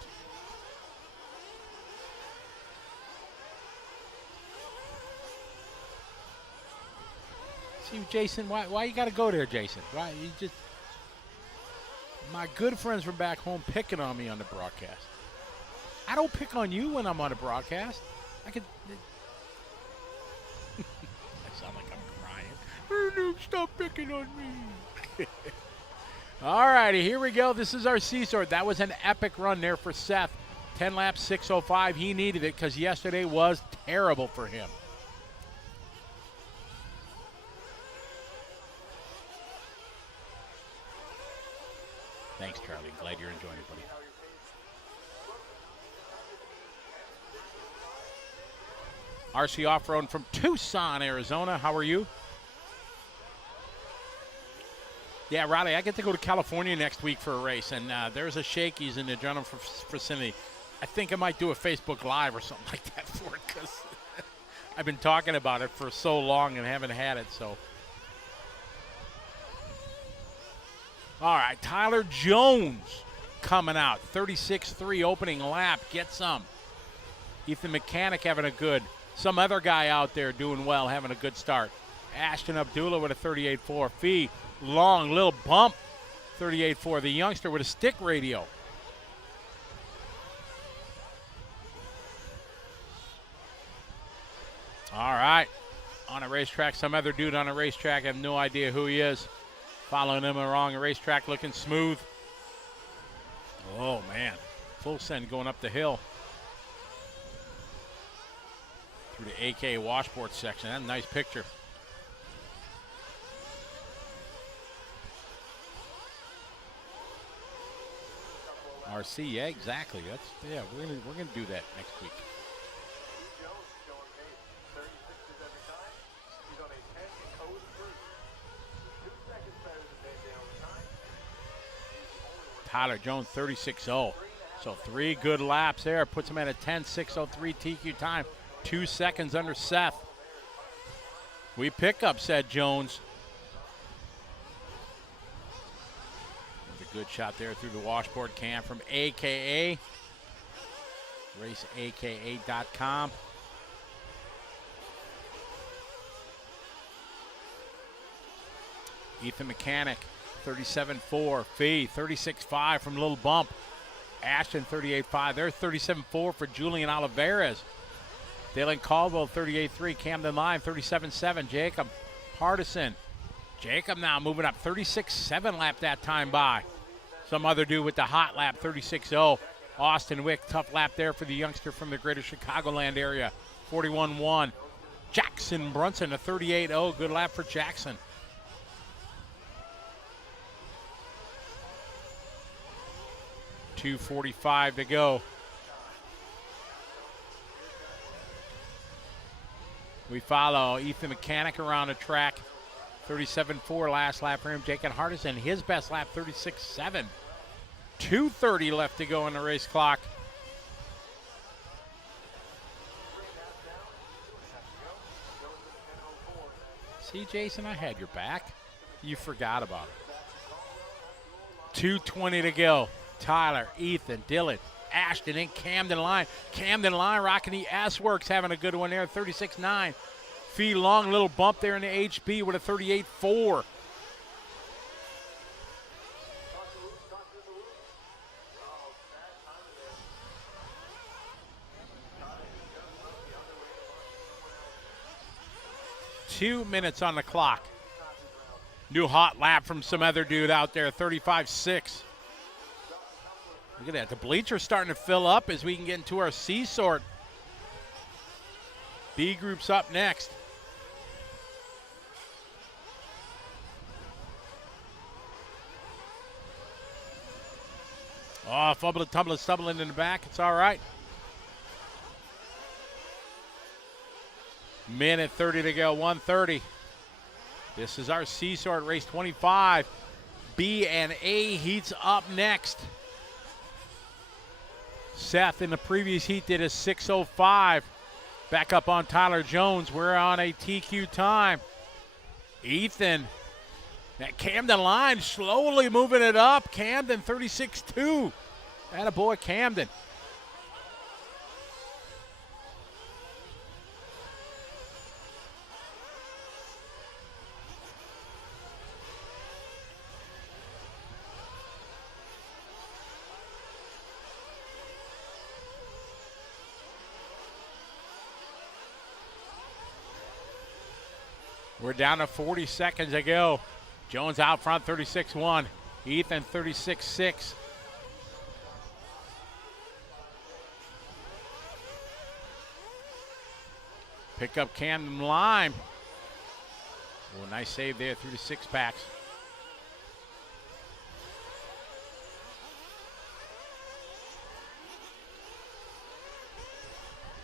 See, Jason, why you got to go there, Jason? Why you just? My good friends from back home picking on me on the broadcast. I don't pick on you when I'm on a broadcast. I could. I sound like I'm crying. Oh, no, stop picking on me. All righty, here we go. This is our C-sort. That was an epic run there for Seth. 10 laps, 6:05. He needed it because yesterday was terrible for him. Thanks, Charlie. Glad you're enjoying it, buddy. RC Off-Road from Tucson, Arizona. How are you? Yeah, Riley, I get to go to California next week for a race, and there's a Shakey's in the general vicinity. I think I might do a Facebook Live or something like that for it because I've been talking about it for so long and haven't had it, so. All right, Tyler Jones coming out. 36.3 opening lap. Get some. Ethan Mechanic having a good. Some other guy out there doing well, having a good start. Ashton Abdullah with a 38.4. Fee, long little bump. 38.4. The youngster with a stick radio. All right. On a racetrack, some other dude on a racetrack. I have no idea who he is. Following him along a racetrack, looking smooth. Oh, man. Full send going up the hill. Through the AK washboard section. That's a nice picture. RC, yeah, exactly. We're gonna do that next week. Tyler Jones, 36.0. So 3 good laps there. Puts him at a 10.603 TQ time. 2 seconds under Seth. We pick up, said Jones. There's a good shot there through the washboard cam from AKA. RaceAKA.com. Ethan Mechanic. 37.4, Fee, 36.5 from Little Bump. Ashton, 38.5. There's 37.4 for Julian Olivares. Dalen Caldwell, 38.3. Camden Line, 37.7. Jacob Hardison. Jacob now moving up, 36.7 lap that time by. Some other dude with the hot lap, 36.0. Austin Wick, tough lap there for the youngster from the greater Chicagoland area, 41.1. Jackson Brunson, a 38.0. Good lap for Jackson. .245 to go. We follow Ethan Mechanic around the track. 37.4 last lap for him. Jacob Hardison, his best lap, 36.7. 2:30 left to go on the race clock. See, Jason, I had your back. You forgot about it. 2:20 to go. Tyler, Ethan, Dylan, Ashton, and Camden Line. Camden Line rocking the S-Works, having a good one there, 36.9. Fee long, little bump there in the HB with a 38.4. Two minutes on the clock. New hot lap from some other dude out there, 35.6. Look at that. The bleacher's starting to fill up as we can get into our C sort. B group's up next. Oh, fumbling, tumbling, stumbling in the back. It's all right. Minute 30 to go, 1:30. This is our C sort, race 25. B and A heats up next. Seth in the previous heat did a 6:05. Back up on Tyler Jones. We're on a TQ time. Ethan That Camden line slowly moving it up. Camden 36-2. Attaboy Camden. We're down to 40 seconds to go. Jones out front, 36-1. Ethan, 36-6. Pick up Camden line. Oh, nice save there through the six packs.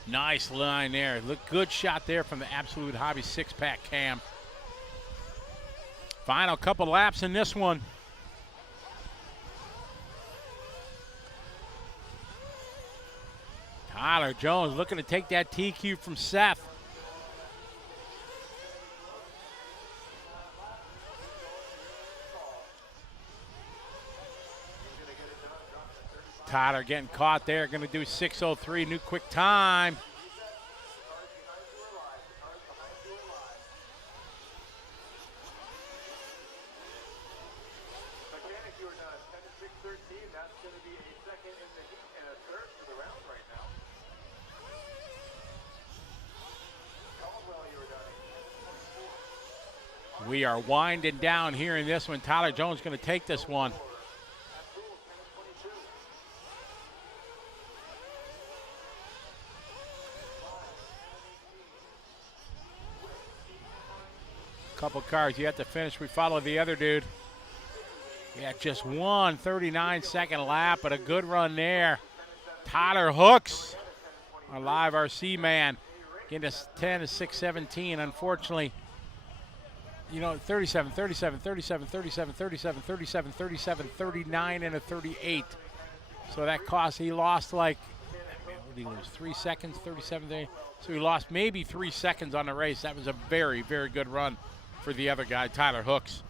Nice line there. Look, good shot there from the Absolute Hobby six-pack Cam. Final couple laps in this one. Tyler Jones looking to take that TQ from Seth. Tyler getting caught there, going to do 6:03, new quick time. Mechanic, you were done 10-6-13. That's going to be a second in the heat and a third for the round right now. Caldwell, you were done 10-24. We are winding down here in this one. Tyler Jones going to take this one. Couple cars you have to finish. We follow the other dude. Yeah, just 39-second lap, but a good run there. Tyler Hooks, our LiveRC man, getting us 10-6-17. Unfortunately, you know, 37, 37, 37, 37, 37, 37, 37, 39, and a 38. So that cost, he lost like, what did he lose, 3 seconds, 37 there. So he lost maybe 3 seconds on the race. That was a very, very good run for the other guy, Tyler Hooks.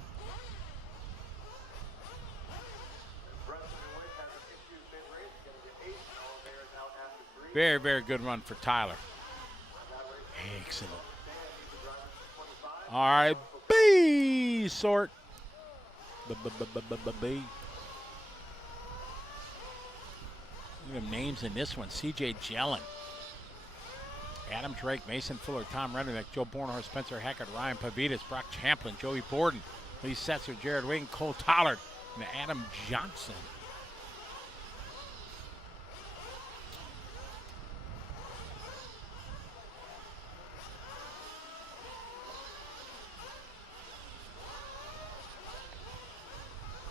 Very, very good run for Tyler. Excellent. All right, B sort. B. Look at the names in this one. C.J. Jellin, Adam Drake, Mason Fuller, Tom Rennick, Joe Bornhorst, Spencer Hackett, Ryan Pavitas, Brock Champlin, Joey Borden, Lee Setzer, Jared Wing, Cole Tollard, and Adam Johnson.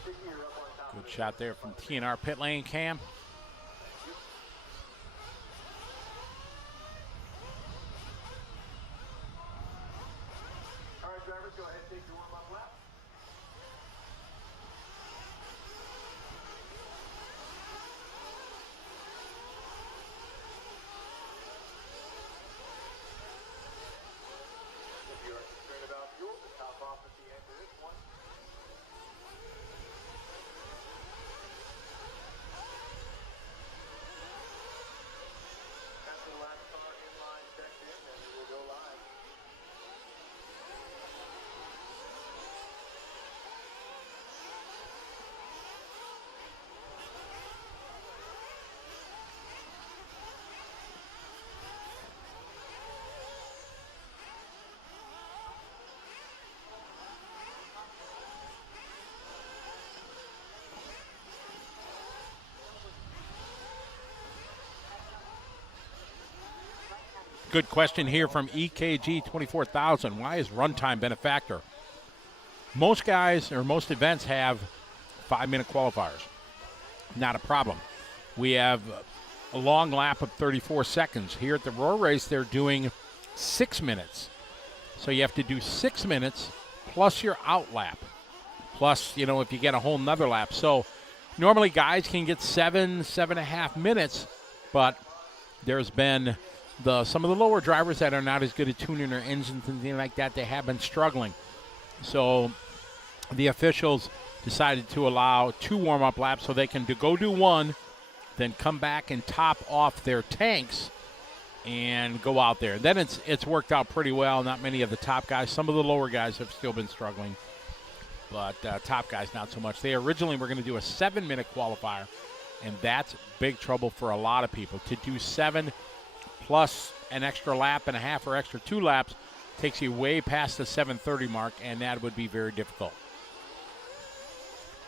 Good shot there from TNR pit lane cam. All right, drivers, go ahead and take your warm-up lap. If you are concerned about fuel, the top off at the end of this one. After the last car in line checked in, and we will go live. Good question here from EKG 24,000. Why has runtime been a factor? Most guys or most events have 5-minute qualifiers. Not a problem. We have a long lap of 34 seconds. Here at the Roar Race, they're doing 6 minutes. So you have to do 6 minutes plus your out lap. Plus, you know, if you get a whole nother lap. So normally guys can get 7.5 minutes, but there's been some of the lower drivers that are not as good at tuning their engines and things like that, they have been struggling. So the officials decided to allow 2 warm-up laps so they can go do 1, then come back and top off their tanks and go out there. Then it's worked out pretty well. Not many of the top guys. Some of the lower guys have still been struggling, but top guys not so much. They originally were going to do a 7-minute qualifier, and that's big trouble for a lot of people. To do 7 plus an extra lap and a half or extra 2 laps takes you way past the 7:30 mark, and that would be very difficult.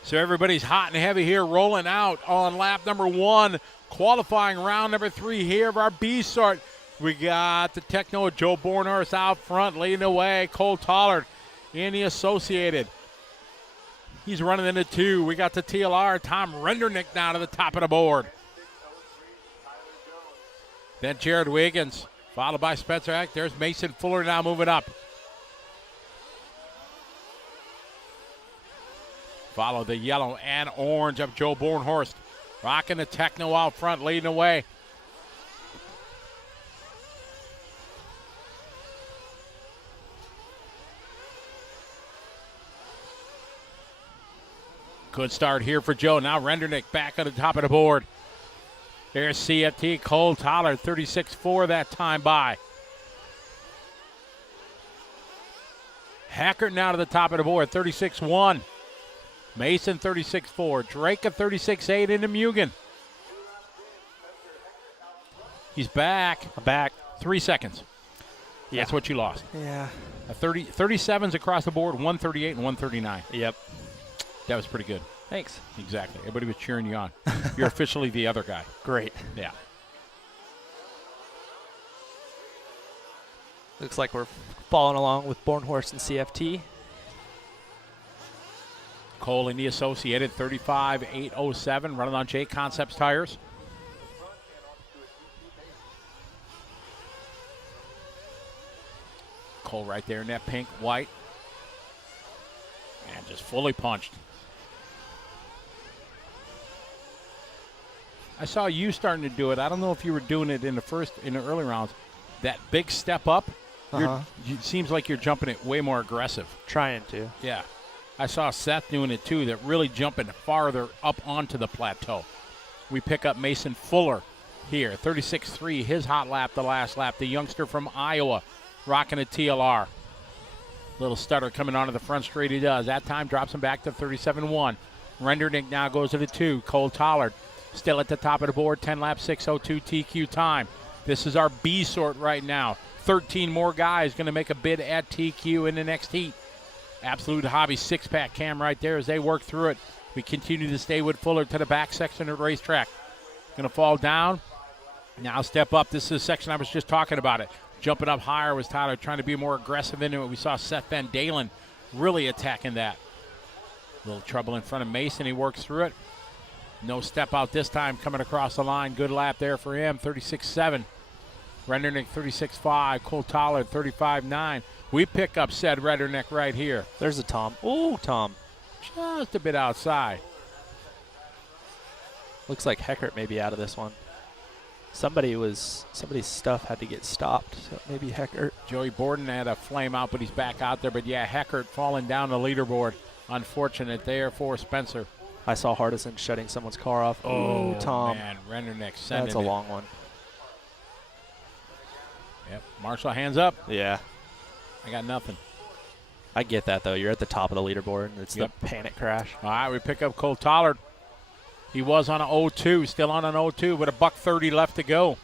So everybody's hot and heavy here, rolling out on lap number 1, qualifying round number 3 here of our B sort. We got the Techno Joe Bornhorst out front, leading the way. Cole Tollard in the Associated. He's running into 2. We got the TLR, Tom Rendernick now to the top of the board. Then Jared Wiggins, followed by Spencer Eck. There's Mason Fuller now moving up. Follow the yellow and orange of Joe Bornhorst. Rocking the Techno out front, leading the way. Good start here for Joe. Now Rendernick back on the top of the board. There's CFT Cole Toller, 36.4 that time by. Hackert now to the top of the board, 36.1. Mason, 36.4. Drake, a 36.8 into Mugen. He's back. I'm back. 3 seconds. Yeah. That's what you lost. Yeah. 37s across the board, 138 and 139. Yep. That was pretty good. Thanks. Exactly. Everybody was cheering you on. You're officially the other guy. Great. Yeah. Looks like we're following along with Bornhorst and CFT. Cole in the Associated, 35.807, running on J Concepts tires. Cole right there in that pink, white. And just fully punched. I saw you starting to do it. I don't know if you were doing it in the early rounds. That big step up, it seems like you're jumping it way more aggressive. Trying to. Yeah. I saw Seth doing it too, that really jumping farther up onto the plateau. We pick up Mason Fuller here, 36.3, his hot lap the last lap. The youngster from Iowa, rocking a TLR. Little stutter coming onto the front straight he does. That time drops him back to 37.1. Rendernick now goes to the 2. Cole Tollard still at the top of the board, 10 lap, 6:02 TQ time. This is our B sort right now. 13 more guys going to make a bid at TQ in the next heat. Absolute Hobbies 6-pack cam right there as they work through it. We continue to stay with Fuller to the back section of the racetrack. Going to fall down. Now step up. This is the section I was just talking about it. Jumping up higher was Tyler trying to be more aggressive into it. We saw Seth Van Dalen really attacking that. A little trouble in front of Mason. He works through it. No step out this time coming across the line. Good lap there for him. 36.7. Rendernick 36.5. Cole Toller 35.9. We pick up said Rendernick right here. There's a Tom. Oh, Tom. Just a bit outside. Looks like Heckert may be out of this one. Somebody's stuff had to get stopped, so maybe Heckert. Joey Borden had a flame out, but he's back out there. But yeah, Heckert falling down the leaderboard. Unfortunate there for Spencer. I saw Hardison shutting someone's car off. Oh, Tom. Man, Rendernick sending That's a long one. Yep, Marshall hands up. Yeah. I got nothing. I get that, though. You're at the top of the leaderboard, and it's the panic crash. All right, we pick up Cole Tollard. He was on an 0-2, still on an 0-2, with a $1:30 left to go.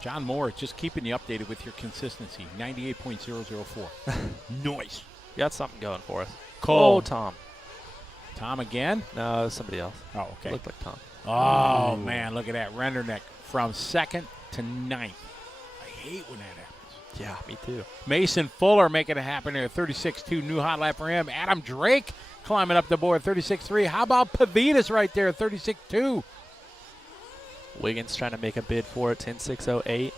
John Moore just keeping you updated with your consistency. 98.004. Nice. You got something going for us. Cole. Oh, Tom. Tom again? No, it was somebody else. Oh, okay. Looked like Tom. Oh, man, look at that. Rendernick from 2nd to 9th. I hate when that happens. Yeah, me too. Mason Fuller making it happen there. 36.2, new hot lap for him. Adam Drake climbing up the board, 36.3. How about Pavitas right there, 36.2? Wiggins trying to make a bid for it, 10.608.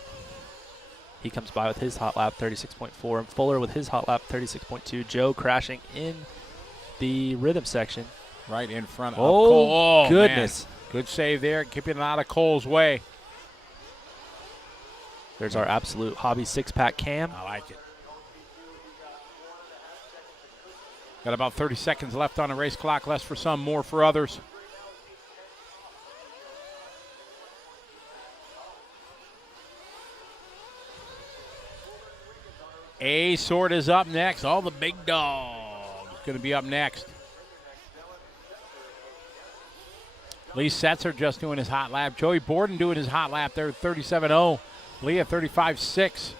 He comes by with his hot lap, 36.4. And Fuller with his hot lap, 36.2. Joe crashing in the rhythm section. Right in front of Cole. Cole. Goodness. Man. Good save there, keeping it out of Cole's way. There's our absolute hobby six-pack cam. I like it. Got about 30 seconds left on the race clock, less for some, more for others. A sort is up next. All the big dogs going to be up next. Lee Setzer just doing his hot lap. Joey Borden doing his hot lap there, 37.0. Lee at 35.6.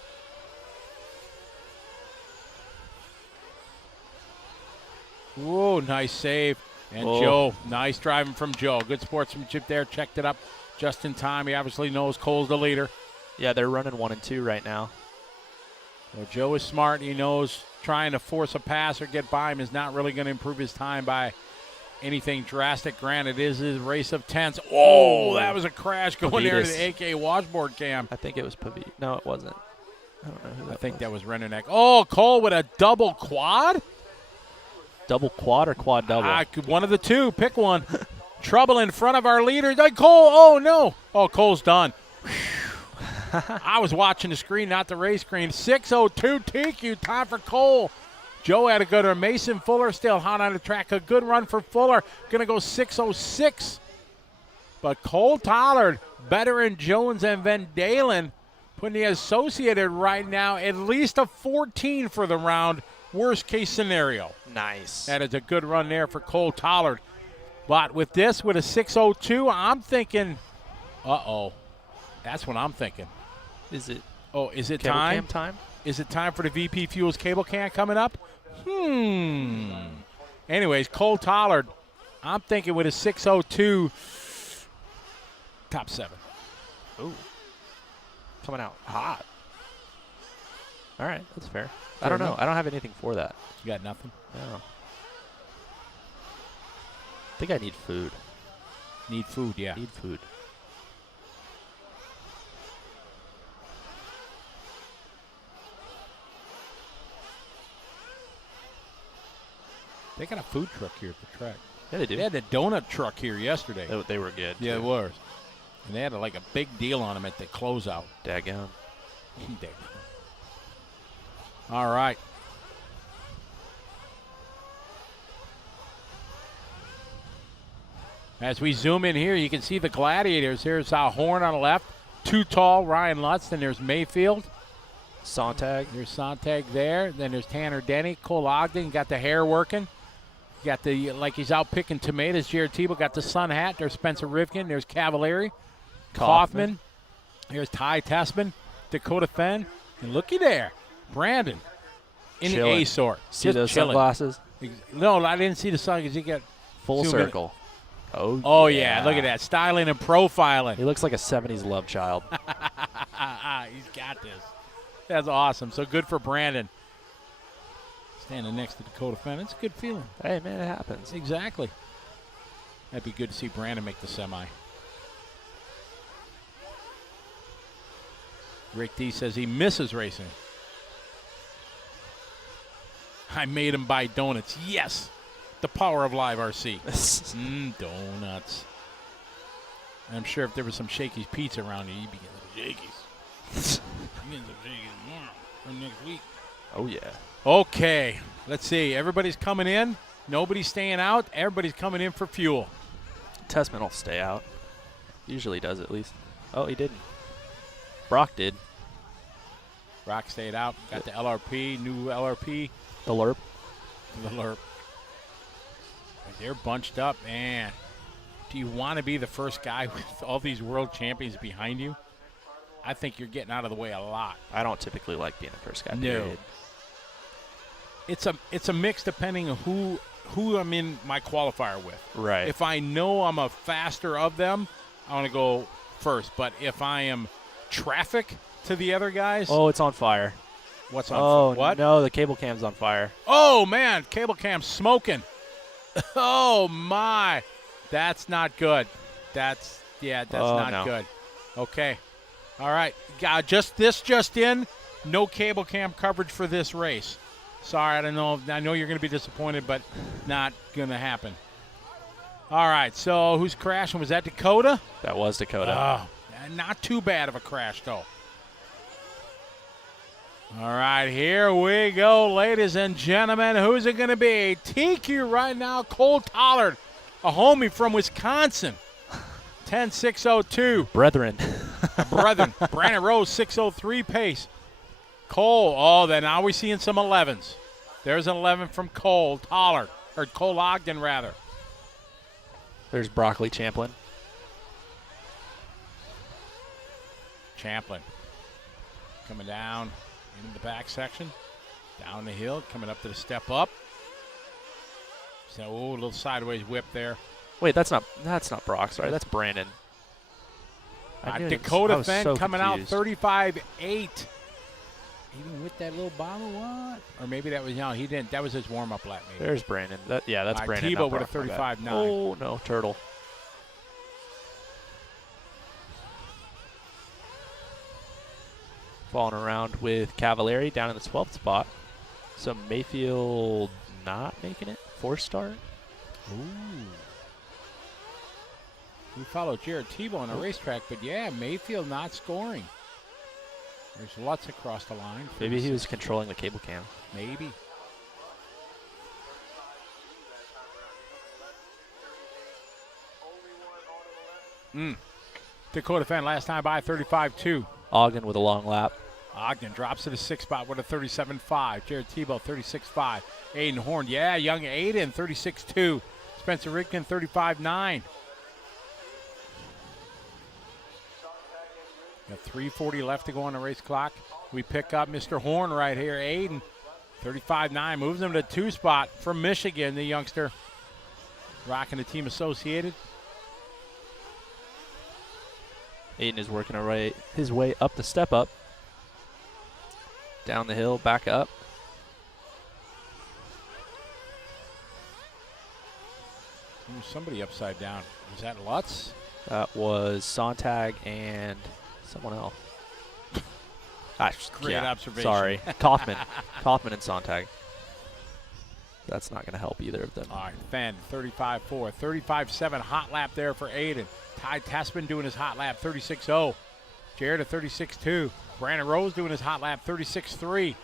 Whoa, nice save. And Joe, nice driving from Joe. Good sportsmanship there. Checked it up just in time. He obviously knows Cole's the leader. Yeah, they're running 1 and 2 right now. Well, Joe is smart. He knows trying to force a pass or get by him is not really going to improve his time by anything drastic. Granted, it is a race of tens. Oh, that was a crash going there to the AK washboard cam. I think it was Pavi. No, it wasn't. I don't know who that I think was. that was Rennerneck. Oh, Cole with a double quad? Double quad or quad double? One of the two. Pick one. Trouble in front of our leader. Cole, oh, no. Oh, Cole's done. I was watching the screen, not the race screen. 6:02 TQ, time for Cole. Joe had a good run. Mason Fuller still hot on the track. A good run for Fuller. Going to go 6:06. But Cole Tollard, better in Jones and Van Dalen, putting the Associated right now at least a 14 for the round. Worst case scenario. Nice. That is a good run there for Cole Tollard. But with this, with a 6:02, I'm thinking, uh-oh. That's what I'm thinking. Is it? Oh, is it cable time? cam time? Is it time for the VP Fuels cable can coming up? Anyways, Cole Tollard, I'm thinking with a 6:02, top 7. Ooh. Coming out hot. All right, that's fair. I don't know. I don't have anything for that. You got nothing? No. I think I need food. Need food, yeah. Need food. They got a food truck here at the track. Yeah, they do. They had the donut truck here yesterday. They were good. Yeah, too. it was. And they had a big deal on them at the closeout. Daggone. All right. As we zoom in here, you can see the Gladiators. Here's Horn on the left. Too Tall, Ryan Lutz. Then there's Mayfield. Sontag. There's Sontag there. Then there's Tanner Denny. Cole Ogden got the hair working. Got the, like he's out picking tomatoes. Jared Tebow got the sun hat. There's Spencer Rivkin. There's Cavalieri. Kaufman. Here's Ty Tessman. Dakota Fenn. And looky there. Brandon. In the Chilling. A-sort. See Just those chilling. sunglasses? No, I didn't see the sun because he got Full zoom in. circle. Oh, yeah. Look at that. Styling and profiling. He looks like a 70s love child. He's got this. That's awesome. So good for Brandon. Standing next to Dakota Fenn. It's a good feeling. Hey, man, it happens. Exactly. That'd be good to see Brandon make the semi. Rick D says he misses racing. I made him buy donuts. Yes. The power of LiveRC. Donuts. I'm sure if there was some Shakey's pizza around here, you'd be getting some Shakey's. I'm getting some Shakey's tomorrow or next week. Oh, yeah. Okay. Let's see. Everybody's coming in. Nobody's staying out. Everybody's coming in for fuel. Tessman will stay out. Usually does at least. Oh, he didn't. Brock did. Rock stayed out. Got the LRP, new LRP. The LURP. The LRP. They're bunched up, man. Do you want to be the first guy with all these world champions behind you? I think you're getting out of the way a lot. I don't typically like being the first guy. No. Period. It's a mix depending on who I'm in my qualifier with. Right. If I know I'm a faster of them, I want to go first. But if I am traffic to the other guys, Oh, it's on fire. what's on? Oh, What? no, the cable cam's on fire. Oh man, cable cam smoking. Oh my, that's not good. That's not no. good. Okay, all right. Just in. No cable cam coverage for this race. Sorry, I don't know. I know you're going to be disappointed, but not going to happen. All right, so who's crashing? Was that Dakota? That was Dakota. Not too bad of a crash, though. All right, here we go, ladies and gentlemen. Who's it going to be? TQ right now, Cole Tollard, a homie from Wisconsin. 10.602. Brethren. Brethren. Brandon Rose, 6.03 pace. Cole, then now we're seeing some 11s. There's an 11 from Cole Tollard, or Cole Ogden, rather. There's Broccoli Champlin. Champlin coming down into the back section, down the hill, coming up to the step up. So, a little sideways whip there. Wait, that's not Brock. Sorry, that's Brandon. Dakota Fenn coming confused. out 35.8. Even with that little bottle, what? Or maybe that was, no, he didn't. That was his warm-up lap, maybe. There's Brandon. That's Brandon. Tebow not with a Brock, my bad. 35.9. Oh, no, Turtle. Falling around with Cavallari down in the 12th spot. So Mayfield not making it. 4 start. Ooh. We followed Jared Tebow on the racetrack, but yeah, Mayfield not scoring. There's Lutz across the line. Maybe he was controlling the cable cam. Maybe. Dakota Fenn last time by 35.2. Ogden with a long lap. Ogden drops to the 6th spot with a 37.5. Jared Tebow, 36.5. Aiden Horn, yeah, young Aiden, 36.2. Spencer Rickman, 35.9. Got 3:40 left to go on the race clock. We pick up Mr. Horn right here. Aiden, 35.9. Moves him to 2 spot from Michigan, the youngster. Rocking the Team Associated. Aiden is working his way up the step up. Down the hill, back up. There's somebody upside down. Was that Lutz? That was Sontag and someone else. Great observation. Sorry. Kaufman. Kaufman and Sontag. That's not going to help either of them. All right, Fenn, 35.4. 35.7, hot lap there for Aiden. Ty Tessman doing his hot lap, 36.0. Jared at 36.2. Brandon Rose doing his hot lap, 36.3.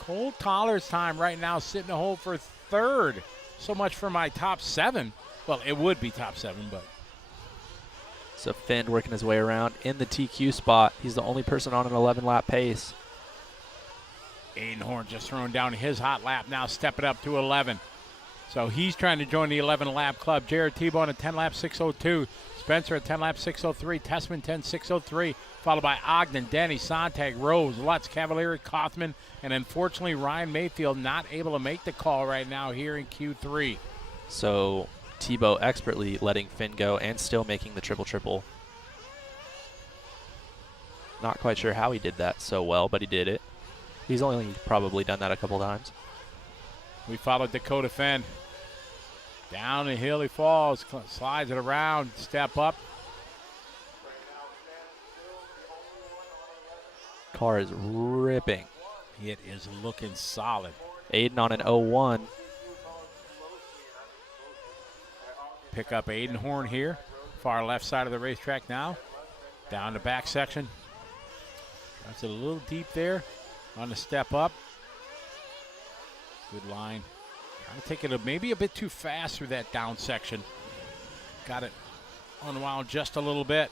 Cole Tollard's time right now sitting a hole for 3rd. So much for my top 7. Well, it would be top 7, but. So Finn working his way around in the TQ spot. He's the only person on an 11-lap pace. Aiden Horn just throwing down his hot lap now, stepping up to 11. So he's trying to join the 11-lap club. Jared Tebow on a 10-lap 6.02. Spencer at 10-lap 6.03. Tessman 10.603. Followed by Ogden, Denny, Sontag, Rose, Lutz, Cavallari, Kaufman, and unfortunately Ryan Mayfield not able to make the call right now here in Q3. So Tebow expertly letting Finn go and still making the triple-triple. Not quite sure how he did that so well, but he did it. He's only probably done that a couple times. We followed Dakota Fenn. Down the hill he falls, slides it around, step up. Car is ripping. It is looking solid. Aiden on an 0-1. Pick up Aiden Horn here. Far left side of the racetrack now. Down the back section. That's a little deep there on the step up. Good line. Trying to take it maybe a bit too fast through that down section. Got it unwound just a little bit.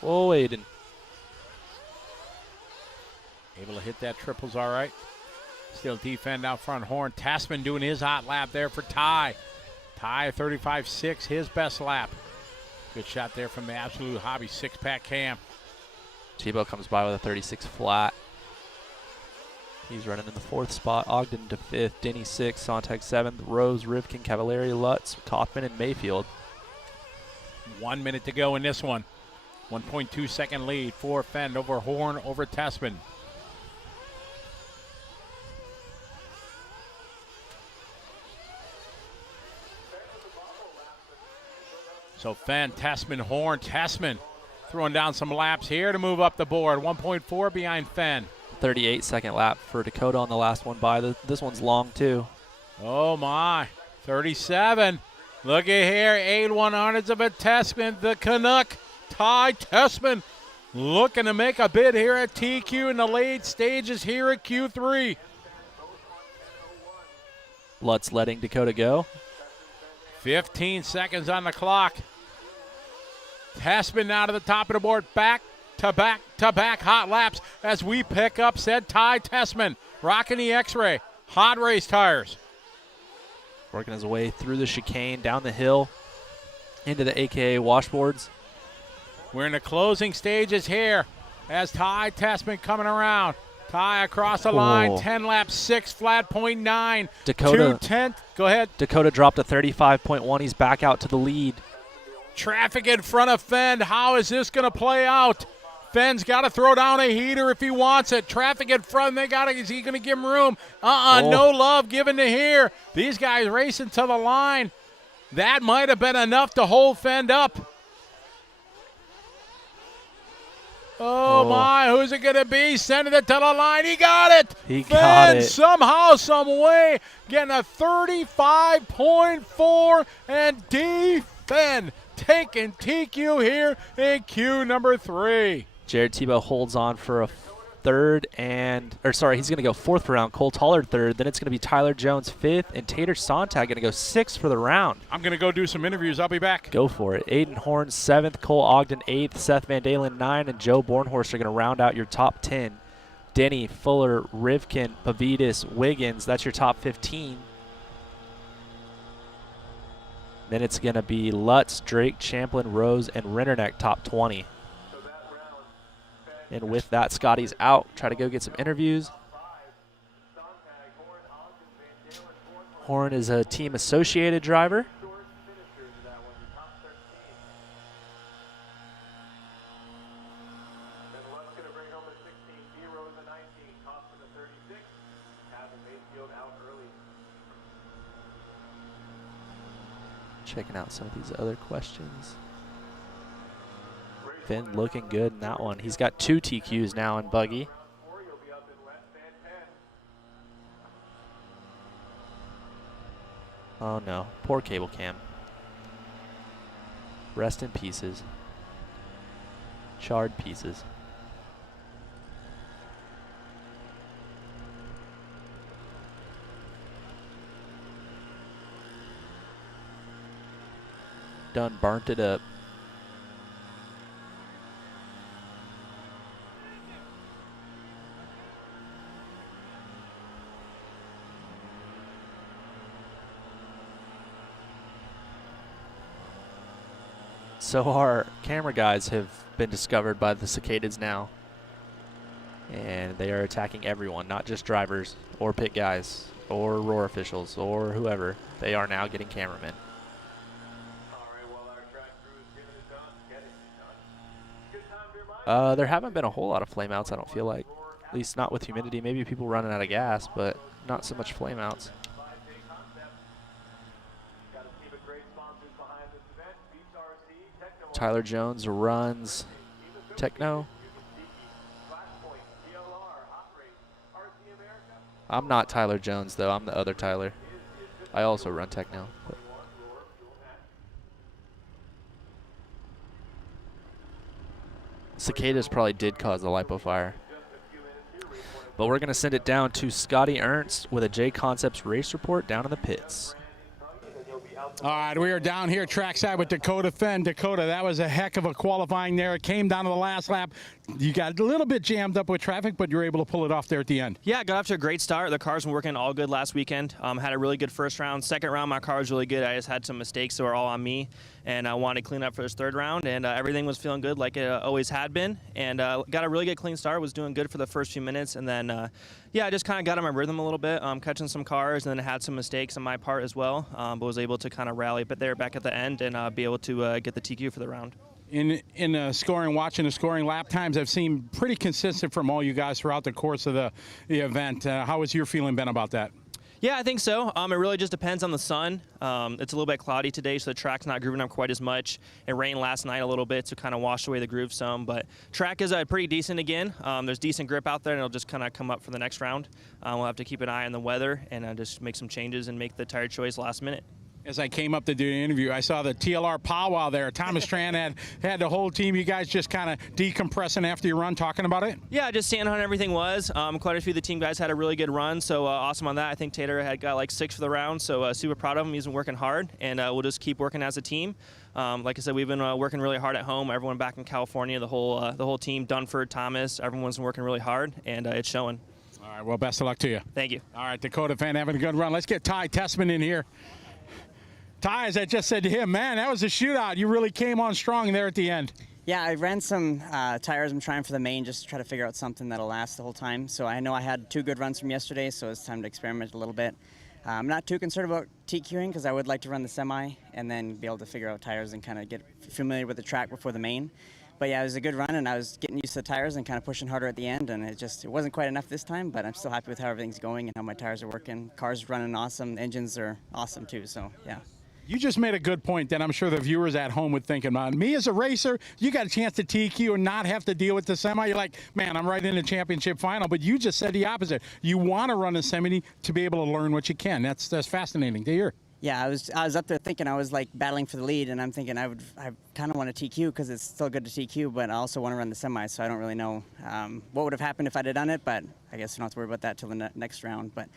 Whoa, Aiden. Able to hit that triples all right. Still defend out front. Horn. Tasman doing his hot lap there for Ty. Ty 35.6, his best lap. Good shot there from the Absolute Hobby 6-pack cam. Tebow comes by with a 36 flat. He's running in the 4th spot. Ogden to 5th. Denny 6th. Sontag 7th. Rose, Rivkin, Cavallari, Lutz, Kaufman, and Mayfield. 1 minute to go in this one. 1.2 second lead for Fenn over Horn over Tessman. So Fenn, Tessman, Horn, Tessman throwing down some laps here to move up the board. 1.4 behind Fenn. 38-second lap for Dakota on the last one by. This one's long, too. Oh, my. 37. Look at here. 8/100ths of a Tessman. The Canuck, Ty Tessman, looking to make a bid here at TQ in the late stages here at Q3. Lutz letting Dakota go. 15 seconds on the clock. Tessman now to the top of the board. Back to back to back hot laps as we pick up said Ty Tessman. Rocking the X-Ray. Hot race tires. Working his way through the chicane, down the hill, into the AKA washboards. We're in the closing stages here as Ty Tessman coming around. Ty across the line, 10 laps, 6 flat, .9. Dakota. 2/10. Go ahead. Dakota dropped a 35.1. He's back out to the lead. Traffic in front of Fenn. How is this going to play out? Fenn's got to throw down a heater if he wants it. Traffic in front. Is he going to give him room? No love given to here. These guys racing to the line. That might have been enough to hold Fenn up. Oh, my, who's it going to be? Sending it to the line. He got it. He got it. Somehow, some way, getting a 35.4, and D. Fenn taking TQ here in Q number 3. Jared Tebow holds on for a third he's going to go fourth for round. Cole Tollard third. Then it's going to be Tyler Jones fifth, and Tater Sontag going to go sixth for the round. I'm going to go do some interviews. I'll be back. Go for it. Aiden Horn seventh, Cole Ogden eighth, Seth Van Dalen 9, and Joe Bornhorst are going to round out your top 10. Denny, Fuller, Rivkin, Pavidis, Wiggins, that's your top 15. Then it's going to be Lutz, Drake, Champlin, Rose, and Rennerneck top 20. And with that, Scotty's out. Try to go get some interviews. Horn is a team associated driver. Checking out some of these other questions. Finn looking good in that one. He's got 2 TQs now in Buggy. Oh no, poor cable cam. Rest in pieces. Charred pieces. Done burnt it up. So our camera guys have been discovered by the cicadas now. And they are attacking everyone, not just drivers or pit guys or roar officials or whoever. They are now getting cameramen. There haven't been a whole lot of flameouts, I don't feel like. At least not with humidity. Maybe people running out of gas, but not so much flameouts. Tyler Jones runs Techno. I'm not Tyler Jones, though. I'm the other Tyler. I also run Techno. But cicadas probably did cause the lipo fire. But we're going to send it down to Scotty Ernst with a J Concepts race report down in the pits. All right, we are down here trackside with Dakota Fenn. Dakota, that was a heck of a qualifying there. It came down to the last lap. You got a little bit jammed up with traffic, but you were able to pull it off there at the end. Yeah, got off to a great start. The cars were working all good last weekend. Had a really good first round. Second round, my car was really good. I just had some mistakes that were all on me, and I wanted to clean up for this third round, and everything was feeling good like it always had been, and got a really good clean start. Was doing good for the first few minutes, and then yeah, I just kind of got on my rhythm a little bit, catching some cars, and then had some mistakes on my part as well, but was able to kind of rally a bit there back at the end and be able to get the TQ for the round. In scoring, watching the scoring lap times, I've seen pretty consistent from all you guys throughout the course of the event. How has your feeling been about that? Yeah, I think so. It really just depends on the sun. It's a little bit cloudy today, so the track's not grooving up quite as much. It rained last night a little bit, so kind of washed away the groove some. But track is pretty decent again. There's decent grip out there, and it'll just kind of come up for the next round. We'll have to keep an eye on the weather and just make some changes and make the tire choice last minute. As I came up to do the interview, I saw the TLR powwow there. Thomas Tran had the whole team. You guys just kind of decompressing after your run, talking about it? Yeah, just seeing how everything was. Quite a few of the team guys had a really good run, so awesome on that. I think Tater had got like 6 for the round, so super proud of him. He's been working hard, and we'll just keep working as a team. Like I said, we've been working really hard at home. Everyone back in California, the whole team, Dunford, Thomas, everyone's been working really hard, and it's showing. All right, well, best of luck to you. Thank you. All right, Dakota fan having a good run. Let's get Ty Tessman in here. Ty, as I just said to him, man, that was a shootout. You really came on strong there at the end. Yeah, I ran some tires. I'm trying for the main just to try to figure out something that'll last the whole time. So I know I had 2 good runs from yesterday, so it's time to experiment a little bit. I'm not too concerned about TQing because I would like to run the semi and then be able to figure out tires and kind of get familiar with the track before the main. But yeah, it was a good run, and I was getting used to the tires and kind of pushing harder at the end, and it wasn't quite enough this time, but I'm still happy with how everything's going and how my tires are working. Car's running awesome. Engines are awesome too, so yeah. You just made a good point that I'm sure the viewers at home would think about. Me as a racer, you got a chance to TQ and not have to deal with the semi. You're like, man, I'm right in the championship final. But you just said the opposite. You want to run a semi to be able to learn what you can. That's fascinating to hear. Yeah, I was up there thinking I was like battling for the lead, and I'm thinking I kind of want to TQ because it's still good to TQ, but I also want to run the semi, so I don't really know what would have happened if I'd have done it, but I guess I don't have to worry about that till the next round. But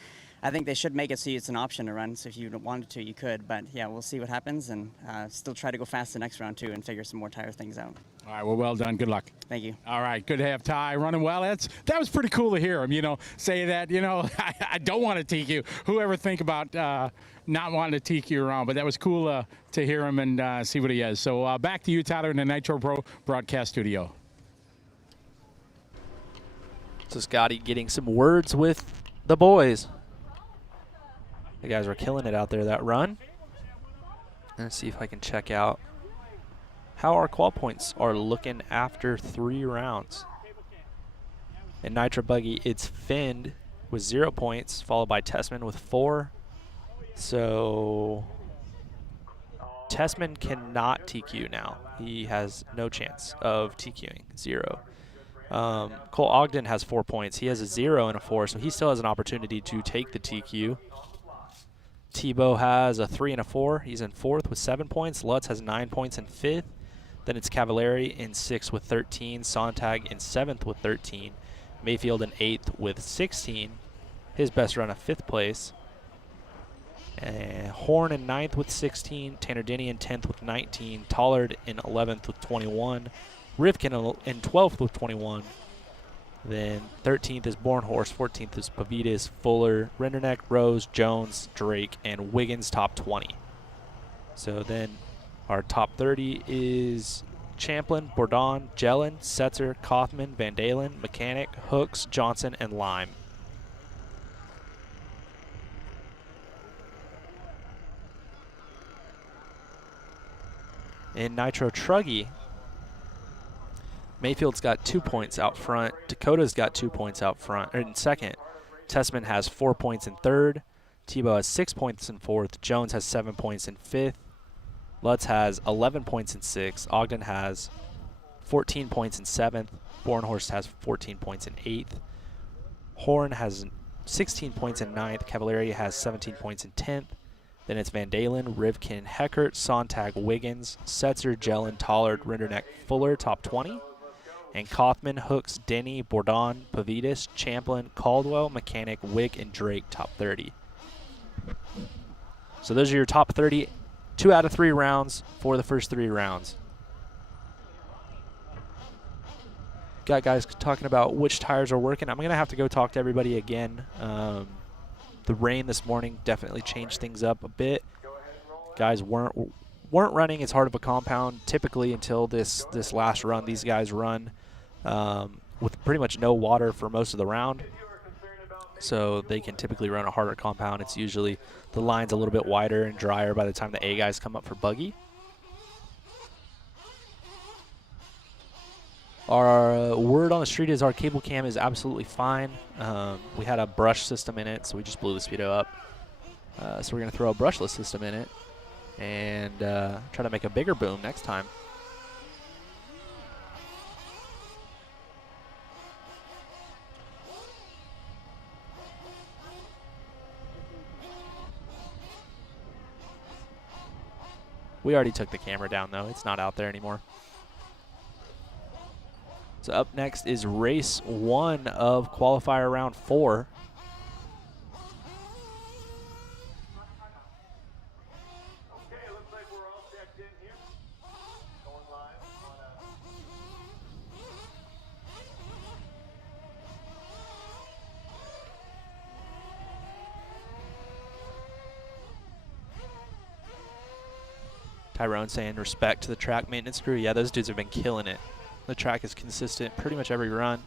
I think they should make it so it's an option to run, so if you wanted to, you could. But yeah, we'll see what happens, and still try to go fast the next round too and figure some more tire things out. All right, well done. Good luck. Thank you. All right, good to have Ty running well. That was pretty cool to hear him, say that, I don't want to TQ. Whoever think about not wanting to TQ around, but that was cool to hear him and see what he is. So back to you, Tyler, in the Nitro Pro broadcast studio. So Scotty getting some words with the boys. The guys were killing it out there that run. Let's see if I can check out how our qual points are looking after 3 rounds. In Nitro Buggy, it's Finn with 0 points, followed by Tessman with 4. So Tessman cannot TQ now. He has no chance of TQing, 0. Cole Ogden has 4 points. He has a 0 and a 4, so he still has an opportunity to take the TQ. Tebow has a 3 and a 4. He's in 4th with 7 points. Lutz has 9 points in 5th. Then it's Cavallari in 6th with 13. Sontag in 7th with 13. Mayfield in 8th with 16. His best run of 5th place. And Horn in 9th with 16. Tanner Denny in 10th with 19. Tollard in 11th with 21. Rivkin in 12th with 21. Then 13th is Bornhorst, 14th is Pavitas, Fuller, Renderneck, Rose, Jones, Drake, and Wiggins top 20. So then our top 30 is Champlin, Bourdon, Jellin, Setzer, Kaufman, Van Dalen, Mechanic, Hooks, Johnson, and Lime. In Nitro Truggy, Mayfield's got 2 points out front. Dakota's got 2 points out front, or in second. Tessman has 4 points in third. Tebow has 6 points in fourth. Jones has 7 points in fifth. Lutz has 11 points in sixth. Ogden has 14 points in seventh. Bornhorst has 14 points in eighth. Horn has 16 points in ninth. Cavallari has 17 points in 10th. Then it's Van Dalen, Rivkin, Heckert, Sontag, Wiggins, Setzer, Jellin, Tollard, Renderneck, Fuller, top 20. And Kaufman, Hooks, Denny, Bourdon, Pavitas, Champlin, Caldwell, Mechanic, Wick, and Drake, top 30. So those are your top 30, 2 out of 3 rounds for the first 3 rounds. Got guys talking about which tires are working. I'm going to have to go talk to everybody again. The rain this morning definitely changed things up a bit. Guys weren't running as hard of a compound typically until this last run. These guys run with pretty much no water for most of the round, so they can typically run a harder compound. It's usually the line's a little bit wider and drier by the time the A guys come up for Buggy. Our word on the street is our cable cam is absolutely fine. We had a brush system in it, so we just blew the speedo up. So we're going to throw a brushless system in it and try to make a bigger boom next time. We already took the camera down, though. It's not out there anymore. So up next is race 1 of qualifier round 4. Okay, looks like we're all checked in here. Going live on Tyrone saying respect to the track maintenance crew. Yeah, those dudes have been killing it. The track is consistent pretty much every run.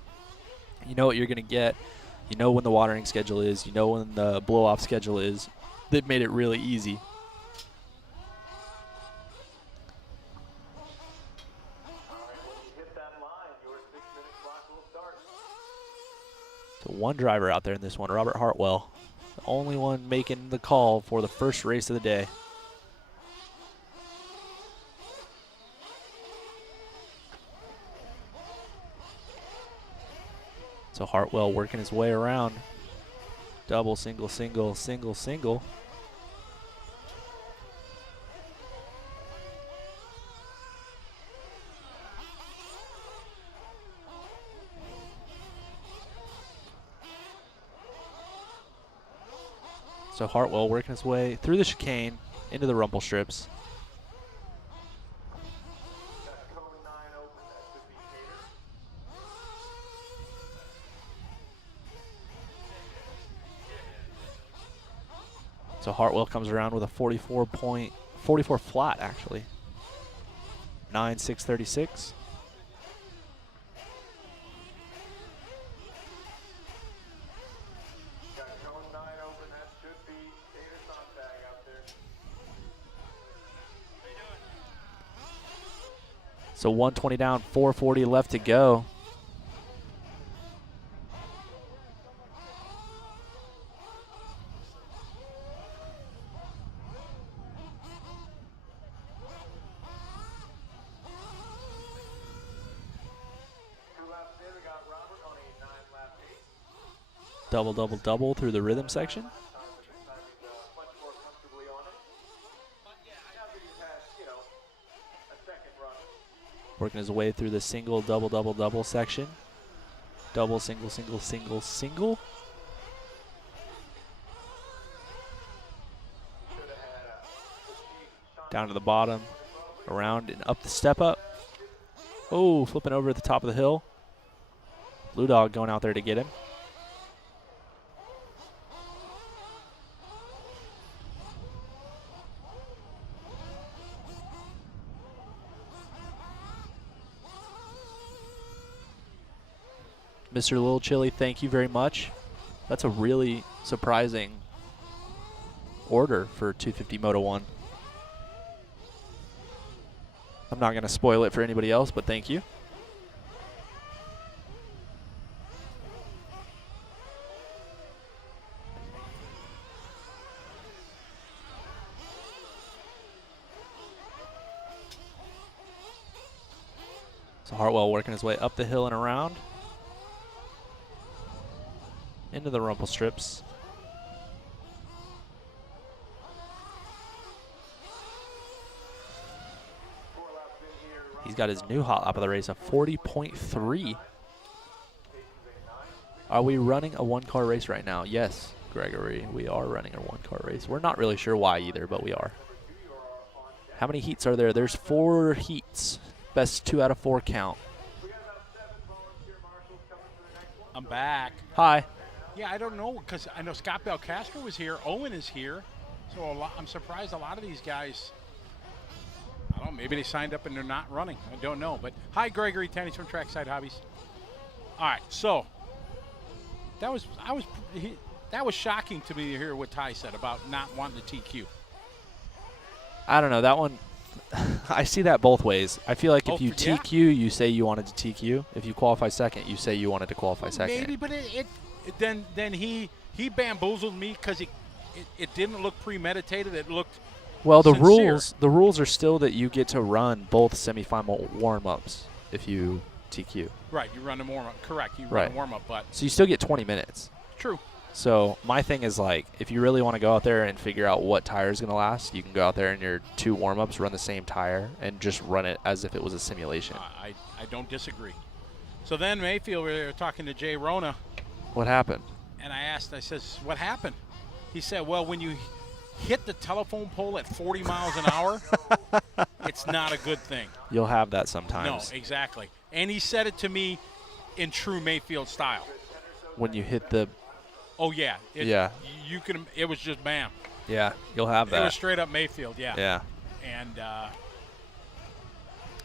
You know what you're going to get. You know when the watering schedule is. You know when the blow-off schedule is. They've made it really easy. All right, when you hit that line, your 6-minute clock will start. So one driver out there in this one, Robert Hartwell. The only one making the call for the first race of the day. So Hartwell working his way around. Double, single, single, single, single. So Hartwell working his way through the chicane into the rumble strips. Got cone 9 open, that should be Cater. So Hartwell comes around with a 44 flat actually. 9.636. Got cone 9 open, that should be Cater Sontag out there. So 120 down, 440 left to go. Double, double, double through the rhythm section. Working his way through the single, double, double, double section. Double, single, single, single, single. Down to the bottom, around and up the step up. Oh, flipping over at the top of the hill. Blue Dog going out there to get him. Mr. Little Chili, thank you very much. That's a really surprising order for 250 Moto 1. I'm not going to spoil it for anybody else, but thank you. So Hartwell working his way up the hill and around. Into the rumble strips. He's got his new hot lap of the race, a 40.3. Are we running a one-car race right now? Yes, Gregory, we are running a one-car race. We're not really sure why either, but we are. How many heats are there? There's 4 heats. Best 2 out of 4 count. I'm back. Hi. Yeah, I don't know, because I know Scott Belcastro is here. Owen is here. So I'm surprised a lot of these guys, I don't know, maybe they signed up and they're not running. I don't know. But hi, Gregory Tennis from Trackside Hobbies. All right, so that was shocking to me to hear what Ty said about not wanting the TQ. I don't know. That one, I see that both ways. I feel like Oh, if you yeah. TQ, you say you wanted to TQ. If you qualify second, you say you wanted to qualify second. Maybe, but then he bamboozled me because it didn't look premeditated. It looked Well, the sincere. rules are still that you get to run both semifinal warm-ups if you TQ. right. You run a warm up. Correct. You run Right. a warm up, but So you still get 20 minutes. true. So my thing is, like, if you really want to go out there and figure out what tire is going to last, you can go out there in your 2 warm-ups, run the same tire, and just run it as if it was a simulation. I don't disagree. So then Mayfield, we were talking to Jay Rona, What happened? and I says, what happened? He said, well, when you hit the telephone pole at 40 miles an hour, it's not a good thing. You'll have that No, sometimes. exactly. And he said it to me in true Mayfield style. When you hit the Oh yeah, Yeah. You can. It was just bam. yeah, you'll have It was that. straight up Mayfield. Yeah. Yeah. And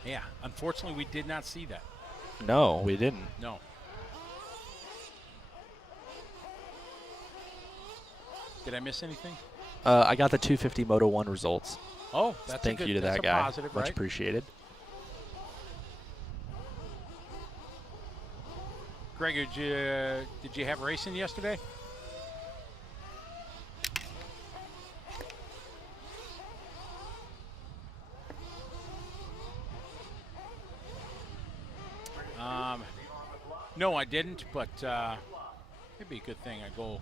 yeah, unfortunately, we did not see that. No, we didn't. No. Did I miss anything? I got the 250 Moto 1 results. Oh, that's Thank a good, you to that's that a guy. Positive, Much right? appreciated. Greg, did you have racing yesterday? No, I didn't, but it'd be a good thing. I go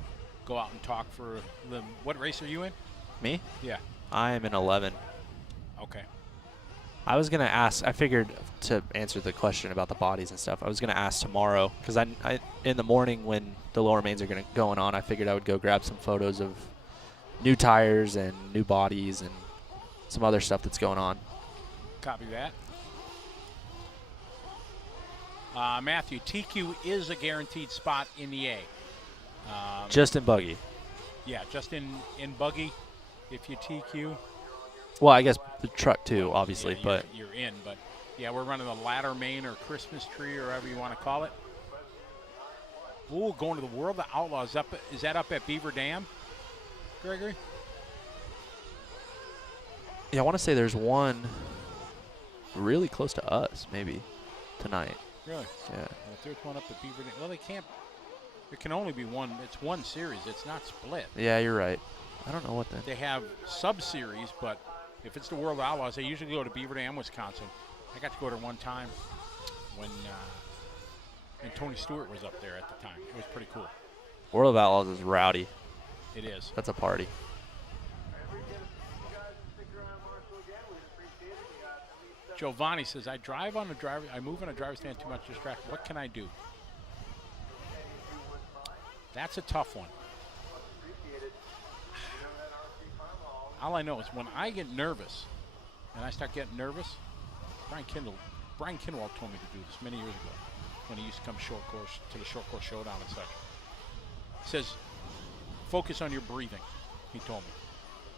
out and talk for the. What race are you in? Me? Yeah. I am in 11. Okay. I was going to ask, I figured to answer the question about the bodies and stuff, I was going to ask tomorrow, because I in the morning when the lower mains are going on, I figured I would go grab some photos of new tires and new bodies and some other stuff that's going on. Copy that. Matthew, TQ is a guaranteed spot in the A. Just in Buggy. Yeah, just in Buggy, if you TQ. Well, I guess the truck too, obviously, yeah, but you're in. But yeah, we're running the ladder main or Christmas tree or whatever you want to call it. Ooh, going to the World of Outlaws. Is that up at Beaver Dam, Gregory? yeah, I want to say there's one really close to us, maybe, tonight. Really? Yeah. Well, if there's one up at Beaver Dam, well, they can't. There can only be one. It's one series. It's not split. Yeah, you're right. I don't know what the... They have sub-series, but if it's the World of Outlaws, they usually go to Beaver Dam, Wisconsin. I got to go there one time when Tony Stewart was up there at the time. It was pretty cool. World of Outlaws is rowdy. It is. That's a party. Giovanni says, I move on a driver's stand too much distracted. What can I do? That's a tough one. All I know is when I get nervous, and I start getting nervous, Brian Kinwald told me to do this many years ago when he used to come to the short course showdown and such. He says, focus on your breathing, he told me.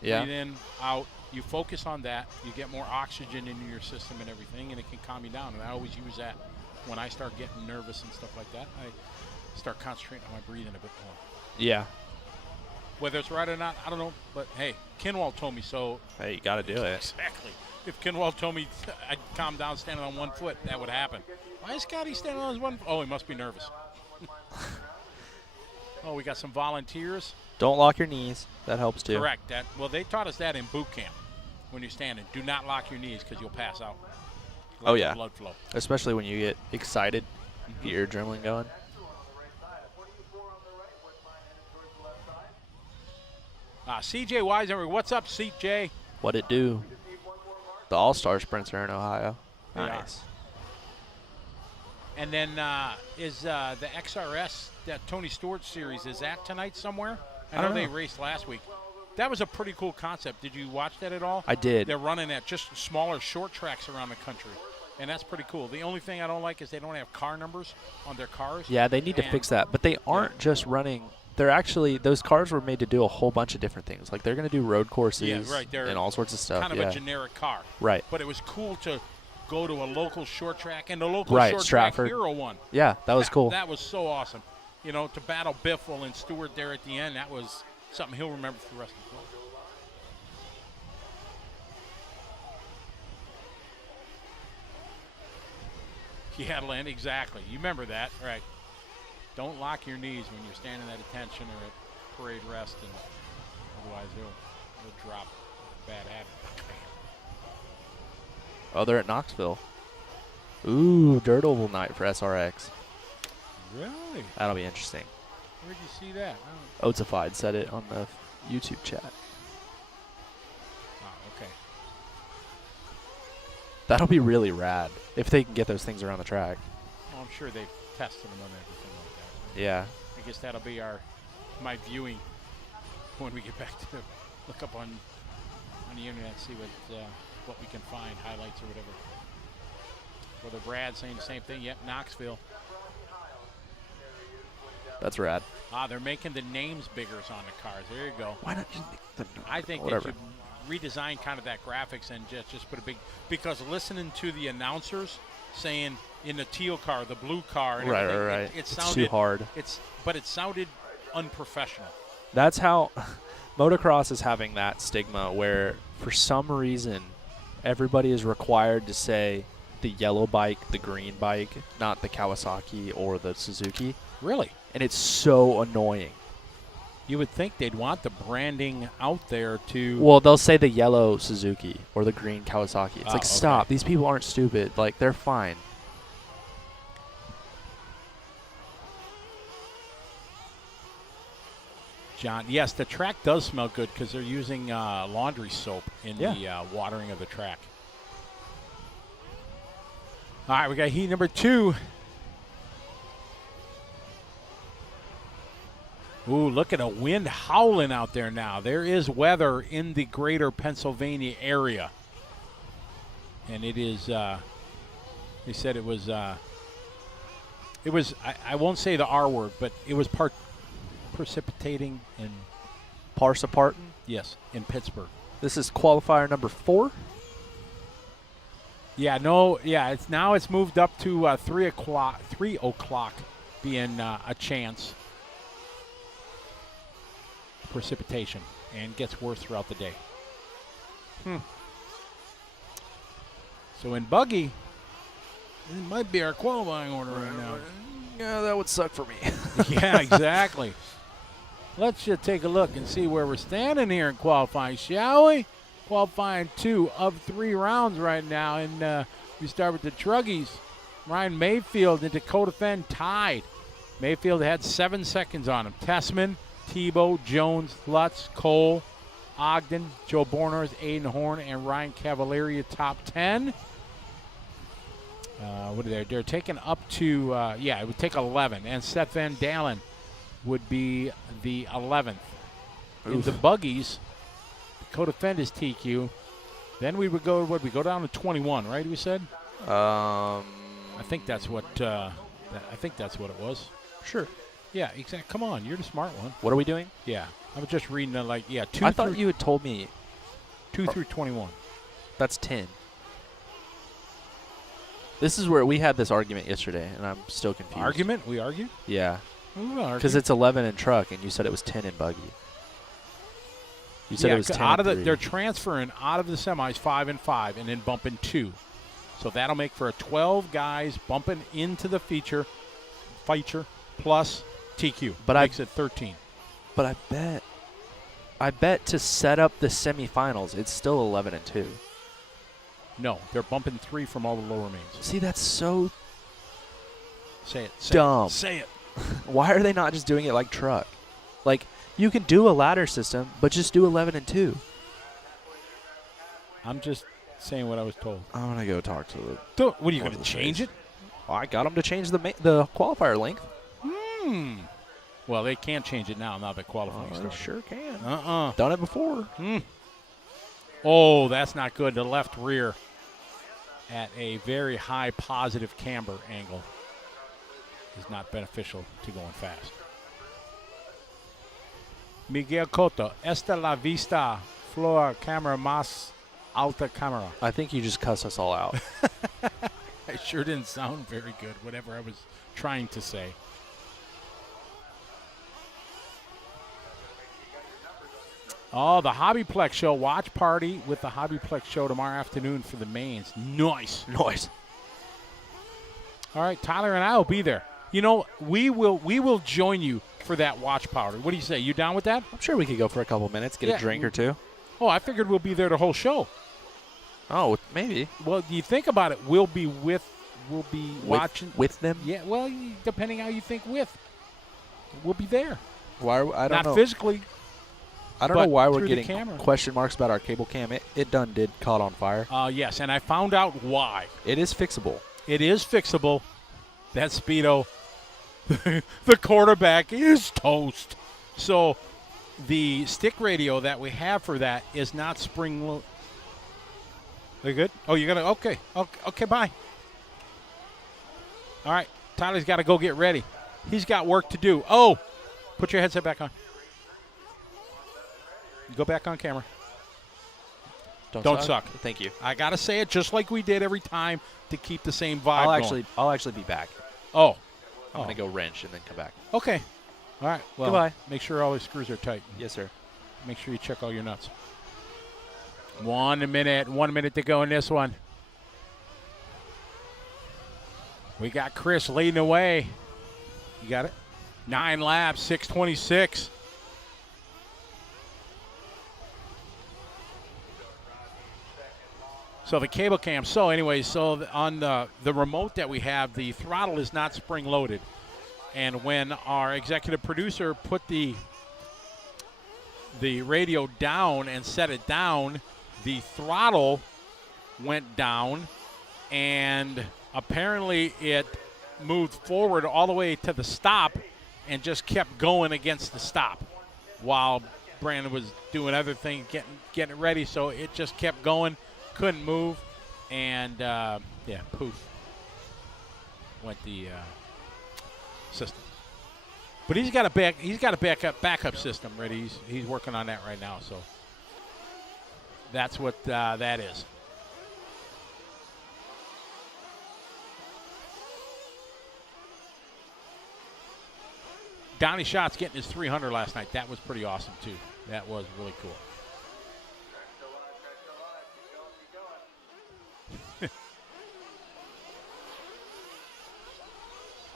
Yeah. Breathe in, out. You focus on that. You get more oxygen into your system and everything, and it can calm you down. And I always use that when I start getting nervous and stuff like that. I start concentrating on my breathing a bit more. Yeah. Whether it's right or not, I don't know. But, hey, Kinwald told me so. Hey, you got to do it. Exactly. If Kinwald told me I'd calm down standing on one foot, that would happen. Why is Scotty standing on his one foot? Oh, he must be nervous. Oh, we got some volunteers. Don't lock your knees. That helps too. Correct. Well, they taught us that in boot camp when you're standing. Do not lock your knees because you'll pass out. Let Oh, the yeah. blood flow. Especially when you get excited, get your adrenaline going. CJ Weisenberg, what's up, CJ? What it do? The All-Star sprints are in Ohio. They are. Nice. And then is the XRS, that Tony Stewart series, is that tonight somewhere? I know don't they know. raced last week. That was a pretty cool concept. Did you watch that at all? I did. They're running at just smaller short tracks around the country. And that's pretty cool. The only thing I don't like is they don't have car numbers on their cars. Yeah, they need to And- fix that. But they aren't just running. They're actually, those cars were made to do a whole bunch of different things. Like, they're going to do road courses Yeah, right. They're and all sorts of stuff. kind of yeah. a generic car. Right. But it was cool to go to a local short track, and the local Right, short Stratford. track hero won. Yeah, that was cool. That was so awesome. You know, to battle Biffle and Stewart there at the end, that was something he'll remember for the rest of his life. Yeah, Lynn, exactly. You remember that, right? Don't lock your knees when you're standing at attention or at parade rest, and otherwise they'll drop bad habit. Oh, they're at Knoxville. Ooh, dirt oval night for SRX. Really? That'll be interesting. Where'd you see that? Oatified said it on the YouTube chat. Oh, okay. That'll be really rad if they can get those things around the track. Well, I'm sure they've tested them on everything like that. Yeah. I guess that'll be my viewing when we get back to look up on the internet, see what we can find, highlights or whatever. Brother Brad saying the same thing. Yep, Knoxville. That's rad. They're making the names bigger on the cars. There you go. Why not just make them? I think Whatever. they should redesign kind of that graphics and just put a big, because listening to the announcers saying in the teal car, the blue car, and everything, Right. It It's sounded too hard. But it sounded unprofessional. That's how motocross is having that stigma where for some reason everybody is required to say the yellow bike, the green bike, not the Kawasaki or the Suzuki. Really? And it's so annoying. You would think they'd want the branding out there to. Well, they'll say the yellow Suzuki or the green Kawasaki. It's like, Okay. stop. These people aren't stupid. Like, they're fine. John, yes, the track does smell good because they're using laundry soap in the watering of the track. All right, we got heat number 2. Ooh, look at a wind howling out there now. There is weather in the greater Pennsylvania area. And it is, they said it was, I won't say the R word, but it was precipitating in, Parsapartan. yes, in Pittsburgh. This is qualifier number 4. It's moved up to 3 o'clock being a chance. Precipitation, and gets worse throughout the day. So in Buggy, it might be our qualifying order right now. Yeah, that would suck for me. Yeah, exactly. Let's just take a look and see where we're standing here in qualifying, shall we? Qualifying 2 of 3 rounds right now, and we start with the Truggies. Ryan Mayfield and Dakota Fenn tied. Mayfield had 7 seconds on him. Tessman, Tebow, Jones, Lutz, Cole, Ogden, Joe Borners, Aiden Horn, and Ryan Cavalieri top 10. What are they? They're taking up to, it would take 11. And Seth Van Dalen would be the 11th. In the Buggies, Dakota Fenn is TQ. Then we would go, we go down to 21, right, we said? I think that's what it was. Sure. Yeah, exactly. Come on, you're the smart one. What are we doing? Yeah, I was just reading 2 I thought you had told me 2 through 21. that's 10. This is where we had this argument yesterday, and I'm still confused. Argument? We argued? Yeah. Because Because it's 11 in truck, and you said it was 10 in buggy. You said it was 10 out of in they're three. transferring out of the semis 5 and 5, and then bumping 2. So that'll make for a 12 guys bumping into the feature plus TQ. But makes it 13. But I bet to set up the semifinals, it's still 11 and 2. No, they're bumping 3 from all the lower mains. See, that's so Say it. dumb. Say it. Why are they not just doing it like truck? Like, you can do a ladder system, but just do 11 and 2. I'm just saying what I was told. I'm going to go talk to What are you One going of to the change face. it? I got them to change the qualifier length. Well, they can't change it now that qualifying They started. sure can. Uh-uh. Done it before. Oh, that's not good. The left rear at a very high positive camber angle is not beneficial to going fast. Miguel Cotto, esta la vista, flor camera más alta camera. I think you just cuss us all out. I sure didn't sound very good, whatever I was trying to say. Oh, the Hobbyplex show. Watch party with the Hobbyplex show tomorrow afternoon for the mains. Nice. Noise. All right, Tyler and I will be there. You know, we will join you for that watch party. What do you say? You down with that? I'm sure we could go for a couple minutes, get Yeah. a drink or two. Oh, I figured we'll be there the whole show. Oh, maybe. Well, you think about it, we'll be watching. With them? Yeah, well, depending how you think with. We'll be there. Why? I don't Not know. physically. I don't know but why we're through the getting camera. question marks about our cable cam. It done did caught on fire. Yes, and I found out why. It is fixable. It is fixable. That Speedo, the quarterback is toast. So the stick radio that we have for that is not spring load. Are you good? Oh, you're going to? Okay. Okay, bye. All right. Tyler's got to go get ready. He's got work to do. Oh, put your headset back on. Go back on camera. Don't suck. Thank you. I got to say it just like we did every time to keep the same vibe going. I'll actually be back. Oh. I'm gonna go wrench and then come back. Okay. All right. Well, Goodbye. make sure all the screws are tight. Yes, sir. Make sure you check all your nuts. 1 minute. 1 minute to go in this one. We got Chris leading the way. You got it? 9 laps, 6:26. So the cable cam. So anyway, on the remote that we have, the throttle is not spring loaded. And when our executive producer put the radio down and set it down, the throttle went down, and apparently it moved forward all the way to the stop and just kept going against the stop while Brandon was doing other things, getting it ready. So it just kept going, couldn't move, and poof, went the system. But he's got a backup system ready. He's working on that right now. So that's what that is. Donnie Schatz getting his 300 last night. That was pretty awesome too. That was really cool.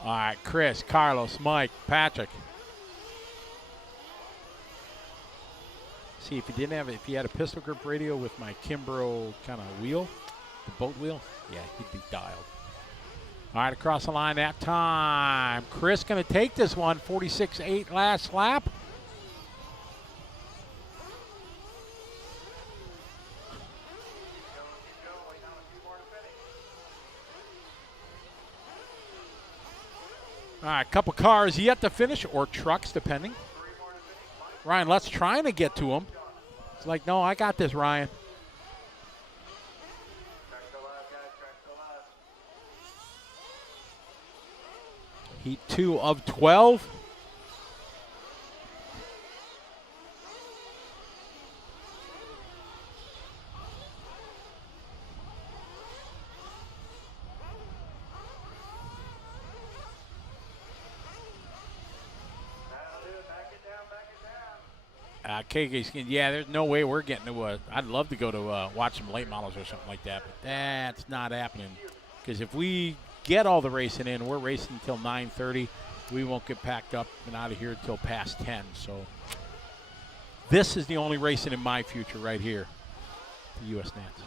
All right, Chris, Carlos, Mike, Patrick. See, if he had a pistol grip radio with my Kimbrough kind of wheel, the boat wheel, yeah, he'd be dialed. All right, across the line that time. Chris going to take this one, 46.8 last lap. All right, a couple cars yet to finish, or trucks, depending. Ryan Lutz's trying to get to him. It's like, no, I got this, Ryan. Heat 2 of 12. Yeah, there's no way we're getting to I'd love to go to watch some late models or something like that, but that's not happening. Because if we get all the racing in, we're racing until 9:30. We won't get packed up and out of here until past 10. So this is the only racing in my future right here, the U.S. Nats.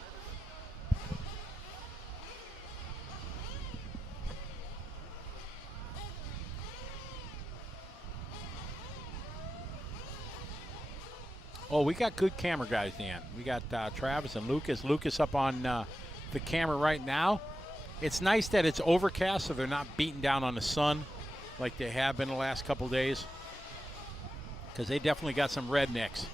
Oh, we got good camera guys, Dan. We got Travis and Lucas. Lucas up on the camera right now. It's nice that it's overcast, so they're not beating down on the sun like they have been the last couple days, because they definitely got some rednecks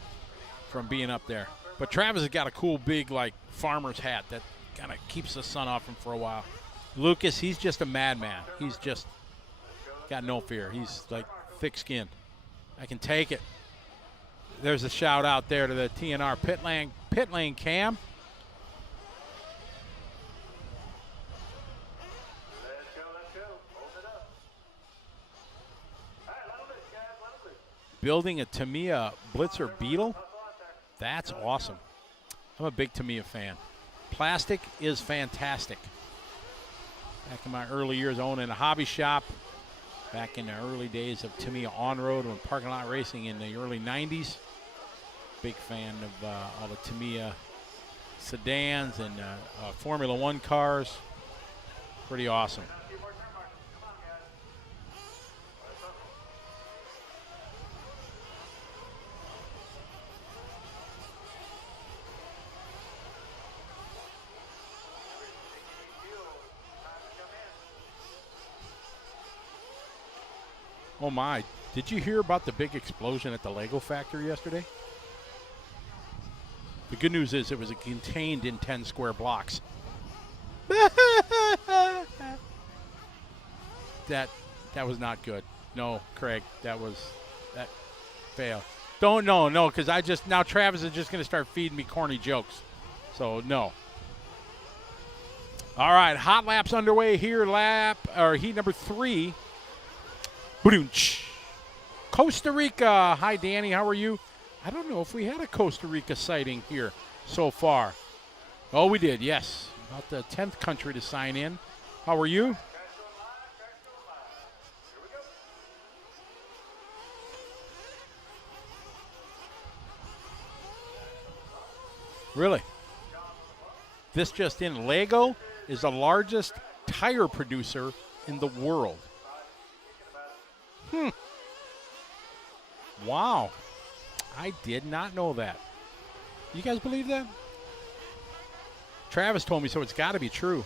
from being up there. But Travis has got a cool big like farmer's hat that kind of keeps the sun off him for a while. Lucas, he's just a madman. He's just got no fear. He's like thick-skinned. I can take it. There's a shout out there to the TNR pit lane cam. Let's go. Hold it up. All right, let 'em loose, guys. Let 'em loose. Building a Tamiya Blitzer Beetle. That's awesome. I'm a big Tamiya fan. Plastic is fantastic. Back in my early years owning a hobby shop, back in the early days of Tamiya on-road and parking lot racing in the early 90s. Big fan of all the Tamiya sedans and Formula One cars. Pretty awesome. Oh my, did you hear about the big explosion at the Lego factory yesterday? The good news is it was contained in 10 square blocks. That was not good. No, Craig, that fail. No, because now Travis is just going to start feeding me corny jokes. So no. All right, hot laps underway here. Heat number 3. Costa Rica. Hi, Danny. How are you? I don't know if we had a Costa Rica sighting here so far. Oh, we did, yes. About the 10th country to sign in. How are you? Really? This just in, Lego is the largest tire producer in the world. Wow. I did not know that. You guys believe that? Travis told me, so it's got to be true.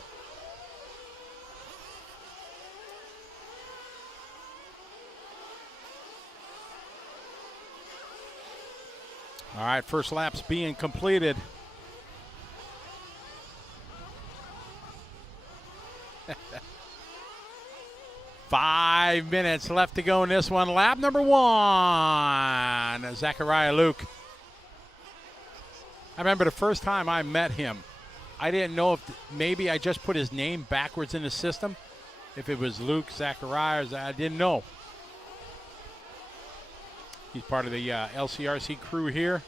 All right, first lap's being completed. Five minutes left to go in this one. Lap number 1, Zachariah Luke. I remember the first time I met him, I didn't know if maybe I just put his name backwards in the system. If it was Luke, Zachariah, I didn't know. He's part of the LCRC crew here.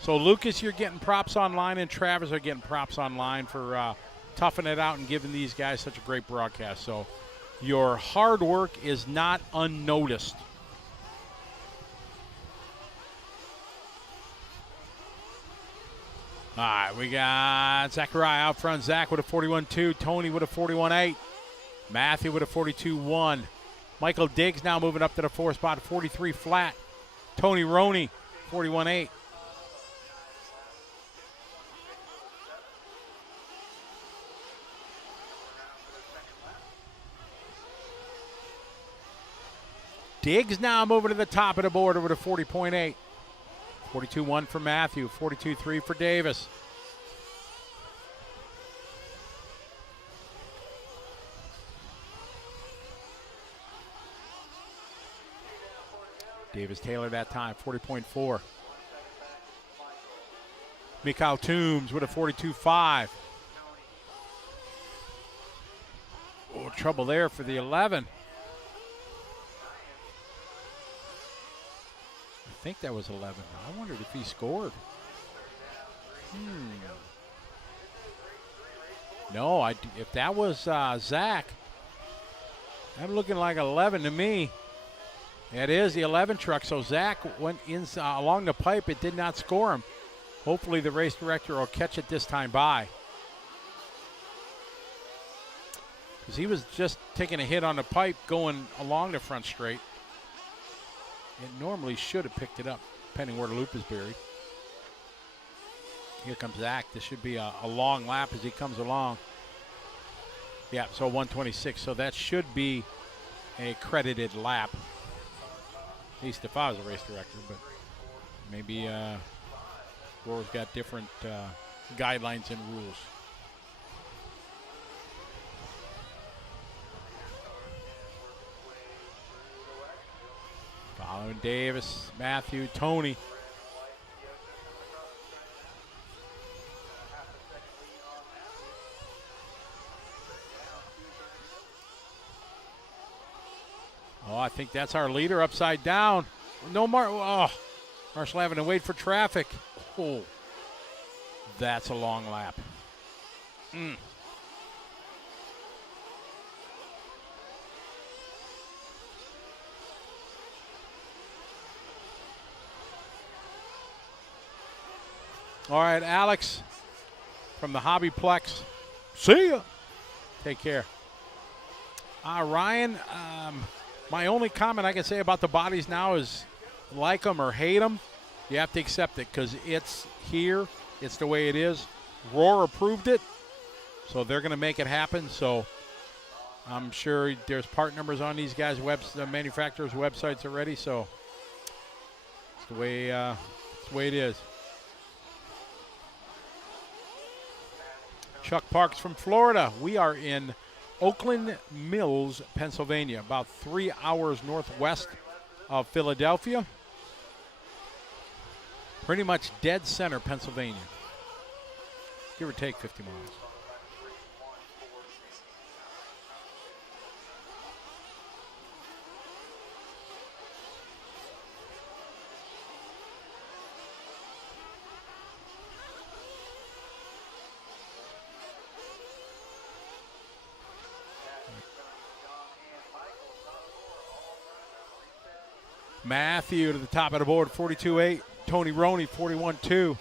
So Lucas, you're getting props online, and Travis are getting props online for toughing it out and giving these guys such a great broadcast. So your hard work is not unnoticed. All right, we got Zachariah out front. Zach with a 41.2. Tony with a 41.8. Matthew with a 42.1. Michael Diggs now moving up to the 4th spot, 43 flat. Tony Roney, 41.8. Diggs now moving to the top of the board over to 40.8. 42.1 for Matthew, 42.3 for Davis. Davis Taylor that time, 40.4. Mikhail Toombs with a 42.5. Oh, trouble there for the 11. I think that was 11. I wondered if he scored. No, if that was Zach, I'm looking like 11 to me. It is the 11 truck, so Zach went in along the pipe. It did not score him. Hopefully the race director will catch it this time by. Because he was just taking a hit on the pipe going along the front straight. It normally should have picked it up, depending where the loop is buried. Here comes Zach. This should be a long lap as he comes along. Yeah, so 126. So that should be a credited lap. At least if I was a race director, but maybe Roar's got different guidelines and rules. Following Davis, Matthew, Tony. Oh, I think that's our leader upside down. No more. Oh, Marshall having to wait for traffic. Oh, that's a long lap. All right, Alex from the Hobbyplex. See ya. Take care. Ryan, my only comment I can say about the bodies now is like them or hate them, you have to accept it because it's here. It's the way it is. Roar approved it, so they're going to make it happen. So I'm sure there's part numbers on these guys' the manufacturers' websites already. So it's the way it is. Chuck Parks from Florida. We are in Oakland Mills, Pennsylvania, about 3 hours northwest of Philadelphia. Pretty much dead center, Pennsylvania. Give or take 50 miles. Matthew to the top of the board, 42.8. Tony Roney, 41.2.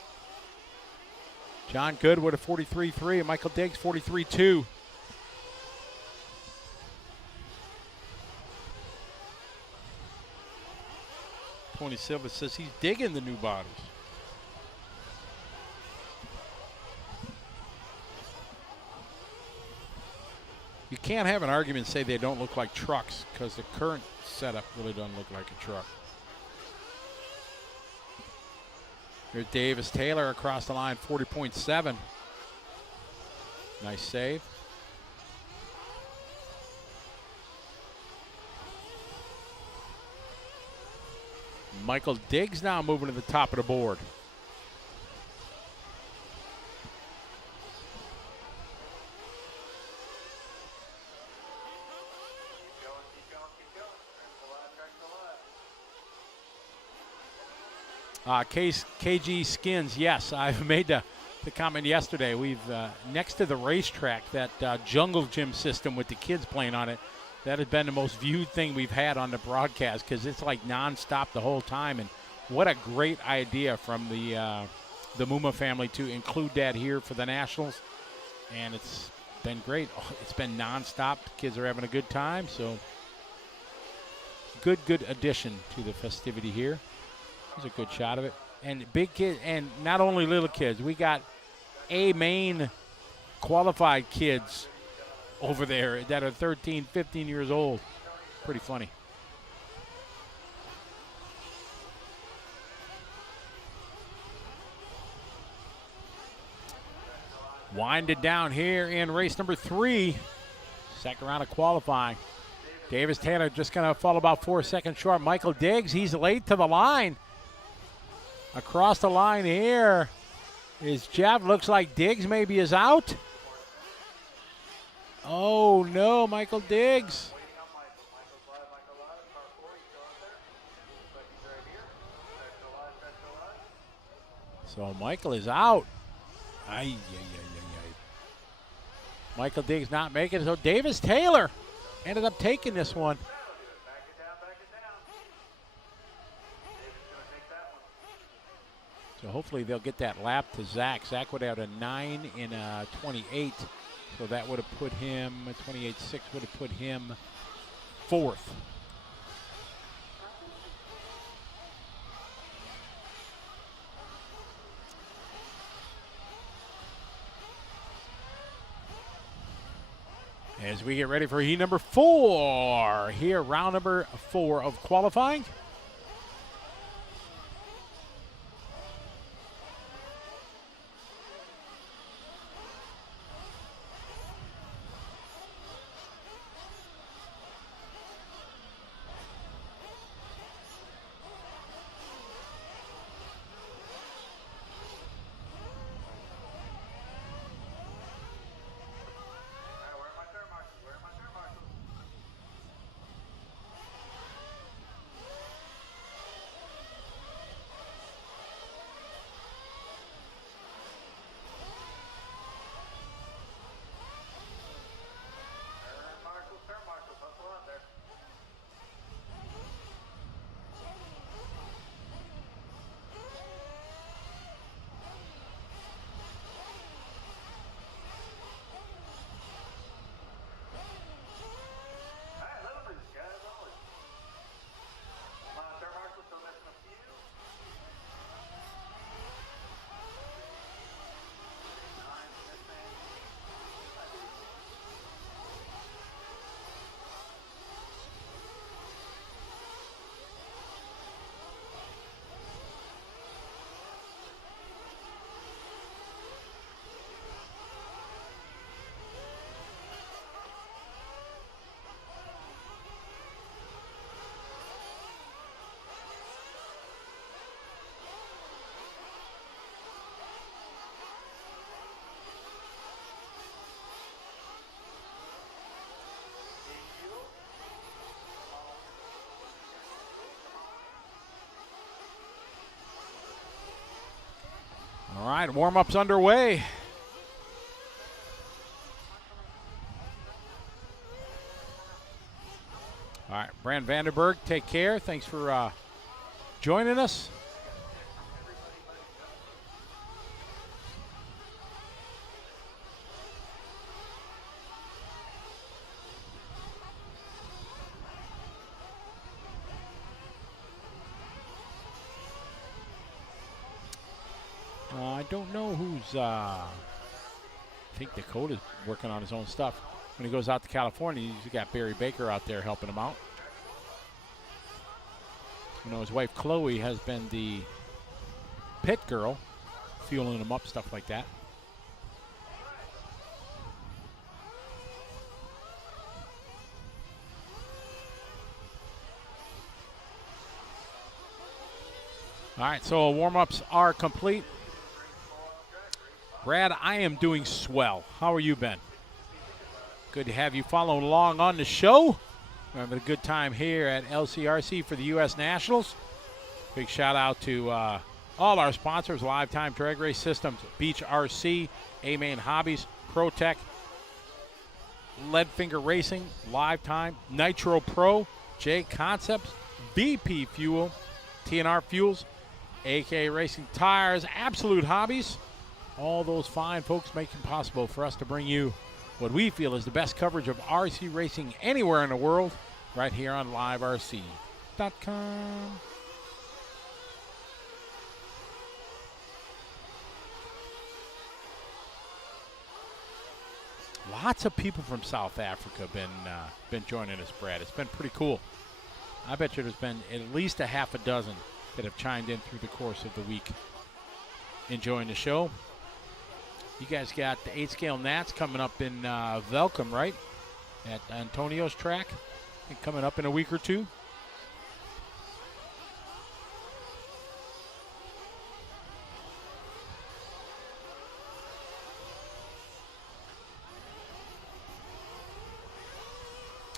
John Goodwood at 43.3. And Michael Diggs, 43.2. Tony Silva says he's digging the new bodies. You can't have an argument and say they don't look like trucks because the current setup really doesn't look like a truck. Here's Davis Taylor across the line, 40.7. Nice save. Michael Diggs now moving to the top of the board. KG Skins, yes, I've made the comment yesterday. We've, next to the racetrack, that jungle gym system with the kids playing on it, that has been the most viewed thing we've had on the broadcast because it's like nonstop the whole time. And what a great idea from the Muma family to include that here for the Nationals. And it's been great. It's been nonstop. The kids are having a good time. So good addition to the festivity here. There's a good shot of it. And big kids, and not only little kids. We got main qualified kids over there that are 13, 15 years old. Pretty funny. Winded down here in race number 3. Second round of qualifying. Davis Taylor just going to fall about 4 seconds short. Michael Diggs, he's late to the line. Across the line here is Jeff. Looks like Diggs maybe is out. Oh, no, Michael Diggs. So Michael is out. Michael Diggs not making it. So Davis Taylor ended up taking this one. So hopefully they'll get that lap to Zach. Zach would have a 9 in a 28. So that would have put him, 28.6 would have put him 4th. As we get ready for heat number 4 here, round number 4 of qualifying. All right, warm-up's underway. All right, Brand Vandenberg, take care. Thanks for joining us. I don't know who's, I think Dakota's working on his own stuff. When he goes out to California, he's got Barry Baker out there helping him out. You know, his wife Chloe has been the pit girl, fueling him up, stuff like that. All right, so warm-ups are complete. Brad, I am doing swell. How are you, Ben? Good to have you following along on the show. We're having a good time here at LCRC for the U.S. Nationals. Big shout out to all our sponsors: Lifetime Drag Race Systems, Beach RC, A-Main Hobbies, ProTech, Leadfinger Racing, Lifetime, Nitro Pro, J Concepts, BP Fuel, TNR Fuels, AK Racing Tires, Absolute Hobbies. All those fine folks making it possible for us to bring you what we feel is the best coverage of RC racing anywhere in the world, right here on LiveRC.com. Lots of people from South Africa been joining us, Brad. It's been pretty cool. I bet you there's been at least a half a dozen that have chimed in through the course of the week, enjoying the show. You guys got the 8-scale Nats coming up in Velcom, right? At Antonio's track. I think coming up in a week or two.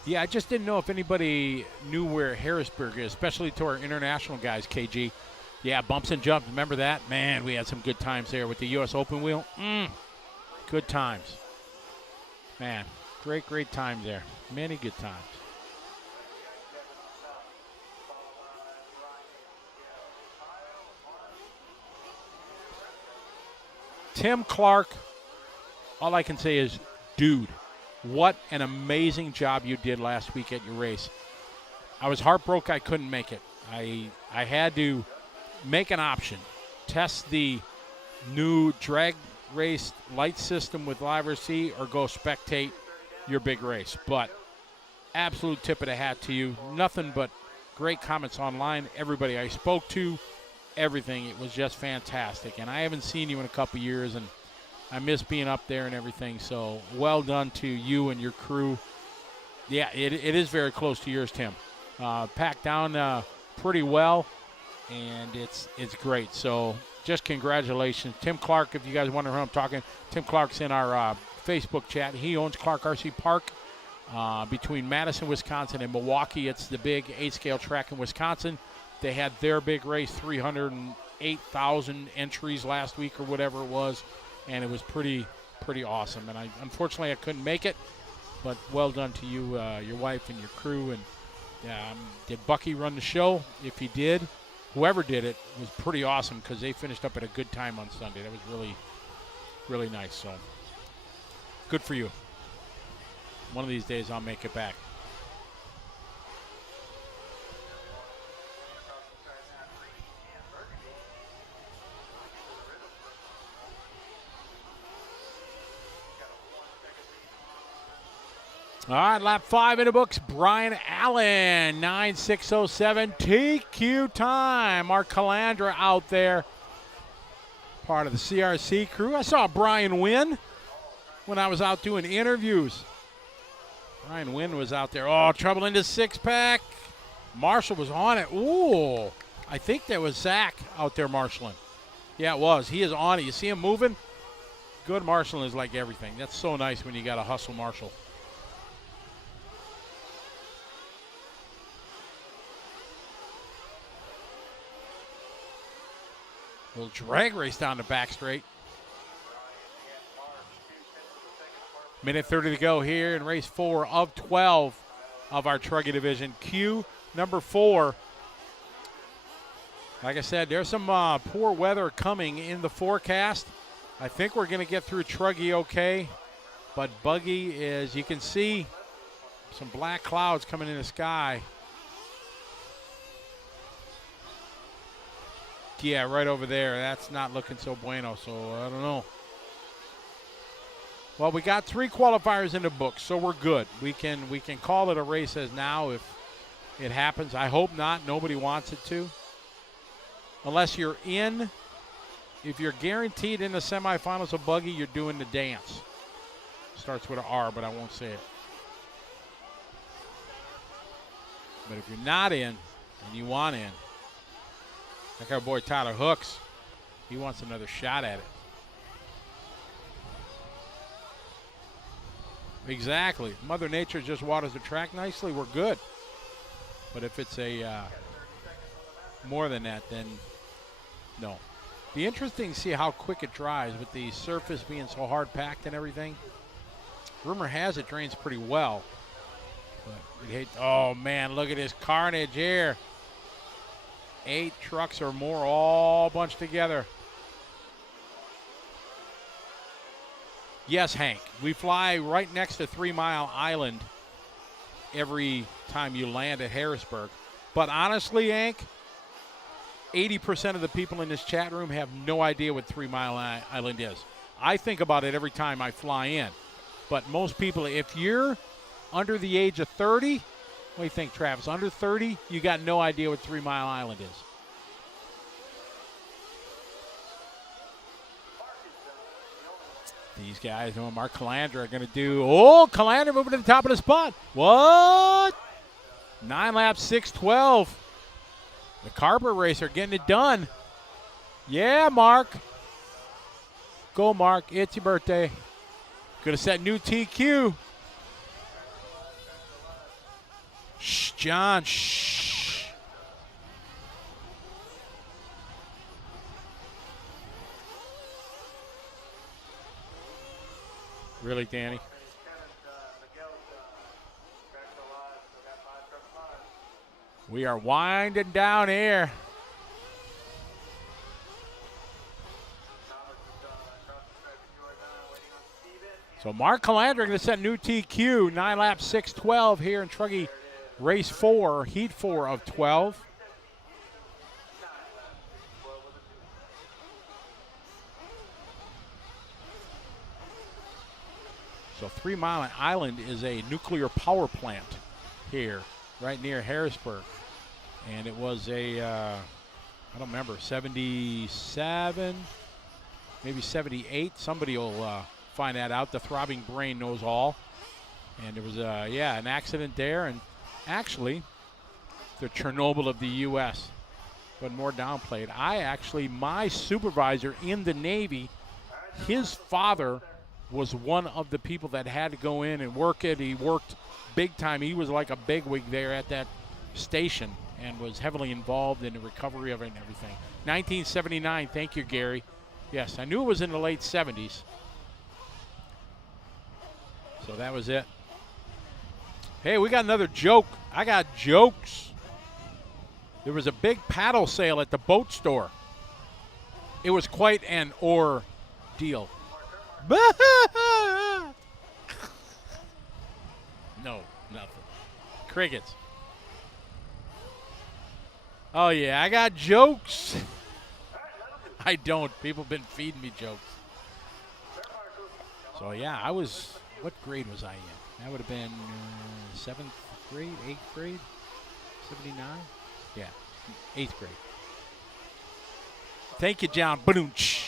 Yeah, I just didn't know if anybody knew where Harrisburg is, especially to our international guys, KG. Yeah, bumps and jumps. Remember that? Man, we had some good times there with the U.S. Open wheel. Good times. Man, great times there. Many good times. Tim Clark, all I can say is, dude, what an amazing job you did last week at your race. I was heartbroken I couldn't make it. I had to make an option, test the new drag race light system with LiveRC or go spectate your big race. But absolute tip of the hat to you. Nothing but great comments online. Everybody I spoke to, everything. It was just fantastic. And I haven't seen you in a couple years, and I miss being up there and everything. So well done to you and your crew. Yeah, it is very close to yours, Tim. Packed down pretty well. And it's great. So just congratulations. Tim Clark, if you guys wonder who I'm talking, Tim Clark's in our Facebook chat. He owns Clark RC Park between Madison, Wisconsin, and Milwaukee. It's the big 8-scale track in Wisconsin. They had their big race, 308,000 entries last week or whatever it was, and it was pretty awesome. And unfortunately I couldn't make it, but well done to you, your wife, and your crew. And did Bucky run the show? If he did, whoever did it was pretty awesome because they finished up at a good time on Sunday. That was really nice. So good for you. One of these days I'll make it back. All right, lap 5 in the books. Brian Allen, 9:06:07 TQ time. Mark Calandra out there, part of the CRC crew. I saw Brian win when I was out doing interviews. Brian Wynn was out there. Oh, trouble in the 6-pack. Marshall was on it. Ooh, I think that was Zach out there marshalling. Yeah, it was. He is on it. You see him moving? Good marshalling is like everything. That's so nice when you got a hustle marshal. Little drag race down the back straight. Minute 30 to go here in race 4 of 12 of our Truggy division. Q number 4. Like I said, there's some poor weather coming in the forecast. I think we're going to get through Truggy okay. But Buggy is, you can see some black clouds coming in the sky. Yeah, right over there. That's not looking so bueno, so I don't know. Well, we got 3 qualifiers in the book, so we're good. We can call it a race as now if it happens. I hope not. Nobody wants it to. Unless you're in. If you're guaranteed in the semifinals of Buggy, you're doing the dance. Starts with an R, but I won't say it. But if you're not in and you want in, like our boy Tyler Hooks, he wants another shot at it. Exactly. Mother Nature just waters the track nicely, we're good. But if it's a more than that, then no. Be interesting to see how quick it dries with the surface being so hard packed and everything. Rumor has it drains pretty well. But we hate, oh man, look at this carnage here. 8 trucks or more all bunched together. Yes, Hank, we fly right next to 3 Mile Island every time you land at Harrisburg. But honestly, Hank, 80% of the people in this chat room have no idea what 3 Mile Island is. I think about it every time I fly in. But most people, if you're under the age of 30, what do you think, Travis? Under 30, you got no idea what 3 Mile Island is. These guys, Mark Calandra, are going to do, oh, Calandra moving to the top of the spot. What? 9 laps, 6:12. The carpet racer getting it done. Yeah, Mark. Go, Mark. It's your birthday. Going to set new TQ. Shh, John, shh. Really, Danny? We are winding down here. So Mark Calandra going to set new TQ, 9 laps, 6:12 here in Truggy race 4, heat 4 of 12. So 3 Mile Island is a nuclear power plant here, right near Harrisburg. And it was a, I don't remember, 77, maybe 78. Somebody will find that out. The throbbing brain knows all. And there was, an accident there. And actually, the Chernobyl of the U.S., but more downplayed. My supervisor in the Navy, his father was one of the people that had to go in and work it. He worked big time. He was like a bigwig there at that station and was heavily involved in the recovery of it and everything. 1979, thank you, Gary. Yes, I knew it was in the late 70s. So that was it. Hey, we got another joke. I got jokes. There was a big paddle sale at the boat store. It was quite an ordeal. No, nothing. Crickets. Oh, yeah, I got jokes. I don't. People have been feeding me jokes. So, yeah, I was, what grade was I in? That would have been 7th grade, 8th grade, 79? Yeah, 8th grade. Thank you, John. Ba-doom-tsh.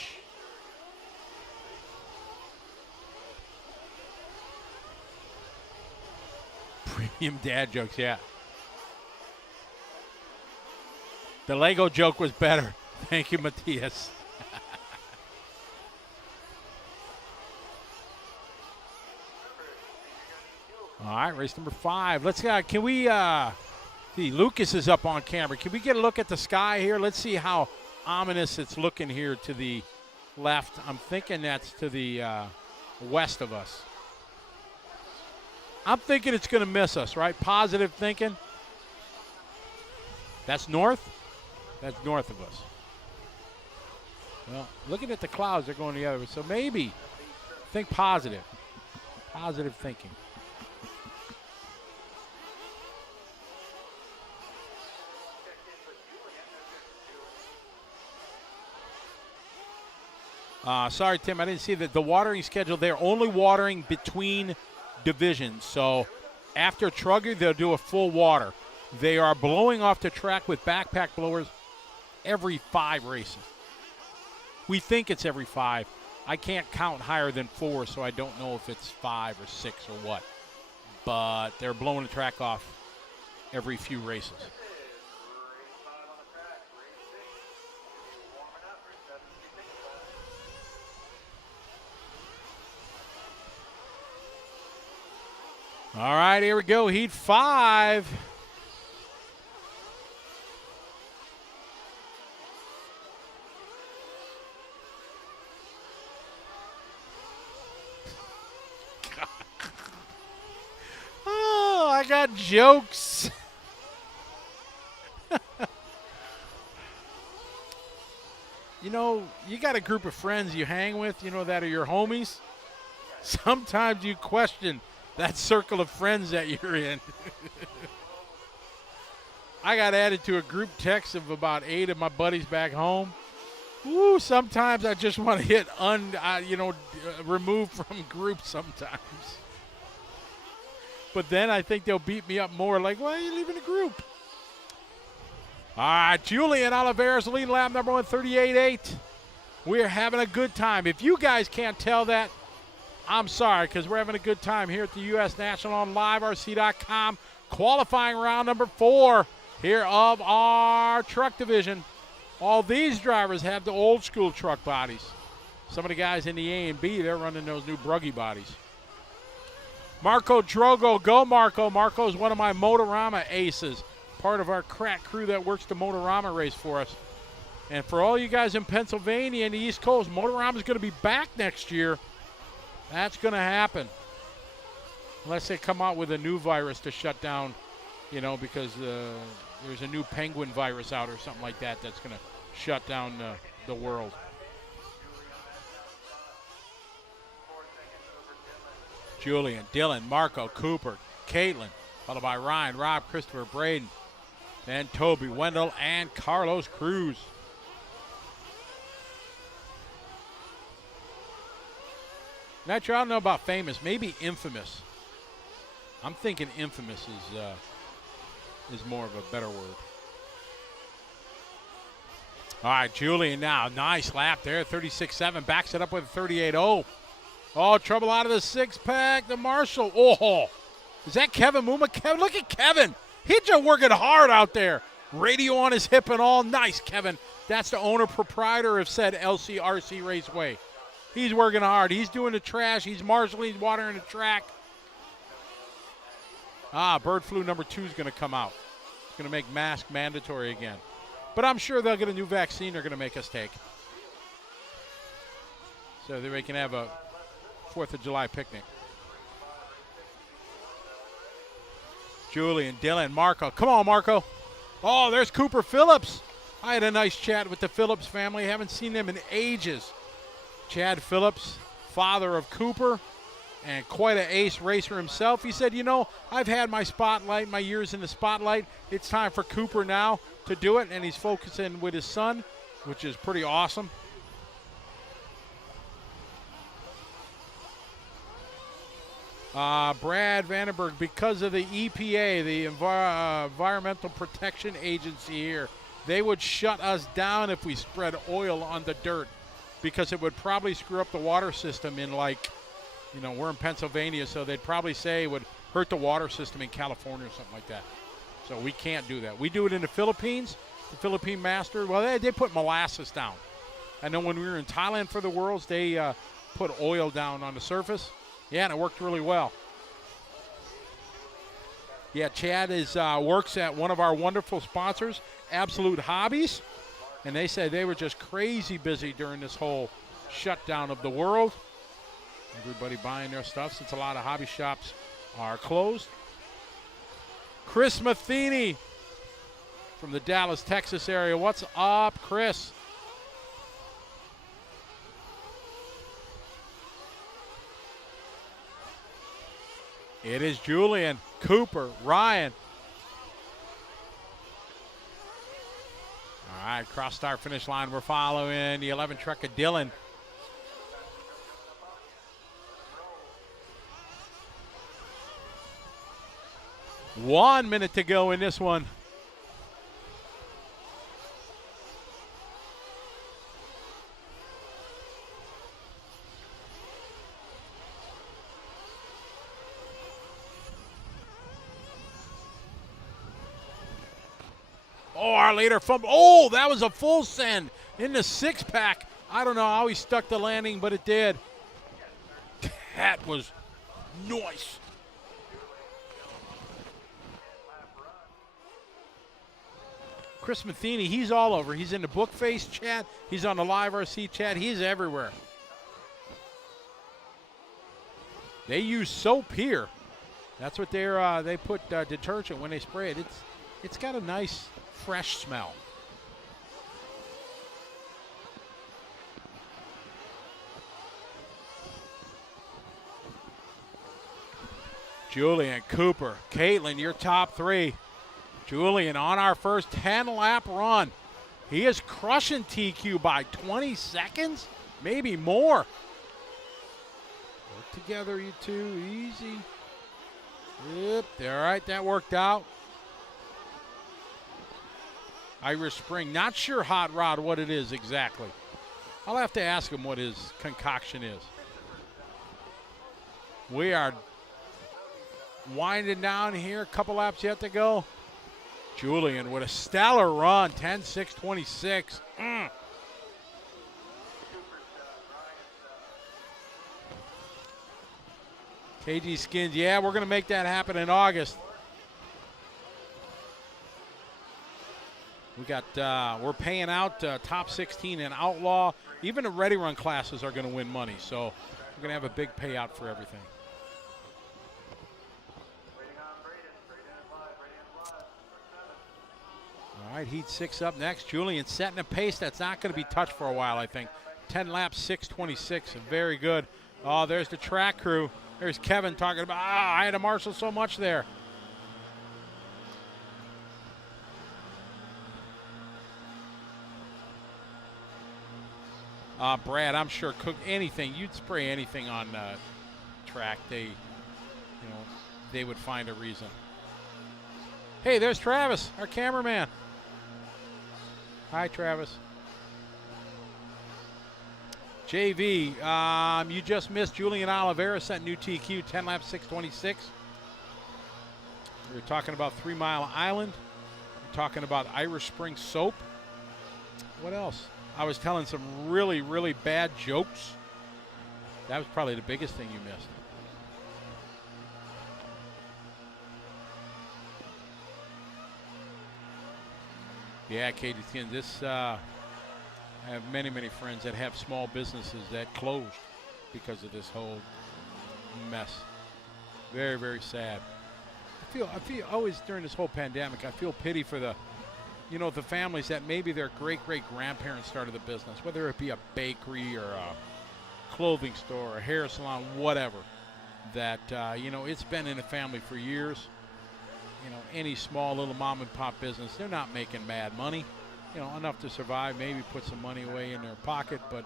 Premium dad jokes, yeah. The Lego joke was better. Thank you, Matthias. All right, race number 5. Let's can we see Lucas is up on camera. Can we get a look at the sky here? Let's see how ominous it's looking here to the left. I'm thinking that's to the west of us. I'm thinking it's going to miss us, right? Positive thinking. That's north? That's north of us. Well, looking at the clouds, they're going the other way. So maybe think positive. Positive thinking. Sorry, Tim, I didn't see the watering schedule. They're only watering between divisions. So after Truggy, they'll do a full water. They are blowing off the track with backpack blowers every 5 races. We think it's every 5. I can't count higher than 4, so I don't know if it's 5 or 6 or what. But they're blowing the track off every few races. All right, here we go, heat 5. Oh, I got jokes. You know, you got a group of friends you hang with, you know, that are your homies. Sometimes you question that circle of friends that you're in. I got added to a group text of about 8 of my buddies back home. Ooh, sometimes I just want to hit remove from groups sometimes. But then I think they'll beat me up more, like, why are you leaving the group? All right, Julian Oliveira's lead lap number 138.8. We're having a good time. If you guys can't tell that, I'm sorry, because we're having a good time here at the U.S. National on LiveRC.com. Qualifying round number 4 here of our truck division. All these drivers have the old school truck bodies. Some of the guys in the A and B, they're running those new Buggy bodies. Marco Drogo, go Marco. Marco is one of my Motorama aces, part of our crack crew that works the Motorama race for us. And for all you guys in Pennsylvania and the East Coast, Motorama is going to be back next year. That's going to happen. Unless they come out with a new virus to shut down, you know, because there's a new penguin virus out or something like that that's going to shut down the world. Julian, Dylan, Marco, Cooper, Caitlin, followed by Ryan, Rob, Christopher, Braden, and Toby, Wendell, and Carlos Cruz. Nitro, I don't know about famous, maybe infamous. I'm thinking infamous is more of a better word. All right, Julian now, nice lap there, 36.7, backs it up with a 38.0. Oh, trouble out of the 6-pack, the Marshall. Oh, is that Kevin Muma? Kevin, look at Kevin. He's just working hard out there. Radio on his hip and all. Nice, Kevin. That's the owner-proprietor of said LCRC Raceway. He's working hard. He's doing the trash. He's marshalling. He's watering the track. Bird flu number 2 is going to come out. It's going to make mask mandatory again. But I'm sure they'll get a new vaccine they're going to make us take. So that we can have a 4th of July picnic. Julian, Dylan, Marco. Come on, Marco. Oh, there's Cooper Phillips. I had a nice chat with the Phillips family. Haven't seen them in ages. Chad Phillips, father of Cooper, and quite an ace racer himself. He said, you know, I've had my spotlight, my years in the spotlight. It's time for Cooper now to do it, and he's focusing with his son, which is pretty awesome. Brad Vandenberg, because of the EPA, the Environmental Protection Agency here, they would shut us down if we spread oil on the dirt, because it would probably screw up the water system in, like, you know, we're in Pennsylvania, so they'd probably say it would hurt the water system in California or something like that. So we can't do that. We do it in the Philippines. The Philippine Master, well, they put molasses down. I know when we were in Thailand for the Worlds, they put oil down on the surface. Yeah, and it worked really well. Yeah, Chad works at one of our wonderful sponsors, Absolute Hobbies. And they say they were just crazy busy during this whole shutdown of the world. Everybody buying their stuff since a lot of hobby shops are closed. Chris Matheny from the Dallas, Texas area. What's up, Chris? It is Julian, Cooper, Ryan. All right, cross start finish line. We're following the 11 truck of Dylan. One minute to go in this one. Oh, our leader from, oh, that was a full send in the 6-pack. I don't know how he stuck the landing, but it did. That was nice. Chris Matheny, he's all over. He's in the Bookface chat. He's on the LiveRC chat. He's everywhere. They use soap here. That's what they put detergent when they spray it. It's got a nice fresh smell. Julian, Cooper, Caitlin, your top three. Julian on our first 10-lap run. He is crushing TQ by 20 seconds, maybe more. Work together, you two, easy. Yep, all right, that worked out. Irish Spring, not sure Hot Rod what it is exactly. I'll have to ask him what his concoction is. We are winding down here, a couple laps yet to go. Julian with a stellar run, 10.626. KG Skins, yeah, we're going to make that happen in August. We got, we're paying out top 16 and Outlaw. Even the Ready Run classes are going to win money, so we're going to have a big payout for everything. All right, Heat 6 up next. Julian setting a pace that's not going to be touched for a while, I think. 10 laps, 6:26, very good. Oh, there's the track crew. There's Kevin talking about, I had to marshal so much there. Brad, I'm sure cook anything. You'd spray anything on track. They would find a reason. Hey, there's Travis, our cameraman. Hi, Travis. JV, you just missed Julian Oliveira set new TQ, 10 laps, 6:26. We were talking about 3 Mile Island. We're talking about Irish Spring soap. What else? I was telling some really, really bad jokes. That was probably the biggest thing you missed. Yeah, Katie Tin, I have many, many friends that have small businesses that closed because of this whole mess. Very, very sad. I feel always during this whole pandemic, I feel pity for the families that maybe their great-great-grandparents started the business, whether it be a bakery or a clothing store, a hair salon, whatever, that, it's been in the family for years. Any small little mom and pop business, they're not making mad money, enough to survive, maybe put some money away in their pocket, but,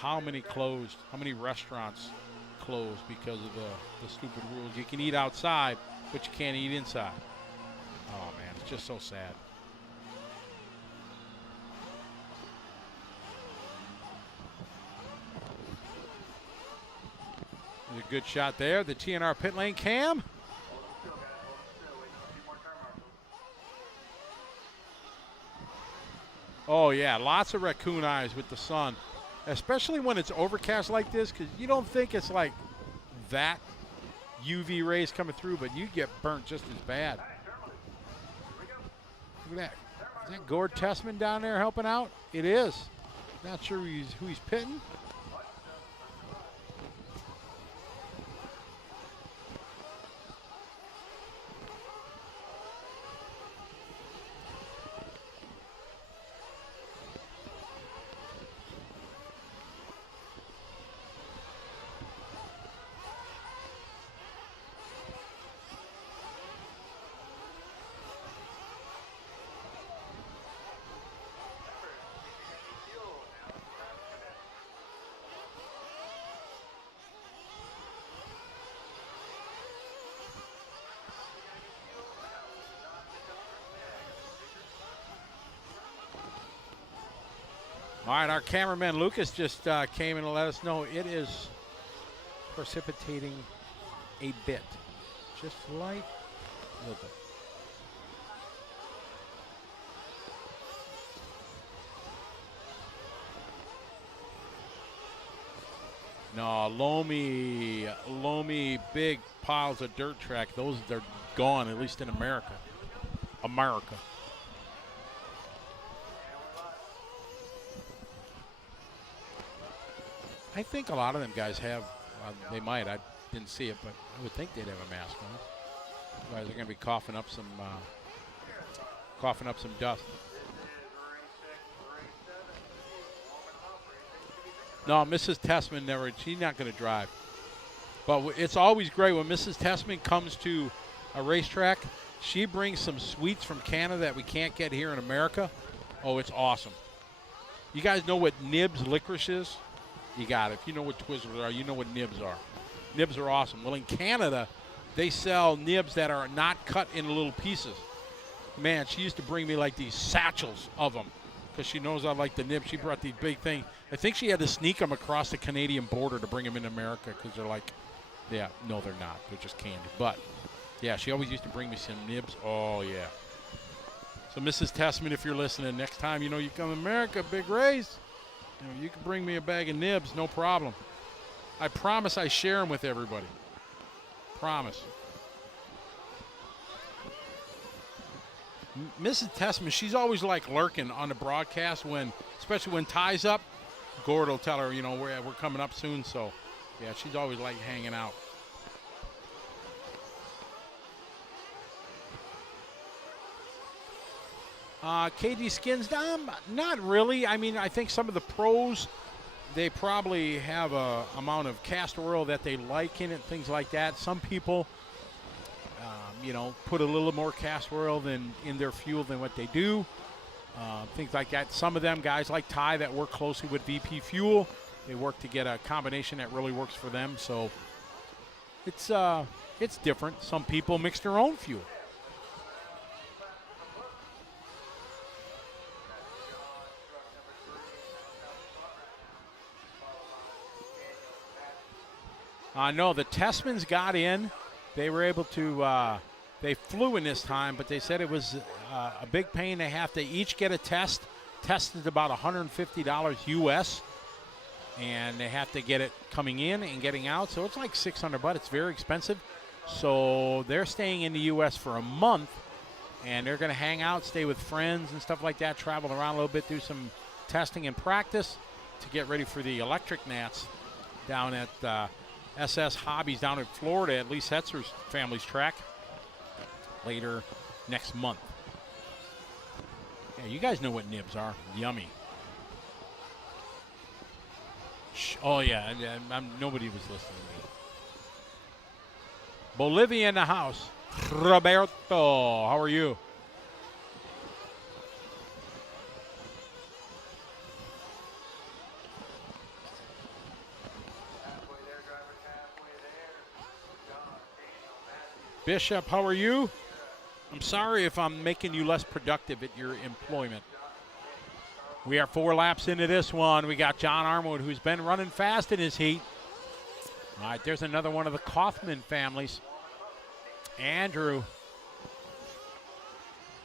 how many closed, how many restaurants closed because of the stupid rules? You can eat outside, but you can't eat inside. Oh, man, it's just so sad. There's a good shot there. The TNR pit lane cam. Oh, yeah, lots of raccoon eyes with the sun, especially when it's overcast like this, because you don't think it's like that UV rays coming through, but you get burnt just as bad. Look at that. Is that Gord Tessman down there helping out? It is. Not sure who he's pitting. All right, our cameraman Lucas just came in to let us know it is precipitating a bit. Just light, a little bit. No, loamy, big piles of dirt track. Those, they're gone, at least in America. I think a lot of them guys have, they might, I didn't see it, but I would think they'd have a mask on. Otherwise they're gonna be coughing up some dust. No, Mrs. Tessman never, she's not gonna drive. But it's always great when Mrs. Tessman comes to a racetrack. She brings some sweets from Canada that we can't get here in America. Oh, it's awesome. You guys know what Nibs licorice is? You got it. If you know what Twizzlers are, you know what Nibs are. Nibs are awesome. Well, in Canada, they sell nibs that are not cut into little pieces. Man, she used to bring me like these satchels of them because she knows I like the nibs. She brought these big things. I think she had to sneak them across the Canadian border to bring them in America because they're like, yeah, no, they're not. They're just candy. But, yeah, she always used to bring me some nibs. Oh, yeah. So, Mrs. Tessman, if you're listening, next time, you come to America, big race, you can bring me a bag of nibs, no problem. I promise I share them with everybody. Promise. Mrs. Tessman, she's always like lurking on the broadcast especially when Ty's up. Gord will tell her, we're coming up soon. So, yeah, she's always like hanging out. KD Skins down? Not really. I mean, I think some of the pros, they probably have a amount of castor oil that they like in it, things like that. Some people, put a little more castor oil in their fuel than what they do. Things like that. Some of them guys like Ty that work closely with VP Fuel, they work to get a combination that really works for them. So it's different. Some people mix their own fuel. No, the Tessmans got in. They were able to, they flew in this time, but they said it was a big pain. They have to each get a test. Test is about $150 US, and they have to get it coming in and getting out. So it's like $600, it's very expensive. So they're staying in the US for a month, and they're going to hang out, stay with friends and stuff like that, travel around a little bit, do some testing and practice to get ready for the electric Nats down at SS Hobbies down in Florida at Lee Setzer's family's track later next month. Yeah, you guys know what nibs are. Yummy. Oh, yeah, nobody was listening to me. Bolivia in the house. Roberto, how are you? Bishop, how are you? I'm sorry if I'm making you less productive at your employment. We are 4 laps into this one. We got John Armwood, who's been running fast in his heat. All right, there's another one of the Kaufman families. Andrew.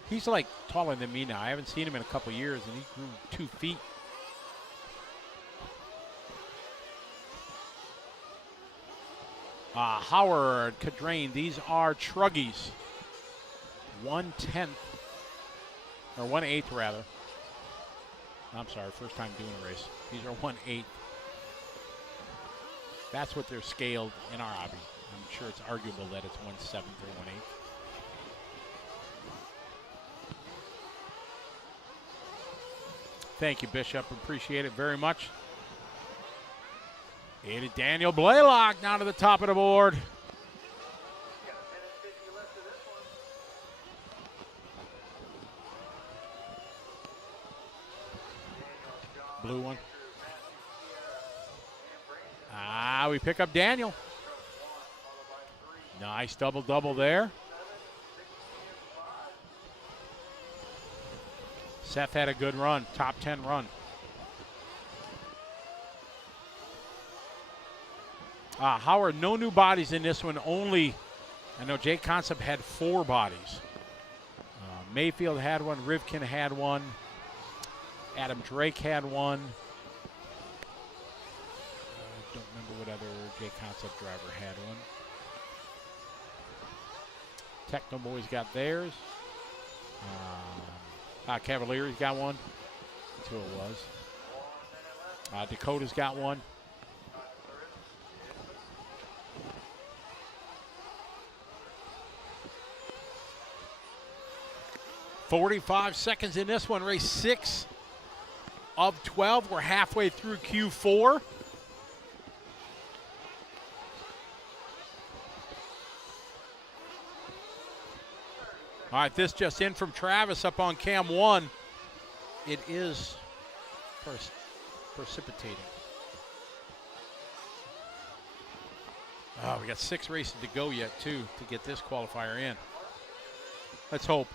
He's like taller than me now. I haven't seen him in a couple years, and he grew 2 feet. Howard, Cadrain, these are Truggies. 1/10, or 1/8 rather. I'm sorry, first time doing a race. These are 1/8. That's what they're scaled in our hobby. I'm sure it's arguable that it's 1/7 or 1/8. Thank you, Bishop. Appreciate it very much. It is Daniel Blaylock down to the top of the board. Blue one. We pick up Daniel. Nice double-double there. Seth had a good run, top 10 run. Howard, no new bodies in this one, only, I know Jake Concept had 4 bodies. Mayfield had one, Rivkin had one, Adam Drake had one. I don't remember what other Jake Concept driver had one. Techno Boys got theirs. Cavaliers got one. That's who it was. Dakota's got one. "45 seconds in this one. Race 6 of 12. We're halfway through Q4. All right, this just in from Travis up on cam 1. It is precipitating. We got 6 races to go yet, too, to get this qualifier in. Let's hope.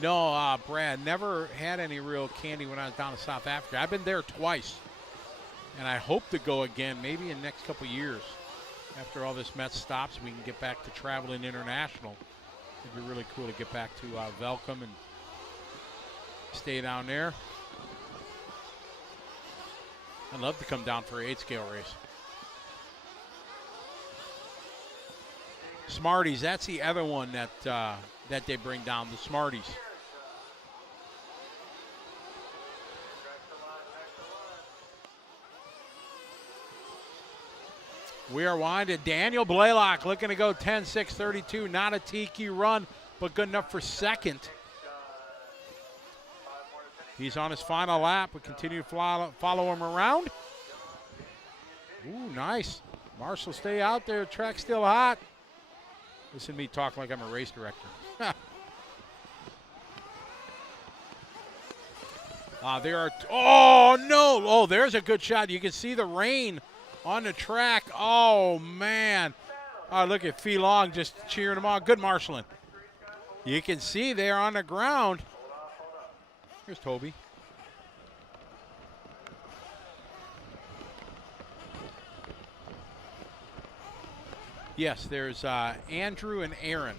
No, Brad, never had any real candy when I was down in South Africa. I've been there twice. And I hope to go again, maybe in the next couple years. After all this Mets stops, we can get back to traveling international. It'd be really cool to get back to Velcom and stay down there. I'd love to come down for an 8-scale race. Smarties, that's the other one that they bring down, the Smarties. We are winded. Daniel Blaylock looking to go 10-6-32. Not a TQ run, but good enough for second. He's on his final lap. We continue to follow him around. Ooh, nice. Marshall, stay out there. Track's still hot. Listen to me talk like I'm a race director. There are, oh no, oh, there's a good shot. You can see the rain on the track. Oh man. Oh, look at Fee Long just cheering them on. Good marshalling. You can see they're on the ground. Here's Toby. Yes, there's Andrew and Aaron.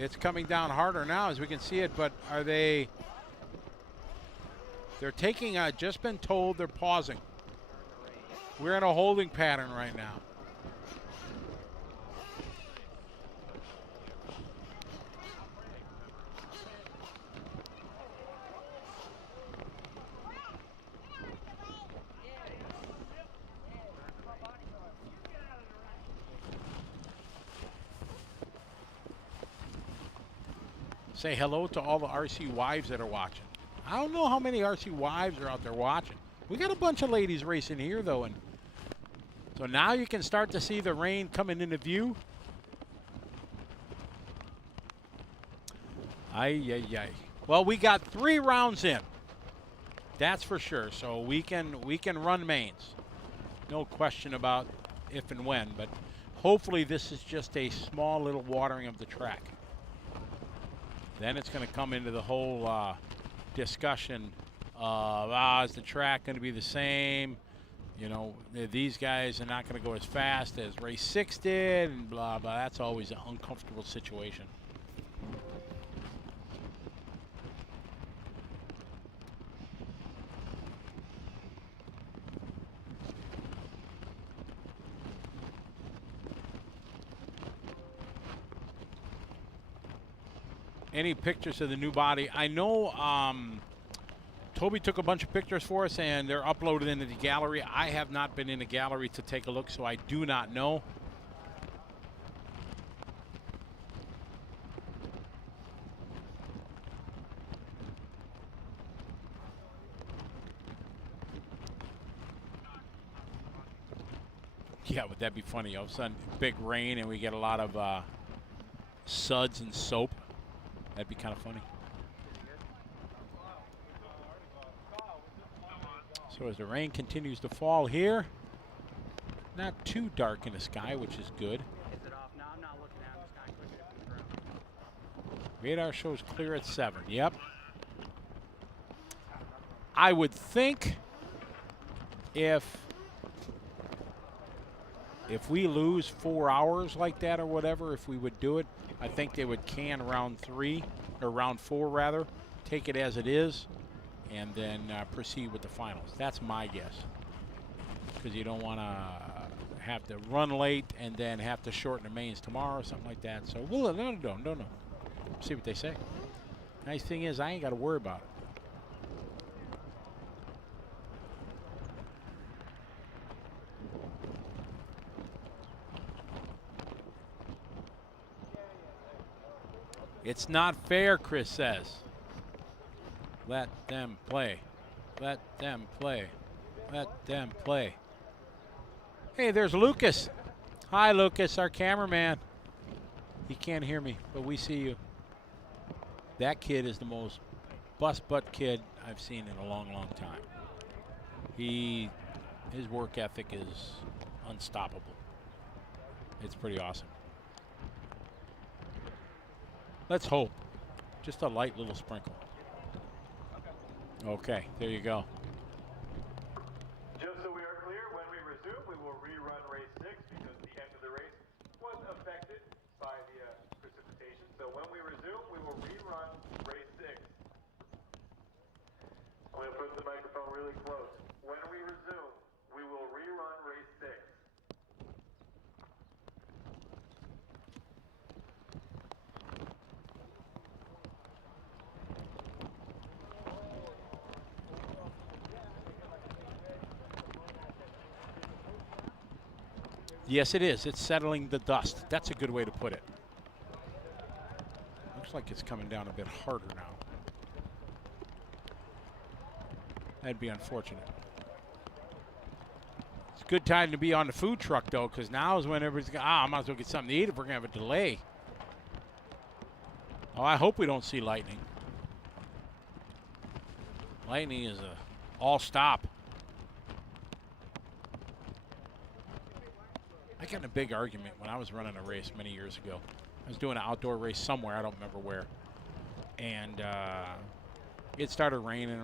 It's coming down harder now as we can see it, but are they? They're taking, just been told they're pausing. We're in a holding pattern right now. Say hello to all the RC wives that are watching. I don't know how many RC wives are out there watching. We got a bunch of ladies racing here, though, and so now you can start to see the rain coming into view. Ay. Well, we got 3 rounds in. That's for sure. So we can run mains. No question about if and when, but hopefully this is just a small little watering of the track. Then it's going to come into the whole discussion of, is the track going to be the same? You know, these guys are not going to go as fast as race 6 did, and blah, blah. That's always an uncomfortable situation. Any pictures of the new body? I know Toby took a bunch of pictures for us, and they're uploaded into the gallery. I have not been in the gallery to take a look, so I do not know. Yeah, would that be funny? All of a sudden, big rain, and we get a lot of suds and soap. That'd be kind of funny. So as the rain continues to fall here, not too dark in the sky, which is good. Is it off now? I'm not looking at it. I'm just kind of clicking it from the ground. Radar shows clear at 7. Yep. I would think if we lose 4 hours like that or whatever, if we would do it, I think they would can round 3, or round 4 rather, take it as it is, and then proceed with the finals. That's my guess. Because you don't want to have to run late and then have to shorten the mains tomorrow or something like that. So we'll no. See what they say. Nice thing is I ain't got to worry about it. It's not fair, Chris says. Let them play. Let them play. Let them play. Hey, there's Lucas. Hi, Lucas, our cameraman. He can't hear me, but we see you. That kid is the most bust-butt kid I've seen in a long, long time. His work ethic is unstoppable. It's pretty awesome. Let's hope. Just a light little sprinkle. Okay, there you go. Just so we are clear, when we resume, we will rerun race 6 because the end of the race was affected by the precipitation. So when we resume, we will rerun race 6. I'm going to put the microphone really close. When we resume, we will rerun race 6. Yes, it is. It's settling the dust. That's a good way to put it. Looks like it's coming down a bit harder now. That'd be unfortunate. It's a good time to be on the food truck, though, because now is when everybody's going, I might as well get something to eat if we're going to have a delay. Oh, I hope we don't see lightning. Lightning is a all stop. I got in a big argument when I was running a race many years ago. I was doing an outdoor race somewhere, I don't remember where. And it started raining.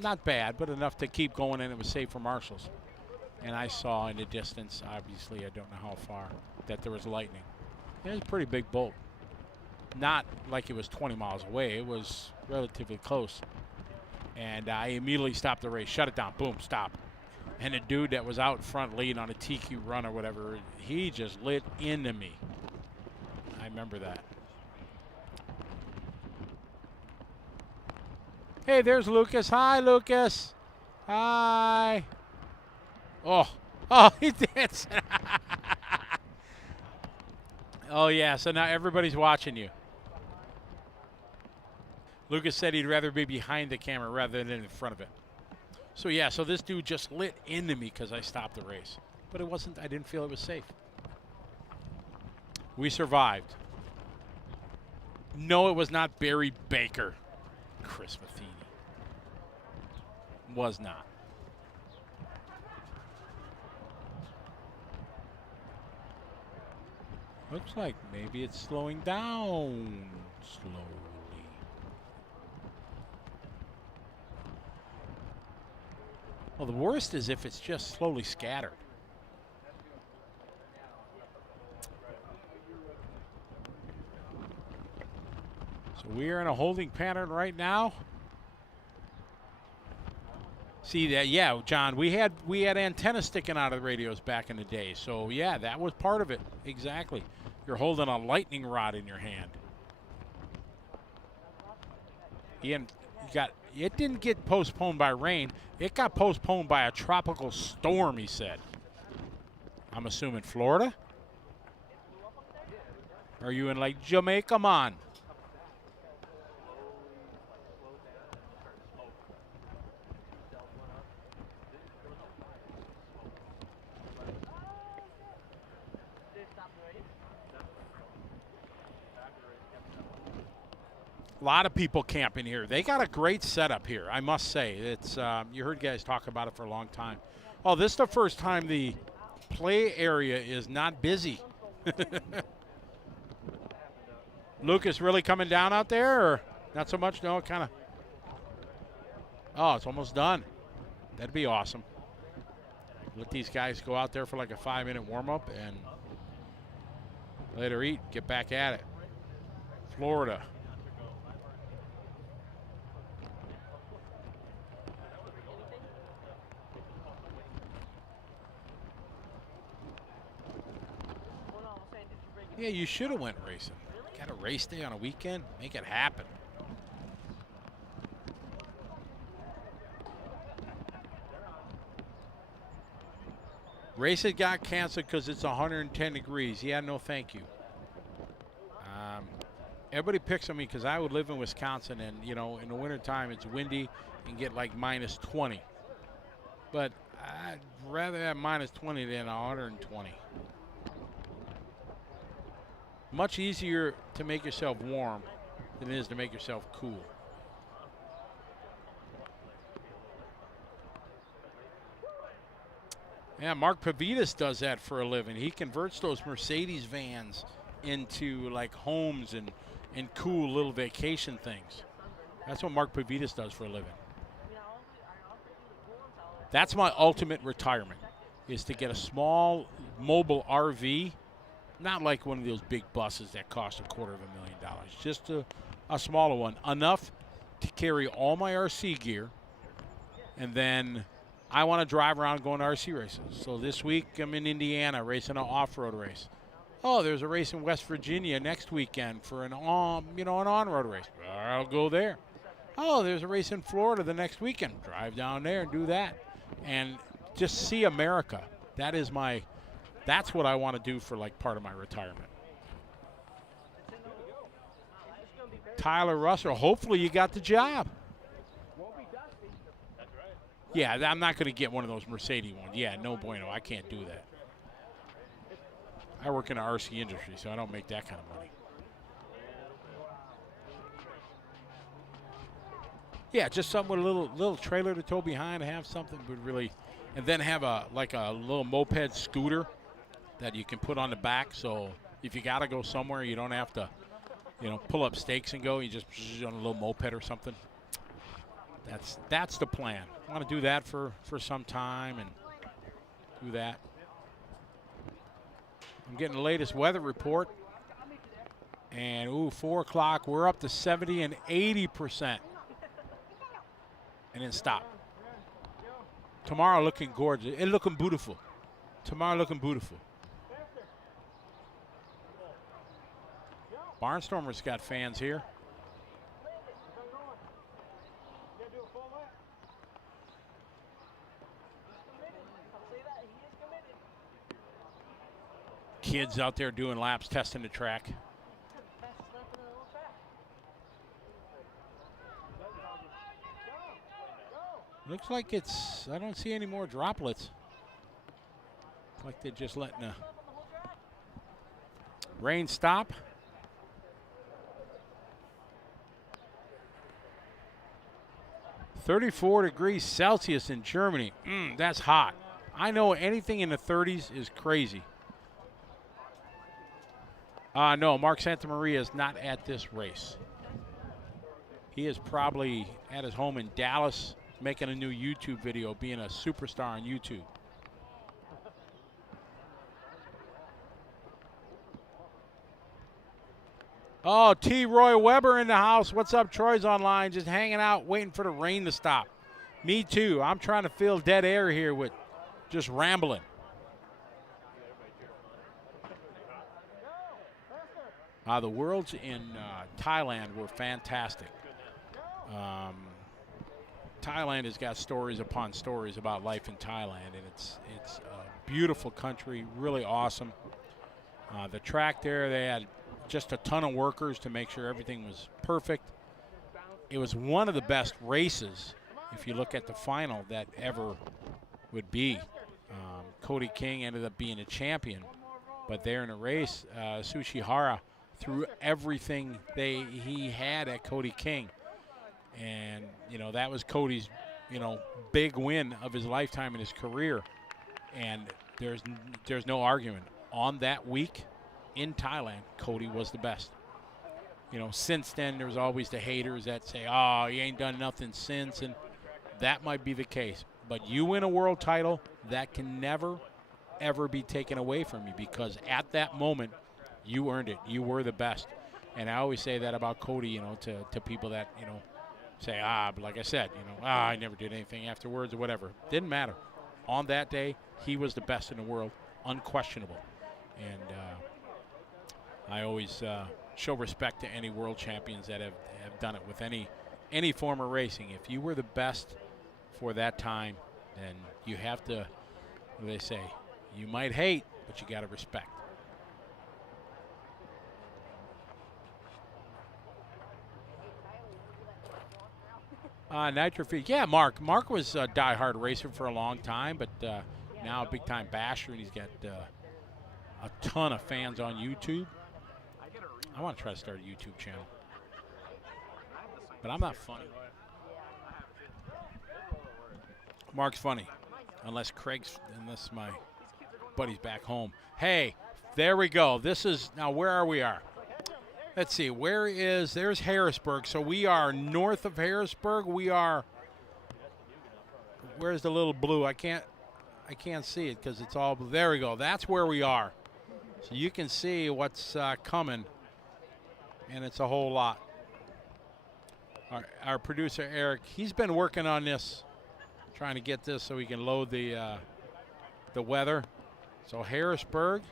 Not bad, but enough to keep going, and it was safe for marshals. And I saw in the distance, obviously, I don't know how far, that there was lightning. It was a pretty big bolt. Not like it was 20 miles away. It was relatively close. And I immediately stopped the race, shut it down, boom, stop. And the dude that was out front leading on a TQ run or whatever, he just lit into me. I remember that. Hey, there's Lucas. Hi, Lucas. Hi. Oh, he danced. Oh, yeah, so now everybody's watching you. Lucas said he'd rather be behind the camera rather than in front of it. So yeah, so this dude just lit into me because I stopped the race. But it wasn't, I didn't feel it was safe. We survived. No, it was not Barry Baker. Chris Matheny. Was not. Looks like maybe it's slowing down slowly. Well, the worst is if it's just slowly scattered. So we are in a holding pattern right now. See that? Yeah, John, we had antennas sticking out of the radios back in the day. So yeah, that was part of it. Exactly. You're holding a lightning rod in your hand. It didn't get postponed by rain. It got postponed by a tropical storm, he said. I'm assuming Florida? Are you in like Jamaica, man? A lot of people camping here. They got a great setup here, I must say. It's you heard guys talk about it for a long time. Oh, this is the first time the play area is not busy. Lucas really coming down out there, or not so much? No, kind of. Oh, it's almost done. That'd be awesome. Let these guys go out there for like a 5-minute warm-up and later eat, get back at it. Florida. Yeah, you should have went racing. Got a race day on a weekend? Make it happen. Races got canceled because it's 110 degrees. Yeah, no thank you. Everybody picks on me because I would live in Wisconsin, and, you know, in the wintertime it's windy and get like minus 20. But I'd rather have minus 20 than 120. Much easier to make yourself warm than it is to make yourself cool. Yeah, Mark Pavitas does that for a living. He converts those Mercedes vans into like homes and cool little vacation things. That's what Mark Pavitas does for a living. That's my ultimate retirement, is to get a small mobile RV. Not like one of those big buses that cost $250,000. Just a smaller one. Enough to carry all my RC gear. And then I want to drive around going to RC races. So this week I'm in Indiana racing an off-road race. Oh, there's a race in West Virginia next weekend for an on-road race. I'll go there. Oh, there's a race in Florida the next weekend. Drive down there and do that. And just see America. That's what I want to do for like part of my retirement. Tyler Russell, hopefully you got the job. Yeah, I'm not going to get one of those Mercedes ones. Yeah, no bueno. I can't do that. I work in the RC industry, so I don't make that kind of money. Yeah, just something with a little trailer to tow behind, have something would really, and then have a little moped scooter that you can put on the back, so if you got to go somewhere, you don't have to, pull up stakes and go. You just on a little moped or something. That's the plan. I want to do that for some time and do that. I'm getting the latest weather report, and 4 o'clock, we're up to 70 and 80%, and then stop. Tomorrow looking gorgeous. It looking beautiful. Tomorrow looking beautiful. Barnstormer's got fans here. Kids out there doing laps, testing the track. Looks like I don't see any more droplets. Like they're just letting the rain stop. -34°C in Germany. That's hot. I know anything in the 30s is crazy. No, Mark Santamaria is not at this race. He is probably at his home in Dallas making a new YouTube video, being a superstar on YouTube. Oh, T. Roy Weber in the house. What's up? Troy's online, just hanging out, waiting for the rain to stop. Me too. I'm trying to fill dead air here with just rambling. The Worlds in Thailand were fantastic. Thailand has got stories upon stories about life in Thailand, and it's a beautiful country, really awesome. The track there, they had just a ton of workers to make sure everything was perfect. It was one of the best races, if you look at the final, that ever would be. Cody King ended up being a champion, but there in the race, Sushihara threw everything he had at Cody King. And, you know, that was Cody's, you know, big win of his lifetime in his career. And there's no argument. On that week in Thailand, Cody was the best. You know, since then, there's always the haters that say, oh, he ain't done nothing since. And that might be the case. But you win a world title, that can never, ever be taken away from you, because at that moment, you earned it. You were the best. And I always say that about Cody, you know, to people that, you know, say, but like I said, you know, I never did anything afterwards or whatever. Didn't matter. On that day, he was the best in the world, unquestionable. And I always show respect to any world champions that have done it with any form of racing. If you were the best for that time, then you have to, what do they say, you might hate, but you got to respect. Nitro feed. Yeah, Mark. Mark was a diehard racer for a long time, but now a big-time basher, and he's got a ton of fans on YouTube. I want to try to start a YouTube channel, but I'm not funny. Mark's funny, unless my buddy's back home. Hey, there we go. This is, now where we are. Let's see, there's Harrisburg. So we are north of Harrisburg. Where's the little blue? I can't see it because it's all blue. There we go. That's where we are. So you can see what's coming, and it's a whole lot. Our producer, Eric, he's been working on this, trying to get this so we can load the weather. So Harrisburg,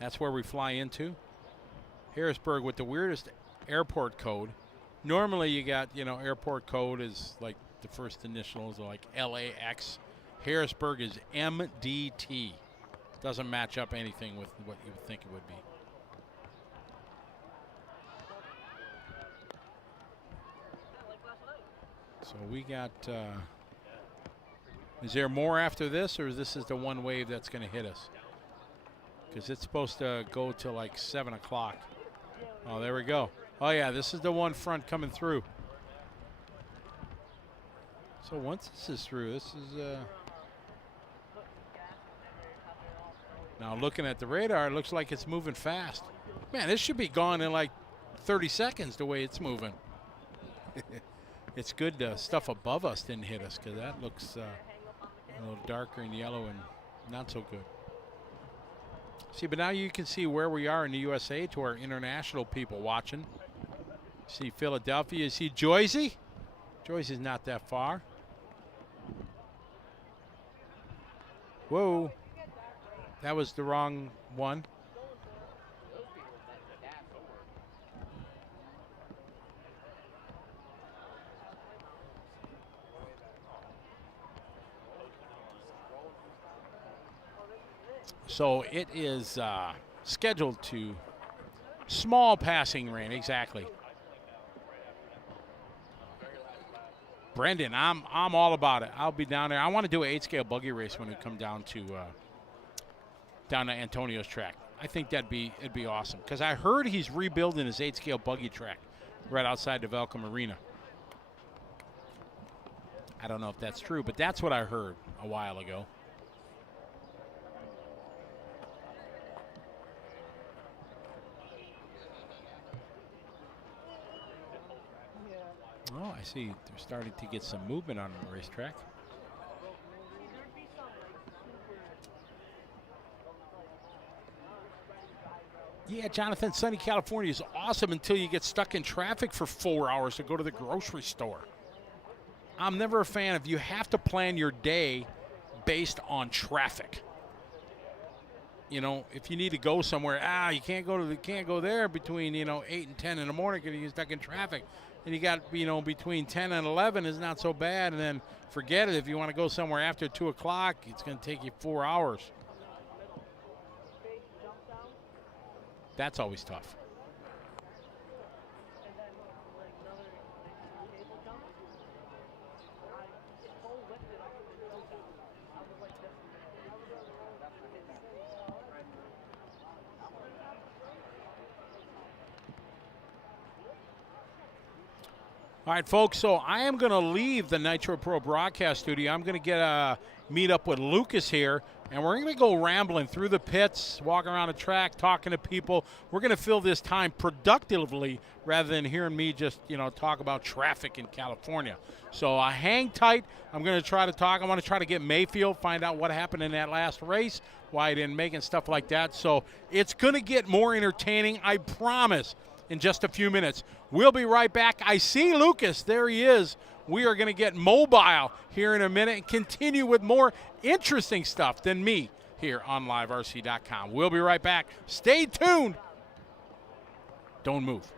that's where we fly into. Harrisburg with the weirdest airport code. Normally you got, you know, airport code is like the first initials, like LAX. Harrisburg is MDT. Doesn't match up anything with what you would think it would be. So we got, is there more after this, or this is the one wave that's going to hit us? Because it's supposed to go till like 7 o'clock. Oh, there we go. Oh, yeah, this is the one front coming through. So once this is through, this is... Now looking at the radar, it looks like it's moving fast. Man, this should be gone in like 30 seconds the way it's moving. It's good stuff above us didn't hit us, because that looks a little darker and yellow and not so good. See, but now you can see where we are in the USA to our international people watching. See Philadelphia. You see Joycey? Joycey's not that far. Whoa. That was the wrong one. So it is scheduled to small passing rain, exactly. Brendan, I'm all about it. I'll be down there. I want to do an 8-scale buggy race when we come down to Antonio's track. I think it'd be awesome, because I heard he's rebuilding his 8-scale buggy track right outside the Velcom Arena. I don't know if that's true, but that's what I heard a while ago. Oh, I see. They're starting to get some movement on the racetrack. Yeah, Jonathan, sunny California is awesome until you get stuck in traffic for 4 hours to go to the grocery store. I'm never a fan of you have to plan your day based on traffic. You know, if you need to go somewhere, you can't go there between 8 and 10 in the morning because you get stuck in traffic. And you got between 10 and 11 is not so bad, and then forget it. If you want to go somewhere after 2 o'clock, it's going to take you 4 hours. That's always tough. All right, folks, so I am going to leave the Nitro Pro broadcast studio. I'm going to meet up with Lucas here, and we're going to go rambling through the pits, walking around the track, talking to people. We're going to fill this time productively rather than hearing me just, talk about traffic in California. So hang tight. I'm going to try to talk. I want to try to get Mayfield, find out what happened in that last race, why he didn't make it, and stuff like that. So it's going to get more entertaining, I promise, in just a few minutes. We'll be right back. I see Lucas. There he is. We are going to get mobile here in a minute and continue with more interesting stuff than me here on LiveRC.com. We'll be right back. Stay tuned. Don't move.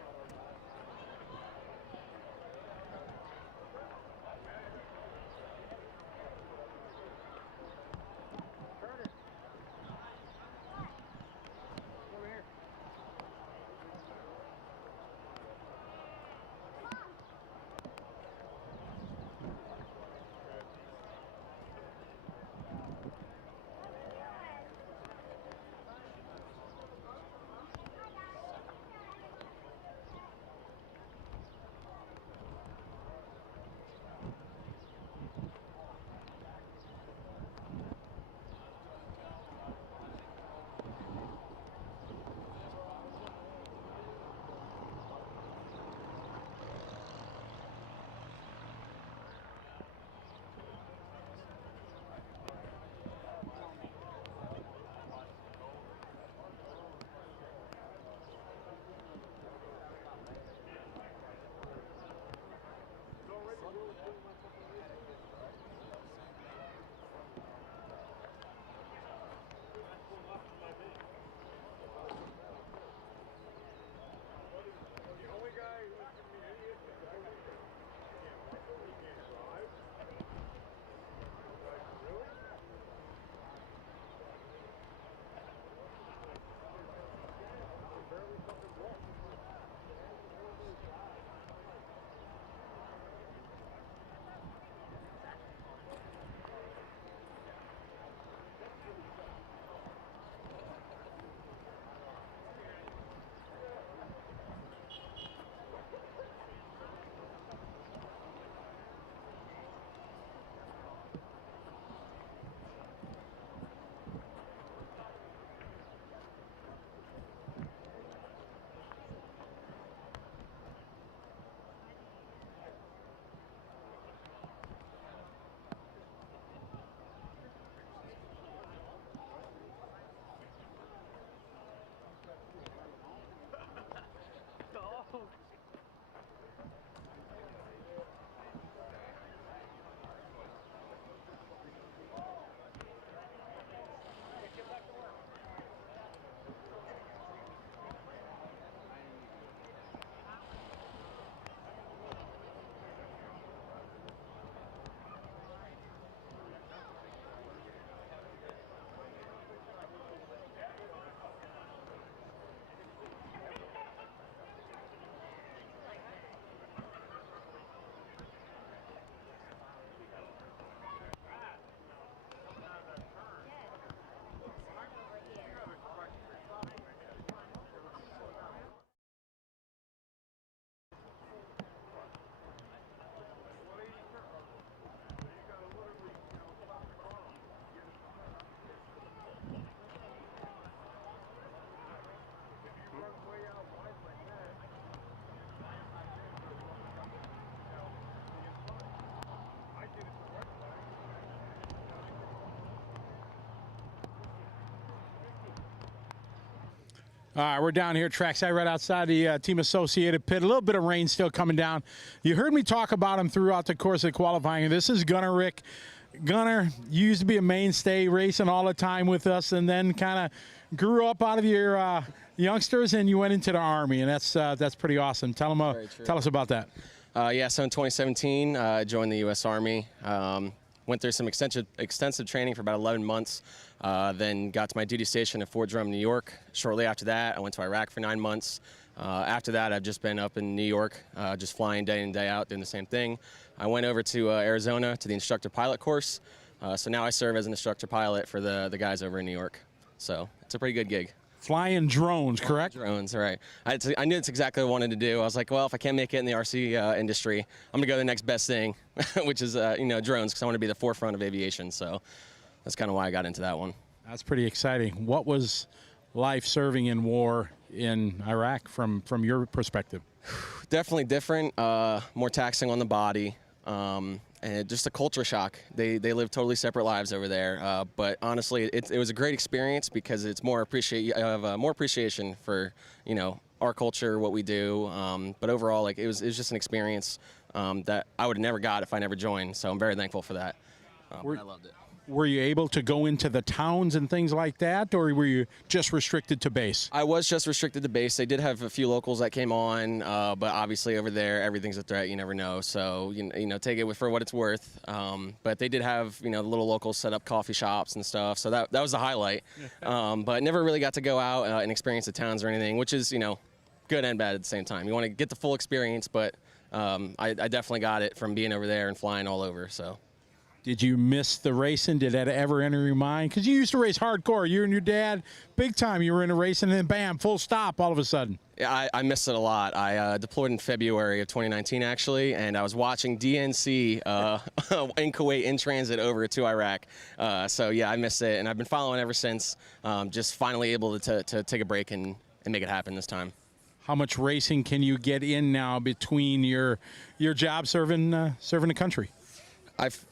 All right, we're down here at Trackside right outside the Team Associated pit. A little bit of rain still coming down. You heard me talk about him throughout the course of qualifying. This is Gunner Rick. Gunner, you used to be a mainstay racing all the time with us, and then kind of grew up out of your youngsters, and you went into the Army, and that's pretty awesome. Tell us about that. Yeah, so in 2017, I joined the U.S. Army. Went through some extensive training for about 11 months, then got to my duty station at Fort Drum, New York. Shortly after that, I went to Iraq for 9 months. After that, I've just been up in New York, just flying day in, day out, doing the same thing. I went over to Arizona to the instructor pilot course. So now I serve as an instructor pilot for the guys over in New York. So it's a pretty good gig. Flying drones, correct? Drones, right. I knew it's exactly what I wanted to do. I was like, well, if I can't make it in the RC industry, I'm going to go to the next best thing, which is, drones, because I want to be the forefront of aviation. So that's kind of why I got into that one. That's pretty exciting. What was life serving in war in Iraq from your perspective? Definitely different, more taxing on the body, and just a culture shock. They live totally separate lives over there. But honestly, it was a great experience because it's more more appreciation for our culture, what we do. But overall, it was just an experience that I would have never got if I never joined. So I'm very thankful for that. I loved it. Were you able to go into the towns and things like that, or were you just restricted to base? I was just restricted to base. They did have a few locals that came on, but obviously over there, everything's a threat. You never know. So, take it for what it's worth. But they did have, the little locals set up coffee shops and stuff. So that was the highlight. But never really got to go out and experience the towns or anything, which is, good and bad at the same time. You want to get the full experience, but I definitely got it from being over there and flying all over, so. Did you miss the racing? Did that ever enter your mind? Because you used to race hardcore. You and your dad, big time. You were into racing, and then bam, full stop all of a sudden. Yeah, I missed it a lot. I deployed in February of 2019, actually, and I was watching DNC in Kuwait in transit over to Iraq. So, yeah, I missed it, and I've been following ever since. Just finally able to take a break and make it happen this time. How much racing can you get in now between your job serving the country?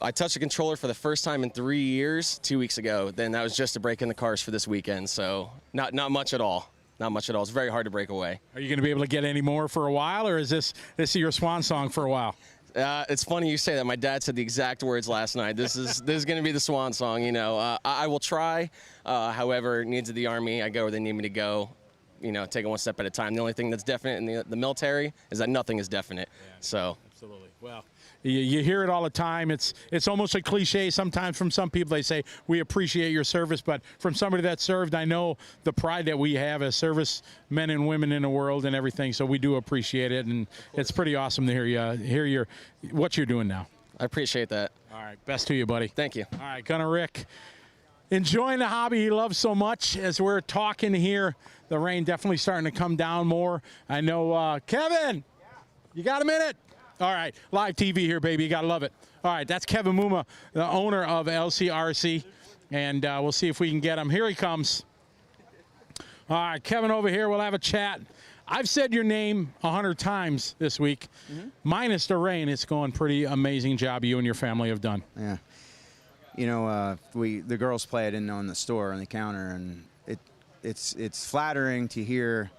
I touched a controller for the first time in 3 years 2 weeks ago. Then that was just to break in the cars for this weekend. So not much at all. Not much at all. It's very hard to break away. Are you going to be able to get any more for a while, or is this your swan song for a while? It's funny you say that. My dad said the exact words last night. This is going to be the swan song. I will try. However, needs of the Army, I go where they need me to go. Take it one step at a time. The only thing that's definite in the military is that nothing is definite. Yeah, so absolutely. Well, you hear it all the time. It's almost a cliche sometimes from some people. They say, we appreciate your service, but from somebody that served, I know the pride that we have as service men and women in the world and everything, so we do appreciate it, and it's pretty awesome to hear what you're doing now. I appreciate that. All right, best to you, buddy. Thank you. All right, Gunner Rick, enjoying the hobby he loves so much. As we're talking here, the rain definitely starting to come down more. I know, Kevin, you got a minute? All right, live TV here, baby. You got to love it. All right, that's Kevin Muma, the owner of LCRC, and we'll see if we can get him. Here he comes. All right, Kevin over here. We'll have a chat. I've said your name 100 times this week. Minus the rain, it's going pretty amazing job you and your family have done. Yeah. The girls play it in on the store on the counter, and it's flattering to hear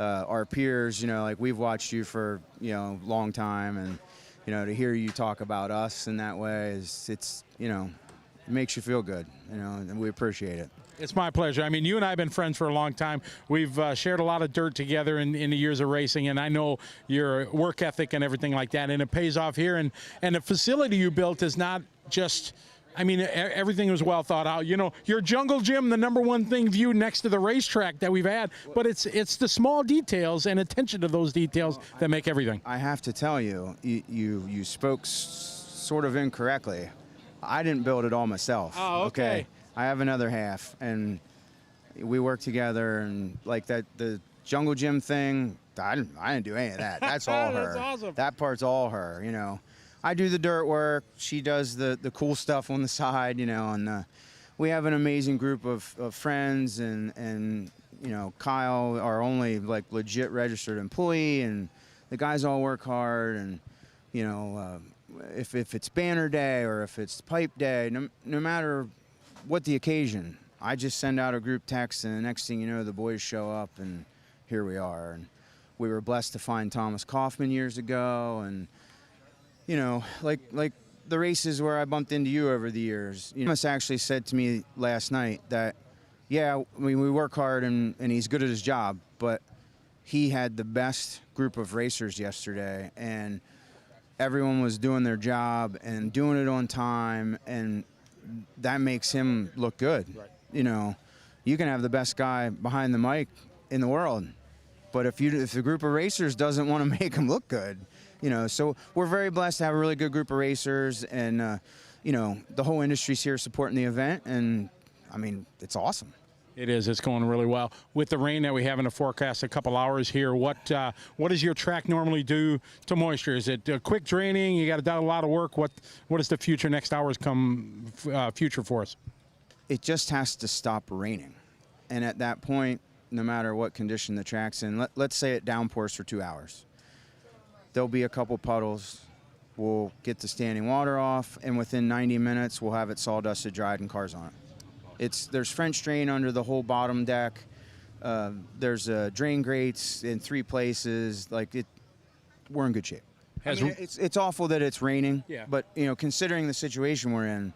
our peers, we've watched you for, a long time, and, to hear you talk about us in that way it makes you feel good, and we appreciate it. It's my pleasure. I mean, you and I have been friends for a long time. We've shared a lot of dirt together in the years of racing, and I know your work ethic and everything like that, and it pays off here. And the facility you built is not just, everything was well thought out. Your jungle gym, the #1 thing viewed next to the racetrack that we've had, but it's the small details and attention to those details that make everything. I have to tell you, you spoke sort of incorrectly. I didn't build it all myself. Oh, okay. I have another half, and we work together, and the jungle gym thing, I didn't do any of that. That's all her. That's awesome. That part's all her, I do the dirt work. She does the cool stuff on the side, and we have an amazing group of friends, and Kyle, our only legit registered employee, and the guys all work hard, and if it's banner day or if it's pipe day, no matter what the occasion, I just send out a group text, and the next thing you know, the boys show up, and here we are. And we were blessed to find Thomas Kaufman years ago, and you know, like the races where I bumped into you over the years. You know, Thomas actually said to me last night that, yeah, I mean, we work hard and he's good at his job, but he had the best group of racers yesterday, and everyone was doing their job and doing it on time, and that makes him look good. Right. You know, you can have the best guy behind the mic in the world, but if the group of racers doesn't want to make him look good, you know, so we're very blessed to have a really good group of racers, and you know, the whole industry's here supporting the event, and I mean, it's awesome. It is. It's going really well. With the rain that we have in the forecast a couple hours here, what does your track normally do to moisture? Is it quick draining? You got to do a lot of work. What is the future next hours come future for us? It just has to stop raining, and at that point, no matter what condition the track's in, let's say it downpours for 2 hours. There'll be a couple puddles. We'll get the standing water off, and within 90 minutes, we'll have it sawdusted, dried, and cars on it. There's French drain under the whole bottom deck. There's drain grates in 3 places. We're in good shape. I mean, it's awful that it's raining. Yeah. But you know, considering the situation we're in,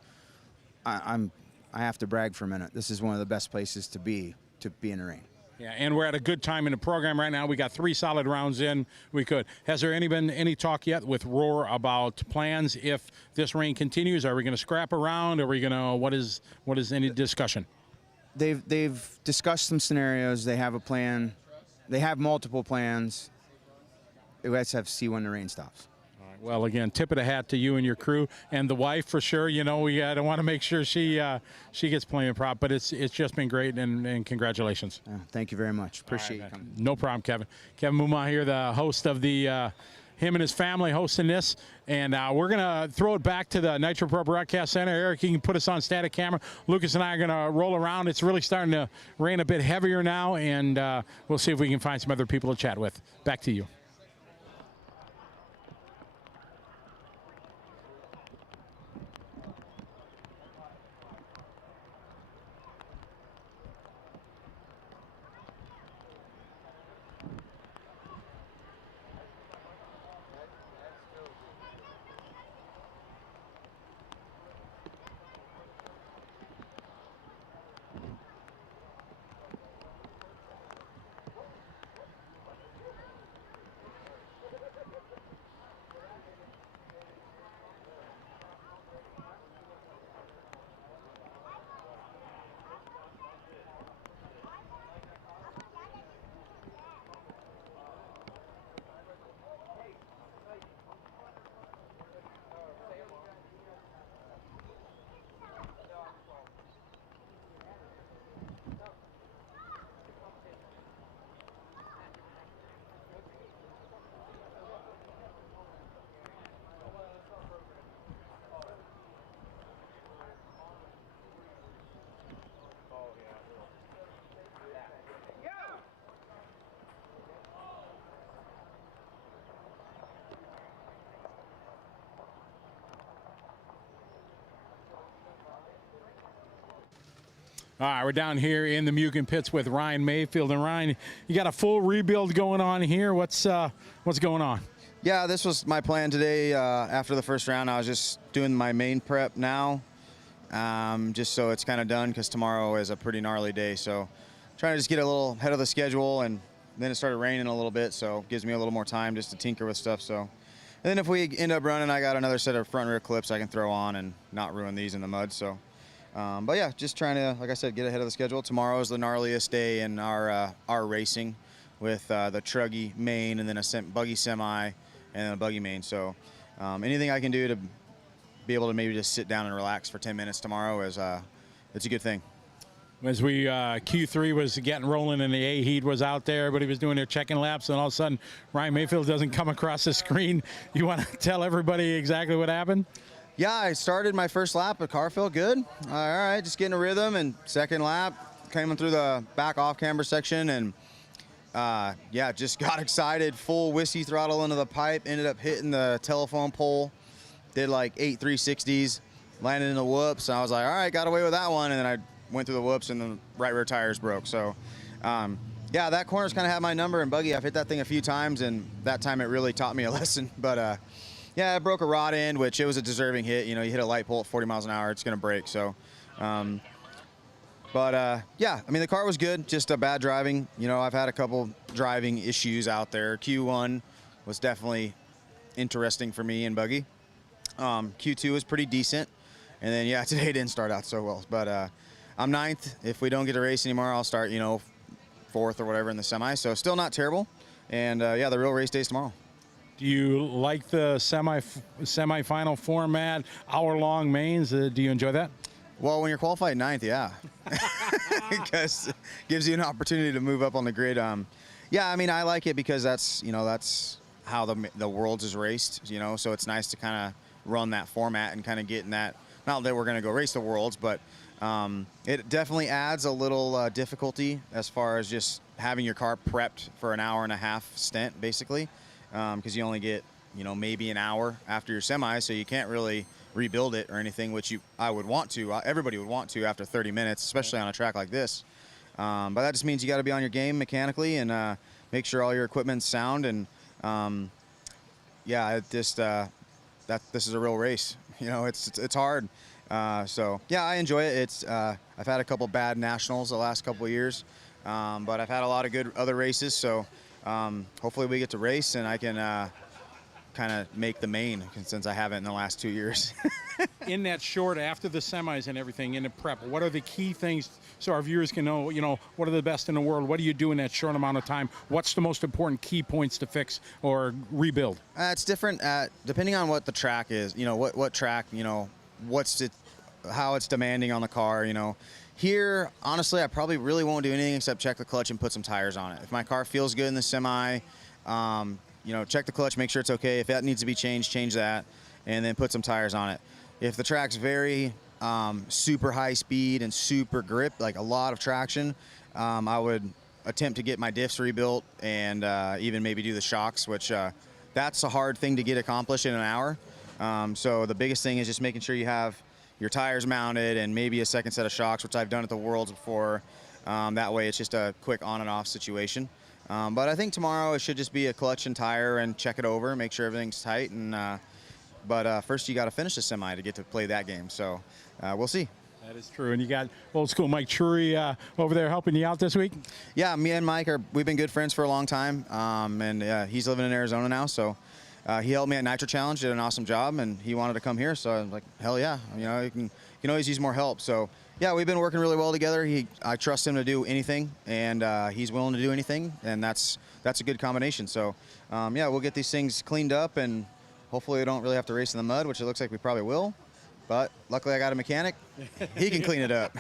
I have to brag for a minute. This is one of the best places to be in the rain. Yeah, and we're at a good time in the program right now. We got 3 solid rounds in. Has there been any talk yet with Roar about plans if this rain continues? Are we going to scrap around? Are we going to, what is any discussion? They've discussed some scenarios. They have a plan. They have multiple plans. We have to see when the rain stops. Well, again, tip of the hat to you and your crew and the wife for sure. You know, we want to make sure she gets plenty of prop, but it's just been great, and congratulations. Thank you very much. Appreciate you coming. No problem, Kevin. Kevin Mumma here, the host of the him and his family hosting this, and we're gonna throw it back to the Nitro Pro Broadcast Center. Eric, you can put us on static camera. Lucas and I are gonna roll around. It's really starting to rain a bit heavier now, and we'll see if we can find some other people to chat with. Back to you. All right, we're down here in the Mugen pits with Ryan Mayfield. And Ryan, you got a full rebuild going on here. What's going on? Yeah, this was my plan today. After the first round, I was just doing my main prep now, just so it's kind of done, because tomorrow is a pretty gnarly day. So trying to just get a little ahead of the schedule, and then it started raining a little bit, so it gives me a little more time just to tinker with stuff. So, and then if we end up running, I got another set of front rear clips I can throw on and not ruin these in the mud. So. But yeah, just trying to, like I said, get ahead of the schedule. Tomorrow is the gnarliest day in our racing, with the Truggy main, and then a Buggy semi, and then a Buggy main. So anything I can do to be able to maybe just sit down and relax for 10 minutes tomorrow is it's a good thing. As we Q3 was getting rolling and the A heat was out there, everybody was doing their checking laps, and all of a sudden Ryan Mayfield doesn't come across the screen. You want to tell everybody exactly what happened? Yeah, I started my first lap, the car felt good. All right, just getting a rhythm, and second lap, came through the back off-camber section, and yeah, just got excited, full whiskey throttle into the pipe, ended up hitting the telephone pole, did like 8 360s, landed in the whoops, and I was like, all right, got away with that one, and then I went through the whoops and the right rear tires broke. So, yeah, that corner's kind of had my number. And Buggy, I've hit that thing a few times, and that time it really taught me a lesson. But yeah, I broke a rod end, which it was a deserving hit. You know, you hit a light pole at 40 miles an hour, it's going to break. So, yeah, I mean, the car was good, just a bad driving. You know, I've had a couple driving issues out there. Q1 was definitely interesting for me and Buggy. Q2 was pretty decent. And then, yeah, today didn't start out so well. But I'm 9th. If we don't get a race anymore, I'll start, you know, 4th or whatever in the semi. So still not terrible. And, yeah, the real race day's tomorrow. Do you like the semifinal format, hour-long mains? Do you enjoy that? Well, when you're qualified 9th, yeah. Because it gives you an opportunity to move up on the grid. Yeah, I mean, I like it because that's, you know, that's how the Worlds is raced, you know. So it's nice to kind of run that format and kind of get in that. Not that we're going to go race the Worlds, but it definitely adds a little difficulty as far as just having your car prepped for an hour and a half stint, basically, because you only get, you know, maybe an hour after your semi, so you can't really rebuild it or anything, which I would want to. Everybody would want to after 30 minutes, especially on a track like this. But that just means you got to be on your game mechanically and make sure all your equipment's sound. And yeah, it just this is a real race. You know, it's hard. So yeah, I enjoy it. I've had a couple bad nationals the last couple of years, but I've had a lot of good other races. So hopefully we get to race and I can kind of make the main, since I haven't in the last 2 years. In that short, after the semis and everything, in the prep, what are the key things so our viewers can know, you know, what are the best in the world? What do you do in that short amount of time? What's the most important key points to fix or rebuild? It's different depending on what the track is, you know, what track, you know, how it's demanding on the car, you know. Here, honestly, I probably really won't do anything except check the clutch and put some tires on it. If my car feels good in the semi, you know, check the clutch, make sure it's okay. If that needs to be changed, change that, and then put some tires on it. If the track's very super high speed and super grip, like a lot of traction, I would attempt to get my diffs rebuilt and even maybe do the shocks, which that's a hard thing to get accomplished in an hour. So the biggest thing is just making sure you have your tires mounted and maybe a second set of shocks, which I've done at the Worlds before. That way it's just a quick on and off situation. But I think tomorrow it should just be a clutch and tire and check it over, make sure everything's tight. And but first you got to finish the semi to get to play that game. So we'll see. That is true. And you got old school Mike Trury over there helping you out this week? Yeah, me and Mike, we've been good friends for a long time. And he's living in Arizona now. So he helped me at Nitro Challenge, did an awesome job, and he wanted to come here. So I was like, hell yeah. You know, you can always use more help. So yeah, we've been working really well together. I trust him to do anything, and he's willing to do anything, and that's a good combination. So yeah, we'll get these things cleaned up, and hopefully we don't really have to race in the mud, which it looks like we probably will. But luckily I got a mechanic. He can clean it up.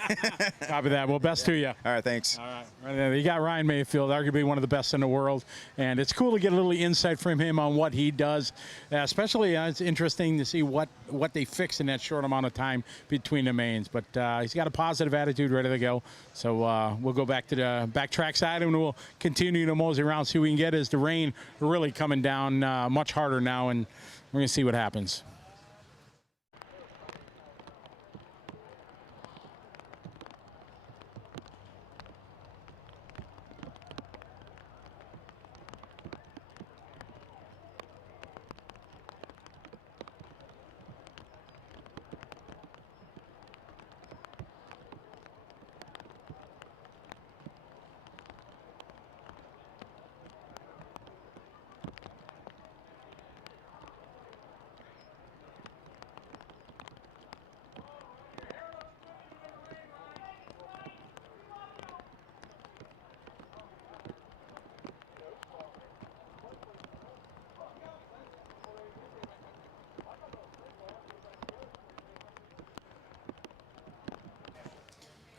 Copy that. Well, best to you. All right, thanks. All right. Right there. You got Ryan Mayfield, arguably one of the best in the world. And it's cool to get a little insight from him on what he does. Especially, it's interesting to see what they fix in that short amount of time between the mains. But he's got a positive attitude, ready to go. So we'll go back to the trackside and we'll continue to mosey around, see what we can get as the rain really coming down much harder now. And we're going to see what happens.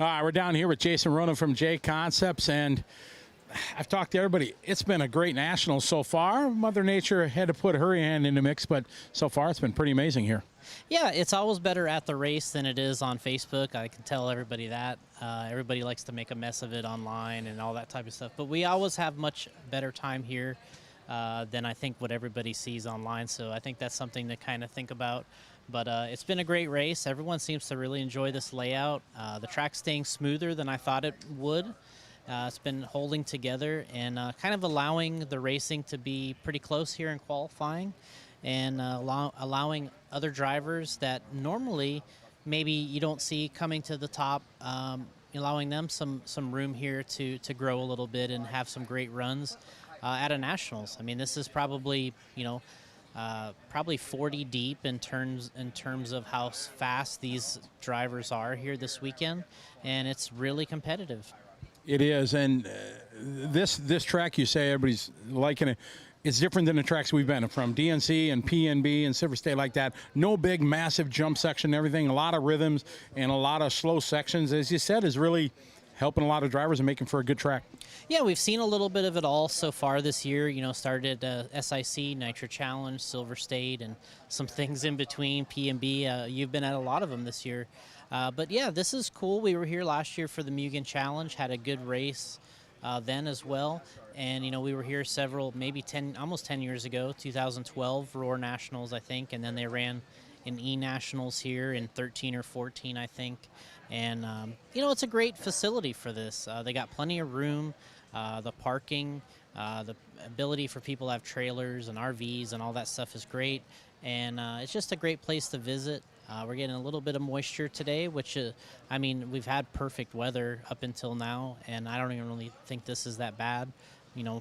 All right, we're down here with Jason Ronan from J Concepts, and I've talked to everybody. It's been a great national so far. Mother Nature had to put her hand in the mix, but so far it's been pretty amazing here. Yeah, it's always better at the race than it is on Facebook. I can tell everybody that. Everybody likes to make a mess of it online and all that type of stuff, but we always have much better time here than I think what everybody sees online, so I think that's something to kind of think about. But it's been a great race. Everyone seems to really enjoy this layout. The track's staying smoother than I thought it would. It's been holding together and kind of allowing the racing to be pretty close here in qualifying, and allowing other drivers that normally maybe you don't see coming to the top, allowing them some room here to grow a little bit and have some great runs at a nationals. I mean, this is probably, probably 40 deep in terms of how fast these drivers are here this weekend, and it's really competitive. It is, and this track, you say everybody's liking it. It's different than the tracks we've been from, DNC and PNB and Silver State like that. No big, massive jump section and everything. A lot of rhythms and a lot of slow sections, as you said, is really helping a lot of drivers and making for a good track. Yeah, we've seen a little bit of it all so far this year. Started SIC, Nitro Challenge, Silver State, and some things in between, PNB. You've been at a lot of them this year. But yeah, this is cool. We were here last year for the Mugen Challenge, had a good race then as well. And, we were here maybe almost 10 years ago, 2012 Roar Nationals, I think. And then they ran an E-Nationals here in 13 or 14, I think. And, it's a great facility for this. They got plenty of room, the parking, the ability for people to have trailers and RVs and all that stuff is great. And it's just a great place to visit. We're getting a little bit of moisture today, which, we've had perfect weather up until now, and I don't even really think this is that bad.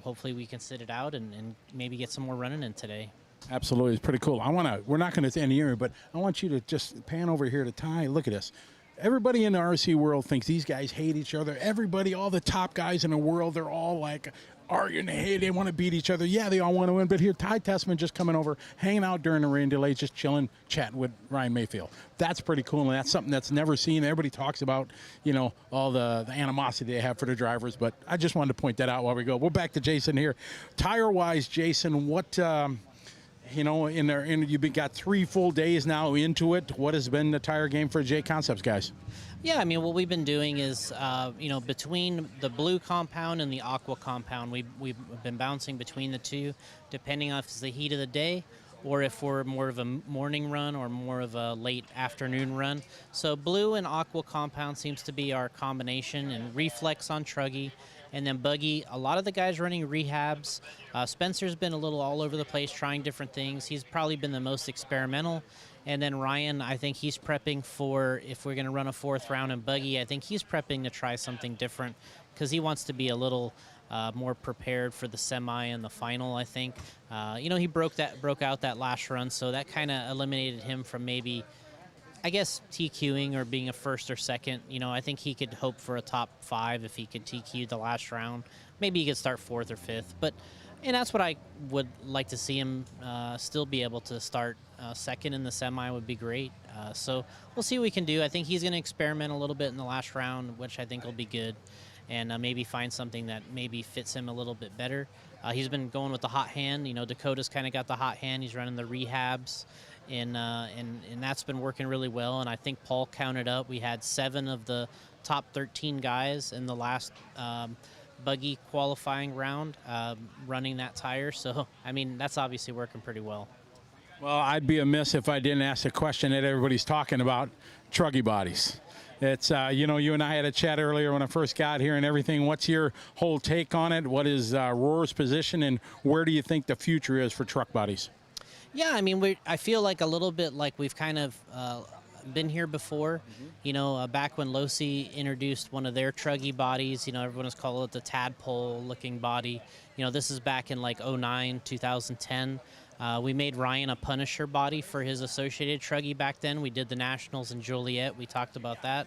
Hopefully we can sit it out and maybe get some more running in today. Absolutely. It's pretty cool. We're not going to end here, but I want you to just pan over here to Ty. Look at this. Everybody in the RC world thinks these guys hate each other. Everybody, all the top guys in the world, they're all like arguing, hey, they want to beat each other. Yeah, they all want to win. But here, Ty Tessman just coming over, hanging out during the rain delays, just chilling, chatting with Ryan Mayfield. That's pretty cool, and that's something that's never seen. Everybody talks about, all the animosity they have for the drivers. But I just wanted to point that out while we go. We're back to Jason here. Tire-wise, Jason, what you've got 3 full days now into it. What has been the tire game for J Concepts, guys? Yeah, what we've been doing is, between the blue compound and the aqua compound, we've been bouncing between the two, depending on if it's the heat of the day or if we're more of a morning run or more of a late afternoon run. So blue and aqua compound seems to be our combination, and reflex on Truggy. And then Buggy, a lot of the guys running rehabs. Spencer's been a little all over the place trying different things. He's probably been the most experimental. And then Ryan, I think he's prepping for, if we're going to run a 4th round in Buggy, I think he's prepping to try something different because he wants to be a little more prepared for the semi and the final, I think. He broke out that last run, so that kind of eliminated him from maybe, I guess, TQing or being a 1st or 2nd. I think he could hope for a top 5 if he could TQ the last round. Maybe he could start 4th or 5th. And that's what I would like to see him still be able to start 2nd in the semi would be great. So we'll see what we can do. I think he's going to experiment a little bit in the last round, which I think will be good, and maybe find something that maybe fits him a little bit better. He's been going with the hot hand. Dakota's kind of got the hot hand. He's running the rehabs. And that's been working really well. And I think Paul counted up. We had 7 of the top 13 guys in the last Buggy qualifying round running that tire. So, that's obviously working pretty well. Well, I'd be amiss if I didn't ask a question that everybody's talking about, Truggy bodies. It's, you and I had a chat earlier when I first got here and everything. What's your whole take on it? What is Roar's position, and where do you think the future is for truck bodies? Yeah, I feel like a little bit like we've kind of been here before. Back when Losi introduced one of their Truggy bodies, everyone was calling it the tadpole-looking body. This is back in like 09, 2010. We made Ryan a Punisher body for his associated Truggy back then. We did the Nationals in Joliet. We talked about that.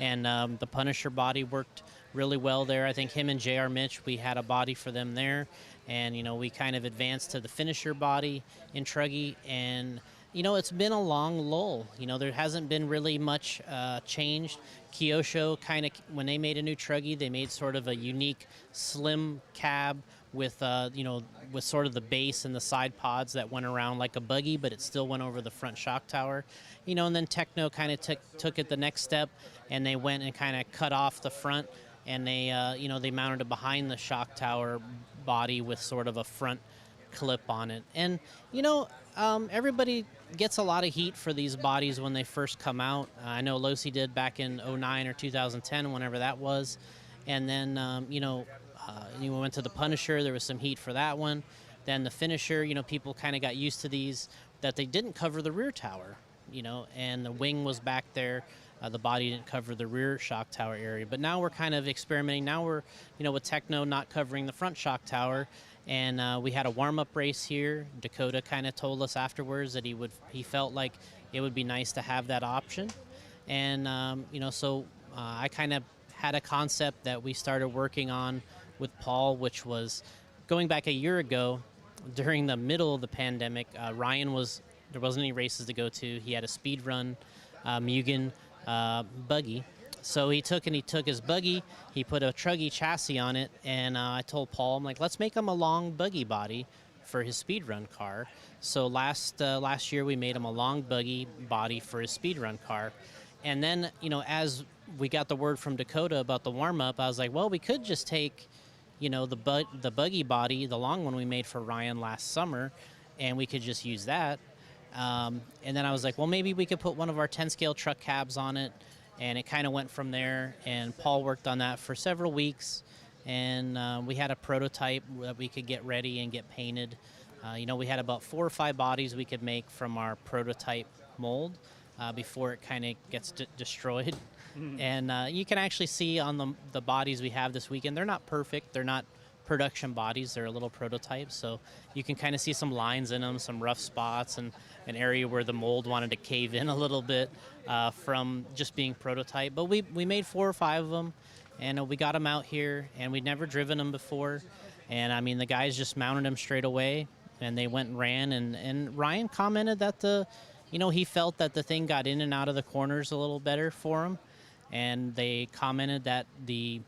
And the Punisher body worked really well there. I think him and J.R. Mitch, we had a body for them there. And, we kind of advanced to the finisher body in Truggy. And, it's been a long lull. There hasn't been really much changed. Kyosho kind of, when they made a new Truggy, they made sort of a unique slim cab with, with sort of the base and the side pods that went around like a Buggy, but it still went over the front shock tower. And then Techno kind of took it the next step, and they went and kind of cut off the front, and they, they mounted it behind the shock tower body with sort of a front clip on it. And, everybody gets a lot of heat for these bodies when they first come out. I know Losi did back in 09 or 2010, whenever that was. And then, we went to the Punisher. There was some heat for that one. Then the Finisher, people kind of got used to these, that they didn't cover the rear tower, and the wing was back there. The body didn't cover the rear shock tower area. But now we're kind of experimenting. Now we're, with Techno not covering the front shock tower. And we had a warm-up race here. Dakota kind of told us afterwards that he felt like it would be nice to have that option. And, I kind of had a concept that we started working on with Paul, which was going back a year ago during the middle of the pandemic. There wasn't any races to go to. He had a speed run, Mugen Buggy. So he took his Buggy, he put a Truggy chassis on it, and I told Paul, I'm like, let's make him a long Buggy body for his speed run car. So last year we made him a long Buggy body for his speed run car. And then, as we got the word from Dakota about the warm-up, I was like, well, we could just take, the Buggy body, the long one we made for Ryan last summer, and we could just use that. And then I was like, well, maybe we could put one of our 10-scale truck cabs on it. And it kind of went from there. And Paul worked on that for several weeks. And we had a prototype that we could get ready and get painted. We had about 4 or 5 bodies we could make from our prototype mold before it kind of gets destroyed. And you can actually see on the bodies we have this weekend, they're not perfect. They're not production bodies. They're a little prototype. So you can kind of see some lines in them, some rough spots, and an area where the mold wanted to cave in a little bit from just being prototype. But we made 4 or 5 of them, and we got them out here, and we'd never driven them before. And, I mean, the guys just mounted them straight away, and they went and ran. And Ryan commented that he felt that the thing got in and out of the corners a little better for him. And they commented that they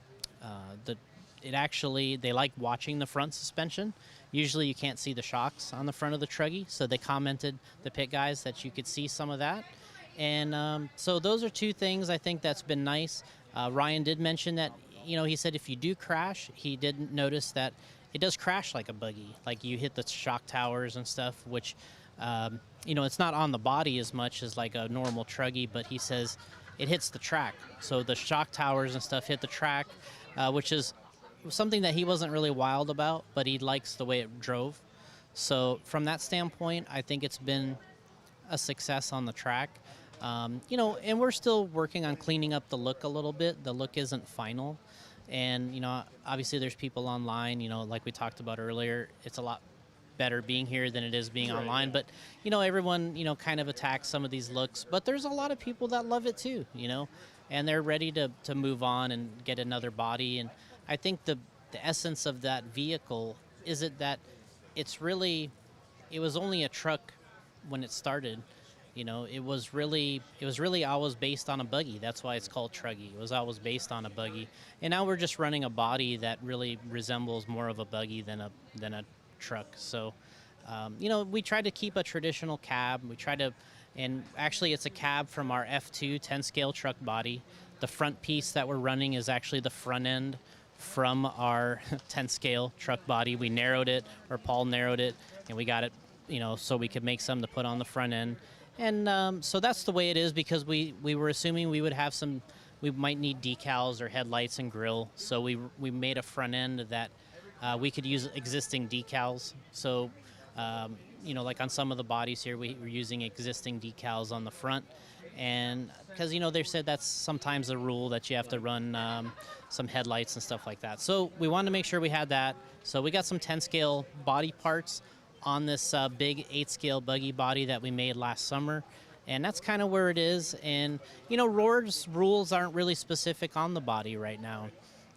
like watching the front suspension. Usually you can't see the shocks on the front of the Truggy, so they commented, the pit guys, that you could see some of that. And so those are 2 things I think that's been nice. Ryan did mention that, he said if you do crash, he did notice that it does crash like a Buggy. Like you hit the shock towers and stuff, which, it's not on the body as much as like a normal Truggy, but he says it hits the track. So the shock towers and stuff hit the track, which is something that he wasn't really wild about, but he likes the way it drove. So from that standpoint, I think it's been a success on the track. And we're still working on cleaning up the look a little bit. The look isn't final. And, obviously there's people online, like we talked about earlier, it's a lot better being here than it is being online. But, everyone, kind of attacks some of these looks. But there's a lot of people that love it too, and they're ready to move on and get another body. And I think the essence of that vehicle is that it was only a truck when it started. It was really always based on a Buggy. That's why it's called Truggy. It was always based on a Buggy. And now we're just running a body that really resembles more of a Buggy than a truck. So, we try to keep a traditional cab. And actually it's a cab from our F2 10-scale truck body. The front piece that we're running is actually the front end from our 10-scale truck body. We narrowed it, or Paul narrowed it, and we got it, so we could make some to put on the front end. And so that's the way it is, because we were assuming we might need decals or headlights and grill. So we made a front end that we could use existing decals. So, like on some of the bodies here, we were using existing decals on the front. And because, they said that's sometimes a rule that you have to run some headlights and stuff like that. So we wanted to make sure we had that. So we got some 10-scale body parts on this big 8-scale Buggy body that we made last summer. And that's kind of where it is. And, Roar's rules aren't really specific on the body right now.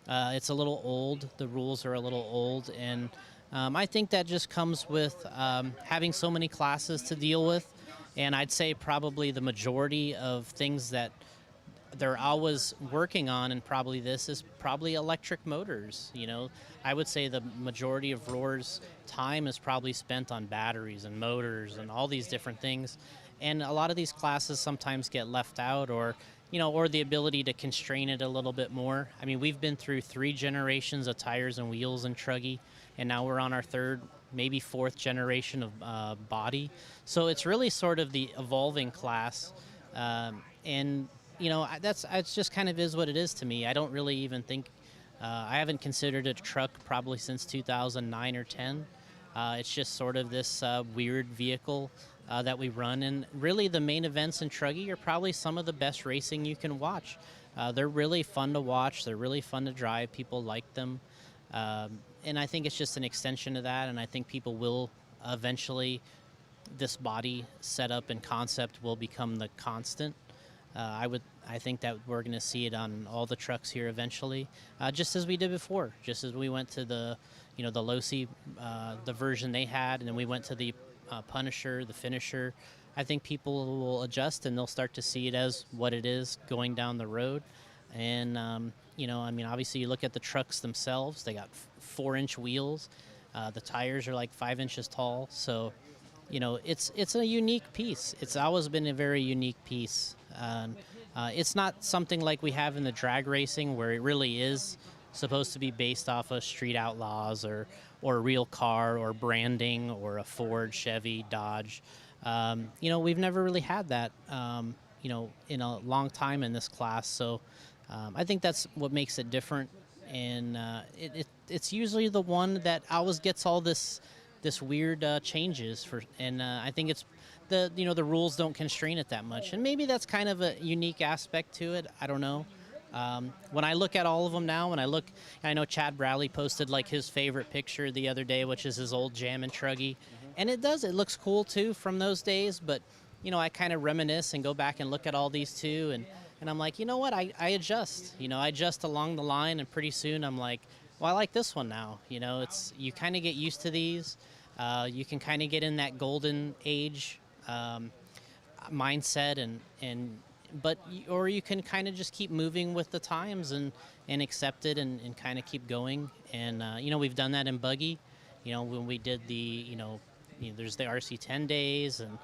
It's a little old. The rules are a little old. And I think that just comes with having so many classes to deal with. And I'd say probably the majority of things that they're always working on, and probably this is probably electric motors. I would say the majority of Roar's time is probably spent on batteries and motors and all these different things. And a lot of these classes sometimes get left out, or the ability to constrain it a little bit more. I mean, we've been through 3 generations of tires and wheels in Truggy, and now we're on our 3rd maybe 4th generation of body. So it's really sort of the evolving class. And, you know, it's just kind of is what it is to me. I don't really even think, I haven't considered it a truck probably since 2009 or 10. It's just sort of this weird vehicle that we run. And really the main events in Truggy are probably some of the best racing you can watch. They're really fun to watch. They're really fun to drive. People like them. And I think it's just an extension of that. And I think people will eventually, this body setup and concept will become the constant. I think that we're going to see it on all the trucks here eventually, just as we did before. Just as we went to the, you know, the Losi, the version they had, and then we went to the Punisher, the Finisher. I think people will adjust and they'll start to see it as what it is going down the road. And you know, I mean, obviously you look at the trucks themselves. They got 4-inch wheels. The tires are like 5 inches tall. So, you know, it's a unique piece. It's always been a very unique piece. It's not something like we have in the drag racing where it really is supposed to be based off of Street Outlaws or a real car or branding or a Ford, Chevy, Dodge. You know, we've never really had that, you know, in a long time in this class. So I think that's what makes it different. And it's usually the one that always gets all this weird changes for, and I think it's the rules don't constrain it that much, and maybe that's kind of a unique aspect to it. I don't know. When I look at all of them now, I know Chad Bradley posted like his favorite picture the other day, which is his old Jammin' Truggy, and it looks cool too from those days. But you know, I kind of reminisce and go back and look at all these too, and I'm like, you know what, I adjust. You know, I adjust along the line, and pretty soon I'm like, well, I like this one now. You know, you kind of get used to these. You can kind of get in that golden age mindset, or you can kind of just keep moving with the times and accept it and kind of keep going. And you know, we've done that in Buggy. You know, when we did there's the RC10 days, and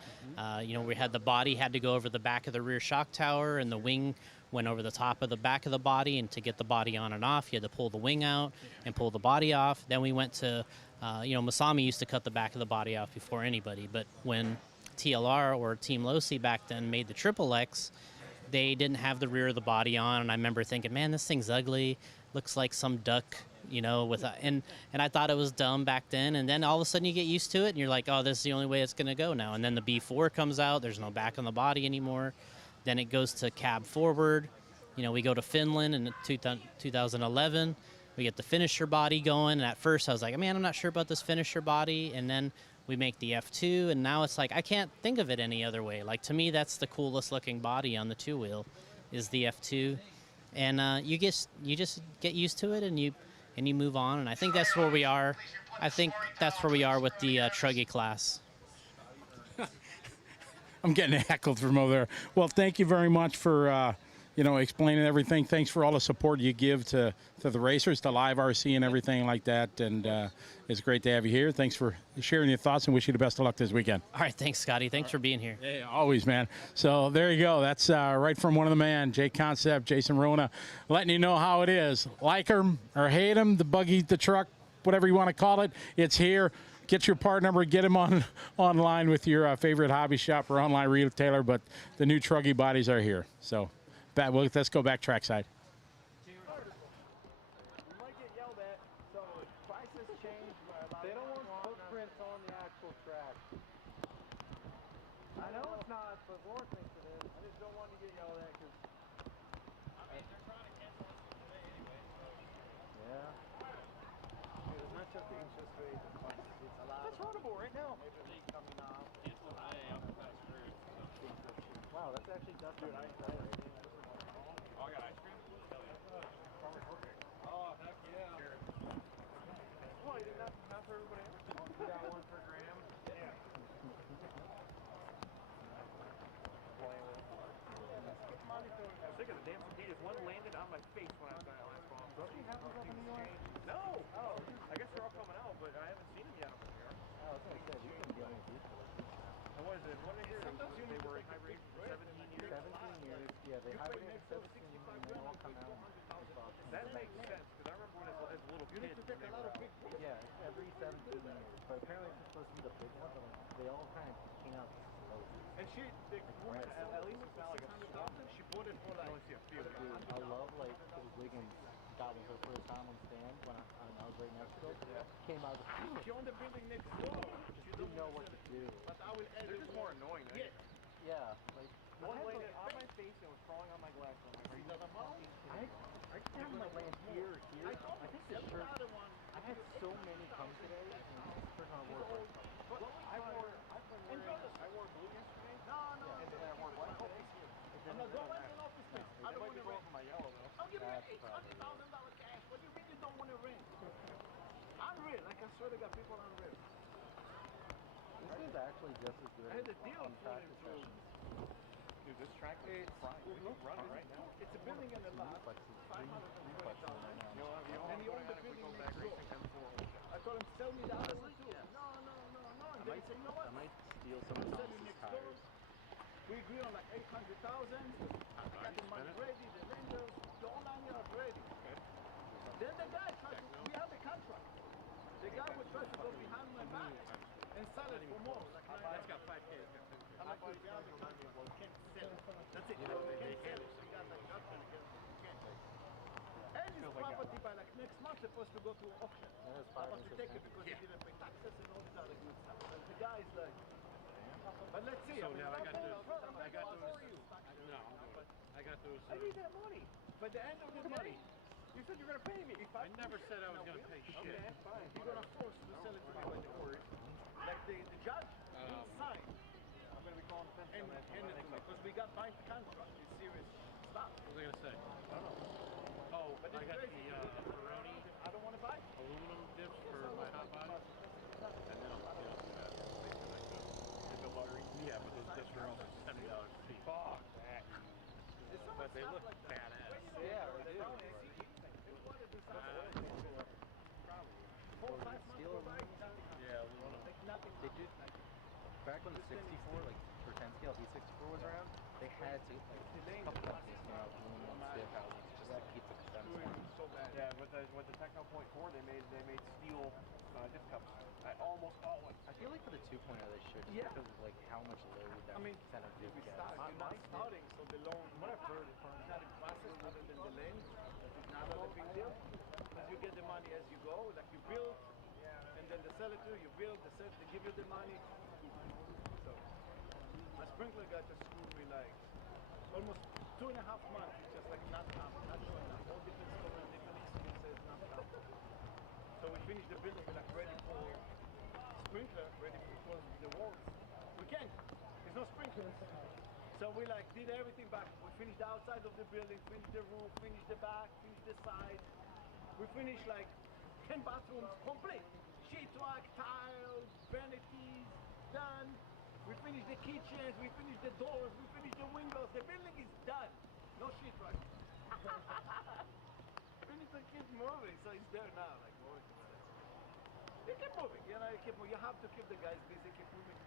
you know, we had the body had to go over the back of the rear shock tower, and the wing went over the top of the back of the body, and to get the body on and off, you had to pull the wing out and pull the body off. Then we went to, you know, Masami used to cut the back of the body off before anybody, but when TLR or Team Losi back then made the Triple X, they didn't have the rear of the body on, and I remember thinking, man, this thing's ugly, looks like some duck, you know, and I thought it was dumb back then, and then all of a sudden you get used to it, and you're like, oh, this is the only way it's going to go now. And then the B4 comes out, there's no back on the body anymore. Then it goes to cab forward. You know, we go to Finland in 2011. We get the finisher body going, and at first I was like, man, I'm not sure about this finisher body, and then we make the F2, and now it's like, I can't think of it any other way. Like, to me, that's the coolest looking body on the two-wheel, is the F2. And you just get used to it, and you move on, and I think that's where we are. I think that's where we are with the Truggy class. I'm getting heckled from over there. Well, thank you very much for you know, explaining everything. Thanks for all the support you give to the racers, to LiveRC and everything like that. And it's great to have you here. Thanks for sharing your thoughts, and wish you the best of luck this weekend. All right, thanks, Scotty. Thanks for being here. Yeah, always, man. So there you go. That's right from one of the man, Jay Concept, Jason Rona, letting you know how it is. Like him or hate him, the buggy, the truck, whatever you want to call it, it's here. Get your part number, get him online with your favorite hobby shop or online retailer, but the new Truggy bodies are here. So let's go back trackside. You might get yelled at, so prices change, but they don't want footprints on the actual track. I know it's not, but Lauren thinks it is. I just don't want to get yelled at because. I mean, they're trying to cancel us for today anyway, so. Yeah. Dude, it's not just being just great. It's a lot. That's horrible right now. Major League coming out. Cancel today, I'm kind of screwed. Wow, that's actually tough. Dude, I Oh, I got ice cream? Oh, heck yeah. Well, you did not for everybody else. You got one per gram? Yeah. I'm sick of the damn cicadas. One landed on my face when I was on that last bomb. Don't you have those up in New York? No! Oh, I guess they're all coming out, but I haven't seen them yet up in New York. Oh, I was going to say, you can be on the beach. What is it? What did I hear? They were in hibernation for 17 years. 17 years, yeah. They hibernated 17 and they all come out. That makes sense, because I remember when as a little little You need kids to take when a they lot were of out. big ones. Yeah, it's every 17 years. But apparently it's supposed to be the big one, but like, they all kind of came out slow. And she, the woman, at least it's not like a swarm. She bought it for like. Dude, I love like Wiggins got one for the first time on stand when I was right next to him. Yeah. Came out of the field. She owned the building next door. Just didn't know what to do. But I will add They're it just with- more annoying, right? Yeah, like One I had, lady like, on my face and was crawling on my glass. I'm like, are you fucking kidding me? I have my land here or here. I think the shirt. I had so many come today, and this is the first time I wore it. I wore blue yesterday. No. And then I wore white today. I'm not going to an office space. I don't want to rent. For my yellow though. I'll give you $800,000 cash. What do you mean you don't want to rent? Unreal. Like I swear to God, people are unreal. This is actually just as good I had a deal on for practice him too. sessions. Dude, this track is prime. We can run it right now. It's a building in the lot. $520,000. And he owned the building next door. I told him, sell me the other one too. No. And then he said, you know what? I might steal some of Sell it Thomas's next door. tires. We agree on like 800,000. I got the money ready, the lenders, the whole 9 yards ready. Then the guy tried to, we have the contract. The guy would try to go behind my back and sell it for more. Like That's got 5K. I'm like, we have the contract, well, can't sell it. That's it. You can't sell it. You got like nothing against it. You can't. And his property by like next month supposed to go to auction. Supposed to take it because he didn't pay taxes and all this other good stuff. And the guy is like, but let's see. So I mean, now I got those. I got those. No, I got those. I need that money. By the end of the day, You said you were gonna pay me. I never said I was gonna pay shit. Okay, fine. You're gonna force to sell it to me by the word. Like the judge will sign. I'm gonna be calling the And hand it to me because we got buying contract. It's serious stuff. What was I gonna say? I don't know. Oh, But I it's got crazy. the Peroni I don't want to buy. aluminum dips for my hot bodies. And then I'll the buttery. Yeah, but those dips are almost $70 a piece. Fuck that. But they look badass. Yeah, they do. Yeah, aluminum. They did. Back when the 64, like for 10 scale, E64 was around, they had to like a couple companies came out with aluminum stiff housings just to keep the stems warm. So bad. Yeah, with the Techno Point 4, they made steel diff cups. I almost bought one. I feel like for the 2.0 they should, just because of like how much load that center diff we gets. you're not starting, so the loan, whatever, not a process other than the lane, it's not a big deal. Because you get the money as you go, like you build, and then they sell it to you, build, they give you the money. So, my sprinkler guy just screwed me like almost 2.5 months. It's just like not showing up. All different stories, different excuses, not happening. So we finished the building, we're like ready for sprinkler, ready for the walls. We can't. There's no sprinklers. So we like did everything back. We finished the outside of the building, finished the roof, finished the back, finished the side. We finished like 10 bathrooms complete. Sheetrock, tiles, vanities, done. We finished the kitchens, we finished the doors, we finished the windows. The building is done. No sheetrock. We need to keep moving, so it's there now, like working. You keep moving, you know, you have to keep the guys busy, keep moving.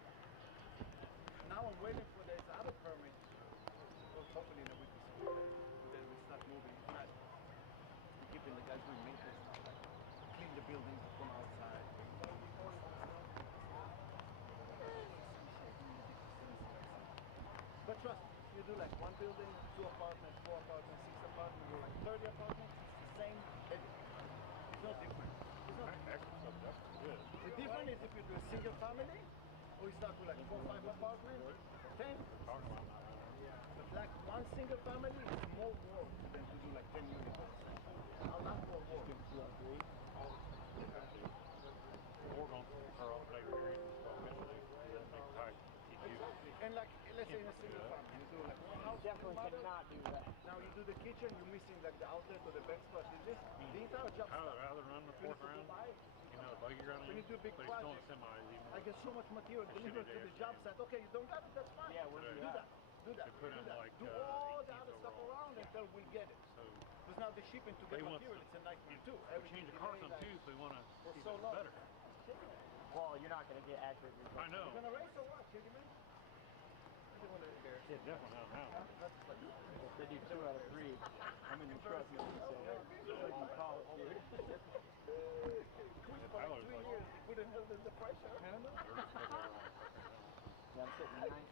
Now I'm waiting for this other permit. Well, hopefully in a week or so. Then we start moving. Not keeping the guys doing maintenance now, like clean the buildings from outside. But trust me, if you do like one building, 2 apartments, 4 apartments, 6 apartments, or like 30 apartments, it's the same everything. It's no different. It's not different. The difference is if you do a single family, or you start with like 4 or 5 apartments, 10. But like one single family is more work than to do like 10 units. A lot more work. We're going for all flavor areas as well eventually. Exactly. And like, let's say in a single family, you do like one house. Definitely cannot do that. Now you do the kitchen, you're missing like the outlet or the back spot. The entire job I'd rather run the fourth round, the buggy running, when you do a big but it's still in project, semis even. I get so much material delivered to the job site. Okay, you don't got it, that's fine. Yeah, we'll do that. Do that. They put do in that. like do all the 18s other stuff overall. around until we get it. So because now the shipping to get material, it's a nightmare too. we change the cars on too, so we want to keep so it long. better. Well, you're not going to get accurate results. I know. You're gonna race or what, Chiggy man? Yeah, definitely not now. They do 2 out of 3. I'm in the truck, so you call it, dude.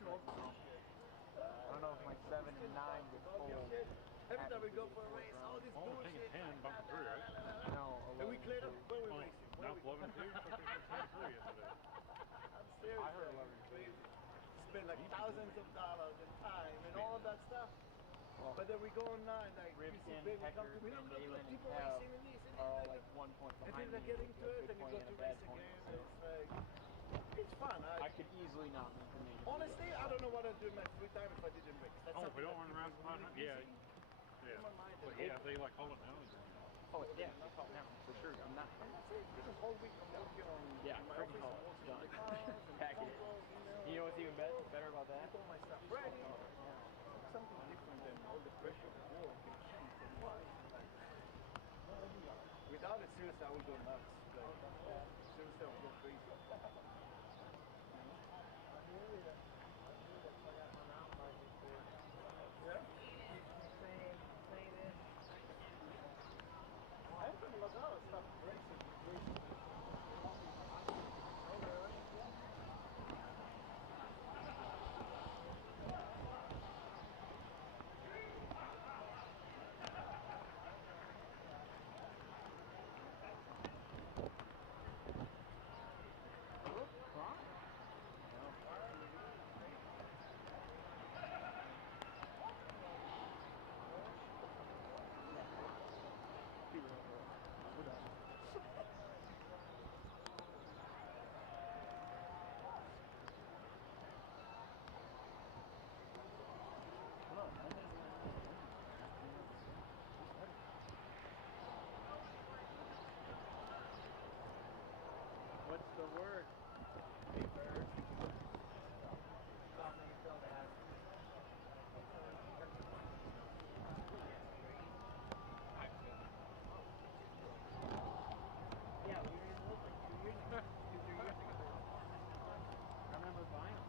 I don't know if my 7 and 9 would hold. Every time we go for a race, all this bullshit. 10, bump 3, right? No, 11. And we cleared up when we racing. Now 11 2. I'm serious. I heard 11 crazy. Spend like thousands of dollars and time and all of that stuff. Well, but then we go online, like you see Ripken, baby come Hecker, to me, Van look, Dalen, people and Kev racing in these, and are all like, like 1 point and behind then me. they get into with a it, good and you point go and to a bad race point, again, so it's like, it's fun. I could easily not make the major. Honestly, I don't know what I'd do in my free time if I didn't race. That's If we don't run something around that's so much, really yeah. easy. Yeah. In my mind, But it's yeah, they like hold it down. Oh, yeah, they call it now, for sure. I'm not. And that's it. This whole week I'm working on Yeah, in my freaking office. call I'm it. working on Done. the cars and Pack phone it. calls, emails. You know what's even better about that? Get all my stuff ready. Something different than all the pressure of work and sheets and what. Without it, seriously, I would go nuts. Like, seriously, I would go crazy. Yeah? I have to look out stuff racing. What's the word? Yeah, we were in those like 2 years ago. 2-3 years ago. I remember buying them.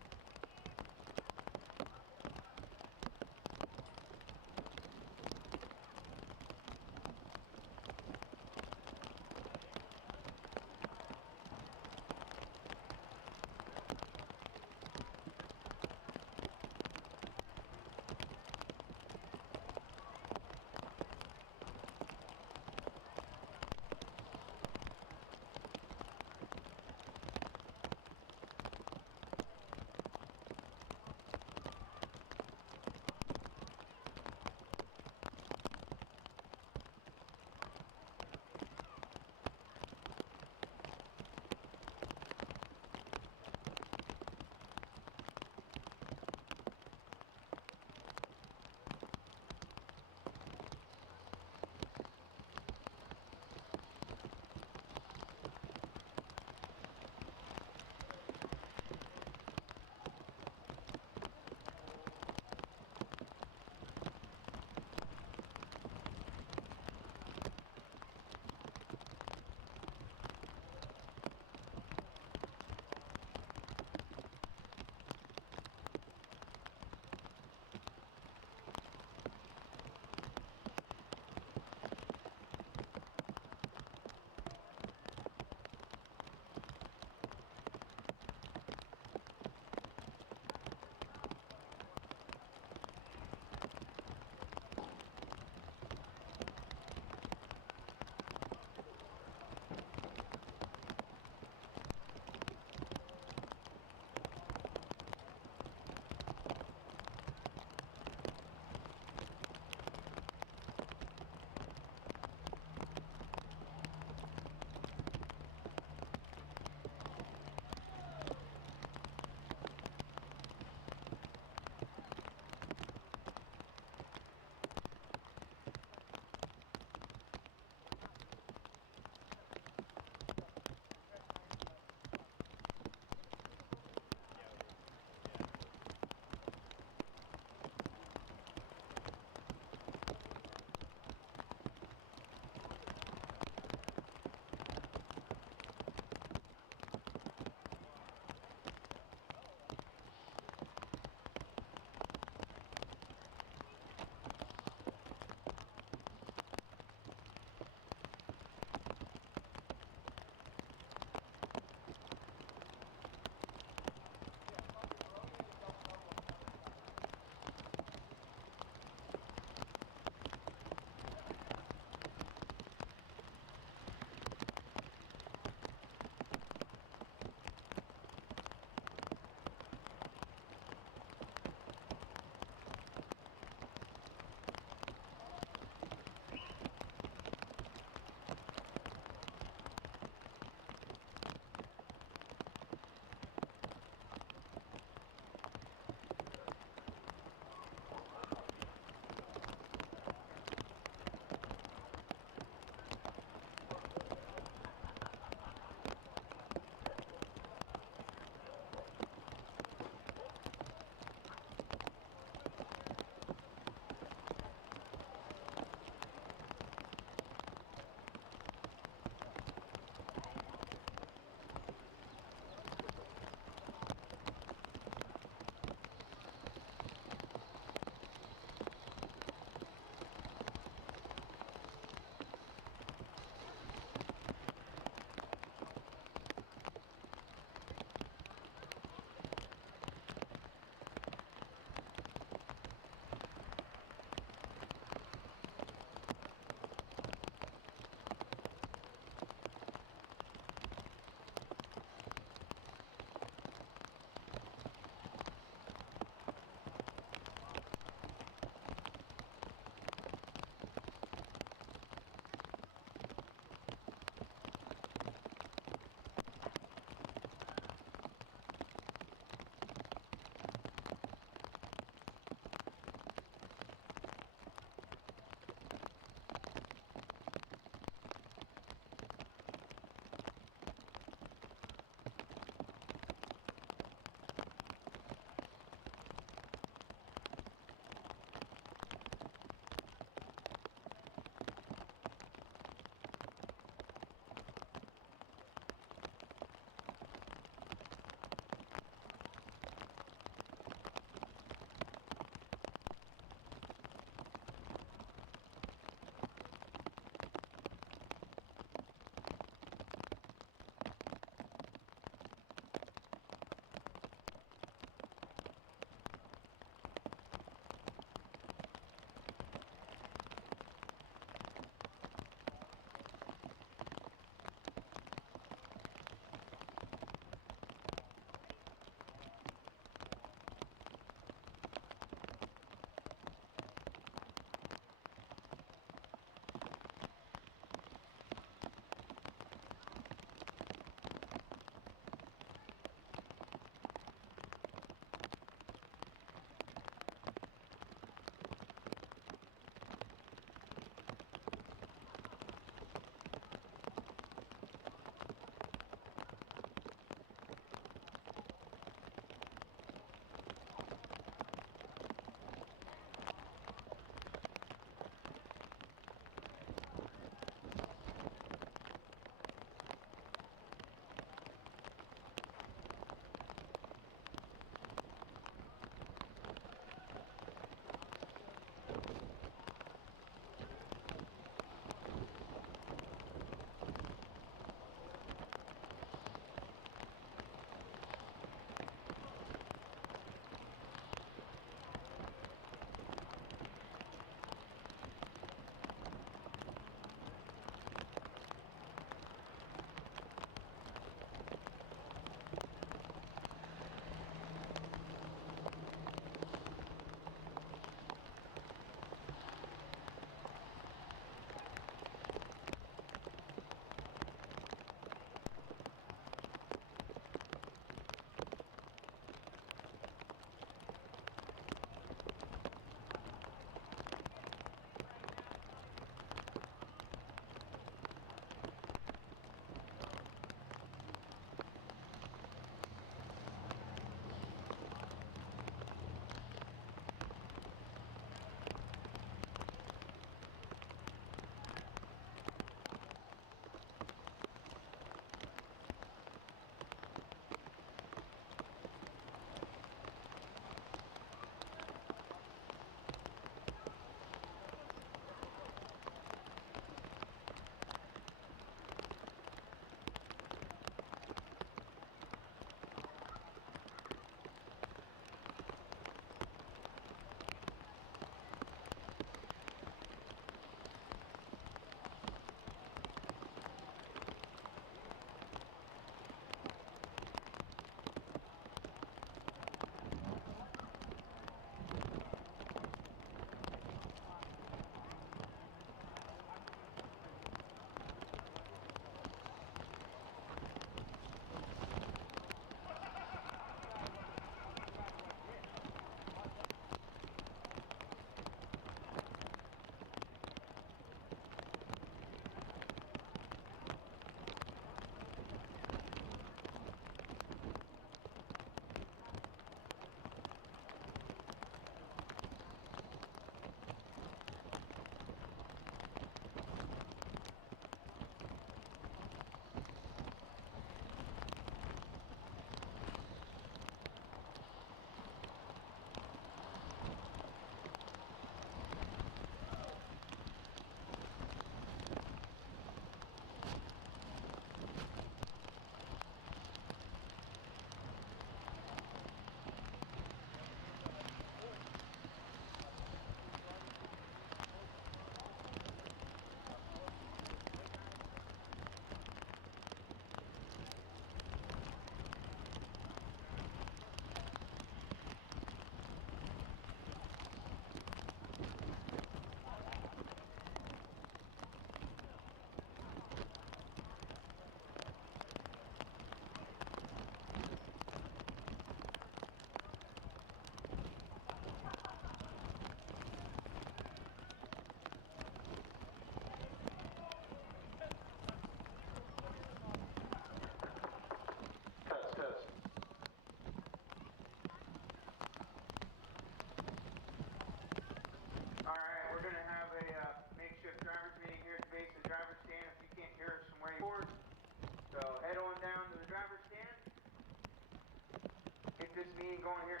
going here?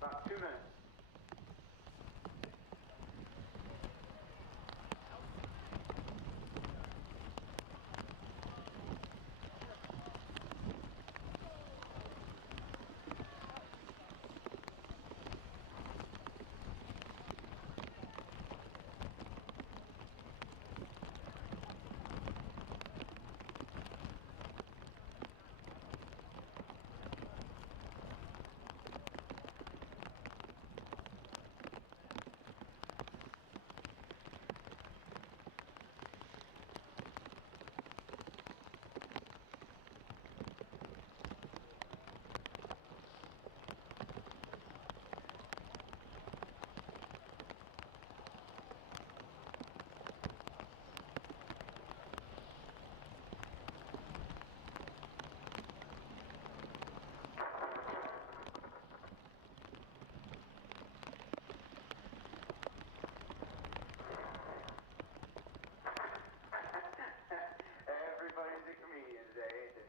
About 2 minutes. Everybody's a comedian today, ain't they?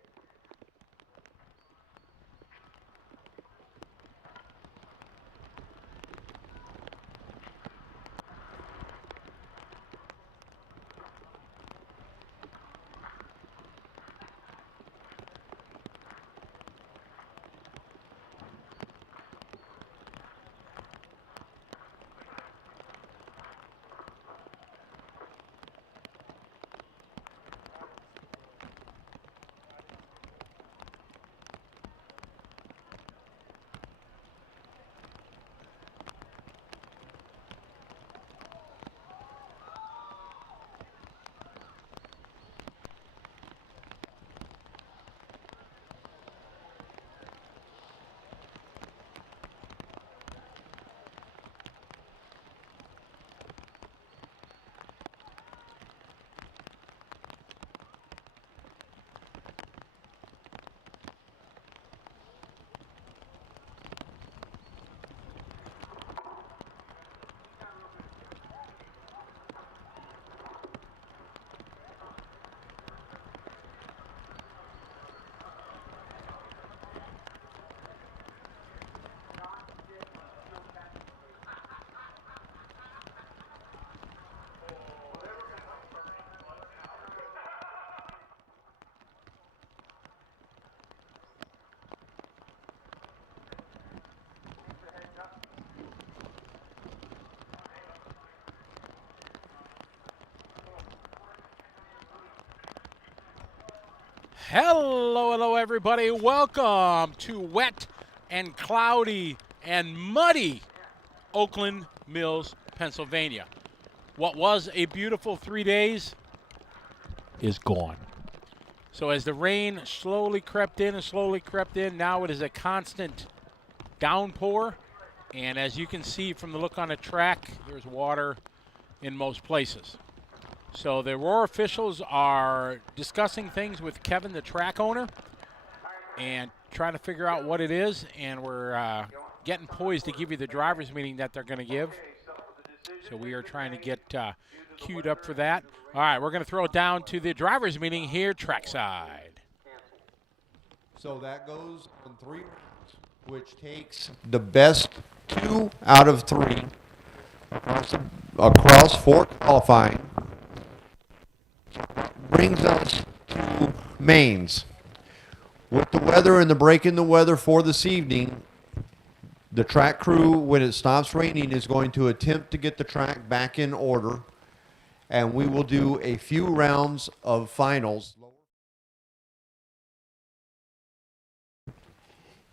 Hello, hello, everybody. Welcome to wet and cloudy and muddy Oakland Mills, Pennsylvania. What was a beautiful 3 days is gone. So as the rain slowly crept in, now it is a constant downpour. And as you can see from the look on the track, there's water in most places. So the Aurora officials are discussing things with Kevin, the track owner, and trying to figure out what it is. And we're getting poised to give you the driver's meeting that they're going to give. So we are trying to get queued up for that. All right, we're going to throw it down to the driver's meeting here, Trackside. So that goes on 3 rounds, which takes the best 2 out of 3 across 4 qualifying. Brings us to mains. With the weather and the break in the weather for this evening, the track crew, when it stops raining, is going to attempt to get the track back in order, and we will do a few rounds of finals.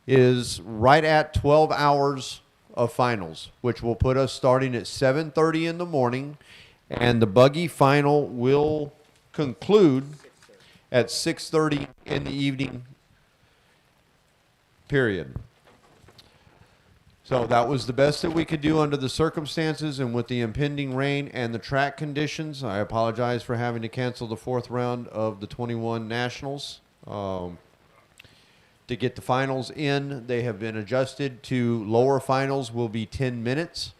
Is right at 12 hours of finals, which will put us starting at 7:30 in the morning, and the buggy final will conclude at 6:30 in the evening, period. So that was the best that we could do under the circumstances, and with the impending rain and the track conditions, I apologize for having to cancel the 4th round of the 21 Nationals. To get the finals in, they have been adjusted to lower finals will be 10 minutes.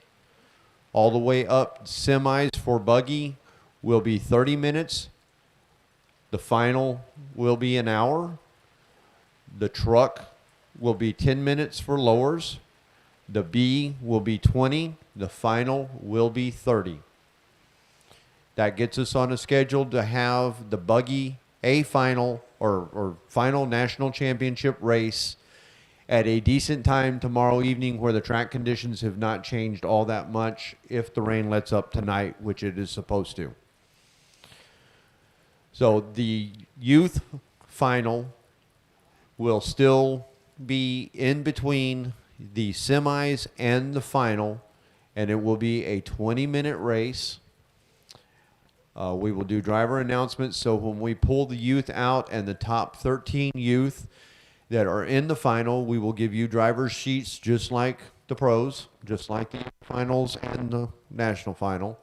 All the way up semis for buggy will be 30 minutes. The final will be an hour. The truck will be 10 minutes for lowers. The B will be 20. The final will be 30. That gets us on a schedule to have the Buggy A final or final national championship race at a decent time tomorrow evening where the track conditions have not changed all that much if the rain lets up tonight, which it is supposed to. So the youth final will still be in between the semis and the final, and it will be a 20-minute race. We will do driver announcements, so when we pull the youth out and the top 13 youth that are in the final, we will give you driver's sheets just like the pros, just like the finals and the national final.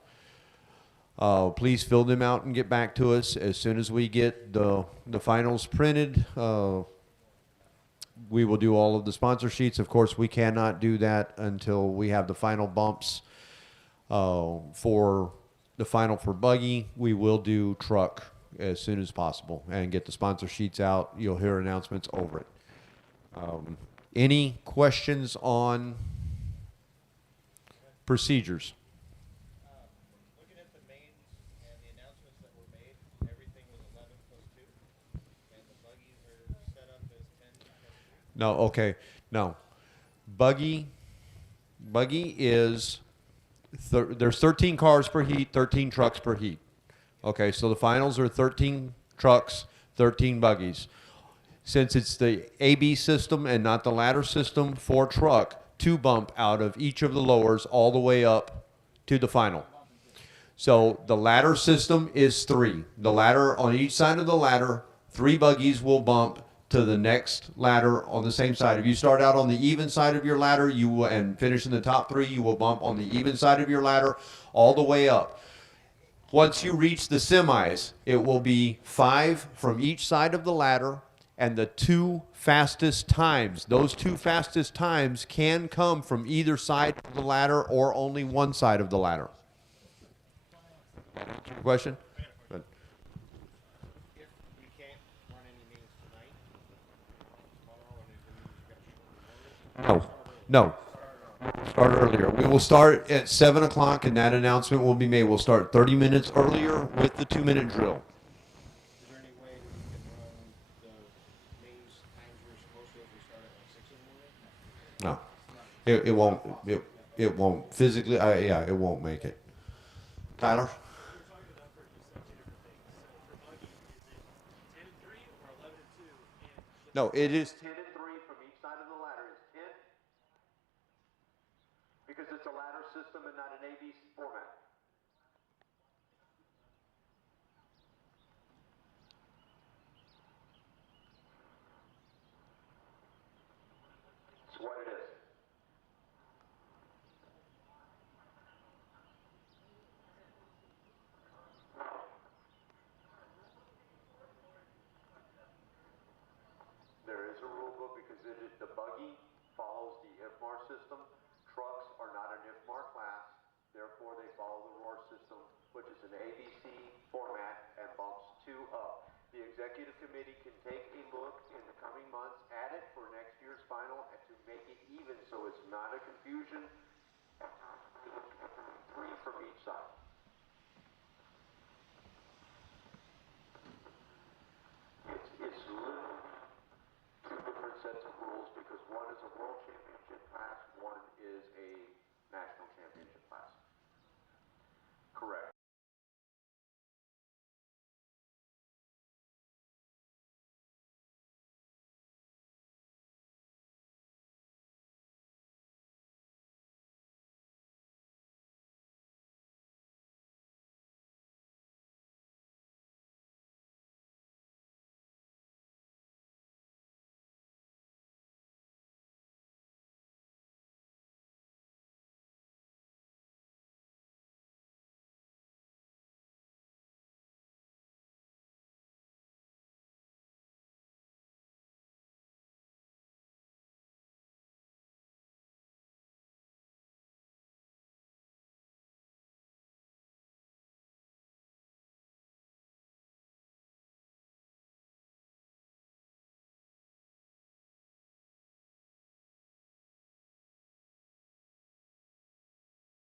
Please fill them out and get back to us as soon as we get the finals printed. We will do all of the sponsor sheets. Of course, we cannot do that until we have the final bumps for the final for Buggy. We will do truck as soon as possible and get the sponsor sheets out. You'll hear announcements over it. Any questions on procedures? Looking at the mains and the announcements that were made, everything was 11 plus 2, and the buggies are set up as 10. No, okay, no. Buggy is, there's 13 cars per heat, 13 trucks per heat. Okay, so the finals are 13 trucks, 13 buggies. Since it's the AB system and not the ladder system for truck, 2 bump out of each of the lowers all the way up to the final. So the ladder system is 3. The ladder on each side of the ladder, 3 buggies will bump to the next ladder on the same side. If you start out on the even side of your ladder, you will, and finish in the top 3, you will bump on the even side of your ladder all the way up. Once you reach the semis, it will be 5 from each side of the ladder, and the 2 fastest times. Those 2 fastest times can come from either side of the ladder or only one side of the ladder. Question? Good. If you can't run any means tonight, tomorrow, No. Start earlier. We will start at 7 o'clock, and that announcement will be made. We'll start 30 minutes earlier with the 2-minute drill. is there any way that you can run the mains times you're supposed to if we start at like 6 in the morning? No. It won't. It won't. Physically, yeah, it won't make it. Tyler? No, it is 10 and 3 from each side of the ladder is 10 because it's a ladder system and not an AB format. It's what it is. There is a rule book because the Buggy follows the IFMAR system. Trucks are not an IFMAR class, therefore they follow the ROAR system, which is an ABC format and bumps 2 up. The executive committee can take a look in the coming months at it for next year's final and to make it even so it's not a confusion. 3 from each side. It's literally 2 different sets of rules because one is a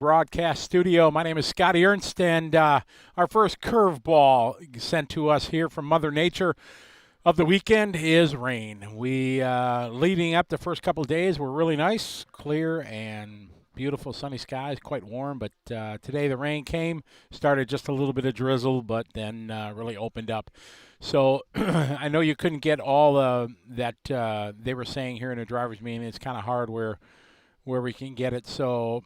broadcast studio. My name is Scotty Ernst, and our first curveball sent to us here from Mother Nature of the weekend is rain. We, leading up the first couple of days, were really nice, clear, and beautiful sunny skies, quite warm. But today the rain came, started just a little bit of drizzle, but then really opened up. So I know you couldn't get all that they were saying here in the driver's meeting. It's kind of hard where we can get it. So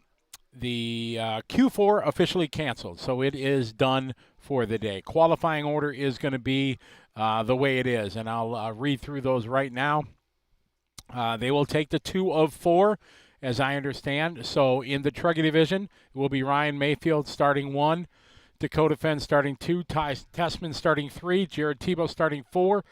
the Q4 officially canceled. So it is done for the day. Qualifying order is going to be the way it is, and I'll read through those right now. They will take the 2 of 4, as I understand. So in the Truggy division, it will be Ryan Mayfield starting 1, Dakota Fenn starting 2, Ty Tessman starting 3, Jared Tebow starting 4,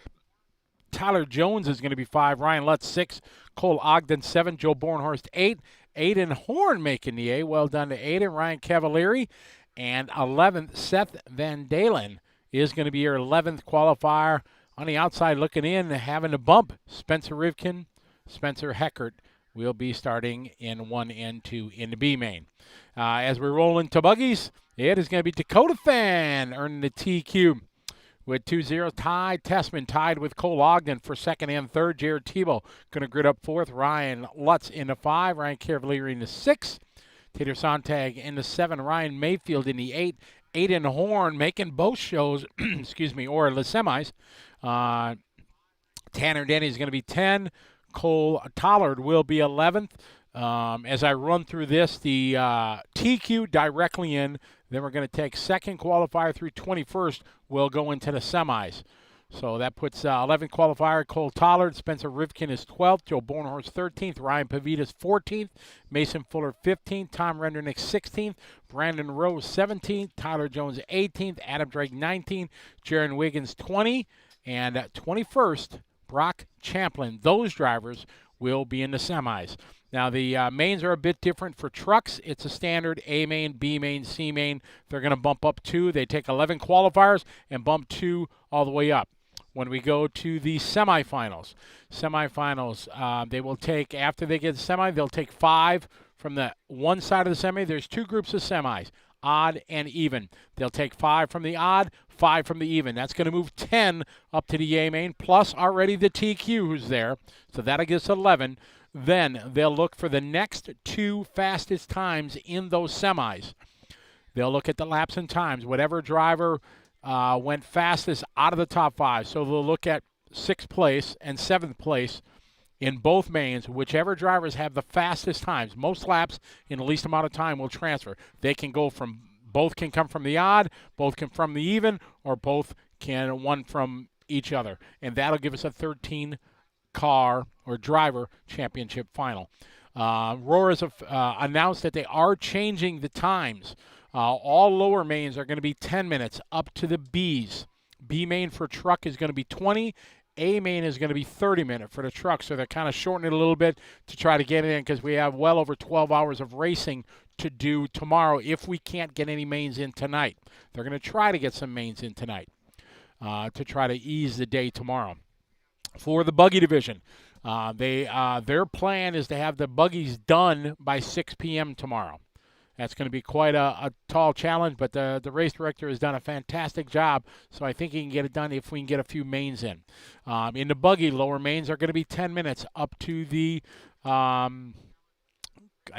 Tyler Jones is going to be 5, Ryan Lutz 6, Cole Ogden 7, Joe Bornhorst 8, Aiden Horn making the A. Well done to Aiden. Ryan Cavalieri. And 11th, Seth Van Dalen is going to be your 11th qualifier. On the outside looking in, having a bump, Spencer Rivkin, Spencer Heckert will be starting in 1 and 2 in the B main. As we roll into buggies, it is going to be Dakota Fan earning the TQ with 2-0. Ty Tessman tied with Cole Ogden for 2nd and 3rd. Jared Tebow going to grid up 4th. Ryan Lutz in the 5. Ryan Cavalieri in the 6. Tater Sontag in the 7. Ryan Mayfield in the 8. Aiden Horn making both shows, excuse me, or the semis. Tanner Denny is going to be 10. Cole Tollard will be 11th. As I run through this, the TQ directly in, then we're going to take 2nd qualifier through 21st. We'll go into the semis. So that puts 11th qualifier, Cole Tollard. Spencer Rivkin is 12th. Joe Bornhorst 13th. Ryan Pavitas 14th. Mason Fuller 15th. Tom Rendernick 16th. Brandon Rose 17th. Tyler Jones 18th. Adam Drake 19th. Jaron Wiggins 20. And 21st, Brock Champlin. Those drivers will be in the semis. Now, the mains are a bit different for trucks. It's a standard A main, B main, C main. They're going to bump up 2. They take 11 qualifiers and bump 2 all the way up. When we go to the semifinals, they will take, after they get the semi, they'll take 5 from the one side of the semi. There's 2 groups of semis, odd and even. They'll take 5 from the odd, 5 from the even. That's going to move 10 up to the A main, plus already the TQ who's there. So that'll get us 11. Then they'll look for the next 2 fastest times in those semis. They'll look at the laps and times. Whatever driver went fastest out of the top 5. So they'll look at 6th place and 7th place in both mains. Whichever drivers have the fastest times, most laps in the least amount of time will transfer. They can go from, both can come from the odd, both can from the even, or both can one from each other. And that'll give us a 13 car or driver championship final. Roar has announced that they are changing the times. All lower mains are going to be 10 minutes up to the B's. B main for truck is going to be 20. A main is going to be 30 minutes for the truck. So they're kind of shortening it a little bit to try to get it in, because we have well over 12 hours of racing to do tomorrow if we can't get any mains in tonight. They're going to try to get some mains in tonight to try to ease the day tomorrow. For the buggy division, their plan is to have the buggies done by 6 p.m. tomorrow. That's going to be quite a tall challenge, but the race director has done a fantastic job, so I think he can get it done if we can get a few mains in. In the buggy, lower mains are going to be 10 minutes up to the, I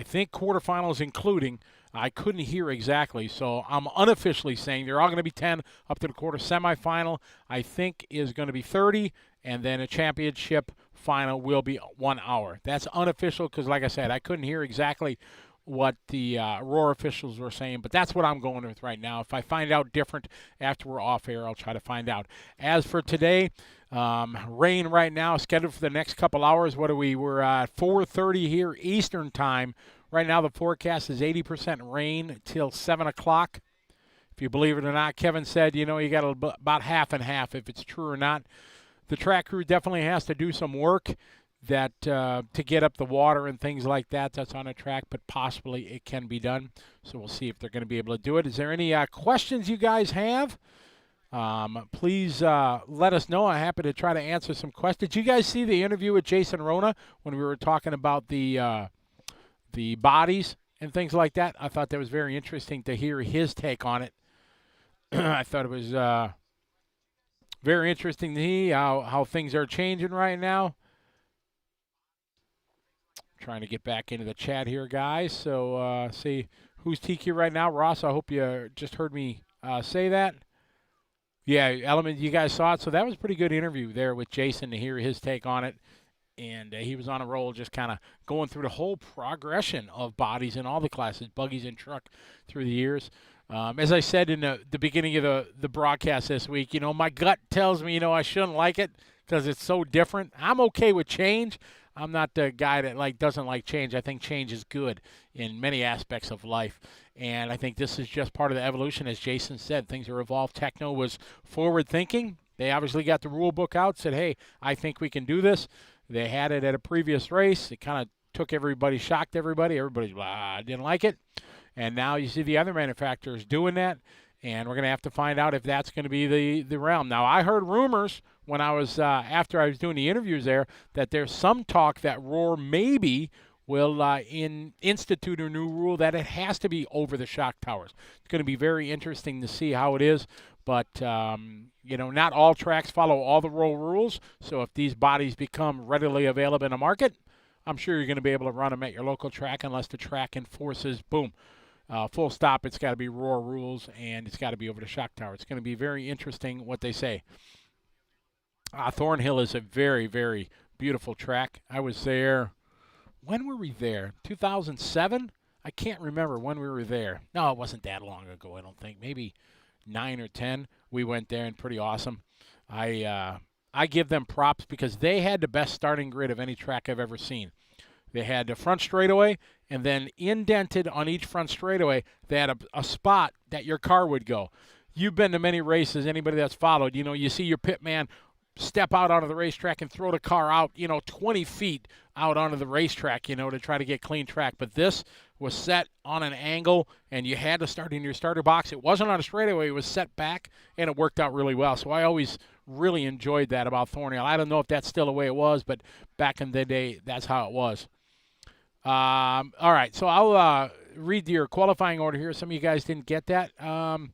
think, quarterfinals including. I couldn't hear exactly, so I'm unofficially saying they're all going to be 10 up to the quarter. Semifinal, I think, is going to be 30, and then a championship final will be 1 hour. That's unofficial because, like I said, I couldn't hear exactly what the Roar officials were saying, but that's what I'm going with right now. If I find out different after we're off air, I'll try to find out. As for today, rain right now scheduled for the next couple hours. What are we? We're at 4:30 here Eastern time. Right now the forecast is 80% rain till 7 o'clock. If you believe it or not, Kevin said, you got about half and half if it's true or not. The track crew definitely has to do some work that to get up the water and things like that. That's on a track, but possibly it can be done. So we'll see if they're going to be able to do it. Is there any questions you guys have? Please let us know. I'm happy to try to answer some questions. Did you guys see the interview with Jason Rona when we were talking about the bodies and things like that. I thought that was very interesting to hear his take on it. I thought it was very interesting to see how things are changing right now. Trying to get back into the chat here, guys. So see who's TQ right now. Ross, I hope you just heard me say that. Yeah, Element, you guys saw it. So that was a pretty good interview there with Jason to hear his take on it. And he was on a roll just kind of going through the whole progression of bodies in all the classes, buggies and truck through the years. As I said in the beginning of the broadcast this week, you know, my gut tells me, you know, I shouldn't like it because it's so different. I'm okay with change. I'm not the guy that doesn't like change. I think change is good in many aspects of life. And I think this is just part of the evolution. As Jason said, things are evolved. Techno was forward thinking. They obviously got the rule book out, said, hey, I think we can do this. They had it at a previous race. It kind of took everybody, shocked everybody. Everybody didn't like it. And now you see the other manufacturers doing that, and we're going to have to find out if that's going to be the realm. Now, I heard rumors when I was after I was doing the interviews there that there's some talk that Roar maybe will institute a new rule that it has to be over the shock towers. It's going to be very interesting to see how it is. But, you know, not all tracks follow all the roll rules. So if these bodies become readily available in the market, I'm sure you're going to be able to run them at your local track unless the track enforces, boom, full stop. It's got to be Roar rules, and it's got to be over the shock tower. It's going to be very interesting what they say. Thornhill is a very, very beautiful track. I was there. When were we there? 2007? I can't remember when we were there. No, it wasn't that long ago, I don't think. Maybe 9 or 10. We went there, and pretty awesome. I give them props because they had the best starting grid of any track I've ever seen. They had the front straightaway, and then indented on each front straightaway, they had a spot that your car would go. You've been to many races, anybody that's followed, you know, you see your pit man step out onto the racetrack and throw the car out, 20 feet out onto the racetrack, to try to get clean track. But this was set on an angle, and you had to start in your starter box. It wasn't on a straightaway. It was set back, and it worked out really well. So I always really enjoyed that about Thornhill. I don't know if that's still the way it was, but back in the day, that's how it was. All right, so I'll read your qualifying order here. Some of you guys didn't get that. All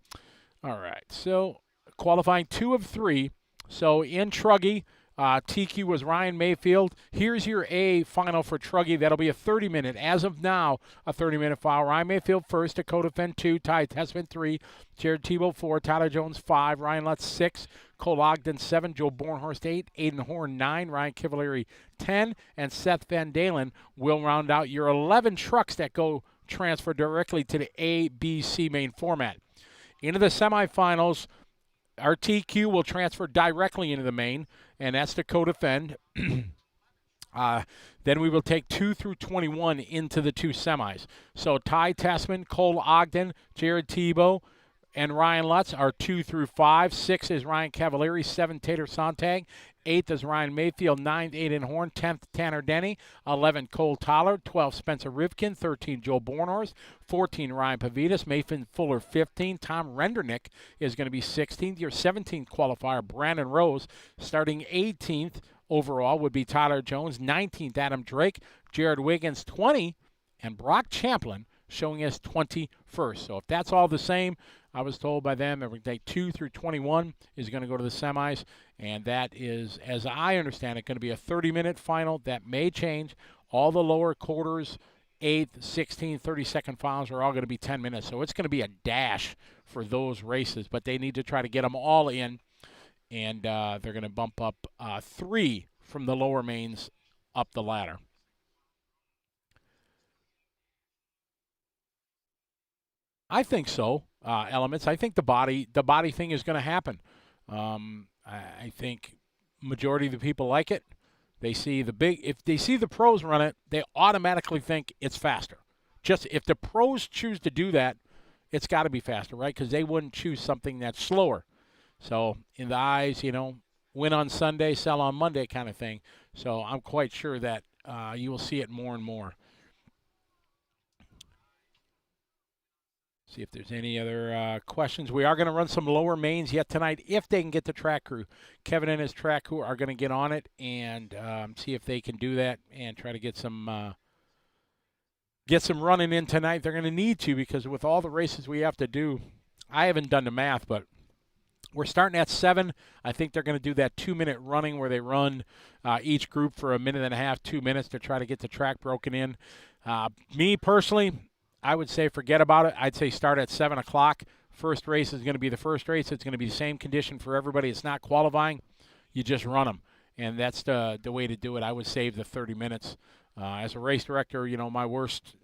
right, so qualifying 2 of 3. So in Truggy, TQ was Ryan Mayfield. Here's your A final for Truggy. That'll be a 30-minute. As of now, a 30-minute file. Ryan Mayfield first, Dakota Fenn 2, Ty Tessman 3, Jared Tebow 4, Tyler Jones 5, Ryan Lutz 6, Cole Ogden 7, Joe Bornhorst 8, Aiden Horn 9, Ryan Cavalieri 10, and Seth Van Dalen will round out your 11 trucks that go transfer directly to the A, B, C main format. Into the semifinals, our TQ will transfer directly into the main, and that's Dakota Fenn. Then we will take 2 through 21 into the 2 semis. So Ty Tessman, Cole Ogden, Jared Tebow, and Ryan Lutz are 2 through 5. 6 is Ryan Cavalieri, 7 Tater Sontag, 8th is Ryan Mayfield, 9th Aiden Horn, 10th Tanner Denny, 11 Cole Toller, 12 Spencer Rivkin, 13 Joe Bornhorst, 14 Ryan Pavitas, Mason Fuller 15, Tom Rendernick is going to be 16th. Your 17th qualifier, Brandon Rose, starting 18th overall would be Tyler Jones, 19th Adam Drake, Jared Wiggins 20, and Brock Champlin showing us 21st. So if that's all the same, I was told by them every day 2 through 21 is going to go to the semis, and that is, as I understand it, going to be a 30-minute final. That may change. All the lower quarters, 8th, 16th, 32nd finals are all going to be 10 minutes. So it's going to be a dash for those races, but they need to try to get them all in, and they're going to bump up 3 from the lower mains up the ladder. I think so. Elements. I think the body thing is going to happen. I think majority of the people like it. They see if they see the pros run it, they automatically think it's faster. Just if the pros choose to do that, it's got to be faster, right? Because they wouldn't choose something that's slower. So in the eyes, win on Sunday, sell on Monday kind of thing. So I'm quite sure that you will see it more and more. See if there's any other questions. We are going to run some lower mains yet tonight if they can get the track crew. Kevin and his track crew are going to get on it and see if they can do that and try to get some get some running in tonight. They're going to need to, because with all the races we have to do, I haven't done the math, but we're starting at 7. I think they're going to do that 2-minute running where they run each group for a minute and a half, 2 minutes to try to get the track broken in. Me personally, I would say forget about it. I'd say start at 7 o'clock. First race is going to be the first race. It's going to be the same condition for everybody. It's not qualifying. You just run them, and that's the way to do it. I would save the 30 minutes. As a race director, you know, my worst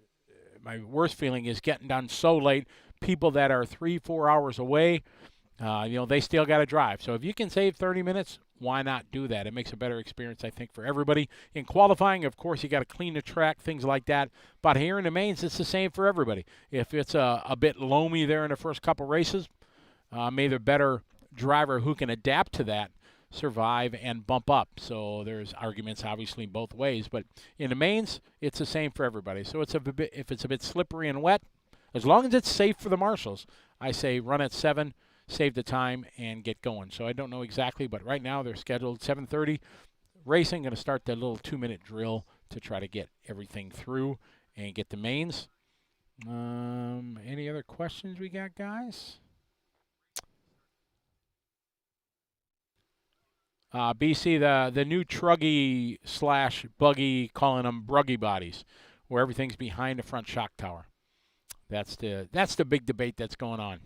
feeling is getting done so late. People that are 3-4 hours away, you know, they still got to drive. So if you can save 30 minutes, why not do that? It makes a better experience, I think, for everybody. In qualifying, of course, you got to clean the track, things like that. But here in the mains, it's the same for everybody. If it's a bit loamy there in the first couple races, may the better driver who can adapt to that survive and bump up. So there's arguments, obviously, both ways. But in the mains, it's the same for everybody. So if it's a bit slippery and wet, as long as it's safe for the marshals, I say run at 7. Save the time and get going. So I don't know exactly, but right now they're scheduled 7:30. Racing, going to start that little 2-minute drill to try to get everything through and get the mains. Any other questions we got, guys? BC, the new Truggy / Buggy, calling them Bruggy bodies, where everything's behind the front shock tower. That's the big debate that's going on.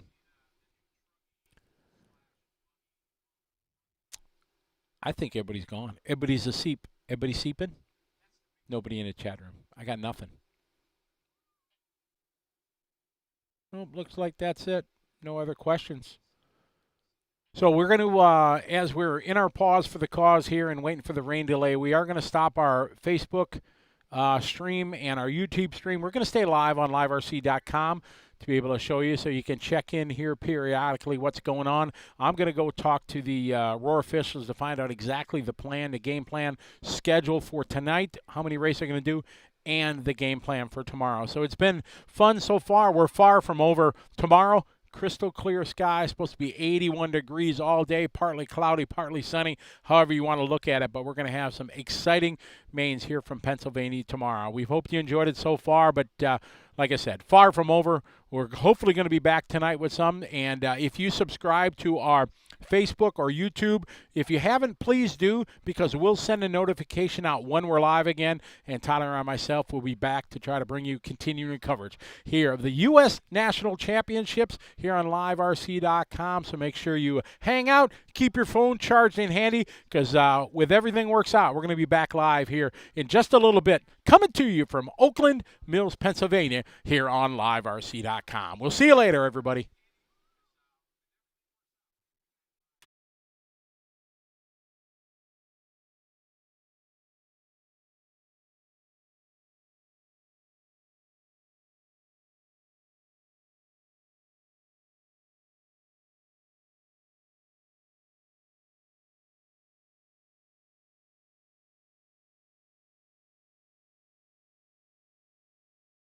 I think everybody's gone. Everybody's asleep. Everybody sleeping? Nobody in the chat room. I got nothing. Well, looks like that's it. No other questions. So we're going to, as we're in our pause for the cause here and waiting for the rain delay, we are going to stop our Facebook stream and our YouTube stream. We're going to stay live on liverc.com to be able to show you, so you can check in here periodically what's going on. I'm going to go talk to the Roar officials to find out exactly the plan, the game plan, schedule for tonight, how many races they're going to do, and the game plan for tomorrow. So it's been fun so far. We're far from over. Tomorrow, crystal clear sky, supposed to be 81 degrees all day, partly cloudy, partly sunny, however you want to look at it. But we're going to have some exciting mains here from Pennsylvania tomorrow. We hope you enjoyed it so far, but like I said, far from over. We're hopefully going to be back tonight with some. And if you subscribe to our Facebook or YouTube, if you haven't, please do, because we'll send a notification out when we're live again. And Tyler and myself will be back to try to bring you continuing coverage here of the U.S. National Championships here on LiveRC.com. So make sure you hang out, keep your phone charged and handy, because with everything works out, we're going to be back live here in just a little bit, coming to you from Oakland Mills, Pennsylvania, here on LiveRC.com. We'll see you later, everybody.